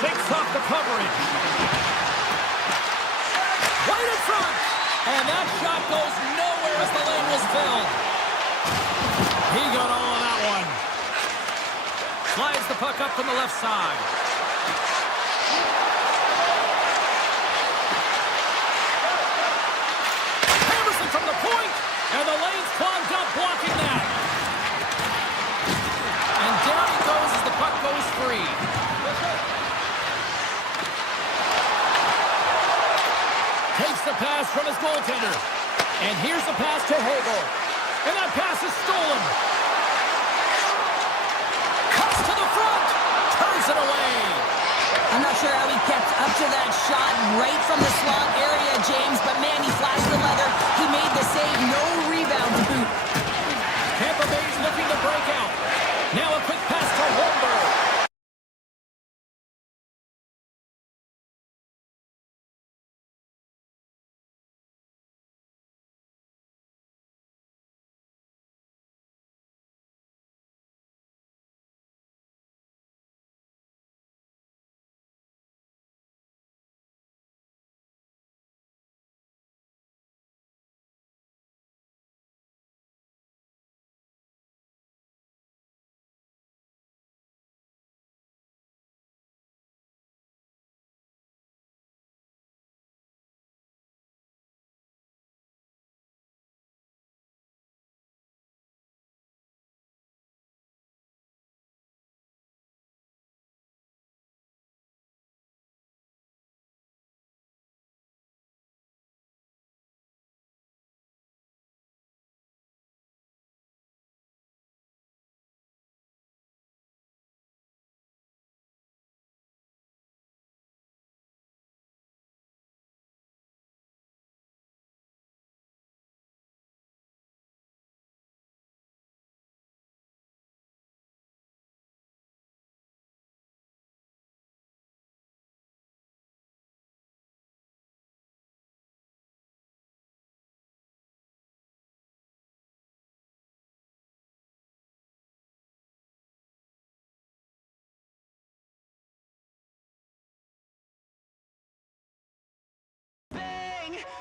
Shakes off the coverage. Right in front. And that shot goes nowhere as the lane was filled. He got all of that one. Slides the puck up from the left side. Hammerson from the point. And the lane's clogged up, blocking that. And down he goes as the puck goes free. Takes the pass from his goaltender. And here's the pass to Hagel. And that pass is stolen. Cuts to the front. Turns it away. I'm not sure how he kept up to that shot right from the slot area, James, but man, he flashed the leather. He made the save. No rebound to boot. Tampa Bay's looking to break out. Now a quick pass to Holmberg.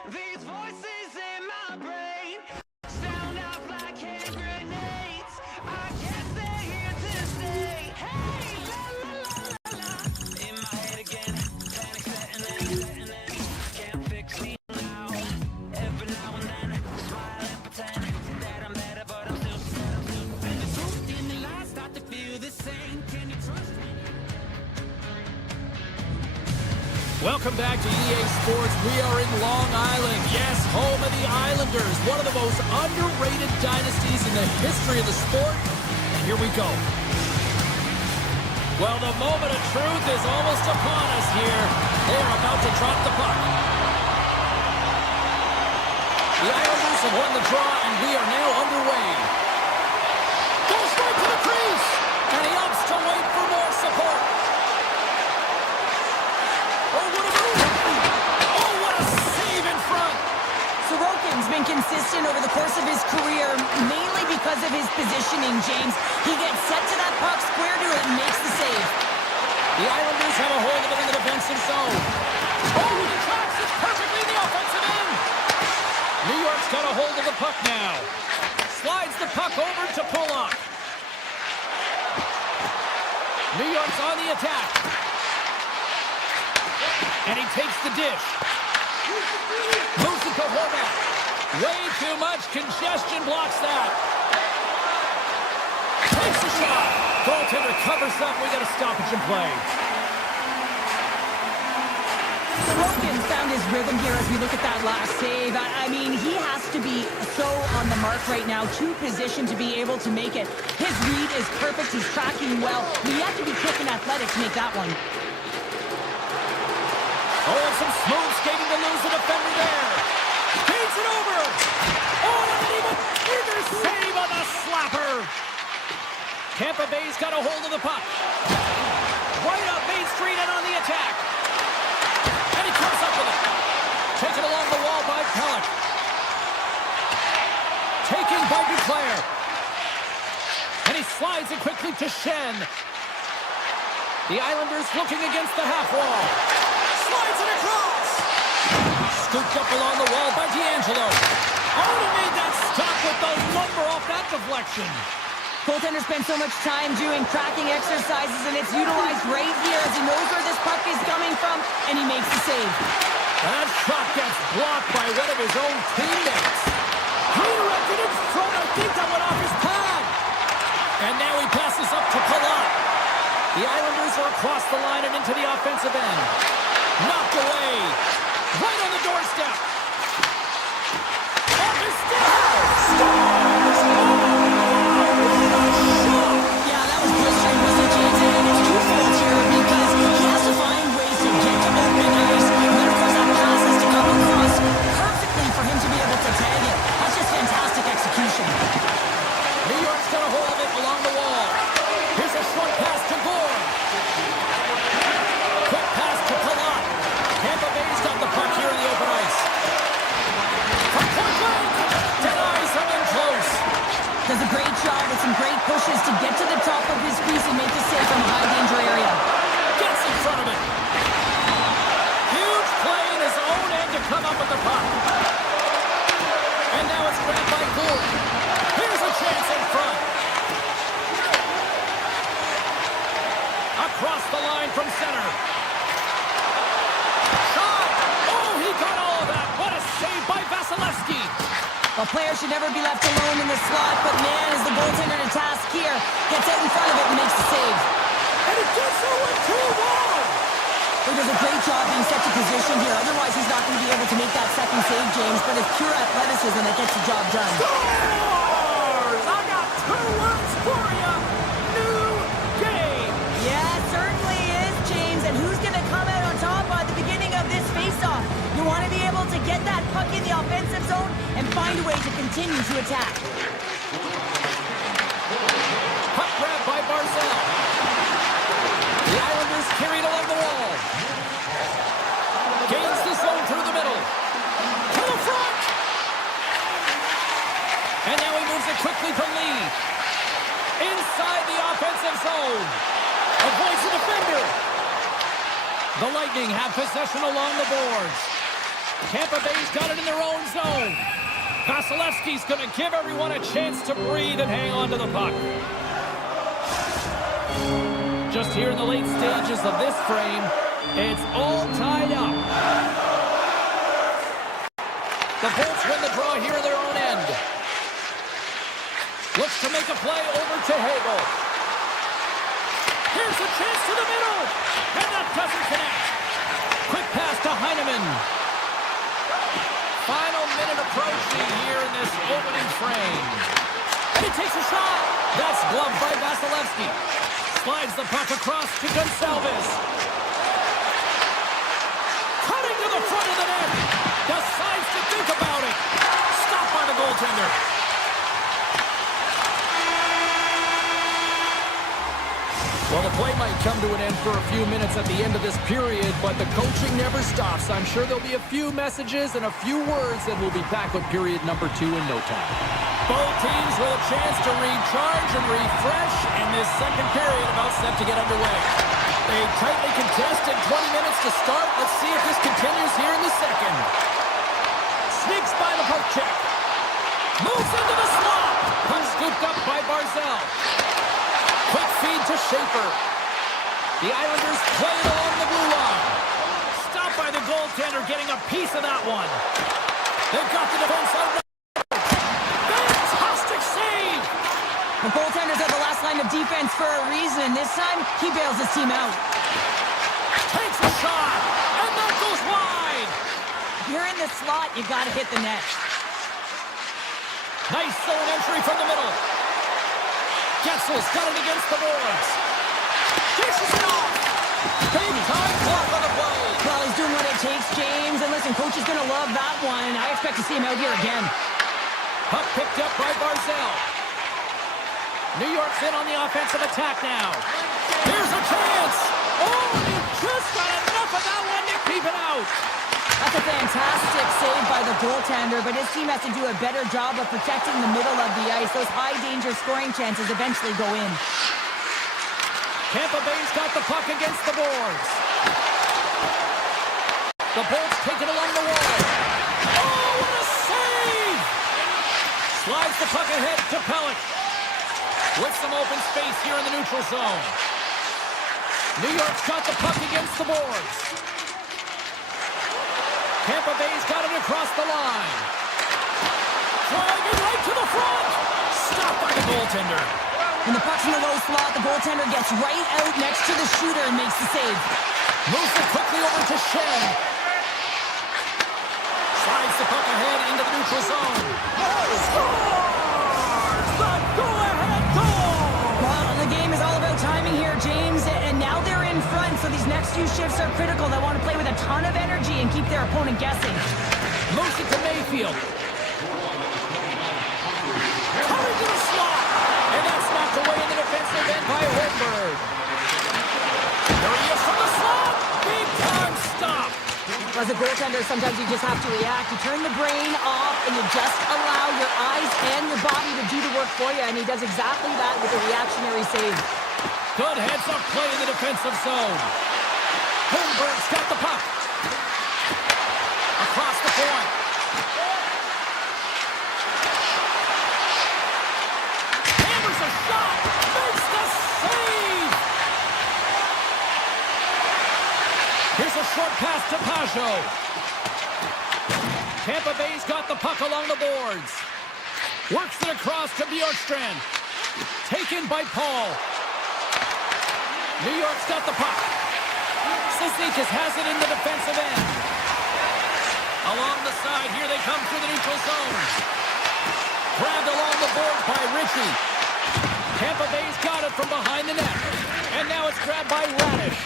These voices in my brain sound out like hand grenades. I guess they're here to stay. Hey, la la la la la. In my head again, panic setting in. Can't fix me now. Every now and then, smile and pretend that I'm better, but I'm still scared. And the truth in the lies start to feel the same. Can you trust me? Welcome back to EA Sports. We are in Long Island. Yes, home of the Islanders. One of the most underrated dynasties in the history of the sport. And here we go. Well, the moment of truth is almost upon us here. They are about to drop the puck. The Islanders have won the draw, and we are now underway. Goes right to the crease. And he opts to wait for more support. Sorokin's been consistent over the course of his career, mainly because of his positioning, James. He gets set to that puck, square to it, and makes the save. The Islanders have a hold of it in the defensive zone. Oh, he tracks it perfectly in the offensive end. New York's got a hold of the puck now. Slides the puck over to pull up. New York's on the attack. And he takes the dish. Moves it to Horvat. Way too much congestion blocks that. Takes the shot. Goaltender covers up. We got a stoppage in play. Logan found his rhythm here as we look at that last save. I mean, he has to be so on the mark right now, too positioned to be able to make it. His read is perfect. He's tracking well. You have to be quick and athletic to make that one. Oh, and some smooth skating to lose the defender there. Feeds it over. Oh, and an even bigger save on the slapper. Tampa Bay's got a hold of the puck. Right up Main Street and on the attack. And he comes up with it. Taken along the wall by Pellick. Taken by Duclair. And he slides it quickly to Shen. The Islanders looking against the half wall. Slides it across. Scooped up along the wall by D'Angelo. Oh, he made that stop with the lumber off that deflection. Goaltender spends so much time doing tracking exercises, and it's utilized right here as he knows where this puck is coming from, and he makes the save. That shot gets blocked by one of his own teammates. Redirected in front. I think that went off his pad. And now he passes up to Palat. The Islanders are across the line and into the offensive end. Knocked away. Right on the doorstep. Off his stick. Yeah, that was blistering, wasn't it, James? And it's twofold here because he has to find ways to get to open ice. And then, of course, that pass has to come across perfectly for him to be able to tag it. That's just fantastic execution. New York's got a hold of it along the wall. Here's a short pass to Gore. Quick pass to Palat. Tampa Bay's got the puck here in the open ice. From point blank. Denies him in close. Does a great job with some great pushes to get to the top of his crease and make the save from a high-danger area. Gets in front of it. Huge play in his own end to come up with the puck. And now it's grabbed by Gore. Here's a chance in front. Across the line from center. Shot! Oh, he got all of that. What a save by Vasilevsky. A player should never be left alone in the slot, but man, is the goaltender to task here. Gets out in front of it and makes the save. And it gets over 2-1. He does a great job being set to position here. Otherwise, he's not going to be able to make that second save, James, but it's pure athleticism that gets the job done. Scores! I got 2 words for you. New game. Yeah, it certainly is, James. And who's going to come out on top at the beginning of this faceoff? You want to be able to get that puck in the offensive zone and find a way to continue to attack. Puck grab by Barzal. The Islanders carried along the wall. Gains the zone through the middle. To the front. And now he moves it quickly to Lee. Inside the offensive zone. Avoids the defender. The Lightning have possession along the boards. Tampa Bay's got it in their own zone. Vasilevsky's going to give everyone a chance to breathe and hang on to the puck. Just here in the late stages of this frame, it's all tied up. The Bolts win the draw here in their own end. Looks to make a play over to Hagel. Here's a chance to the middle. And that doesn't connect. Quick pass to Heineman. Final minute approaching here in this opening frame. And he takes a shot. That's gloved by Vasilevsky. Slides the puck across to Gonçalves. Cutting to the front of the net. Decides to think about it. Stopped by the goaltender. Well, the play might come to an end for a few minutes at the end of this period, but the coaching never stops. I'm sure there'll be a few messages and a few words, and we'll be back with period number 2 in no time. Both teams with a chance to recharge and refresh, and this second period about set to get underway. A tightly contested 20 minutes to start. Let's see if this continues here in the second. Sneaks by the poke check. Moves into the slot. Puck scooped up by Barzal. Quick feed to Schaefer. The Islanders play it along the blue line. Stopped by the goaltender, getting a piece of that one. They've got the defense out. Fantastic save! The goaltenders are the last line of defense for a reason, and this time, he bails his team out. Takes a shot, and that goes wide! If you're in the slot, you gotta hit the net. Nice zone entry from the middle. Getzel's got it against the boards. Dishes it off! Big time block on the play! Well, he's doing what it takes, James, and listen, coach is gonna love that one. I expect to see him out here again. Puck picked up by Barzal. New York's in on the offensive attack now. Here's a chance! Oh, he just got enough of that one to keep it out! That's a fantastic save by the goaltender, but his team has to do a better job of protecting the middle of the ice. Those high-danger scoring chances eventually go in. Tampa Bay's got the puck against the boards. The Bolts take it along the wall. Oh, what a save! Slides the puck ahead to Pelech. With some open space here in the neutral zone. New York's got the puck against the boards. Tampa Bay's got it across the line. Driving right to the front. Stopped by the goaltender. When the puck's in the low slot, the goaltender gets right out next to the shooter and makes the save. Moves it quickly over to Shen. Slides the puck ahead into the neutral zone. Scores! The go-ahead goal! Well, the game is all about timing here, James, and now they're in front, so these next few shifts are critical. They want to play with a ton of energy and keep their opponent guessing. Moves it to Mayfield. Coming to the slot. And that's knocked away in the defensive end by Holmberg. There he is from the slot. Big time stop. As a goaltender, sometimes you just have to react. You turn the brain off, and you just allow your eyes and your body to do the work for you, and he does exactly that with a reactionary save. Good heads-up play in the defensive zone. Holmberg's got the puck. Across the point. Hammers a shot. Makes the save. Here's a short pass to Pajot. Tampa Bay's got the puck along the boards. Works it across to Bjorkstrand. Taken by Paul. New York's got the puck. Cizikas has it in the defensive end. Along the side, here they come through the neutral zone. Grabbed along the boards by Ritchie. Tampa Bay's got it from behind the net. And now it's grabbed by Radish.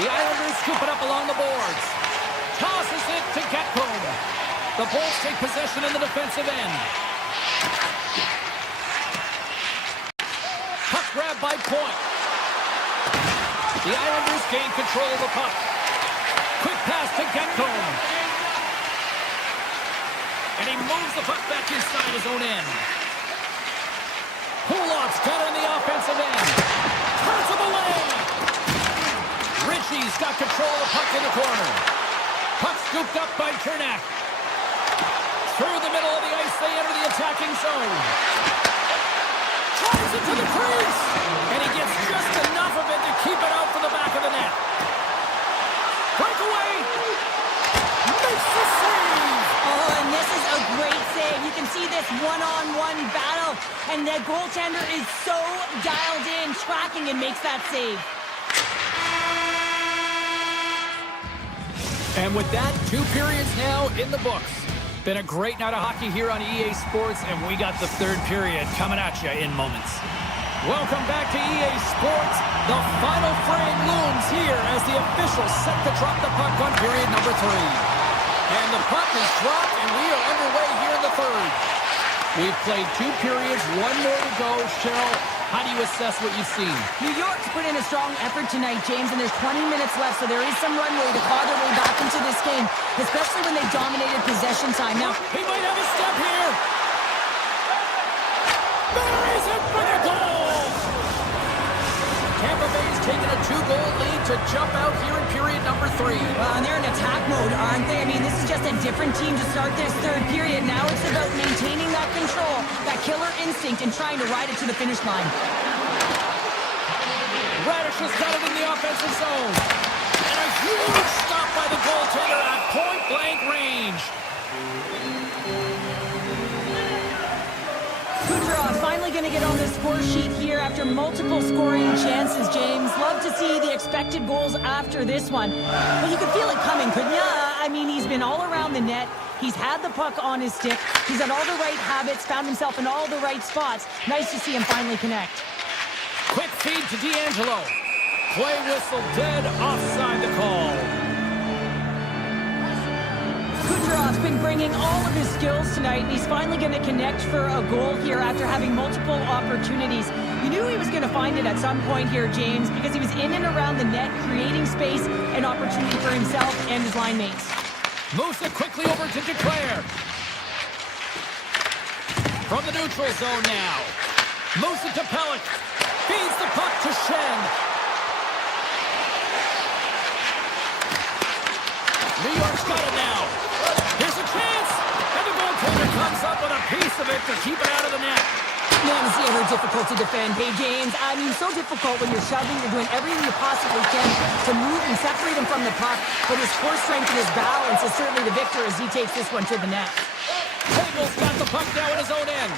The Islanders scoop it up along the boards. Tosses it to Getcomb. The Bolts take possession in the defensive end. Puck grab by Point. The Islanders gain control of the puck. Quick pass to Getcomb. And he moves the puck back inside his own end. Pulov's got it in the offensive end. Turns of the lane. Ritchie's got control of the puck in the corner. Puck scooped up by Kernak. Through the middle of the ice, they enter the attacking zone. Tries it to the crease. And he gets just enough of it to keep it out for the back of the net. Breakaway. Makes the save. Oh, and this is a great save. You can see this one-on-one battle, and the goaltender is so dialed in, tracking, and makes that save. And with that, 2 periods now in the books. Been a great night of hockey here on EA Sports, and we got the 3rd period coming at you in moments. Welcome back to EA Sports. The final frame looms here as the officials set to drop the puck on period number 3. And the puck is dropped, and we are underway here in the 3rd. We've played 2 periods, 1 more to go. Cheryl, how do you assess what you've seen? New York's put in a strong effort tonight, James, and there's 20 minutes left, so there is some runway to claw their way back into this game, especially when they dominated possession time. Now, He might have a step here. There is it for the goal. Tampa Bay's taken a 2-goal lead to to jump out here in period number 3. Well, and they're in attack mode, aren't they? I mean, this is just a different team to start this third period. Now it's about maintaining that control, that killer instinct, and trying to ride it to the finish line. Radish has got it in the offensive zone. And a huge stop by the goaltender at point-blank range. Kucherov finally going to get on the score sheet here after multiple scoring chances, James. Love to see the expected goals after this one. But you could feel it coming, couldn't you? I mean, he's been all around the net. He's had the puck on his stick. He's had all the right habits, found himself in all the right spots. Nice to see him finally connect. Quick feed to D'Angelo. Play whistle dead, offside the call. Kucherov's been bringing all of his skills tonight, and he's finally going to connect for a goal here after having multiple opportunities. You knew he was going to find it at some point here, James, because he was in and around the net, creating space and opportunity for himself and his line mates. Moves it quickly over to Declare. From the neutral zone now. Moves it to Pellick. Feeds the puck to Shen. New York's got it now. Here's a chance. And the goaltender comes up with a piece of it to keep it out of the net. Man, is he ever difficult to defend. Hey, James, I mean, so difficult when you're shoving, you're doing everything you possibly can to move and separate him from the puck, but his core strength and his balance is certainly the victor as he takes this one to the net. Hagel's got the puck now at his own end.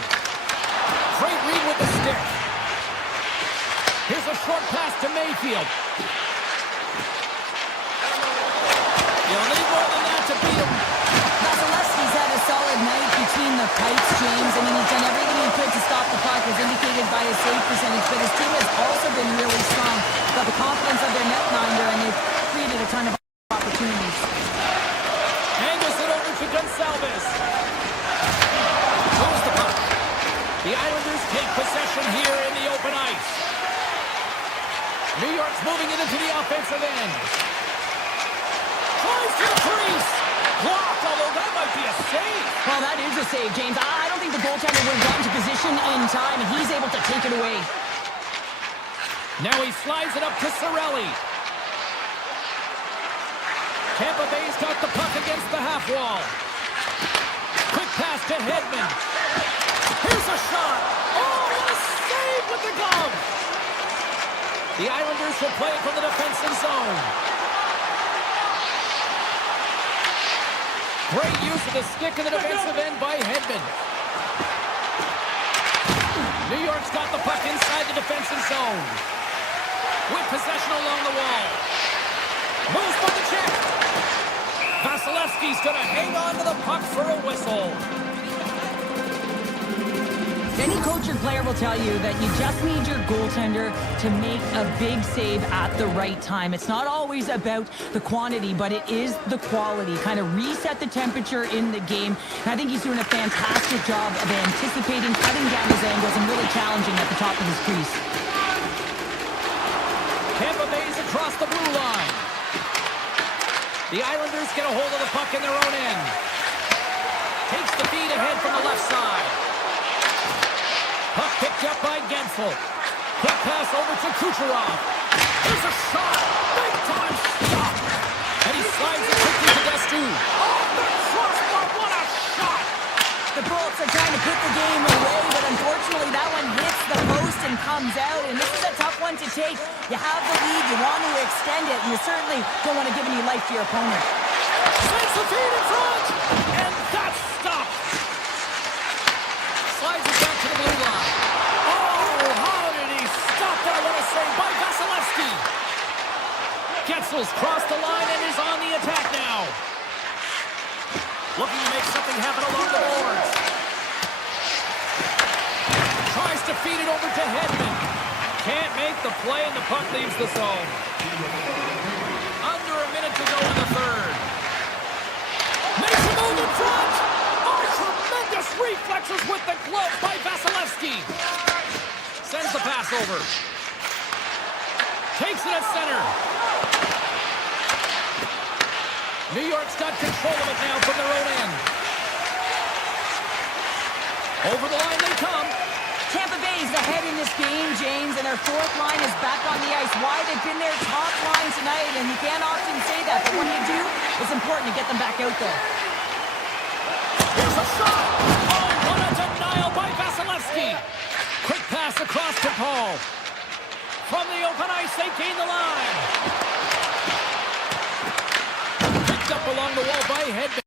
Great read with the stick. Here's a short pass to Mayfield. You'll need more than that to beat him. Vasilevsky's had a solid night between the pipes, James. I mean, he's done everything he could to stop the puck, as indicated by his save percentage, but his team has also been really strong. Got the confidence of their netminder, and they've created a ton of opportunities. Angles it over to Gonsalves. Moves the puck. The Islanders take possession here in the open ice. New York's moving it into the offensive end. Tries to the crease. Blocked, although that might be a save. Well, that is a save, James. I don't think the goaltender would have gotten to position in time, and he's able to take it away. Now he slides it up to Cirelli. Tampa Bay's got the puck against the half wall. Quick pass to Hedman. Here's a shot. Oh, what a save with the glove. The Islanders will play it from the defensive zone. Great use of the stick in the defensive end by Hedman. New York's got the puck inside the defensive zone. With possession along the wall. Moves by the check. Vasilevsky's going to hang on to the puck for a whistle. Any coach or player will tell you that you just need your goaltender to make a big save at the right time. It's not always about the quantity, but it is the quality. Kind of reset the temperature in the game. And I think he's doing a fantastic job of anticipating, cutting down his angles, and really challenging at the top of his crease. Tampa Bay's across the blue line. The Islanders get a hold of the puck in their own end. Takes the feed ahead from the left side. Puck picked up by Gensel. Quick pass over to Kucherov. There's a shot. Big time stop. And he slides it quickly to Destu. Oh, the crossbar. What a shot. The Bolts are trying to put the game away, but unfortunately that one hits the post and comes out. And this is a tough one to take. You have the lead. You want to extend it. And you certainly don't want to give any life to your opponent. Sends the feed in front. And that's stopped. Slides it back to the blue line. Oh, how did he stop that? What a save by Vasilevsky. Getzel's crossed the line and is on the attack now. Looking to make something happen along the boards. Tries to feed it over to Hedman. Can't make the play and the puck leaves the zone. Under a minute to go in the third. Makes a move in front. Tremendous reflexes with the glove by Vasilevsky. Sends the pass over. Takes it at center. New York's got control of it now from their own end. Over the line they come. Tampa Bay's ahead in this game, James, and they're our fourth line is back on the ice. Why? They've been their top line tonight, and you can't often say that. But when you do, it's important to get them back out there. Here's a shot! Oh, what a denial by Vasilevsky! Quick pass across to Paul. From the open ice, they gain the line. Picked up along the wall by Hedman.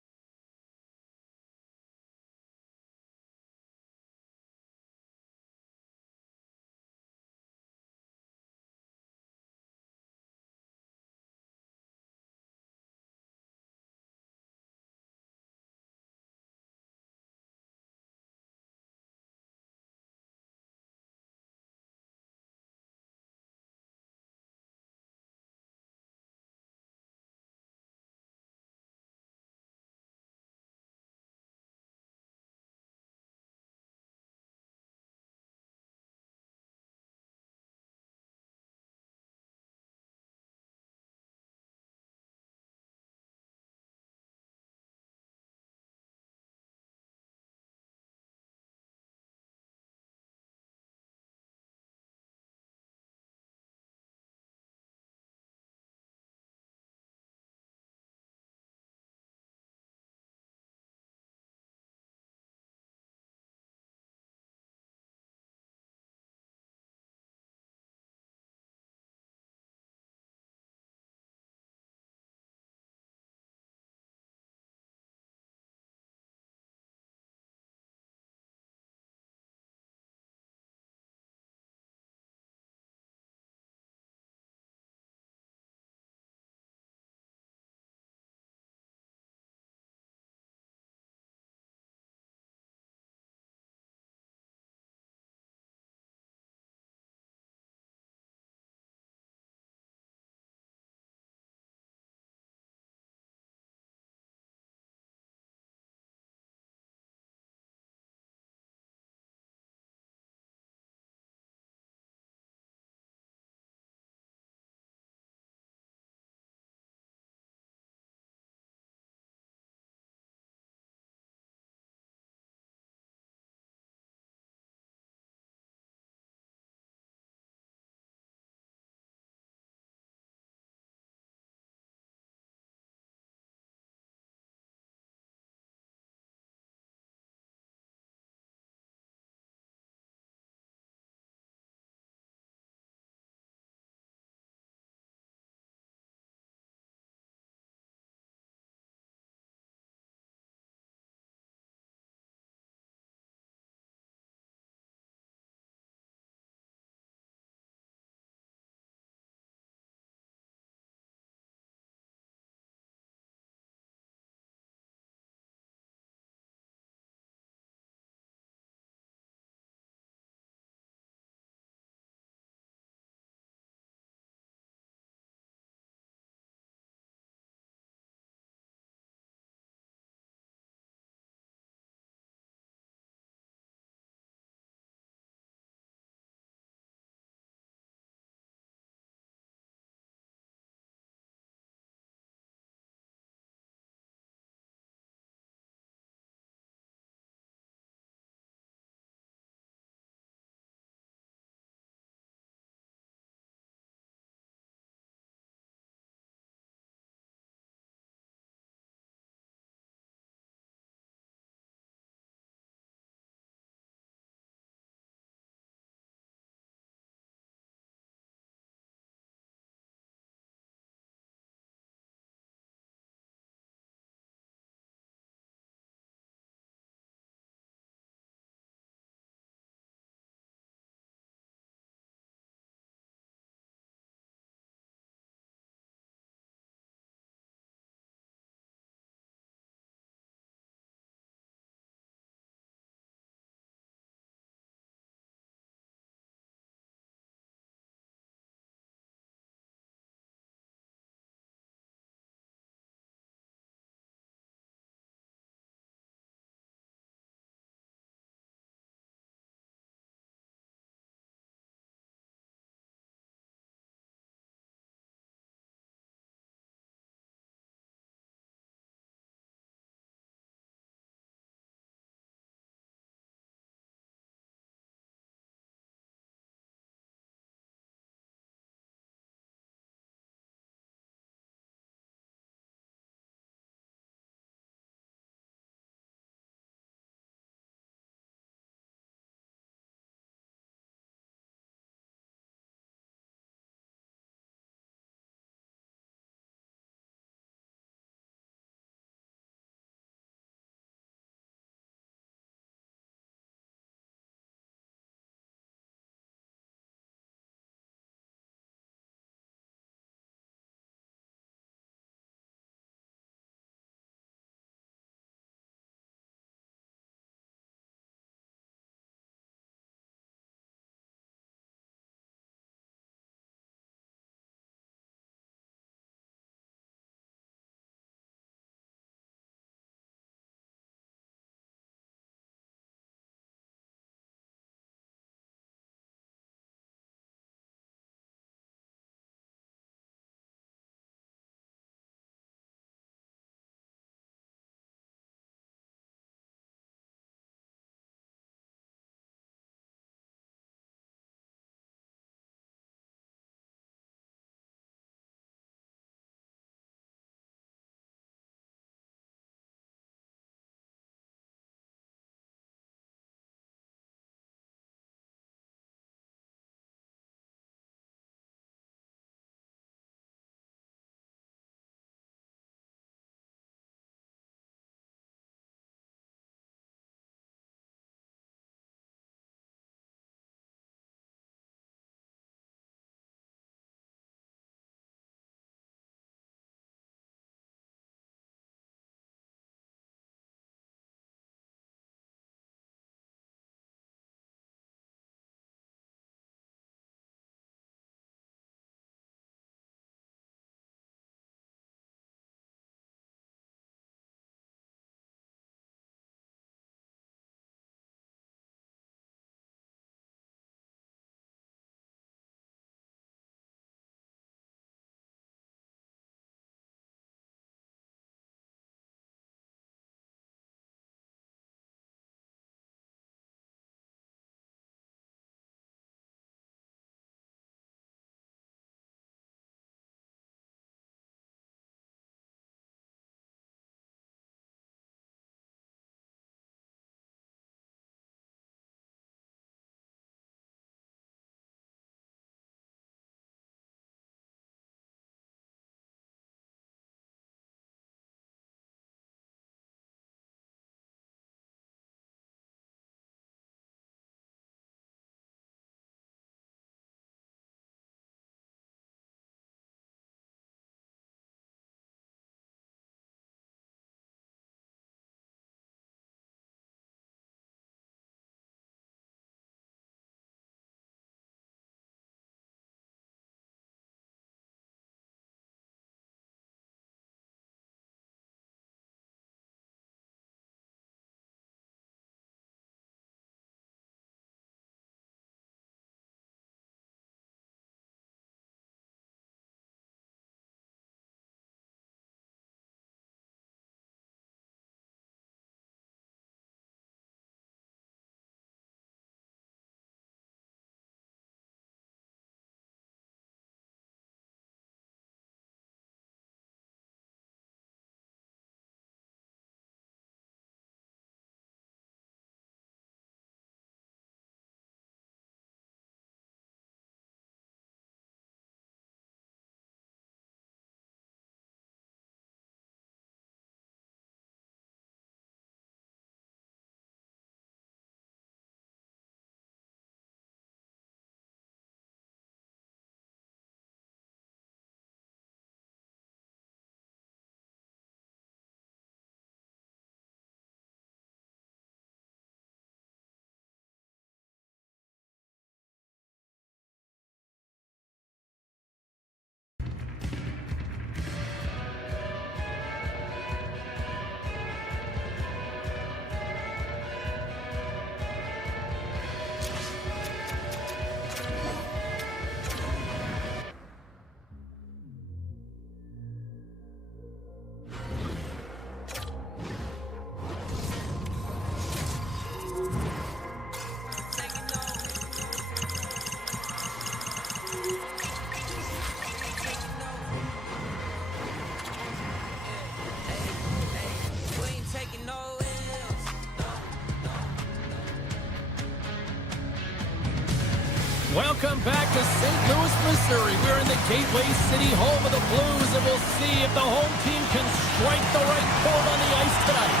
Welcome back to St. Louis, Missouri. We're in the Gateway City, home of the Blues, and we'll see if the home team can strike the right chord on the ice tonight.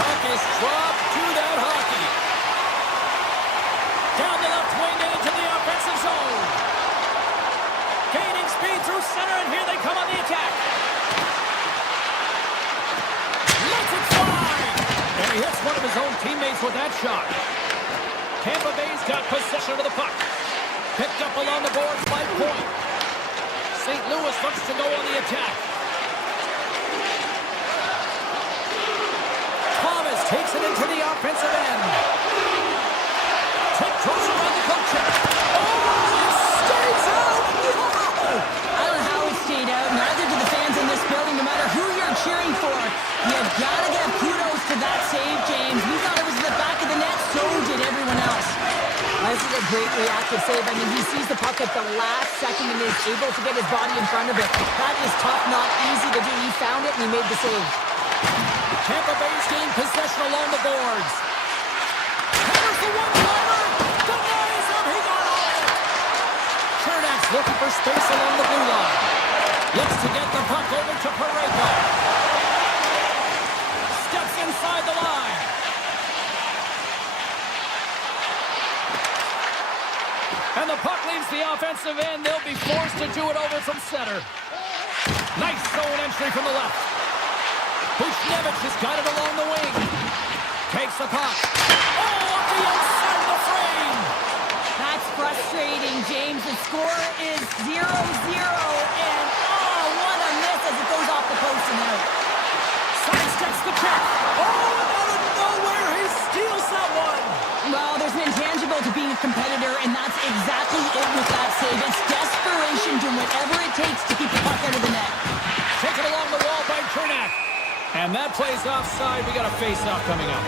Puck is dropped to that hockey. Down the left wing and into the offensive zone. Gaining speed through center, and here they come on the attack. Lets it fly! And he hits one of his own teammates with that shot. Tampa Bay's got possession of the puck. Picked up along the boards by Point. St. Louis looks to go on the attack. Thomas takes it into the offensive end. Tick throws around the coach. Oh, it stays out! Wow! I don't know how it stayed out. Neither do the fans in this building, no matter who you're cheering for. You've got to give kudos to that save, James. We thought it was in the back of the net, so did everyone else. This is a great reactive save. I mean, he sees the puck at the last second and is able to get his body in front of it. That is tough, not easy to do. He found it and he made the save. Tampa Bay's gained possession along the boards. Here's the one-timer. Denies him. He got on it. Chernak's looking for space along the blue line. Looks to get the puck over to Pareko. Steps inside the line. And the puck leaves the offensive end. They'll be forced to do it over from center. Nice zone entry from the left. Buchnevich has got it along the wing. Takes the puck. Oh, up the outside of the frame. That's frustrating, James. The score is 0-0, and what a miss as it goes off the post and out. Sidesteps the check. Oh, out of nowhere, he steals that one. Well, there's an intangible to being a competitor, and that's exactly it with that save. It's desperation, doing whatever it takes to keep the puck out of the net. Taken along the wall by Chernak. And that plays offside. We got a face-off coming up.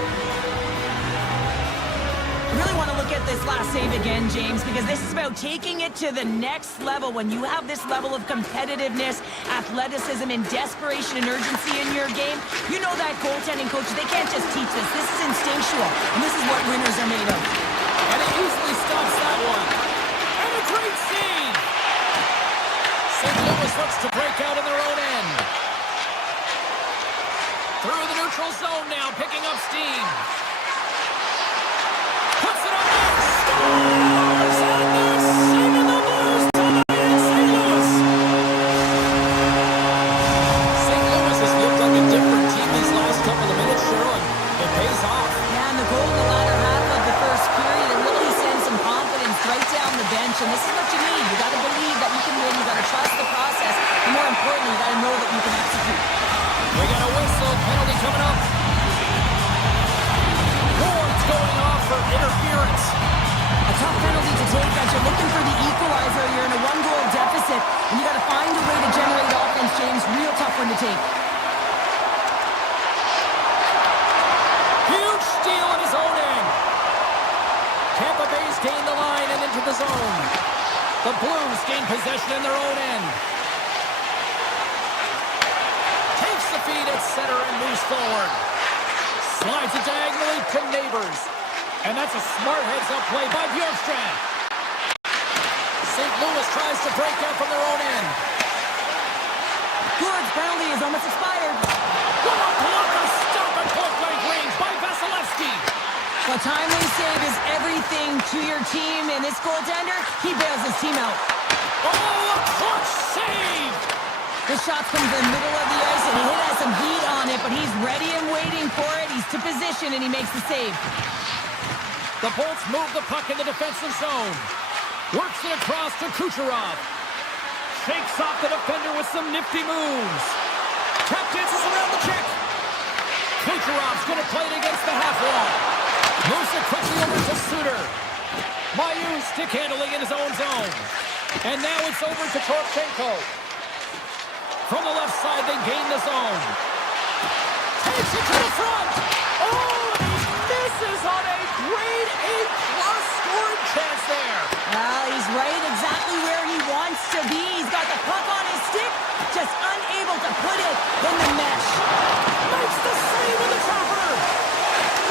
I really want to look at this last save again, James, because this is about taking it to the next level. When you have this level of competitiveness, athleticism, and desperation and urgency in your game, you know that goaltending coaches, they can't just teach this. This is instinctual, and this is what winners are made of. And it easily stops that one. And a great save! St. Louis looks to break out in their own end. Through the neutral zone now, picking up steam. Puts it on there. Scores! And they're saving the Blues tonight in St. Louis. St. Louis has looked like a different team these last couple of minutes, Cheryl, and it pays off. Yeah, and the goal in the latter half of the first period, it really sends some confidence right down the bench, and this is what you need. You got to believe that you can win. You got to trust the process, and more importantly, you got to know that you can execute. We got a whistle, penalty coming up. Ward's going off for interference. A tough penalty to take as you're looking for the equalizer. You're in a one-goal deficit, and you got to find a way to generate offense, James. Real tough one to take. Huge steal in his own end. Tampa Bay's gained the line and into the zone. The Blues gain possession in their own end. Takes the feed at center and moves forward. Slides it diagonally to Neighbors. And that's a smart heads-up play by Bjorkstrand. St. Louis tries to break out from their own end. Gord's penalty is almost expired. What a block of stop at point-blank range by Vasilevsky. A timely save is everything to your team, and this goaltender, he bails his team out. Oh, a clutch save! The shot comes in the middle of the ice, and he has some heat on it, but he's ready and waiting for it. He's to position, and he makes the save. The Bolts move the puck in the defensive zone. Works it across to Kucherov. Shakes off the defender with some nifty moves. Tap dances around the check. Kucherov's going to play it against the half wall. Moves it quickly over to Suter. Mayu stick handling in his own zone. And now it's over to Torchenko. From the left side, they gain the zone. Takes it to the front. Oh, and he misses on a grade A+ scoring chance there. Well, he's right exactly where he wants to be. He's got the puck on his stick, just unable to put it in the mesh. Makes the save with the trapper.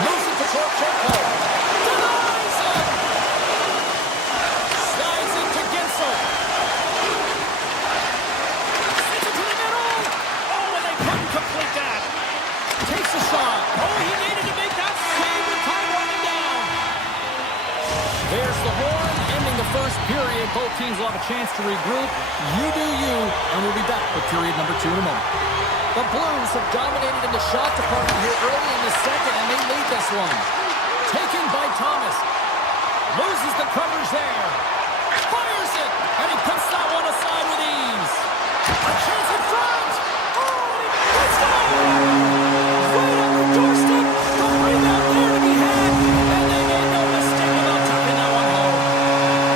Moves it to Torchenko. teams will have a chance to regroup. You do you, and we'll be back with period number 2 in a moment. The Blues have dominated in the shot department here early in the second, and they lead this one. Taken by Thomas. Loses the coverage there. Fires it, and he puts that one aside with ease. A chance in front. Oh, and he puts it on. Right on the doorstep. The rebound there to be had, and they made no mistake about tucking that one home.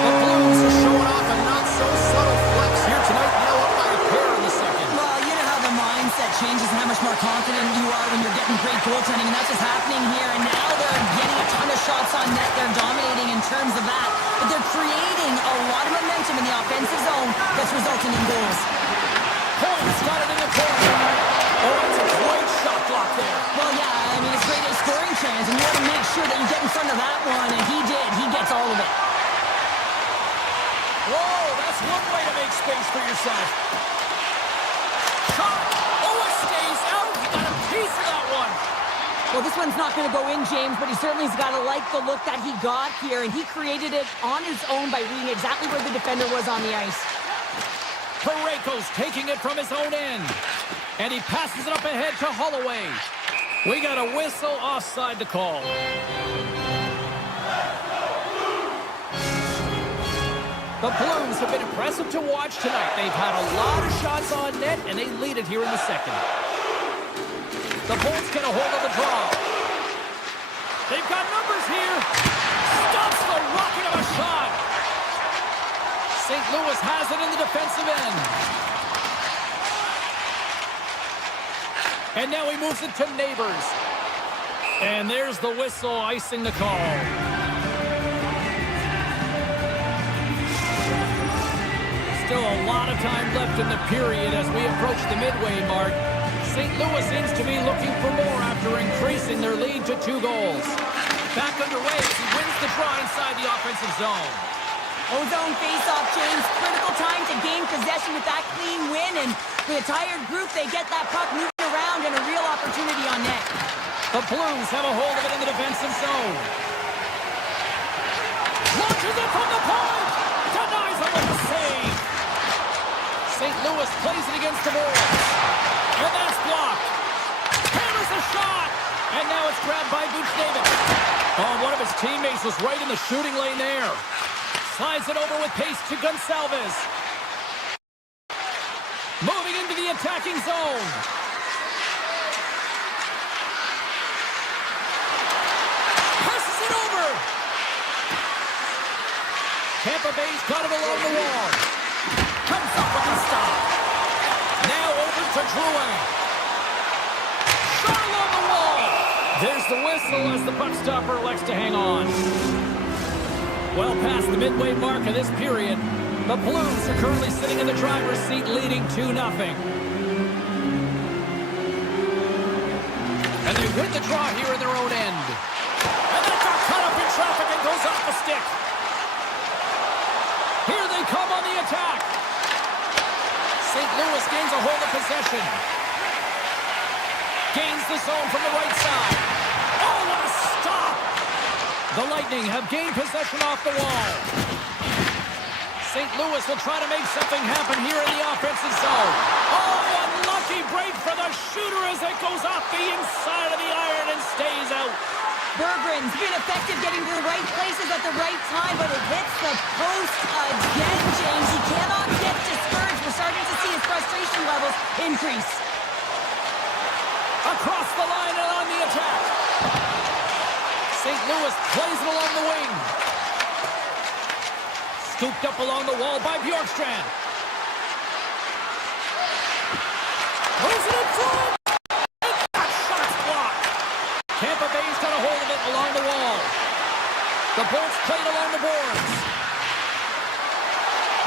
The Blues are showing off a not-so-subtle flex here tonight, now up by a pair in the second. Well, you know how the mindset changes and how much more confident you are when you're getting great goaltending, and that's what's happening here. And now they're getting a ton of shots on net. They're dominating in terms of that, but they're creating a lot of momentum in the offensive zone that's resulting in goals. Points got it in the corner. Oh, it's a great shot block there. Well, yeah, I mean, it's great a scoring chance, and you want to make sure that you get in front of that one, and he did. He gets all of it. Whoa, that's one way to make space for yourself. Shot. Oh, it stays out. He got a piece of that one. Well, this one's not going to go in, James, but he certainly has got to like the look that he got here, and he created it on his own by reading exactly where the defender was on the ice. Parayko's taking it from his own end. And he passes it up ahead to Holloway. We got a whistle offside to call. The Blues have been impressive to watch tonight. They've had a lot of shots on net, and they lead it here in the second. The Bolts get a hold of the draw. They've got numbers here. Stops the rocket of a shot. St. Louis has it in the defensive end. And now he moves it to Neighbors. And there's the whistle icing the call. Still a lot of time left in the period as we approach the midway mark. St. Louis seems to be looking for more after increasing their lead to 2 goals. Back underway as he wins the draw inside the offensive zone. Ozone face-off, James. Critical time to gain possession with that clean win, and for the tired group, they get that puck moving around and a real opportunity on net. The Blues have a hold of it in the defensive zone. Launches it from the point! Denies him with the save! St. Louis plays it against the boards. And that's blocked. Hammers a shot! And now it's grabbed by Buchanan. Oh, one of his teammates was right in the shooting lane there. Slides it over with pace to Gonsalves. Moving into the attacking zone. Passes it over. Tampa Bay's got it along the wall. Comes up with the stop. Now over to Drouin. Shot along the wall. There's the whistle as the puck stopper elects to hang on. Well past the midway mark of this period, the Blues are currently sitting in the driver's seat leading 2-0. And they win the draw here in their own end. And that got caught up in traffic and goes off the stick. Here they come on the attack. St. Louis gains a hold of possession. Gains the zone from the right side. Oh, what a stop! The Lightning have gained possession off the wall. St. Louis will try to make something happen here in the offensive zone. Oh, unlucky break for the shooter as it goes off the inside of the iron and stays out. Berggren's been effective getting to the right places at the right time, but it hits the post again, James. He cannot get discouraged. We're starting to see his frustration levels increase. Across the line and on the attack. St. Louis plays it along the wing. Scooped up along the wall by Bjorkstrand. Moves it in front. And that shot's blocked. Tampa Bay's got a hold of it along the wall. The Bolts played along the boards.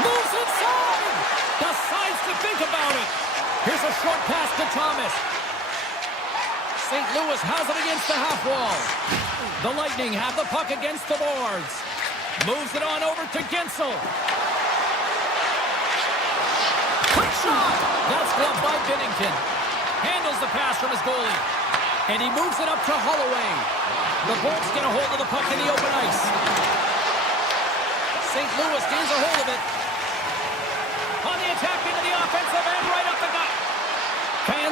Moves inside. Decides to think about it. Here's a short pass to Thomas. St. Louis has it against the half wall. The Lightning have the puck against the boards. Moves it on over to Gensel. Quick shot! That's gloved by Binnington. Handles the pass from his goalie. And he moves it up to Holloway. The Bolts get a hold of the puck in the open ice. St. Louis gains a hold of it.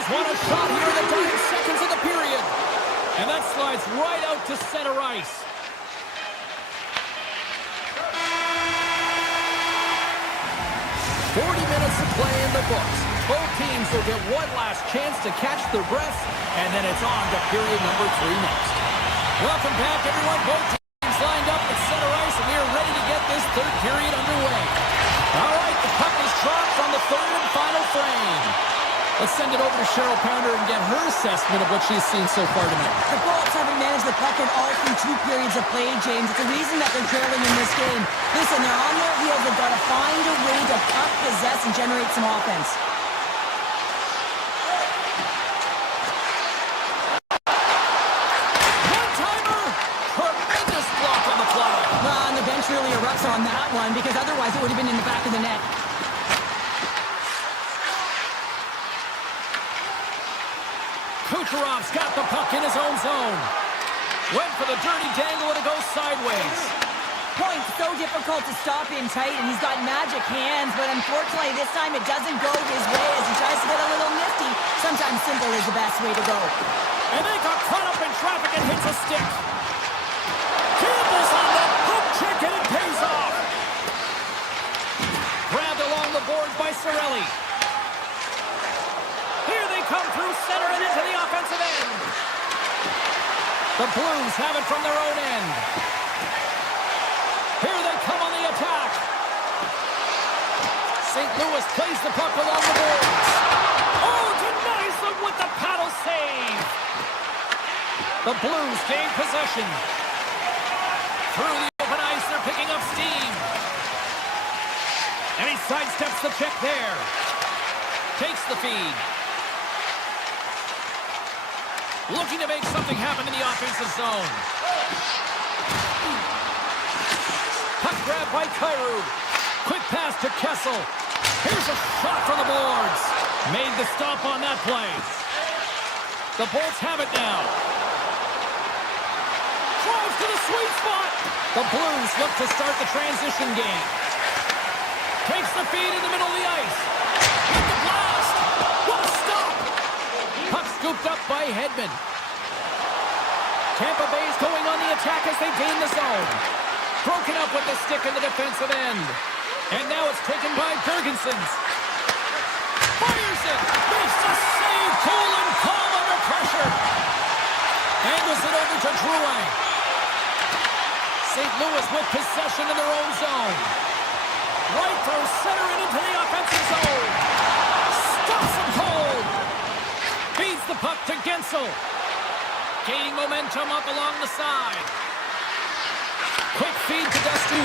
Blues want a shot here in the dying seconds of the period. And that slides right out to center ice. Minutes to play in the books. Both teams will get one last chance to catch their breath, and then it's on to period number 3 next. Welcome back, everyone. Both teams lined up at center ice, and we are ready to get this third period underway. All right, the puck is dropped on the third and final frame. Let's send it over to Cheryl Pounder and get her assessment of what she's seen so far tonight. The Bolts haven't managed the puck in all through 2 periods of play, James. It's the reason that they're trailing in this game. Listen, they're on their heels. They've got to find a way to puck possess and generate some offense. One-timer! Tremendous block on the play. Well, and the bench really erupts on that one because otherwise it would have been in the back of the net. Kucherov's got the puck in his own zone. Went for the dirty dangle and it goes sideways. Point so difficult to stop in tight, and he's got magic hands, but unfortunately this time it doesn't go his way as he tries to get a little nifty. Sometimes simple is the best way to go. And they got caught up in traffic and hits a stick. Campbell's on the hook check and it pays off. Grabbed along the boards by Cirelli. Here they come through center and into the offensive end. The Blues have it from their own end. Here they come on the attack. St. Louis plays the puck along the boards. Oh, denies them with the paddle save. The Blues gain possession. Through the open ice, they're picking up steam. And he sidesteps the check there. Takes the feed. Looking to make something happen in the offensive zone. Puck grab by Kyrou. Quick pass to Kessel. Here's a shot from the boards. Made the stop on that play. The Bolts have it now. Drives to the sweet spot. The Blues look to start the transition game. Takes the feed in the middle of the ice. Hit the blast. What a stop. Puck scooped up by Hedman. Tampa Bay's going on the attack as they gain the zone. Broken up with the stick in the defensive end. And now it's taken by Gergensons. Fires it. Makes the save. Cool and calm under pressure. Angles it over to Drouin. St. Louis with possession in their own zone. Right through center and into the offensive zone. Stops him cold. Feeds the puck to Gensel. Gaining momentum up along the side. Quick feed to Destu.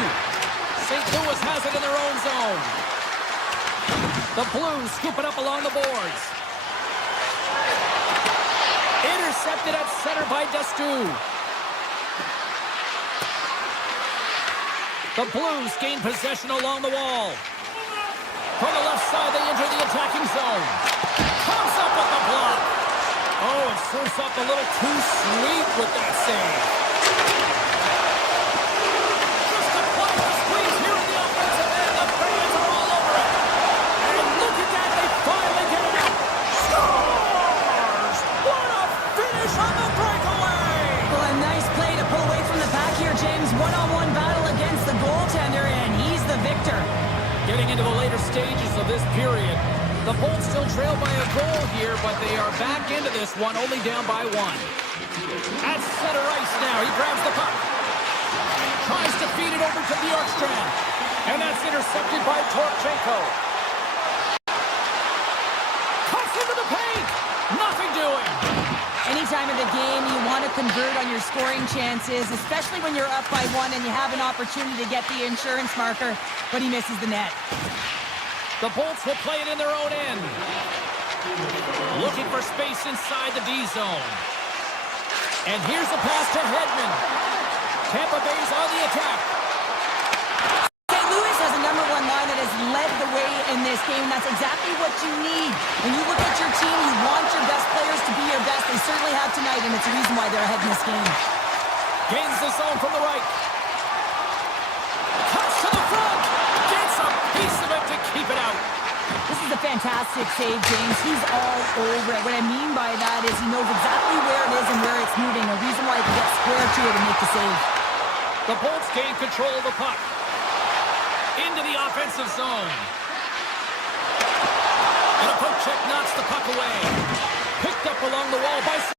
St. Louis has it in their own zone. The Blues scoop it up along the boards. Intercepted at center by Destu. The Blues gain possession along the wall. From the left side, they enter the attacking zone. Comes up with the block. Oh, it serves up a little too sweet with that save. Just a quiet squeeze here in the offensive end. The fans are all over it. And look at that, they finally get it out. Scores! What a finish on the breakaway! Well, a nice play to pull away from the pack here, James. One-on-one battle against the goaltender, and he's the victor. Getting into the later stages of this period, the Bolts still trail by a goal here, but they are back into this one, only down by 1. At center ice now, he grabs the puck. Tries to feed it over to Bjorkstrand. And that's intercepted by Torchenko. Cuts into the paint! Nothing doing. Any time of the game, you want to convert on your scoring chances, especially when you're up by 1 and you have an opportunity to get the insurance marker, but he misses the net. The Bolts will play it in their own end. Looking for space inside the D zone. And here's the pass to Hedman. Tampa Bay's on the attack. St. Louis has a number 1 line that has led the way in this game, and that's exactly what you need. When you look at your team, you want your best players to be your best. They certainly have tonight, and it's a reason why they're ahead in this game. Gains the zone from the right. Cuts to the front. Gets a piece of it to keep it out. This is is a fantastic save, James. He's all over it. What I mean by that is he knows exactly where it is and where it's moving. A reason why he can get square to it and make the save. The Bolts gain control of the puck. Into the offensive zone. And a poke check knocks the puck away. Picked up along the wall by...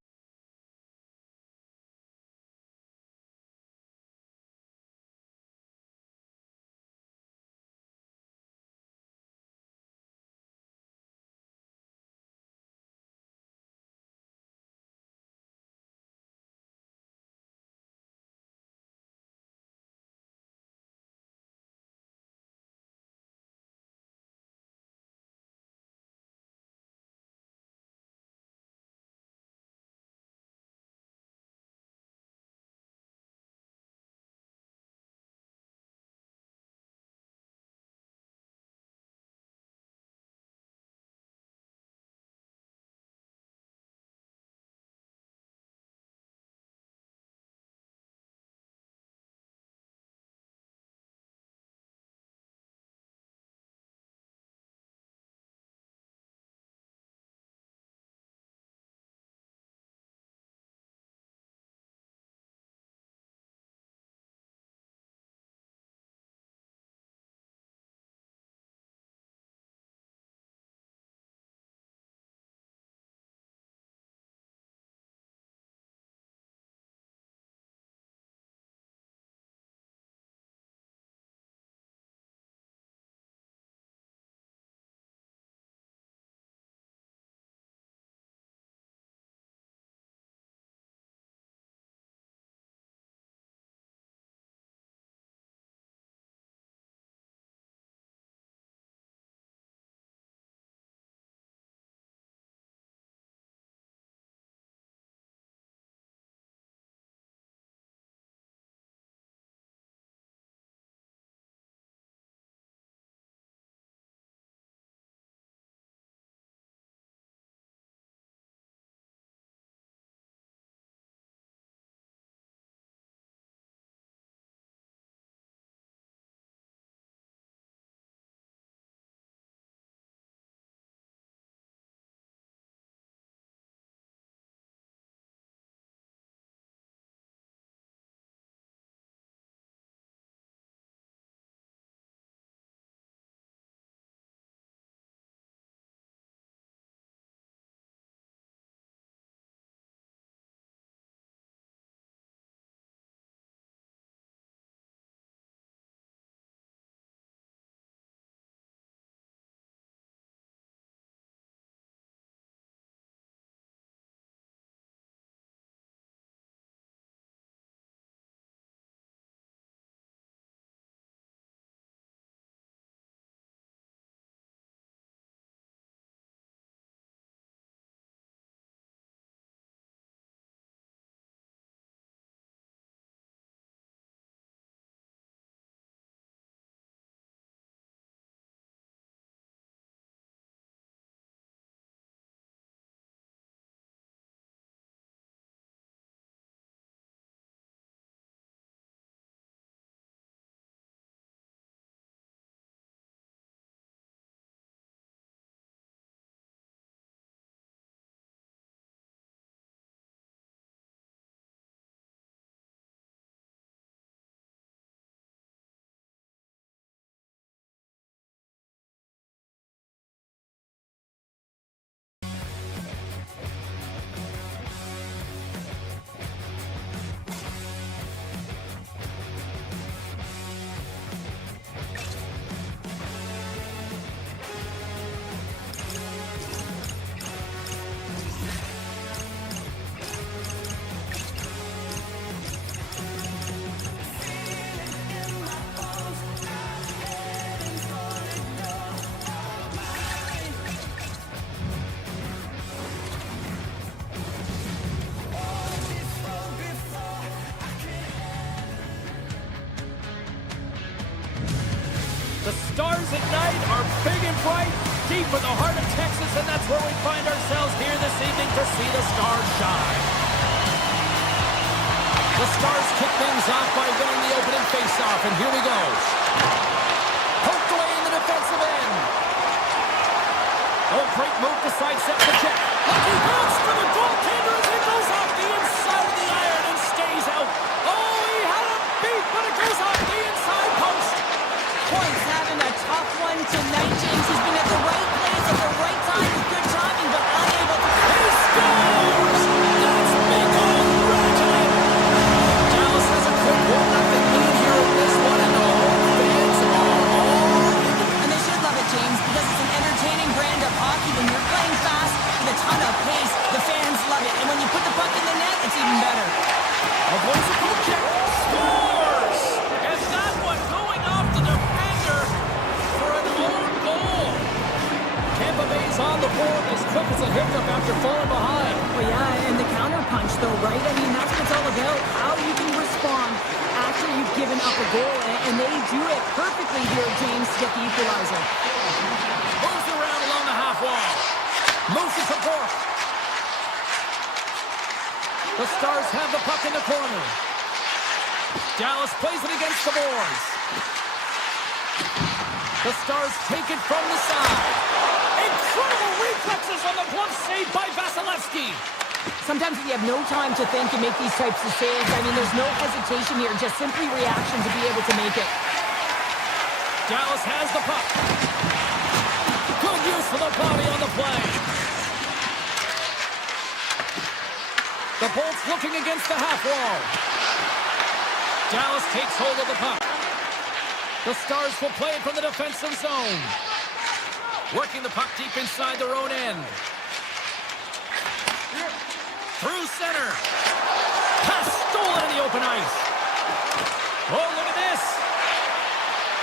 The stars at night are big and bright, deep in the heart of Texas, and that's where we find ourselves here this evening to see the Stars shine. The Stars kick things off by winning the opening faceoff, and here we go. Poked away in the defensive end. Oh, great move to sidestep the check. Lucky bounce for the goaltender as it goes off the inside of the iron and stays out. Oh, he had a beat, but it goes off the inside post. Points having a tough one tonight, James. He's been at the right place at the right time with good timing, but unable to... He scores! That's big old Reggie! Dallas has a quick 1-0 lead here in this one, and the home fans are all... And they should love it, James, because it's an entertaining brand of hockey. When you're playing fast with a ton of pace, the fans love it. And when you put the puck in the net, it's even better. Avoids a poke check. Scores! And that one going off the defender for an own goal. Tampa Bay's on the board as quick as a hiccup after falling behind. Well, yeah, and the counterpunch, though, right? I mean, that's what it's all about. How you can respond after you've given up a goal. And they do it perfectly here, James, to get the equalizer. Moves around along the half wall. Moves it to Bork. The Stars have the puck in the corner. Dallas plays it against the boards. The Stars take it from the side. Incredible reflexes on the glove save by Vasilevsky. Sometimes if you have no time to think and make these types of saves, I mean, there's no hesitation here, just simply reaction to be able to make it. Dallas has the puck. Good use of the body on the play. The Bolts looking against the half wall. Dallas takes hold of the puck. The Stars will play it from the defensive zone. Working the puck deep inside their own end. Through center. Pass stolen in the open ice. Oh, look at this.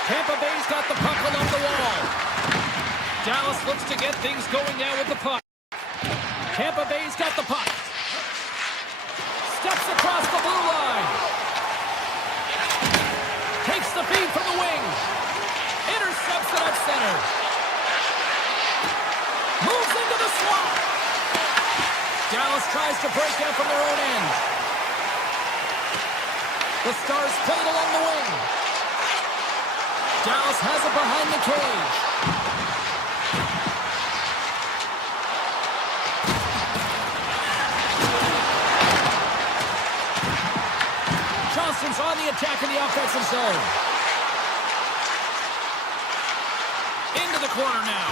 Tampa Bay's got the puck along the wall. Dallas looks to get things going now with the puck. Tampa Bay's got the puck. Steps across the blue line. Takes the feed from the wing. Intercepts it at center. Moves into the slot. Dallas tries to break out from their own end. The Stars play it along the wing. Dallas has it behind the cage. Johnston's on the attack in the offensive zone. Into the corner now.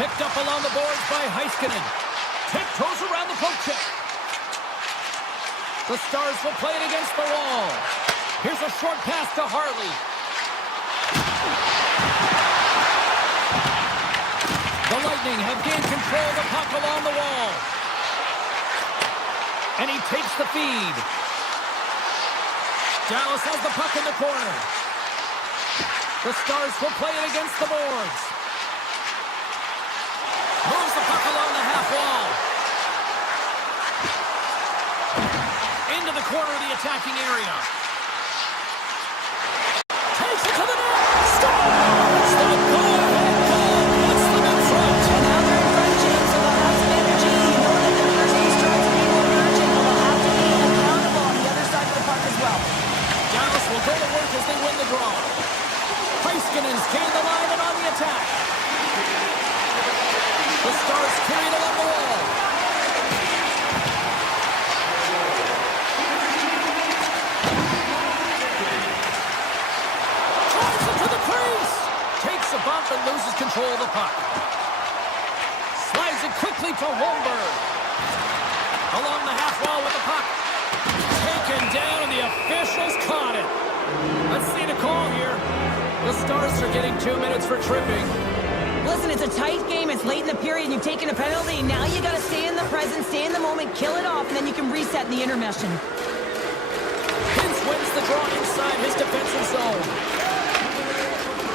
Picked up along the boards by Heiskanen. Tiptoes around the poke check. The Stars will play it against the wall. Here's a short pass to Harley. The Lightning have gained control of the puck along the wall. And he takes the feed. Dallas has the puck in the corner. The Stars will play it against the boards. Moves the puck along the half wall. Into the corner of the attacking area. Takes it to the net. Scores! The go-ahead goal puts them in front. And now they're in front, James, so they'll have some energy. You know that the Thursday starts to be more urgent, but they'll have to be accountable on the other side of the puck as well. Dallas will go to work as they win the draw. Heiskanen's gained the line and on the attack. The Stars carry it along the wall. Drives it to the crease. Takes a bump and loses control of the puck. Slides it quickly to Holmberg. Along the half wall with the puck. Taken down and the officials caught it. Let's see the call here. The Stars are getting 2 minutes for tripping. Listen, it's a tight game. It's late in the period. You've taken a penalty. Now you got to stay in the present, stay in the moment, kill it off, and then you can reset in the intermission. Vince wins the draw inside his defensive zone.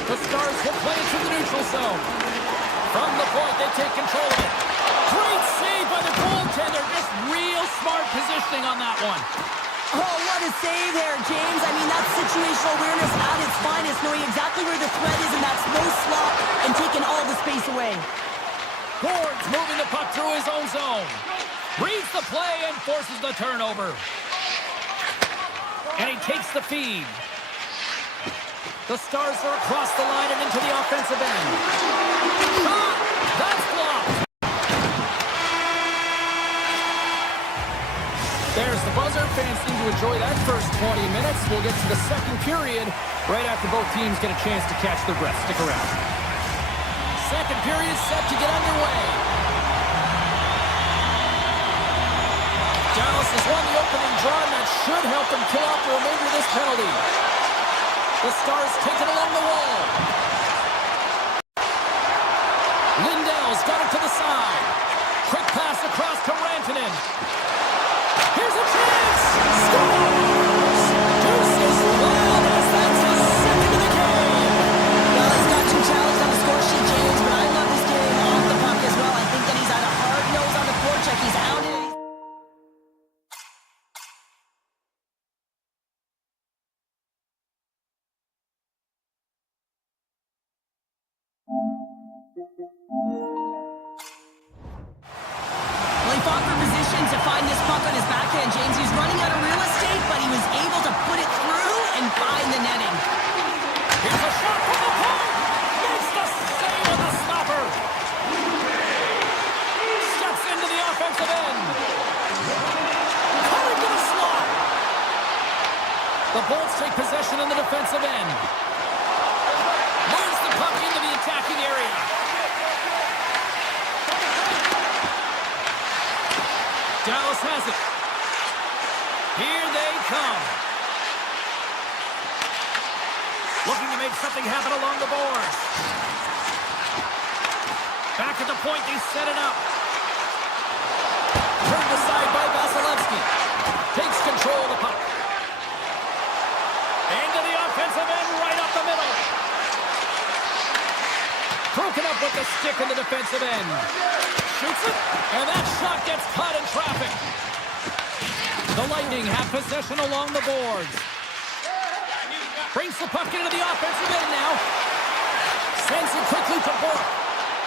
The Stars will play it to the neutral zone. From the point, they take control of it. Great save by the goaltender. Just real smart positioning on that one. Oh, what a save there, James. I mean, that's situational awareness at its finest, knowing exactly where the threat is, and that's no slot, and taking all the space away. Boards moving the puck through his own zone. Reads the play and forces the turnover. And he takes the feed. The Stars are across the line and into the offensive end. Shot! That's blocked! There's the buzzer. Fans seem to enjoy that first 20 minutes. We'll get to the second period right after both teams get a chance to catch their breath. Stick around. Second period is set to get underway. Dallas has won the opening draw, and that should help them kill off the remainder of this penalty. The Stars take it along the wall. Lindell's got it to the side. Quick pass across to Rantanen. Here's a chance! Scores! Deuces wild as that's his second of the game. Well, he's got two challenges on the score sheet, James, but I love his game off the puck as well. I think that he's had a hard nose on the forecheck. He's hounded it. Well, he fought for position to find this puck on his backhand, James. He was running out of real estate, but he was able to put it through and find the netting. Here's a shot from the point. Makes the save of the stopper. Steps into the offensive end. Cutting to the slot. The Bolts take possession in the defensive end. Moves the puck into the attacking area. Dallas has it. Here they come. Looking to make something happen along the boards. Back at the point, they set it up. Turned aside by Vasilevsky. Takes control of the puck. Into the offensive end, right up the middle. Broken up with the stick in the defensive end. Shoots it, and that shot gets caught in traffic. The Lightning have possession along the boards. Brings the puck into the offensive end now. Sends it quickly to Bork.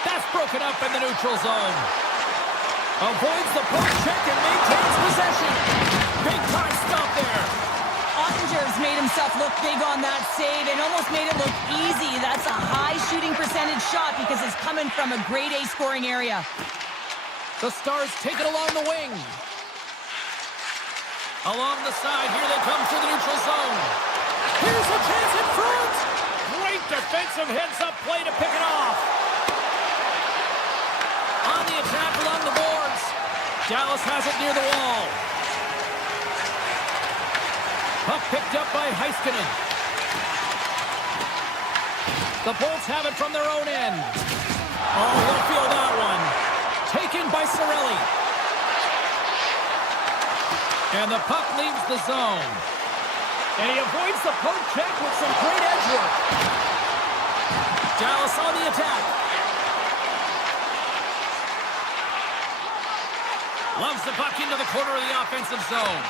That's broken up in the neutral zone. Avoids the poke check and maintains possession. Big time stop there. Ottinger's made himself look big on that save and almost made it look easy. That's a high shooting percentage shot because it's coming from a grade A scoring area. The Stars take it along the wing. Along the side, here they come through the neutral zone. Here's a chance in front. Great defensive heads-up play to pick it off. On the attack along the boards. Dallas has it near the wall. Puck picked up by Heiskanen. The Bolts have it from their own end. Oh, he'll feel that one. Taken by Cirelli. And the puck leaves the zone. And he avoids the poke check with some great edge work. Dallas on the attack. Loves the puck into the corner of the offensive zone.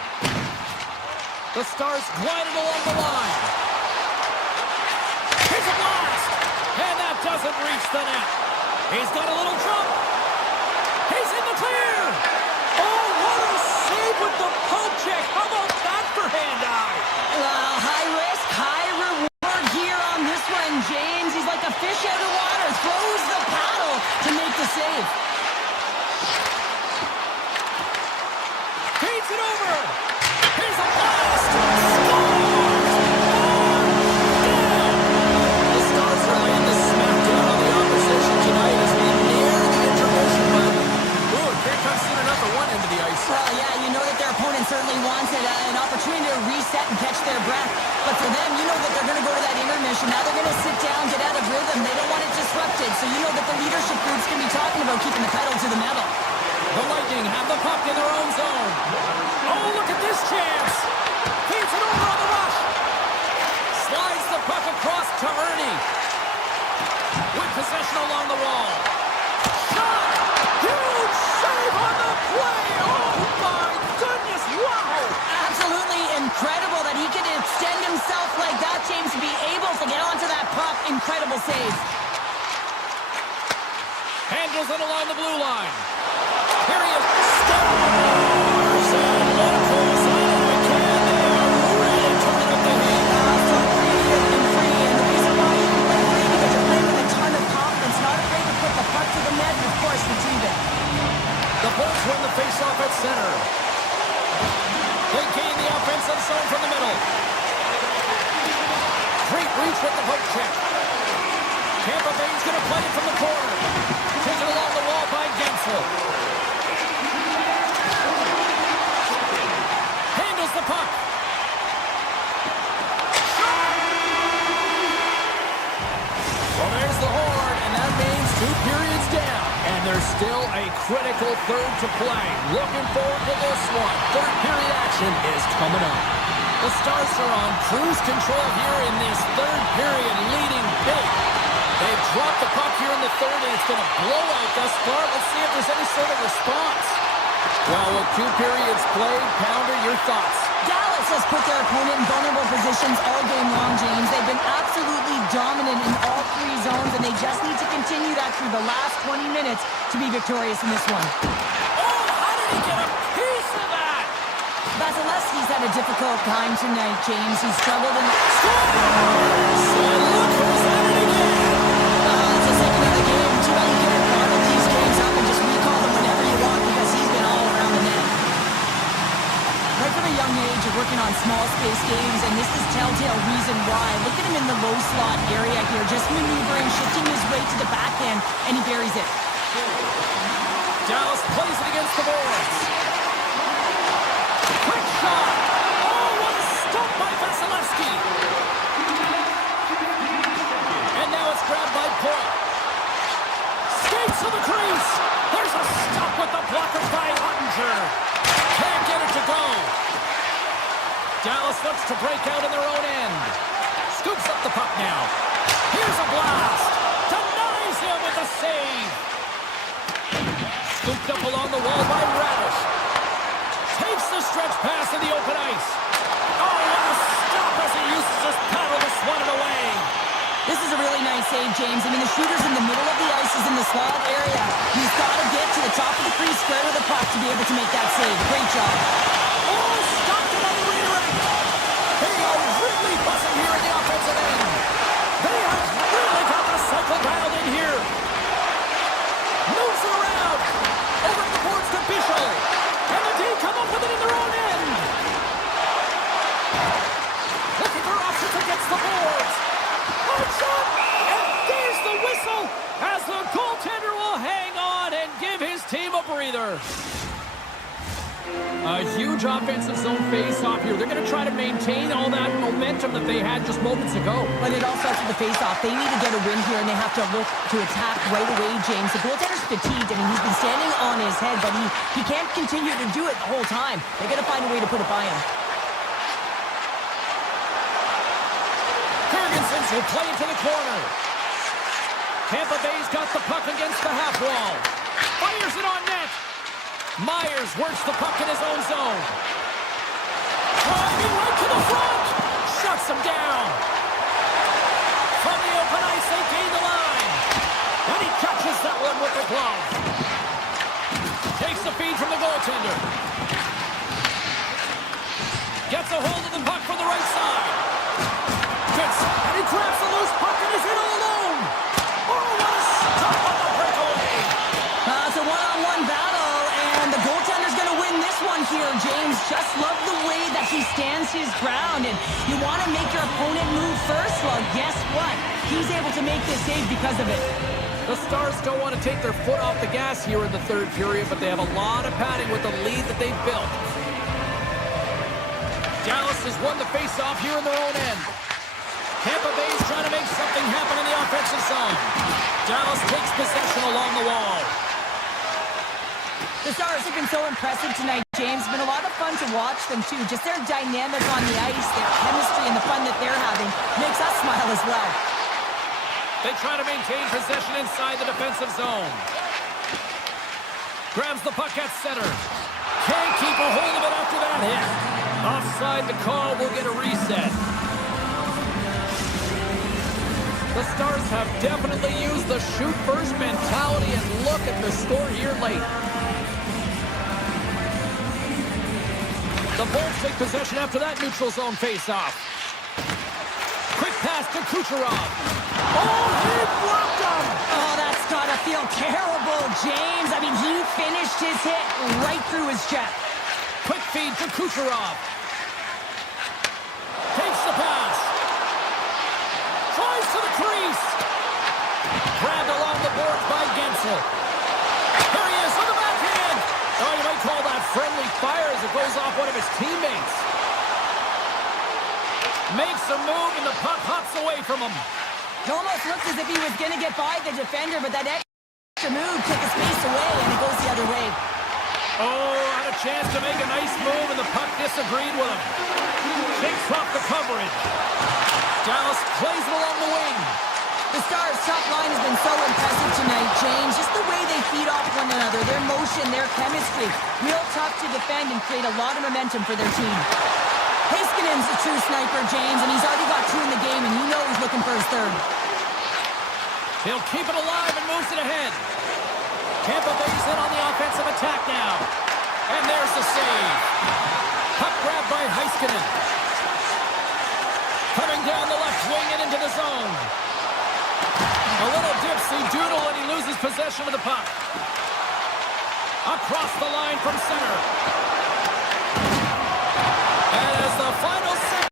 The Stars gliding along the line. Here's a blast! And that doesn't reach the net. He's got a little jump. He's in the clear! Oh, what a save with the poke check! How about that for hand-eye? Well, high risk, high reward here on this one, James. He's like a fish out of water. Throws the paddle to make the save. Feeds it over! Here's a blast! The Stars are laying the smackdown on the opposition tonight as we near the intermission button. Ooh, here comes center number one into the ice. Well, yeah, you know that their opponent certainly wants an opportunity to reset and catch their breath. But for them, you know that they're going to go to that intermission. Now they're going to sit down, get out of rhythm. They don't want it disrupted. So you know that the leadership group's going to be talking about keeping the pedal to the metal. The Lightning have the puck in their own zone. Oh, look at this chance. Feeds it over on the rush. Slides the puck across to Ernie. With possession along the wall. Shot! Huge save on the play! Oh, my goodness! Wow! Absolutely incredible that he could extend himself like that, James, to be able to get onto that puck. Incredible save. Handles it along the blue line. Here he is. Scores! And what goes on? We can. They are ready to turn up the heat. So creative and free, and the The Bolts win the faceoff at center. They gain the offensive zone from the middle. Great reach with the poke check. Tampa Bay's going to play it from the corner. Taken along the wall by Gensel. Handles the puck. Well, there's the horn, and that means 2 periods down. And there's still a critical third to play. Looking forward to this one. Third period action is coming up. The Stars are on cruise control here in this third period, leading big. They've dropped the puck here in the third, and it's been a blowout thus far. Let's see if there's any sort of response. Well, with 2 periods played, Pounder, your thoughts? Dallas has put their opponent in vulnerable positions all game long, James. They've been absolutely dominant in all 3 zones, and they just need to continue that through the last 20 minutes to be victorious in this one. Oh, how did he get a piece of that? Vasilevsky's had a difficult time tonight, James. He's struggled in... Scores! And look who's at it again! It's the second of the game. Too bad you can't bottle these games up and just recall them whenever you want because he's been all around the net. Right from a young age, you're working on small space games, and this is telltale reason why. Look at him in the low slot area here, just maneuvering, shifting his way to the backhand, and he buries it. Dallas plays it against the boards. Quick shot. Oh, what a stump by Vasilevsky! And now it's grabbed by Point. Skates to the crease! There's a stop with the blocker by Ottinger! Can't get it to go. Dallas looks to break out in their own end. Scoops up the puck now. Here's a blast! Denies him with a save! Scooped up along the wall by Radish. Takes the stretch pass in the open ice. Oh, what a stop as he used to just paddle this one away. This is a really nice save, James. I mean, the shooter's in the middle of the ice, is in the slot area. He's got to get to the top of the crease square with the puck to be able to make that save. Great job. Oh, stopped him on the redirect. They are really buzzing here in the offensive end. They have really got the cycle dialed in here. Moves it around. Over to the boards to Buffallo. And the D come up with it in their own end. Looking for options against the boards. Hard shot. And there's the whistle as the goaltender will hang on and give his team a breather. A huge offensive zone face-off here. They're going to try to maintain all that momentum that they had just moments ago. But it all starts with the face-off. They need to get a win here, and they have to look to attack right away, James. The goaltender's fatigued. I mean, he's been standing on his head, but he can't continue to do it the whole time. They're going to find a way to put it by him. Ferguson's will play it to the corner. Tampa Bay's got the puck against the half wall. Fires it on net. Myers works the puck in his own zone. Driving right to the front. Shuts him down. From the open ice, they gain the line. And he catches that one with the glove. Takes the feed from the goaltender. Gets a hold of the puck from the right side. And he grabs the loose puck and is in all alone. Oh, what a stop on the breakaway. It's a one-on-one battle, and the goaltender's going to win this one here, James. Just love the way that he stands his ground, and you want to make your opponent move first. Well, guess what? He's able to make this save because of it. The Stars don't want to take their foot off the gas here in the third period, but they have a lot of padding with the lead that they've built. Dallas has won the face-off here in their own end. Tampa Bay's trying to make something happen in the offensive zone. Dallas takes possession along the wall. The Stars have been so impressive tonight, James. It's been a lot of fun to watch them, too. Just their dynamic on the ice, their chemistry, and the fun that they're having makes us smile as well. They try to maintain possession inside the defensive zone. Grabs the puck at center. Can't keep a hold of it after that hit. Offside the call will get a reset. The Stars have definitely used the shoot-first mentality, and look at the score here late. The Bolts take possession after that neutral zone face-off. Quick pass to Kucherov. Oh, he blocked him. Oh, that's got to feel terrible, James. I mean, he finished his hit right through his chest. Quick feed to Kucherov. Takes the pass. Tries to the crease. Grabbed along the boards by Gensel. Here he is on the backhand. Oh, you might call that friendly fire as it goes off one of his teammates. Makes a move and the puck hops away from him. It almost looks as if he was going to get by the defender, but that extra move took his face away, and it goes the other way. Oh, had a chance to make a nice move, and the puck disagreed with him. Shakes off the coverage. Dallas plays him along the wing. The Stars' top line has been so impressive tonight, James. Just the way they feed off one another, their motion, their chemistry. Real tough to defend and create a lot of momentum for their team. Haskinen's a true sniper, James, and he's already got 2 in the game, and you know he's looking for his third. He'll keep it alive and moves it ahead. Tampa Bay's in on the offensive attack now. And there's the save. Puck grab by Heiskanen. Coming down the left wing and into the zone. A little dipsy doodle and he loses possession of the puck. Across the line from center. And as the final second.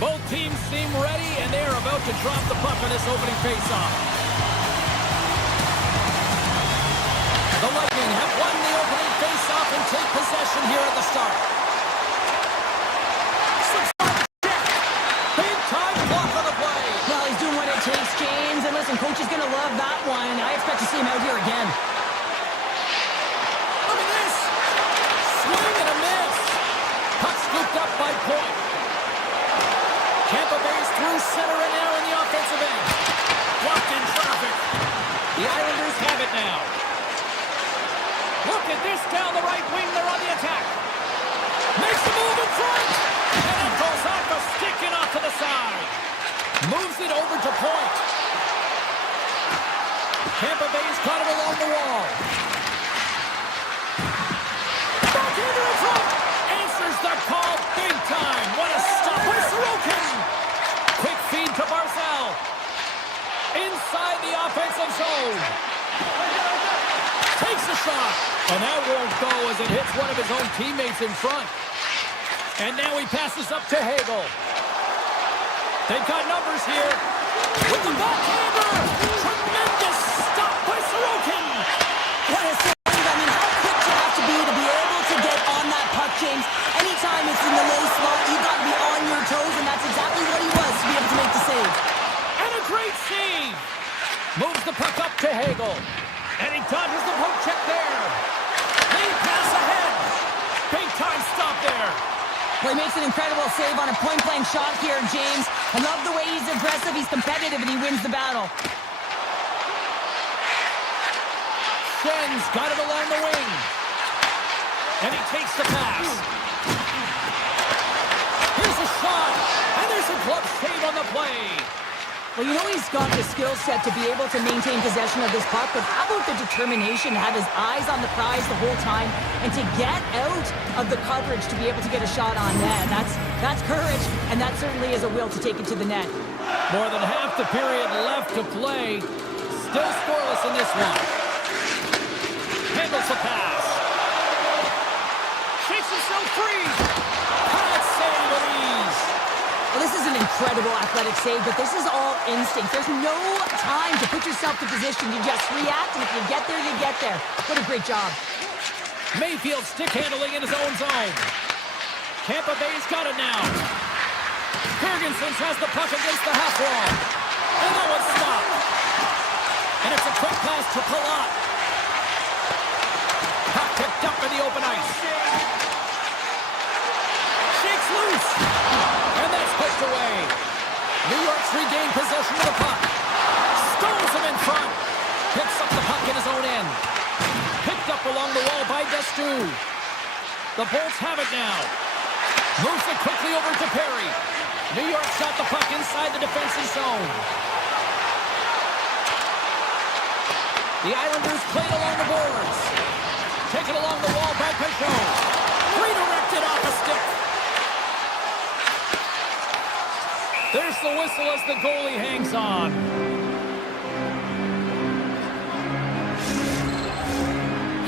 Both teams seem ready, and they are about to drop the puck on this opening faceoff. The Lightning have won the opening faceoff and take possession here at the start. Big time block on the play. Well, he's doing what it takes, James. And listen, coach is going to love that one. I expect to see him out here again. Look at this. Swing and a miss. Puck scooped up by Point. Tampa Bay's through center and now in the offensive end. Blocked in traffic. The Islanders have it now. Look at this down the right wing. They're on the attack. Makes the move in front. And it goes off the stick and off to the side. Moves it over to Point. Tampa Bay's got it along the wall. Backhander in front. Answers the call big time. What a stop by Sorokin. Quick feed to Barzal. Inside the offensive zone. Takes a shot. And that won't go as it hits one of his own teammates in front. And now he passes up to Hagel. They've got numbers here. With the backhander. Tremendous stop by Sorokin. What a save. I mean, how quick you have to be able to get on that puck, James. Anytime it's in the low slot, you've got to be on your toes, and that's exactly what he was to be able to make the save. And a great save. Moves the puck up to Hagel. And he dodges the poke check there. Lead pass ahead. Big time stop there. Well, he makes an incredible save on a point-blank shot here, James. I love the way he's aggressive, he's competitive, and he wins the battle. Schen's got it along the wing. And he takes the pass. Here's a shot. And there's a glove save on the play. Well, you know he's got the skill set to be able to maintain possession of this puck, but how about the determination to have his eyes on the prize the whole time and to get out of the coverage to be able to get a shot on net? That's courage, and that certainly is a will to take it to the net. More than half the period left to play. Still scoreless in this one. Handles the pass. Shakes himself free. Pad save at ease. Well, this is an incredible athletic save, but this is all instinct. There's no time to put yourself to position. You just react, and if you get there, you get there. What a great job. Mayfield stick handling in his own zone. Tampa Bay's got it now. Ferguson has the puck against the half wall. And that one's stopped. And it's a quick pass to Palat. Puck picked up in the open ice. Shakes loose. And that's poked away. New York's regained possession of the puck. Stones him in front. Picks up the puck in his own end. Picked up along the wall by Destu. The Bolts have it now. Moves it quickly over to Perry. New York's got the puck inside the defensive zone. The Islanders played along the boards. Taken along the wall by Peugeot. Redirected off a stick. There's the whistle as the goalie hangs on.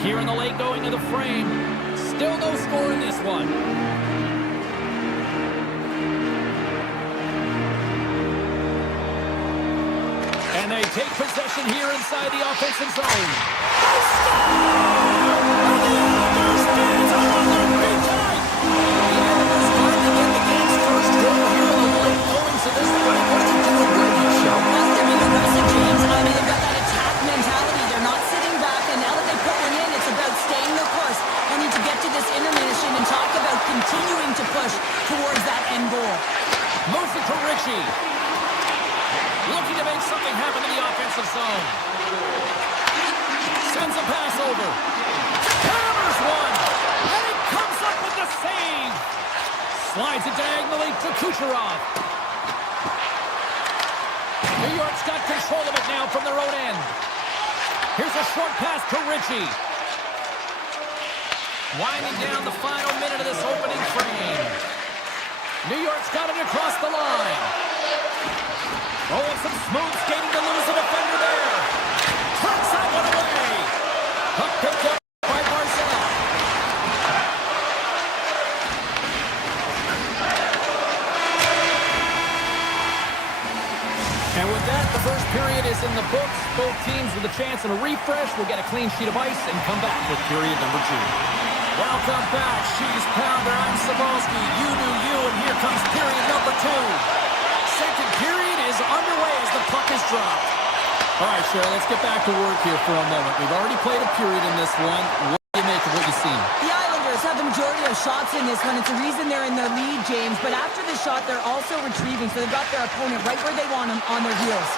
Here in the late going to the frame. Still no score in this one. And they take possession here inside the offensive zone. They score! And the Islanders fans are on their feet tonight. The Islanders trying to get the game's first goal here in the late going to this point. What are they doing right now, Shell? Well, they're being aggressive, James. I mean, they've got that attack mentality. They're not sitting back, and now that they put one in, it's about staying the course. They need to get to this intermission and talk about continuing to push towards that end goal. Moves it to Ritchie. Looking to make something happen in the offensive zone. Sends a pass over. Hammers one. And it comes up with the save. Slides it diagonally to Kucherov. New York's got control of it now from their own end. Here's a short pass to Ritchie. Winding down the final minute of this opening frame. New York's got it across the line. Oh, and some smooth skating to lose a defender there. Tracks that one away. Puck picked up by Barzal. And with that, the first period is in the books. Both teams with a chance and a refresh will get a clean sheet of ice and come back with period number 2. Welcome back, Cheese Pounder. I'm Sabalski. You do you, and here comes period number 2. Second period is underway as the puck is dropped. All right, Cheryl, let's get back to work here for a moment. We've already played a period in this one. What do you make of what you've seen? The Islanders have the majority of shots in this one. It's the reason they're in the lead, James. But after the shot, they're also retrieving, so they've got their opponent right where they want him on their heels.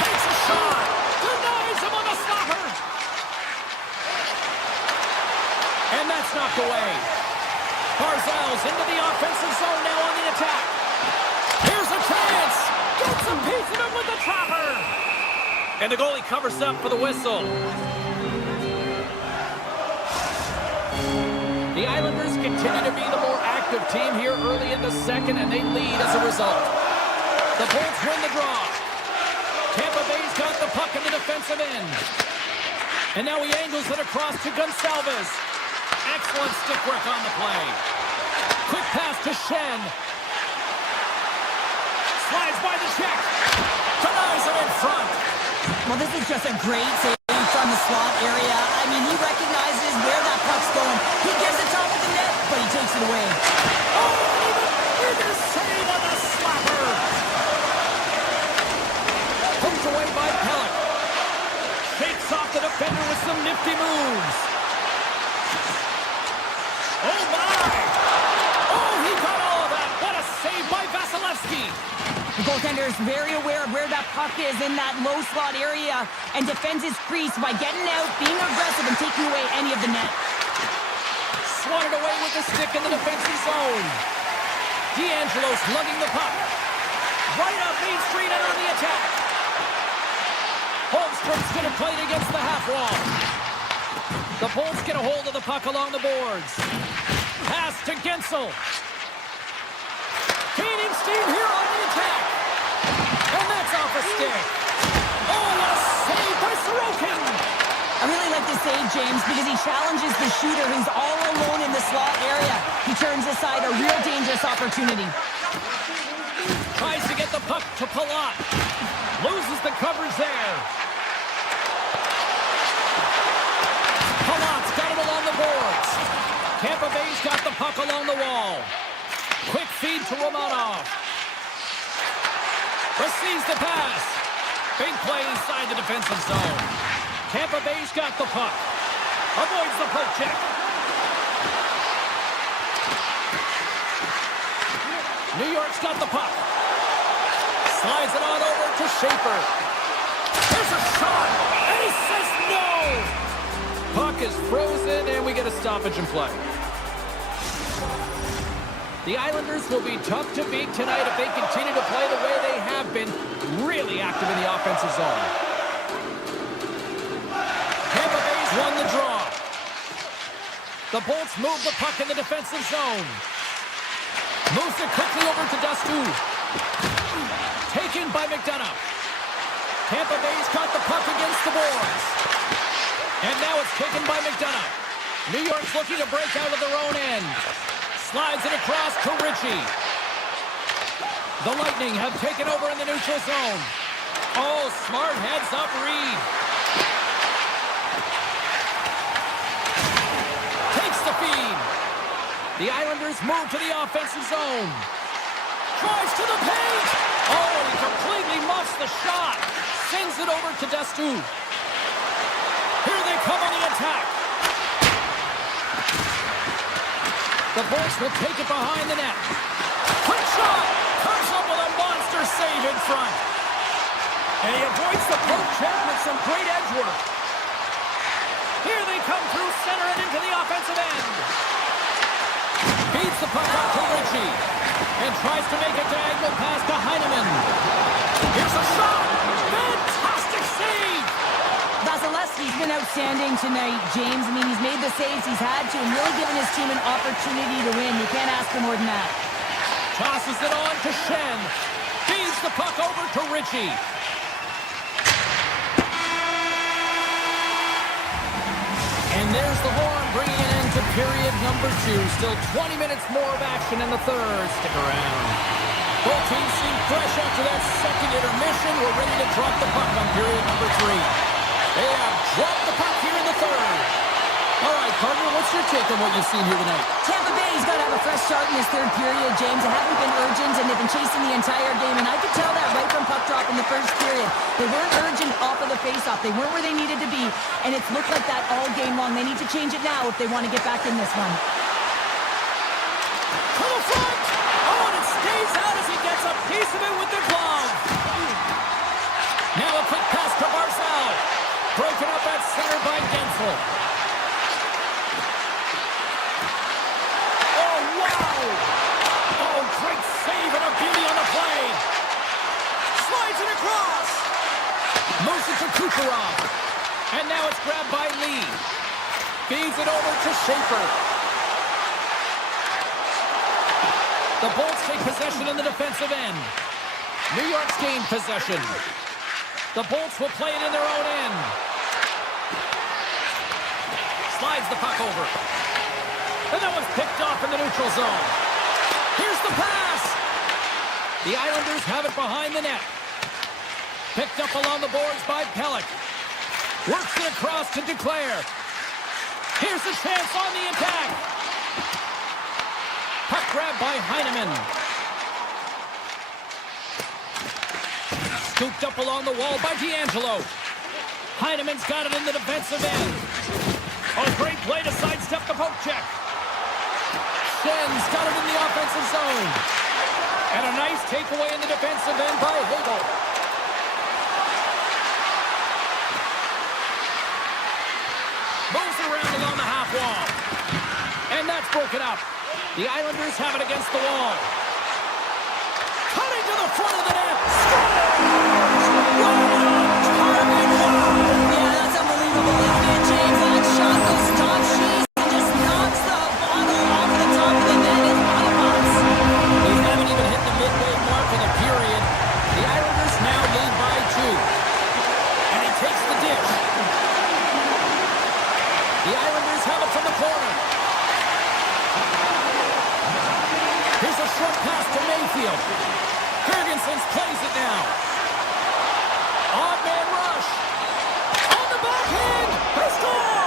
Takes a shot. Denies him on the stopper. And that's knocked away. Barzal's into the offensive zone now on the attack. Here's a chance. Gets a piece of it with the chopper. And the goalie covers up for the whistle. The Islanders continue to be the more active team here early in the second, and they lead as a result. The Bolts win the draw. Tampa Bay's got the puck in the defensive end. And now he angles it across to Gonçalves. Excellent stick work on the play. Quick pass to Shen. Slides by the check. Denies it in front. Well, this is just a great save from the slot area. I mean, he recognizes where that puck's going. He gives it top of the net, but he takes it away. Oh, even bigger save on the slapper. Poked away by Pellick. Shakes off the defender with some nifty moves. Oh, my. Oh, he got all of that. What a save by Vasilevsky. The goaltender is very aware of where that puck is in that low slot area and defends his crease by getting out, being aggressive, and taking away any of the net. Swatted away with the stick in the defensive zone. D'Angelo's lugging the puck. Right up Main Street and on the attack. Holmstrom's going to play it against the half wall. The Bolts get a hold of the puck along the boards. Pass to Gensel. Gaining steam here on the attack. And that's off a stick. Oh, what a save by Sorokin. I really like this save, James, because he challenges the shooter who's all alone in the slot area. He turns aside a real dangerous opportunity. Tries to get the puck to Palat. Loses the coverage there. Palat's got it along the boards. Tampa Bay's got the puck along the wall. Quick feed to Romanov. Receives the pass. Big play inside the defensive zone. Tampa Bay's got the puck. Avoids the poke check. New York's got the puck. Slides it on over to Schaefer. There's a shot, and he says no! Puck is frozen, and we get a stoppage in play. The Islanders will be tough to beat tonight if they continue to play the way they have been, really active in the offensive zone. Tampa Bay's won the draw. The Bolts move the puck in the defensive zone. Moves it quickly over to Dastu. Taken by McDonough. Tampa Bay's got the puck against the boards. And now it's taken by McDonough. New York's looking to break out of their own end. Slides it across to Ritchie. The Lightning have taken over in the neutral zone. Oh, smart heads up Reed. Takes the feed. The Islanders move to the offensive zone. Drives to the paint. Oh, he completely muffs the shot. Sends it over to Dastu. Here they come on the attack. The Bolts will take it behind the net. Quick shot. Comes up with a monster save in front. And he avoids the poke check with some great edge work. Here they come through center and into the offensive end. Feeds the puck out to Ritchie. And tries to make a diagonal pass to Heineman. Here's a shot. Fantastic save. Vasilevsky's been outstanding tonight, James. I mean, he's made the saves he's had to and really given his team an opportunity to win. You can't ask for more than that. Tosses it on to Shen. Feeds the puck over to Ritchie. And there's the horn, bringing it into period number 2. Still 20 minutes more of action in the third. Stick around. Both teams seem fresh after that second intermission. We're ready to drop the puck on period number 3. They have dropped the puck here in the third. All right, partner, what's your take on what you've seen here tonight? Tampa Bay's got to have a fresh start in this third period, James. They haven't been urgent, and they've been chasing the entire game, and I could tell that right from puck drop in the first period. They weren't urgent off of the faceoff. They weren't where they needed to be, and it's looked like that all game long. They need to change it now if they want to get back in this one. To the front! Oh, and it stays out as he gets a piece of it with the glove. Now a quick pass to Barzal. Broken up at center by Gensel. Oh, wow! Oh, great save and a beauty on the play. Slides it across. Moves it to grab by Lee. Feeds it over to Schaefer. The Bolts take possession in the defensive end. New York's gained possession. The Bolts will play it in their own end. Slides the puck over. And that one's picked off in the neutral zone. Here's the pass. The Islanders have it behind the net. Picked up along the boards by Pelech. Works it across to Duclair. Here's a chance on the attack. Puck grab by Heineman. Scooped up along the wall by D'Angelo. Heineman's got it in the defensive end. A great play to sidestep the poke check. Schen's got it in the offensive zone. And a nice takeaway in the defensive end by Hagel. Moves it around along the half wall. And that's broken up. The Islanders have it against the wall. Cutting to the front of the net. Yeah, that's unbelievable, isn't it, James? That shot goes top sheets and just knocks the bottle off the top of the net in the box. We haven't even hit the midway mark of the period. The Islanders now lead by 2. And he takes the dish. The Islanders have it from the corner. Here's a short pass to Mayfield. Ferguson's plays it now. Odd-man rush. On the backhand. They score!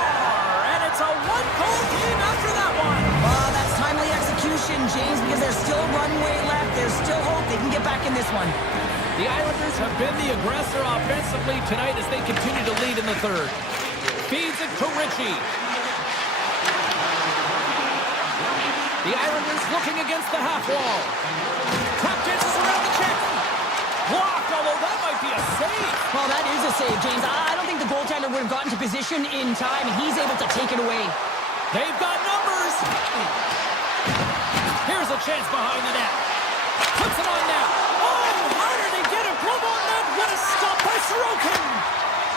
And it's a one-goal game after that one. That's timely execution, James, because there's still runway left. There's still hope they can get back in this one. The Islanders have been the aggressor offensively tonight as they continue to lead in the third. Feeds it to Ritchie. The Islanders looking against the half wall. Tap dances around the check. Blocked, although that might be a save. Well, that is a save, James. I don't think the goaltender would have gotten to position in time, and he's able to take it away. They've got numbers. Here's a chance behind the net. Puts it on net. Oh, how did he get a glove on net? What a stop by Sorokin.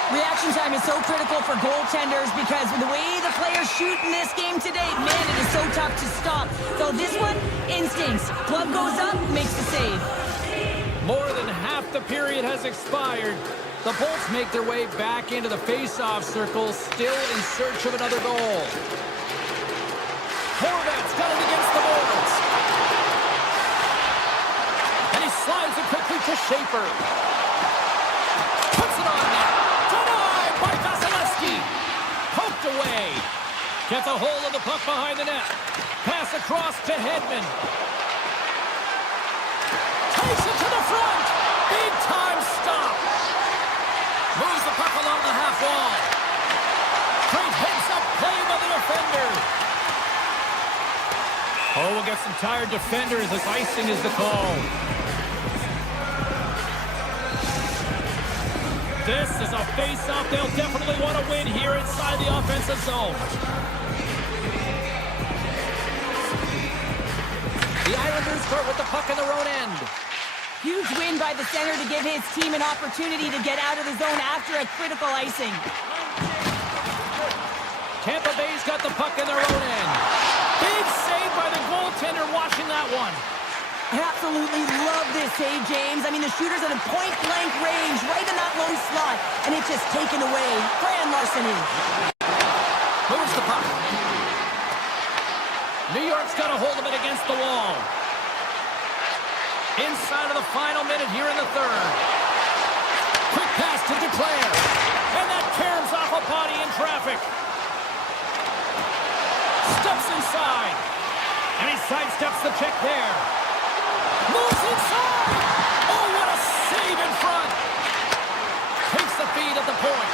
Reaction time is so critical for goaltenders because the way the players shoot in this game today, man, it is so tough to stop. So this one, instincts. Glove goes up, makes the save. More than half the period has expired. The Bolts make their way back into the face-off circle, still in search of another goal. Horvat's got it against the boards. And he slides it quickly to Schaefer. Puts it on net. Denied by Vasilevsky. Poked away. Gets a hold of the puck behind the net. Pass across to Hedman. Takes it to the front. Big time stop. Moves the puck along the half wall. Great heads-up play by the defender. Oh, we'll get some tired defenders as icing is the call. This is a face-off they'll definitely want to win here inside the offensive zone. The Islanders start with the puck in their own end. Huge win by the center to give his team an opportunity to get out of the zone after a critical icing. Tampa Bay's got the puck in their own end. Big save by the goaltender watching that one. I absolutely love this save, James. I mean, the shooter's at a point-blank range, right in that low slot, and it's just taken away. Grand larceny. Moves the puck. New York's got a hold of it against the wall. Inside of the final minute here in the third. Quick pass to Duclair. And that caroms off a body in traffic. Steps inside. And he sidesteps the check there. Moves inside. Oh, what a save in front. Takes the feed at the point.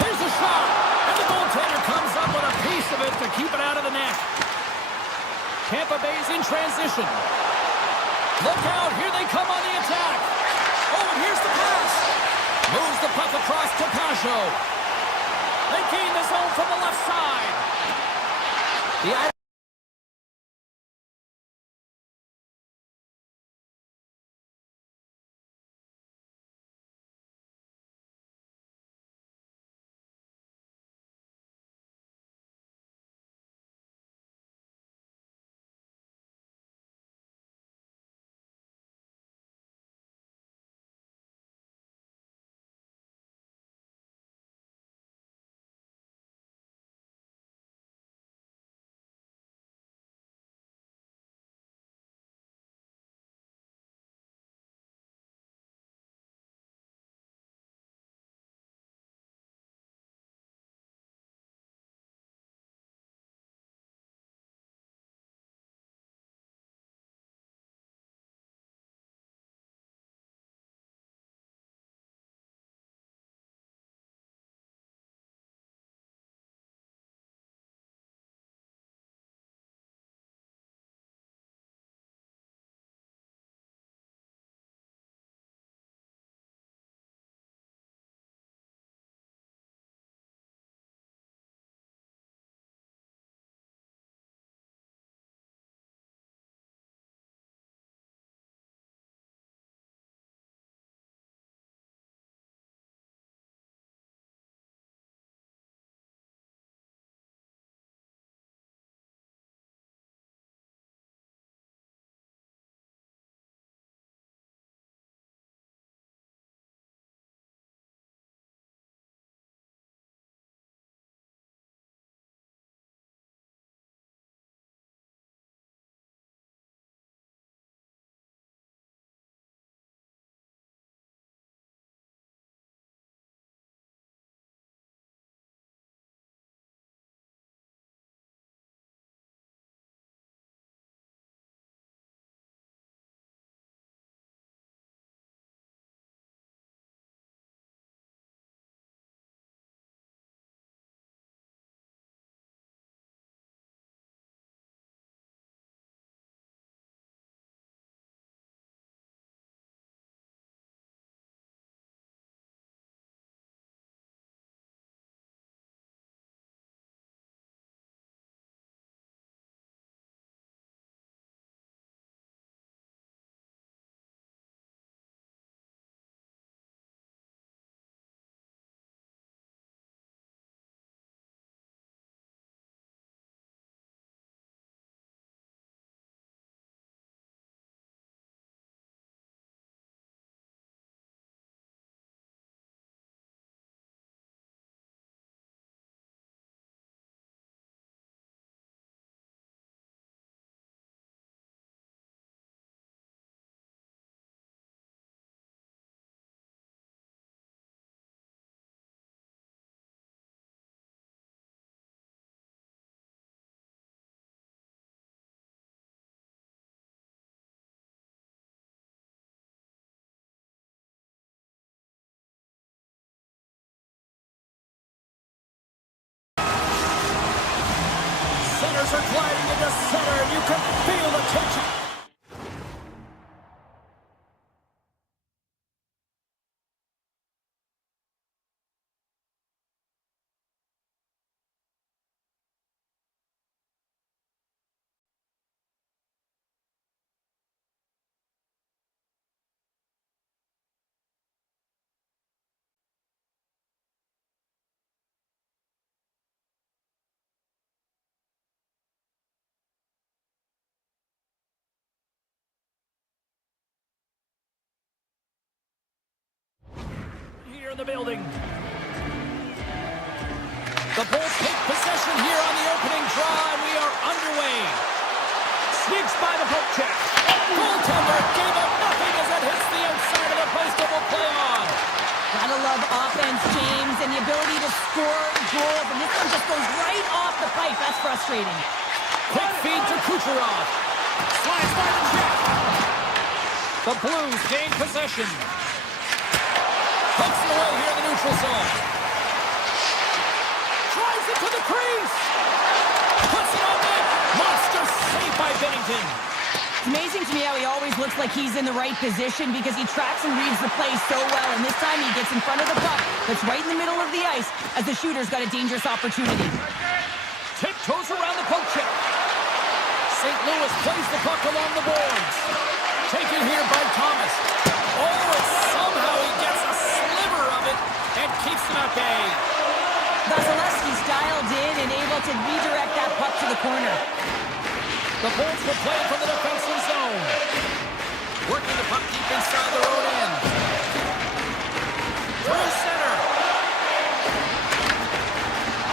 Here's the shot. And the goaltender comes up with a piece of it to keep it out of the net. Tampa Bay's in transition. Look out. Here they come on the attack. Oh, and here's the pass. Moves the puck across to Pajot. They gain the zone from the left side. The runners are gliding into center, and you can feel the tension. Here in the building. The Bulls take possession here on the opening draw, and we are underway. Sneaks by the poke check. Goaltender gave up nothing as it hits the outside of the post and will play on. Gotta love offense, James, and the ability to score goals. And this one just goes right off the pipe. That's frustrating. Quick feed to Kucherov. Slides by the check. The Blues gain possession. Pokes it away here in the neutral zone. Drives it to the crease. Puts it on net. Monster save by Bennington. It's amazing to me how he always looks like he's in the right position because he tracks and reads the play so well. And this time he gets in front of the puck that's right in the middle of the ice as the shooter's got a dangerous opportunity. Tiptoes around the poke check. St. Louis plays the puck along the boards. Taken here by Thomas. Oh, and somehow he gets a sliver of it and keeps him at bay. Vasilevsky's dialed in and able to redirect that puck to the corner. The Bolts will play from the defensive zone. Working the puck deep inside their own end. Through center.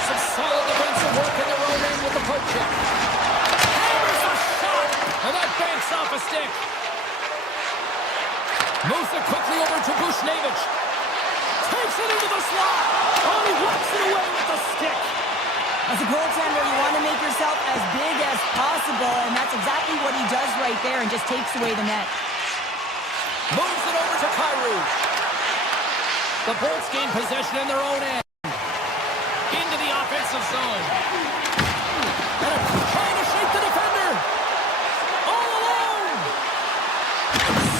Some solid defensive work in their own end with the poke check. Hammers a shot! And that banks off a stick. Moves it quickly over to Bushnevich. Takes it into the slot. Oh, he whacks it away with the stick. As a goaltender, you want to make yourself as big as possible, and that's exactly what he does right there and just takes away the net. Moves it over to Kyrou. The Bolts gain possession in their own end. Into the offensive zone. And trying to shake the defender. All alone.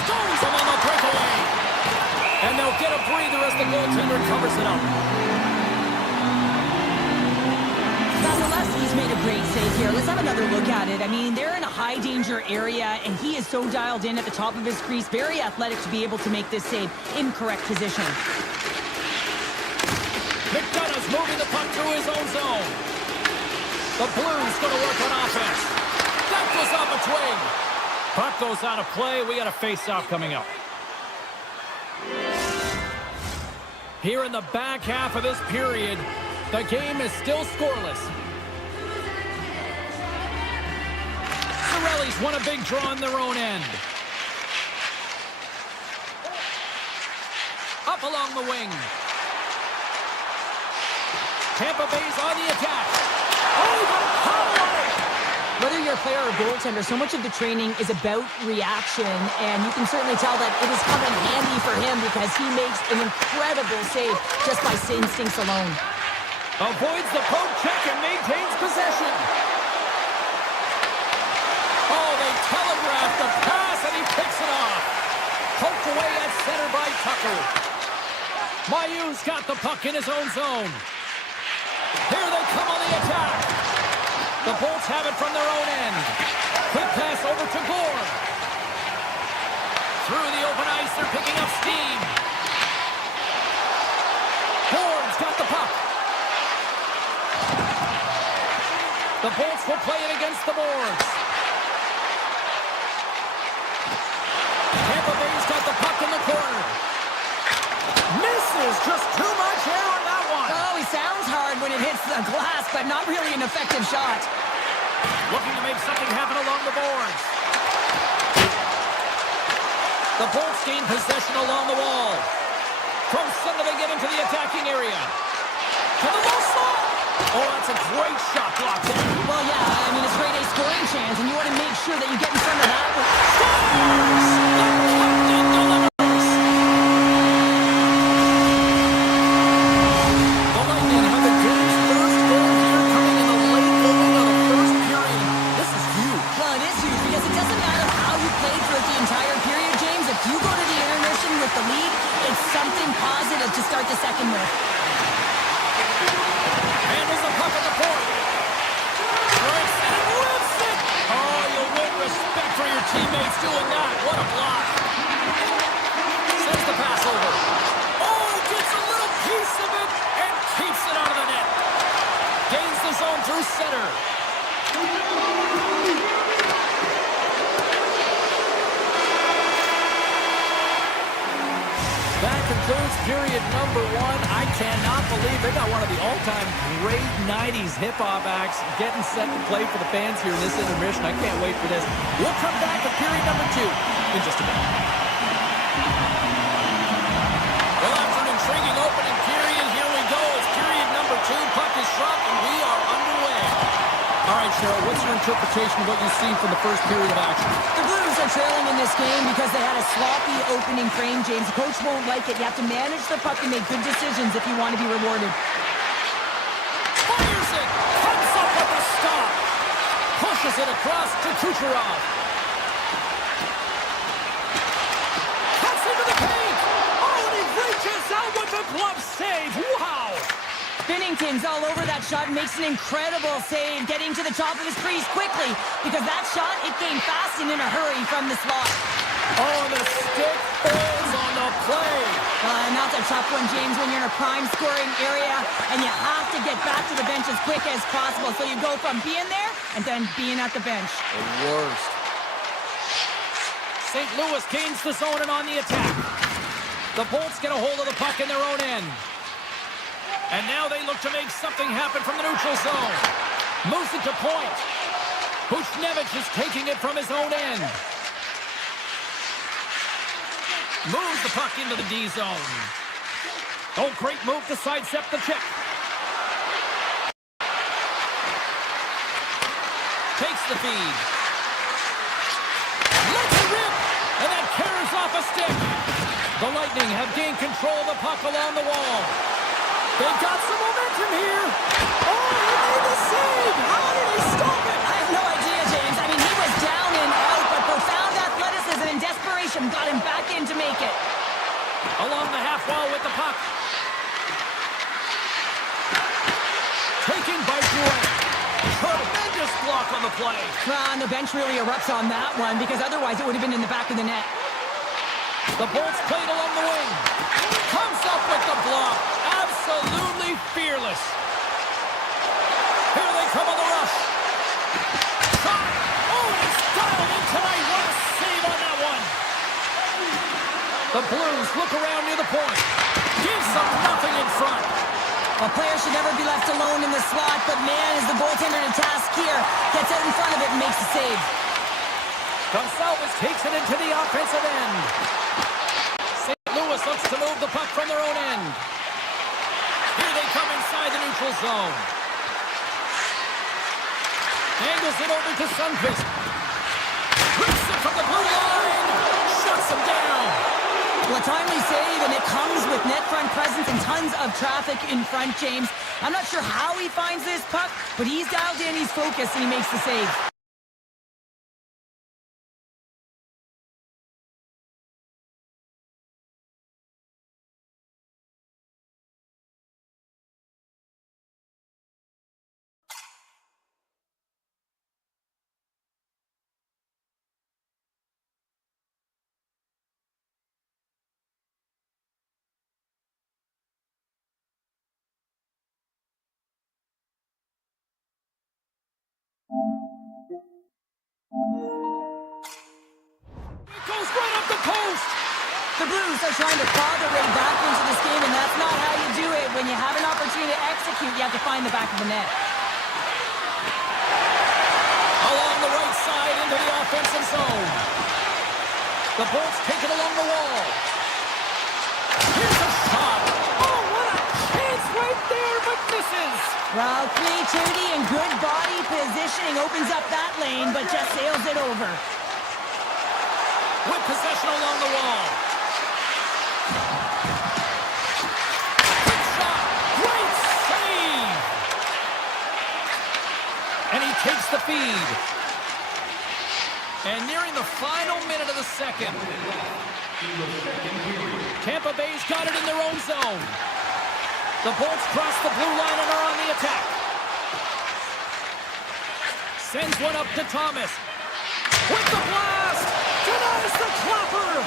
Stones him on the breakaway. And they'll get a breather as the goaltender covers it up. Vasilevsky's made a great save here. Let's have another look at it. I mean, they're in a high-danger area, and he is so dialed in at the top of his crease. Very athletic to be able to make this save in correct position. McDonough's moving the puck through his own zone. The Blues going to work on offense. That goes off a twig. Puck goes out of play. We got a face-off coming up. Here in the back half of this period, the game is still scoreless. Cirelli's won a big draw in their own end. Up along the wing. Tampa Bay's on the attack. Oh, the power! Whether you're a player or goaltender, so much of the training is about reaction, and you can certainly tell that it is coming handy for him because he makes an incredible save just by instincts alone. Avoids the poke check and maintains possession. Oh, they telegraphed the pass, and he picks it off. Poked away at center by Tucker. Mayu's got the puck in his own zone. Here they come on the attack. The Bolts have it from their own end. Quick pass over to Gore. Through the open ice, they're picking up steam. Gore's got the puck. The Bolts will play it against the boards. Tampa Bay's got the puck in the corner. Misses, just too much air on that one. Oh, he sounds hard when it hits the glass, but not really an effective shot. Looking to make something happen along the boards. The Bolts gain possession along the wall. From center they get into the attacking area. To the low slot. Oh, that's a great shot block there. Well, yeah, I mean, it's a grade A scoring chance, and you want to make sure that you get in front of that one. doing that. What a block. Sends the pass over. Oh, gets a little piece of it and keeps it out of the net. Gains the zone through center. That concludes period number 1. I cannot believe they got one of the all-time great 90s hip-hop acts getting set to play for the fans here in this intermission. I can't wait for this. We'll come back to period number 2 in just a minute. Well, after an intriguing opening period, here we go. It's period number 2. Puck is dropped, and we are underway. All right, Cheryl, what's your interpretation of what you've seen from the first period of action? The Blues are trailing in this game because they had a sloppy opening frame, James. The coach won't like it. You have to manage the puck and make good decisions if you want to be rewarded. Fires it! Comes up with the stop! Pushes it across to Kucherov. Cuts into the paint! Oh, and he reaches out with a glove save! Wow! Binnington's all over that shot and makes an incredible save, getting to the top of his crease quickly, because that shot, it came fast and in a hurry from the slot. Oh, the stick falls on the play. And that's a tough one, James, when you're in a prime scoring area, and you have to get back to the bench as quick as possible. So you go from being there and then being at the bench. The worst. St. Louis gains the zone and on the attack. The Bolts get a hold of the puck in their own end. And now they look to make something happen from the neutral zone. Moves it to point. Buchnevich is taking it from his own end. Moves the puck into the D zone. Oh, great move to sidestep the check. Takes the feed. Lets it rip. And that carries off a stick. The Lightning have gained control of the puck along the wall. They've got some momentum here. Oh, he made the save. How did he stop it? I have no idea, James. I mean, he was down and out, but profound athleticism and desperation got him back in to make it. Along the half wall with the puck. Taken by Drouin. Tremendous block on the play. And the bench really erupts on that one, because otherwise it would have been in the back of the net. The Bolts played along the wing. Comes up with the block. Absolutely fearless. Here they come on the rush. Shot. Oh, it's dialed in tonight. What a save on that one. The Blues look around near the point. Gives them nothing in front. A player should never be left alone in the slot, but man, is the goaltender to task here. Gets out in front of it and makes the save. Gonsalves takes it into the offensive end. St. Louis looks to move the puck from their own end. Here they come inside the neutral zone. Angles it over to Sundqvist. Rips it from the blue line. Shuts him down. Well, a timely save, and it comes with net front presence and tons of traffic in front, James. I'm not sure how he finds this puck, but he's dialed in, he's focused, and he makes the save. It goes right up the post. The Blues are trying to claw their way back into this game, and that's not how you do it. When you have an opportunity to execute, you have to find the back of the net. Along the right side into the offensive zone. The Bolts take it along the wall. Here's a shot. Oh, what a chance right there, but misses. Well, creativity and good body positioning opens up that lane, but just sails it over. With possession along the wall. Quick shot. Great save. And he takes the feed. And nearing the final minute of the second. Tampa Bay's got it in their own zone. The Bolts cross the blue line and are on the attack. Sends one up to Thomas. With the blast! To There's the clapper!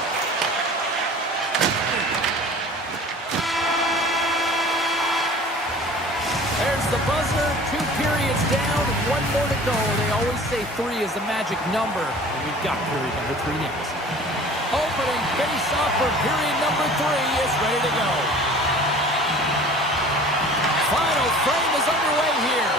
There's the buzzer. 2 periods down, 1 more to go. They always say 3 is the magic number. And we've got period number 3 next. Opening face-off for period number 3 is ready to go. Final frame is underway here.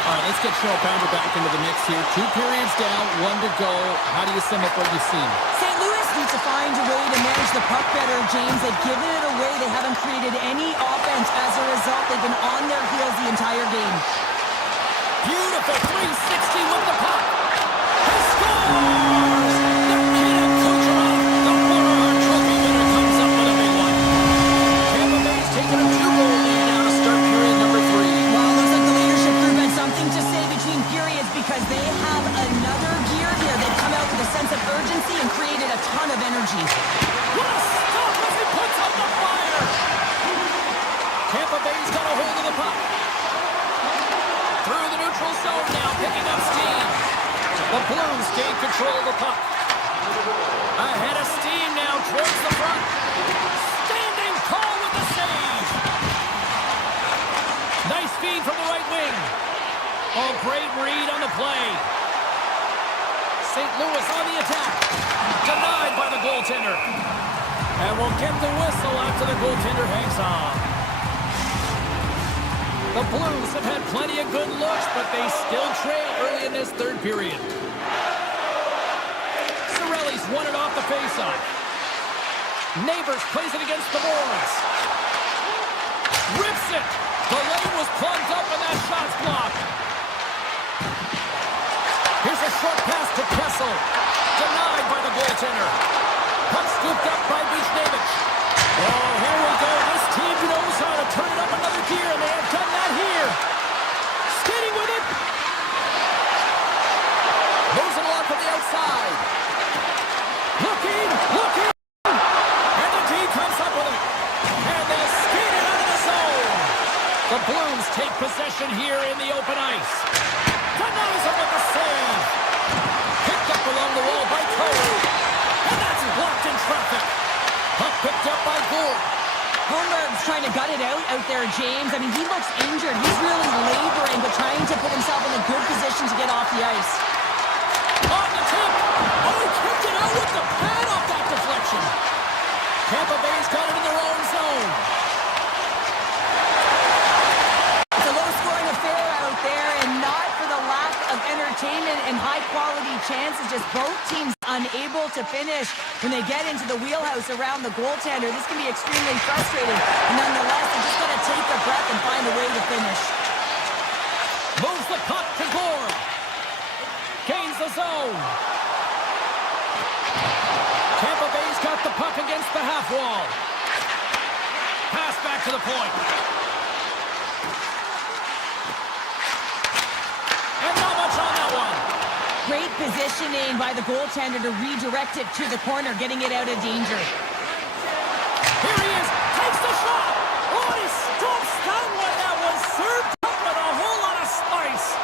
All right, let's get Cheryl Pounder back into the mix here. 2 periods down, 1 to go. How do you sum up what you've seen? St. Louis needs to find a way to manage the puck better, James. They've given it away. They haven't created any offense. As a result, they've been on their heels the entire game. Beautiful 360 with the puck. He scores! Nikita Kucherov, the Hart Trophy winner, comes up with a big one. Tampa Bay's taking a 2-goal lead now to start period number 3. Well, it looks like the leadership group had something to say between periods because they have another gear here. They've come out with a sense of urgency and created a ton of energy. What a stop as he puts up the fire! Tampa Bay's got a hold of the puck. Through the neutral zone now, picking up steam. The Blues gain control of the puck. Ahead of steam now towards the front. Standing tall with the save. Nice feed from the right wing. Oh, great read on the play. St. Louis on the attack. Denied by the goaltender. And we'll get the whistle after the goaltender hangs on. The Blues have had plenty of good looks, but they still trail early in this 3rd period. Cirelli's won it off the faceoff. Neighbors plays it against the boards. Rips it. The lane was plugged up and that shot's blocked. Here's a short pass to Kessel. Denied by the goaltender. Puck scooped up by Buchnevich. Oh, here we go. This team knows how to turn it up another gear, and they have done that here. Skating with it. Moves it along from the outside. Looking. And the D comes up with it. And they skate it out of the zone. The Blues take possession here in the open ice. Denies him with the save. Picked up along the wall by Cole. And that's blocked in traffic. Puck picked up by Gore. Holmberg's trying to gut it out there, James. I mean, he looks injured. He's really laboring, but trying to put himself in a good position to get off the ice. On the tip. Oh, he kicked it out with the pad off that deflection. Tampa Bay's got it in their own zone. It's a low-scoring affair out there, and not for the lack of entertainment and high-quality chances. Just both teams unable to finish when they get into the wheelhouse around the goaltender. This can be extremely frustrating. And nonetheless, they just got to take a breath and find a way to finish. Moves the puck to Gore. Gains the zone. Tampa Bay's got the puck against the half wall. Pass back to the point. And not much on that one. Great positioning by the goaltender to redirect it to the corner, getting it out of danger. Here he is. Takes the shot. Oh, he stomps that one. That was served up with a whole lot of spice.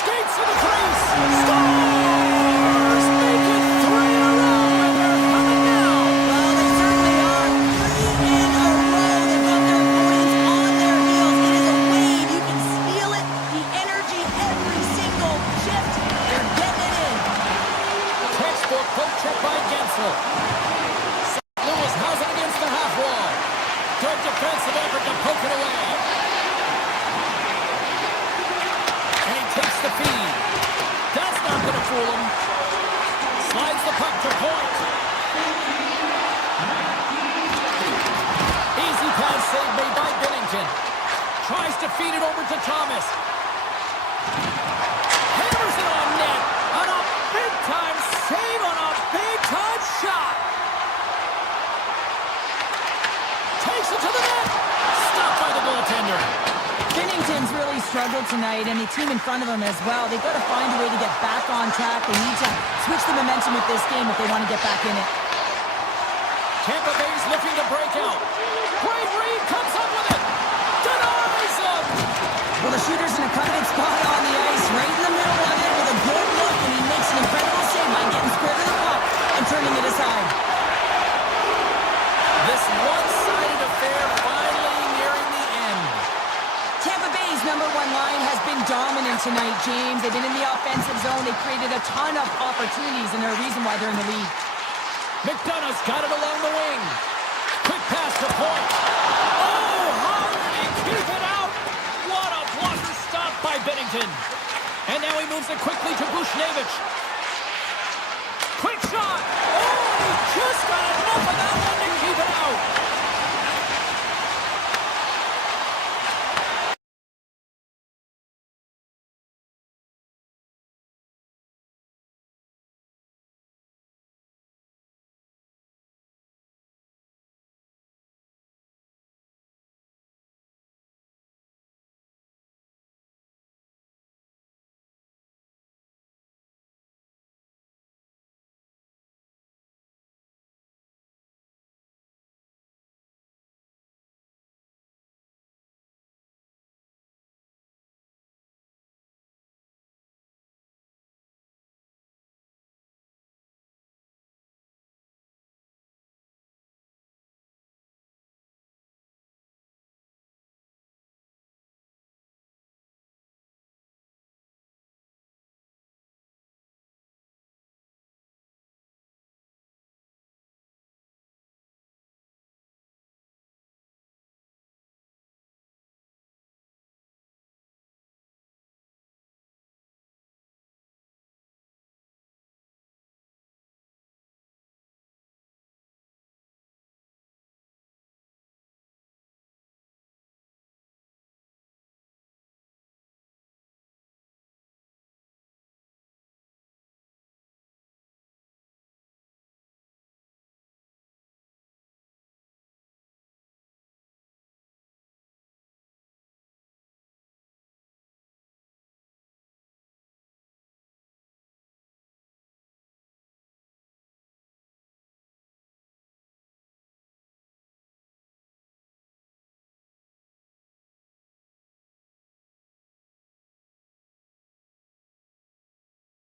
Skates to the crease. Scores! Make it 3 in a row, and they're coming now. Well, they certainly are. 3 in a row. They've got their opponents on their heels. It is a wave. You can feel it. The energy every single shift. They're getting it in. Textbook poke check by Gensel. St. Louis has it against the half wall. Good defensive effort to poke it away. And he takes the feed. That's not going to fool him. Slides the puck to point. Easy pass save made by Bennington. Tries to feed it over to Thomas. Hammers it on net. On a big-time save on a big-time shot. Takes it to the net. Stopped by the goaltender. Binnington's really struggled tonight, and the team in front of him as well. They've got to find a way to get back on track. They need to switch the momentum with this game if they want to get back in it. Tampa Bay's looking to break out. Great read, comes up with it. Denies him. Well, the shooter's in a coveted spot on the ice, right in the middle of it with a good look, and he Buffalo's number one line has been dominant tonight, James. They've been in the offensive zone. They created a ton of opportunities, and they're a reason why they're in the lead. McDonough's got it along the wing. Quick pass to Point. Oh, how did he keep it out? What a blocker stop by Bennington. And now he moves it quickly to Bushnevich. Quick shot. Oh, he just got it.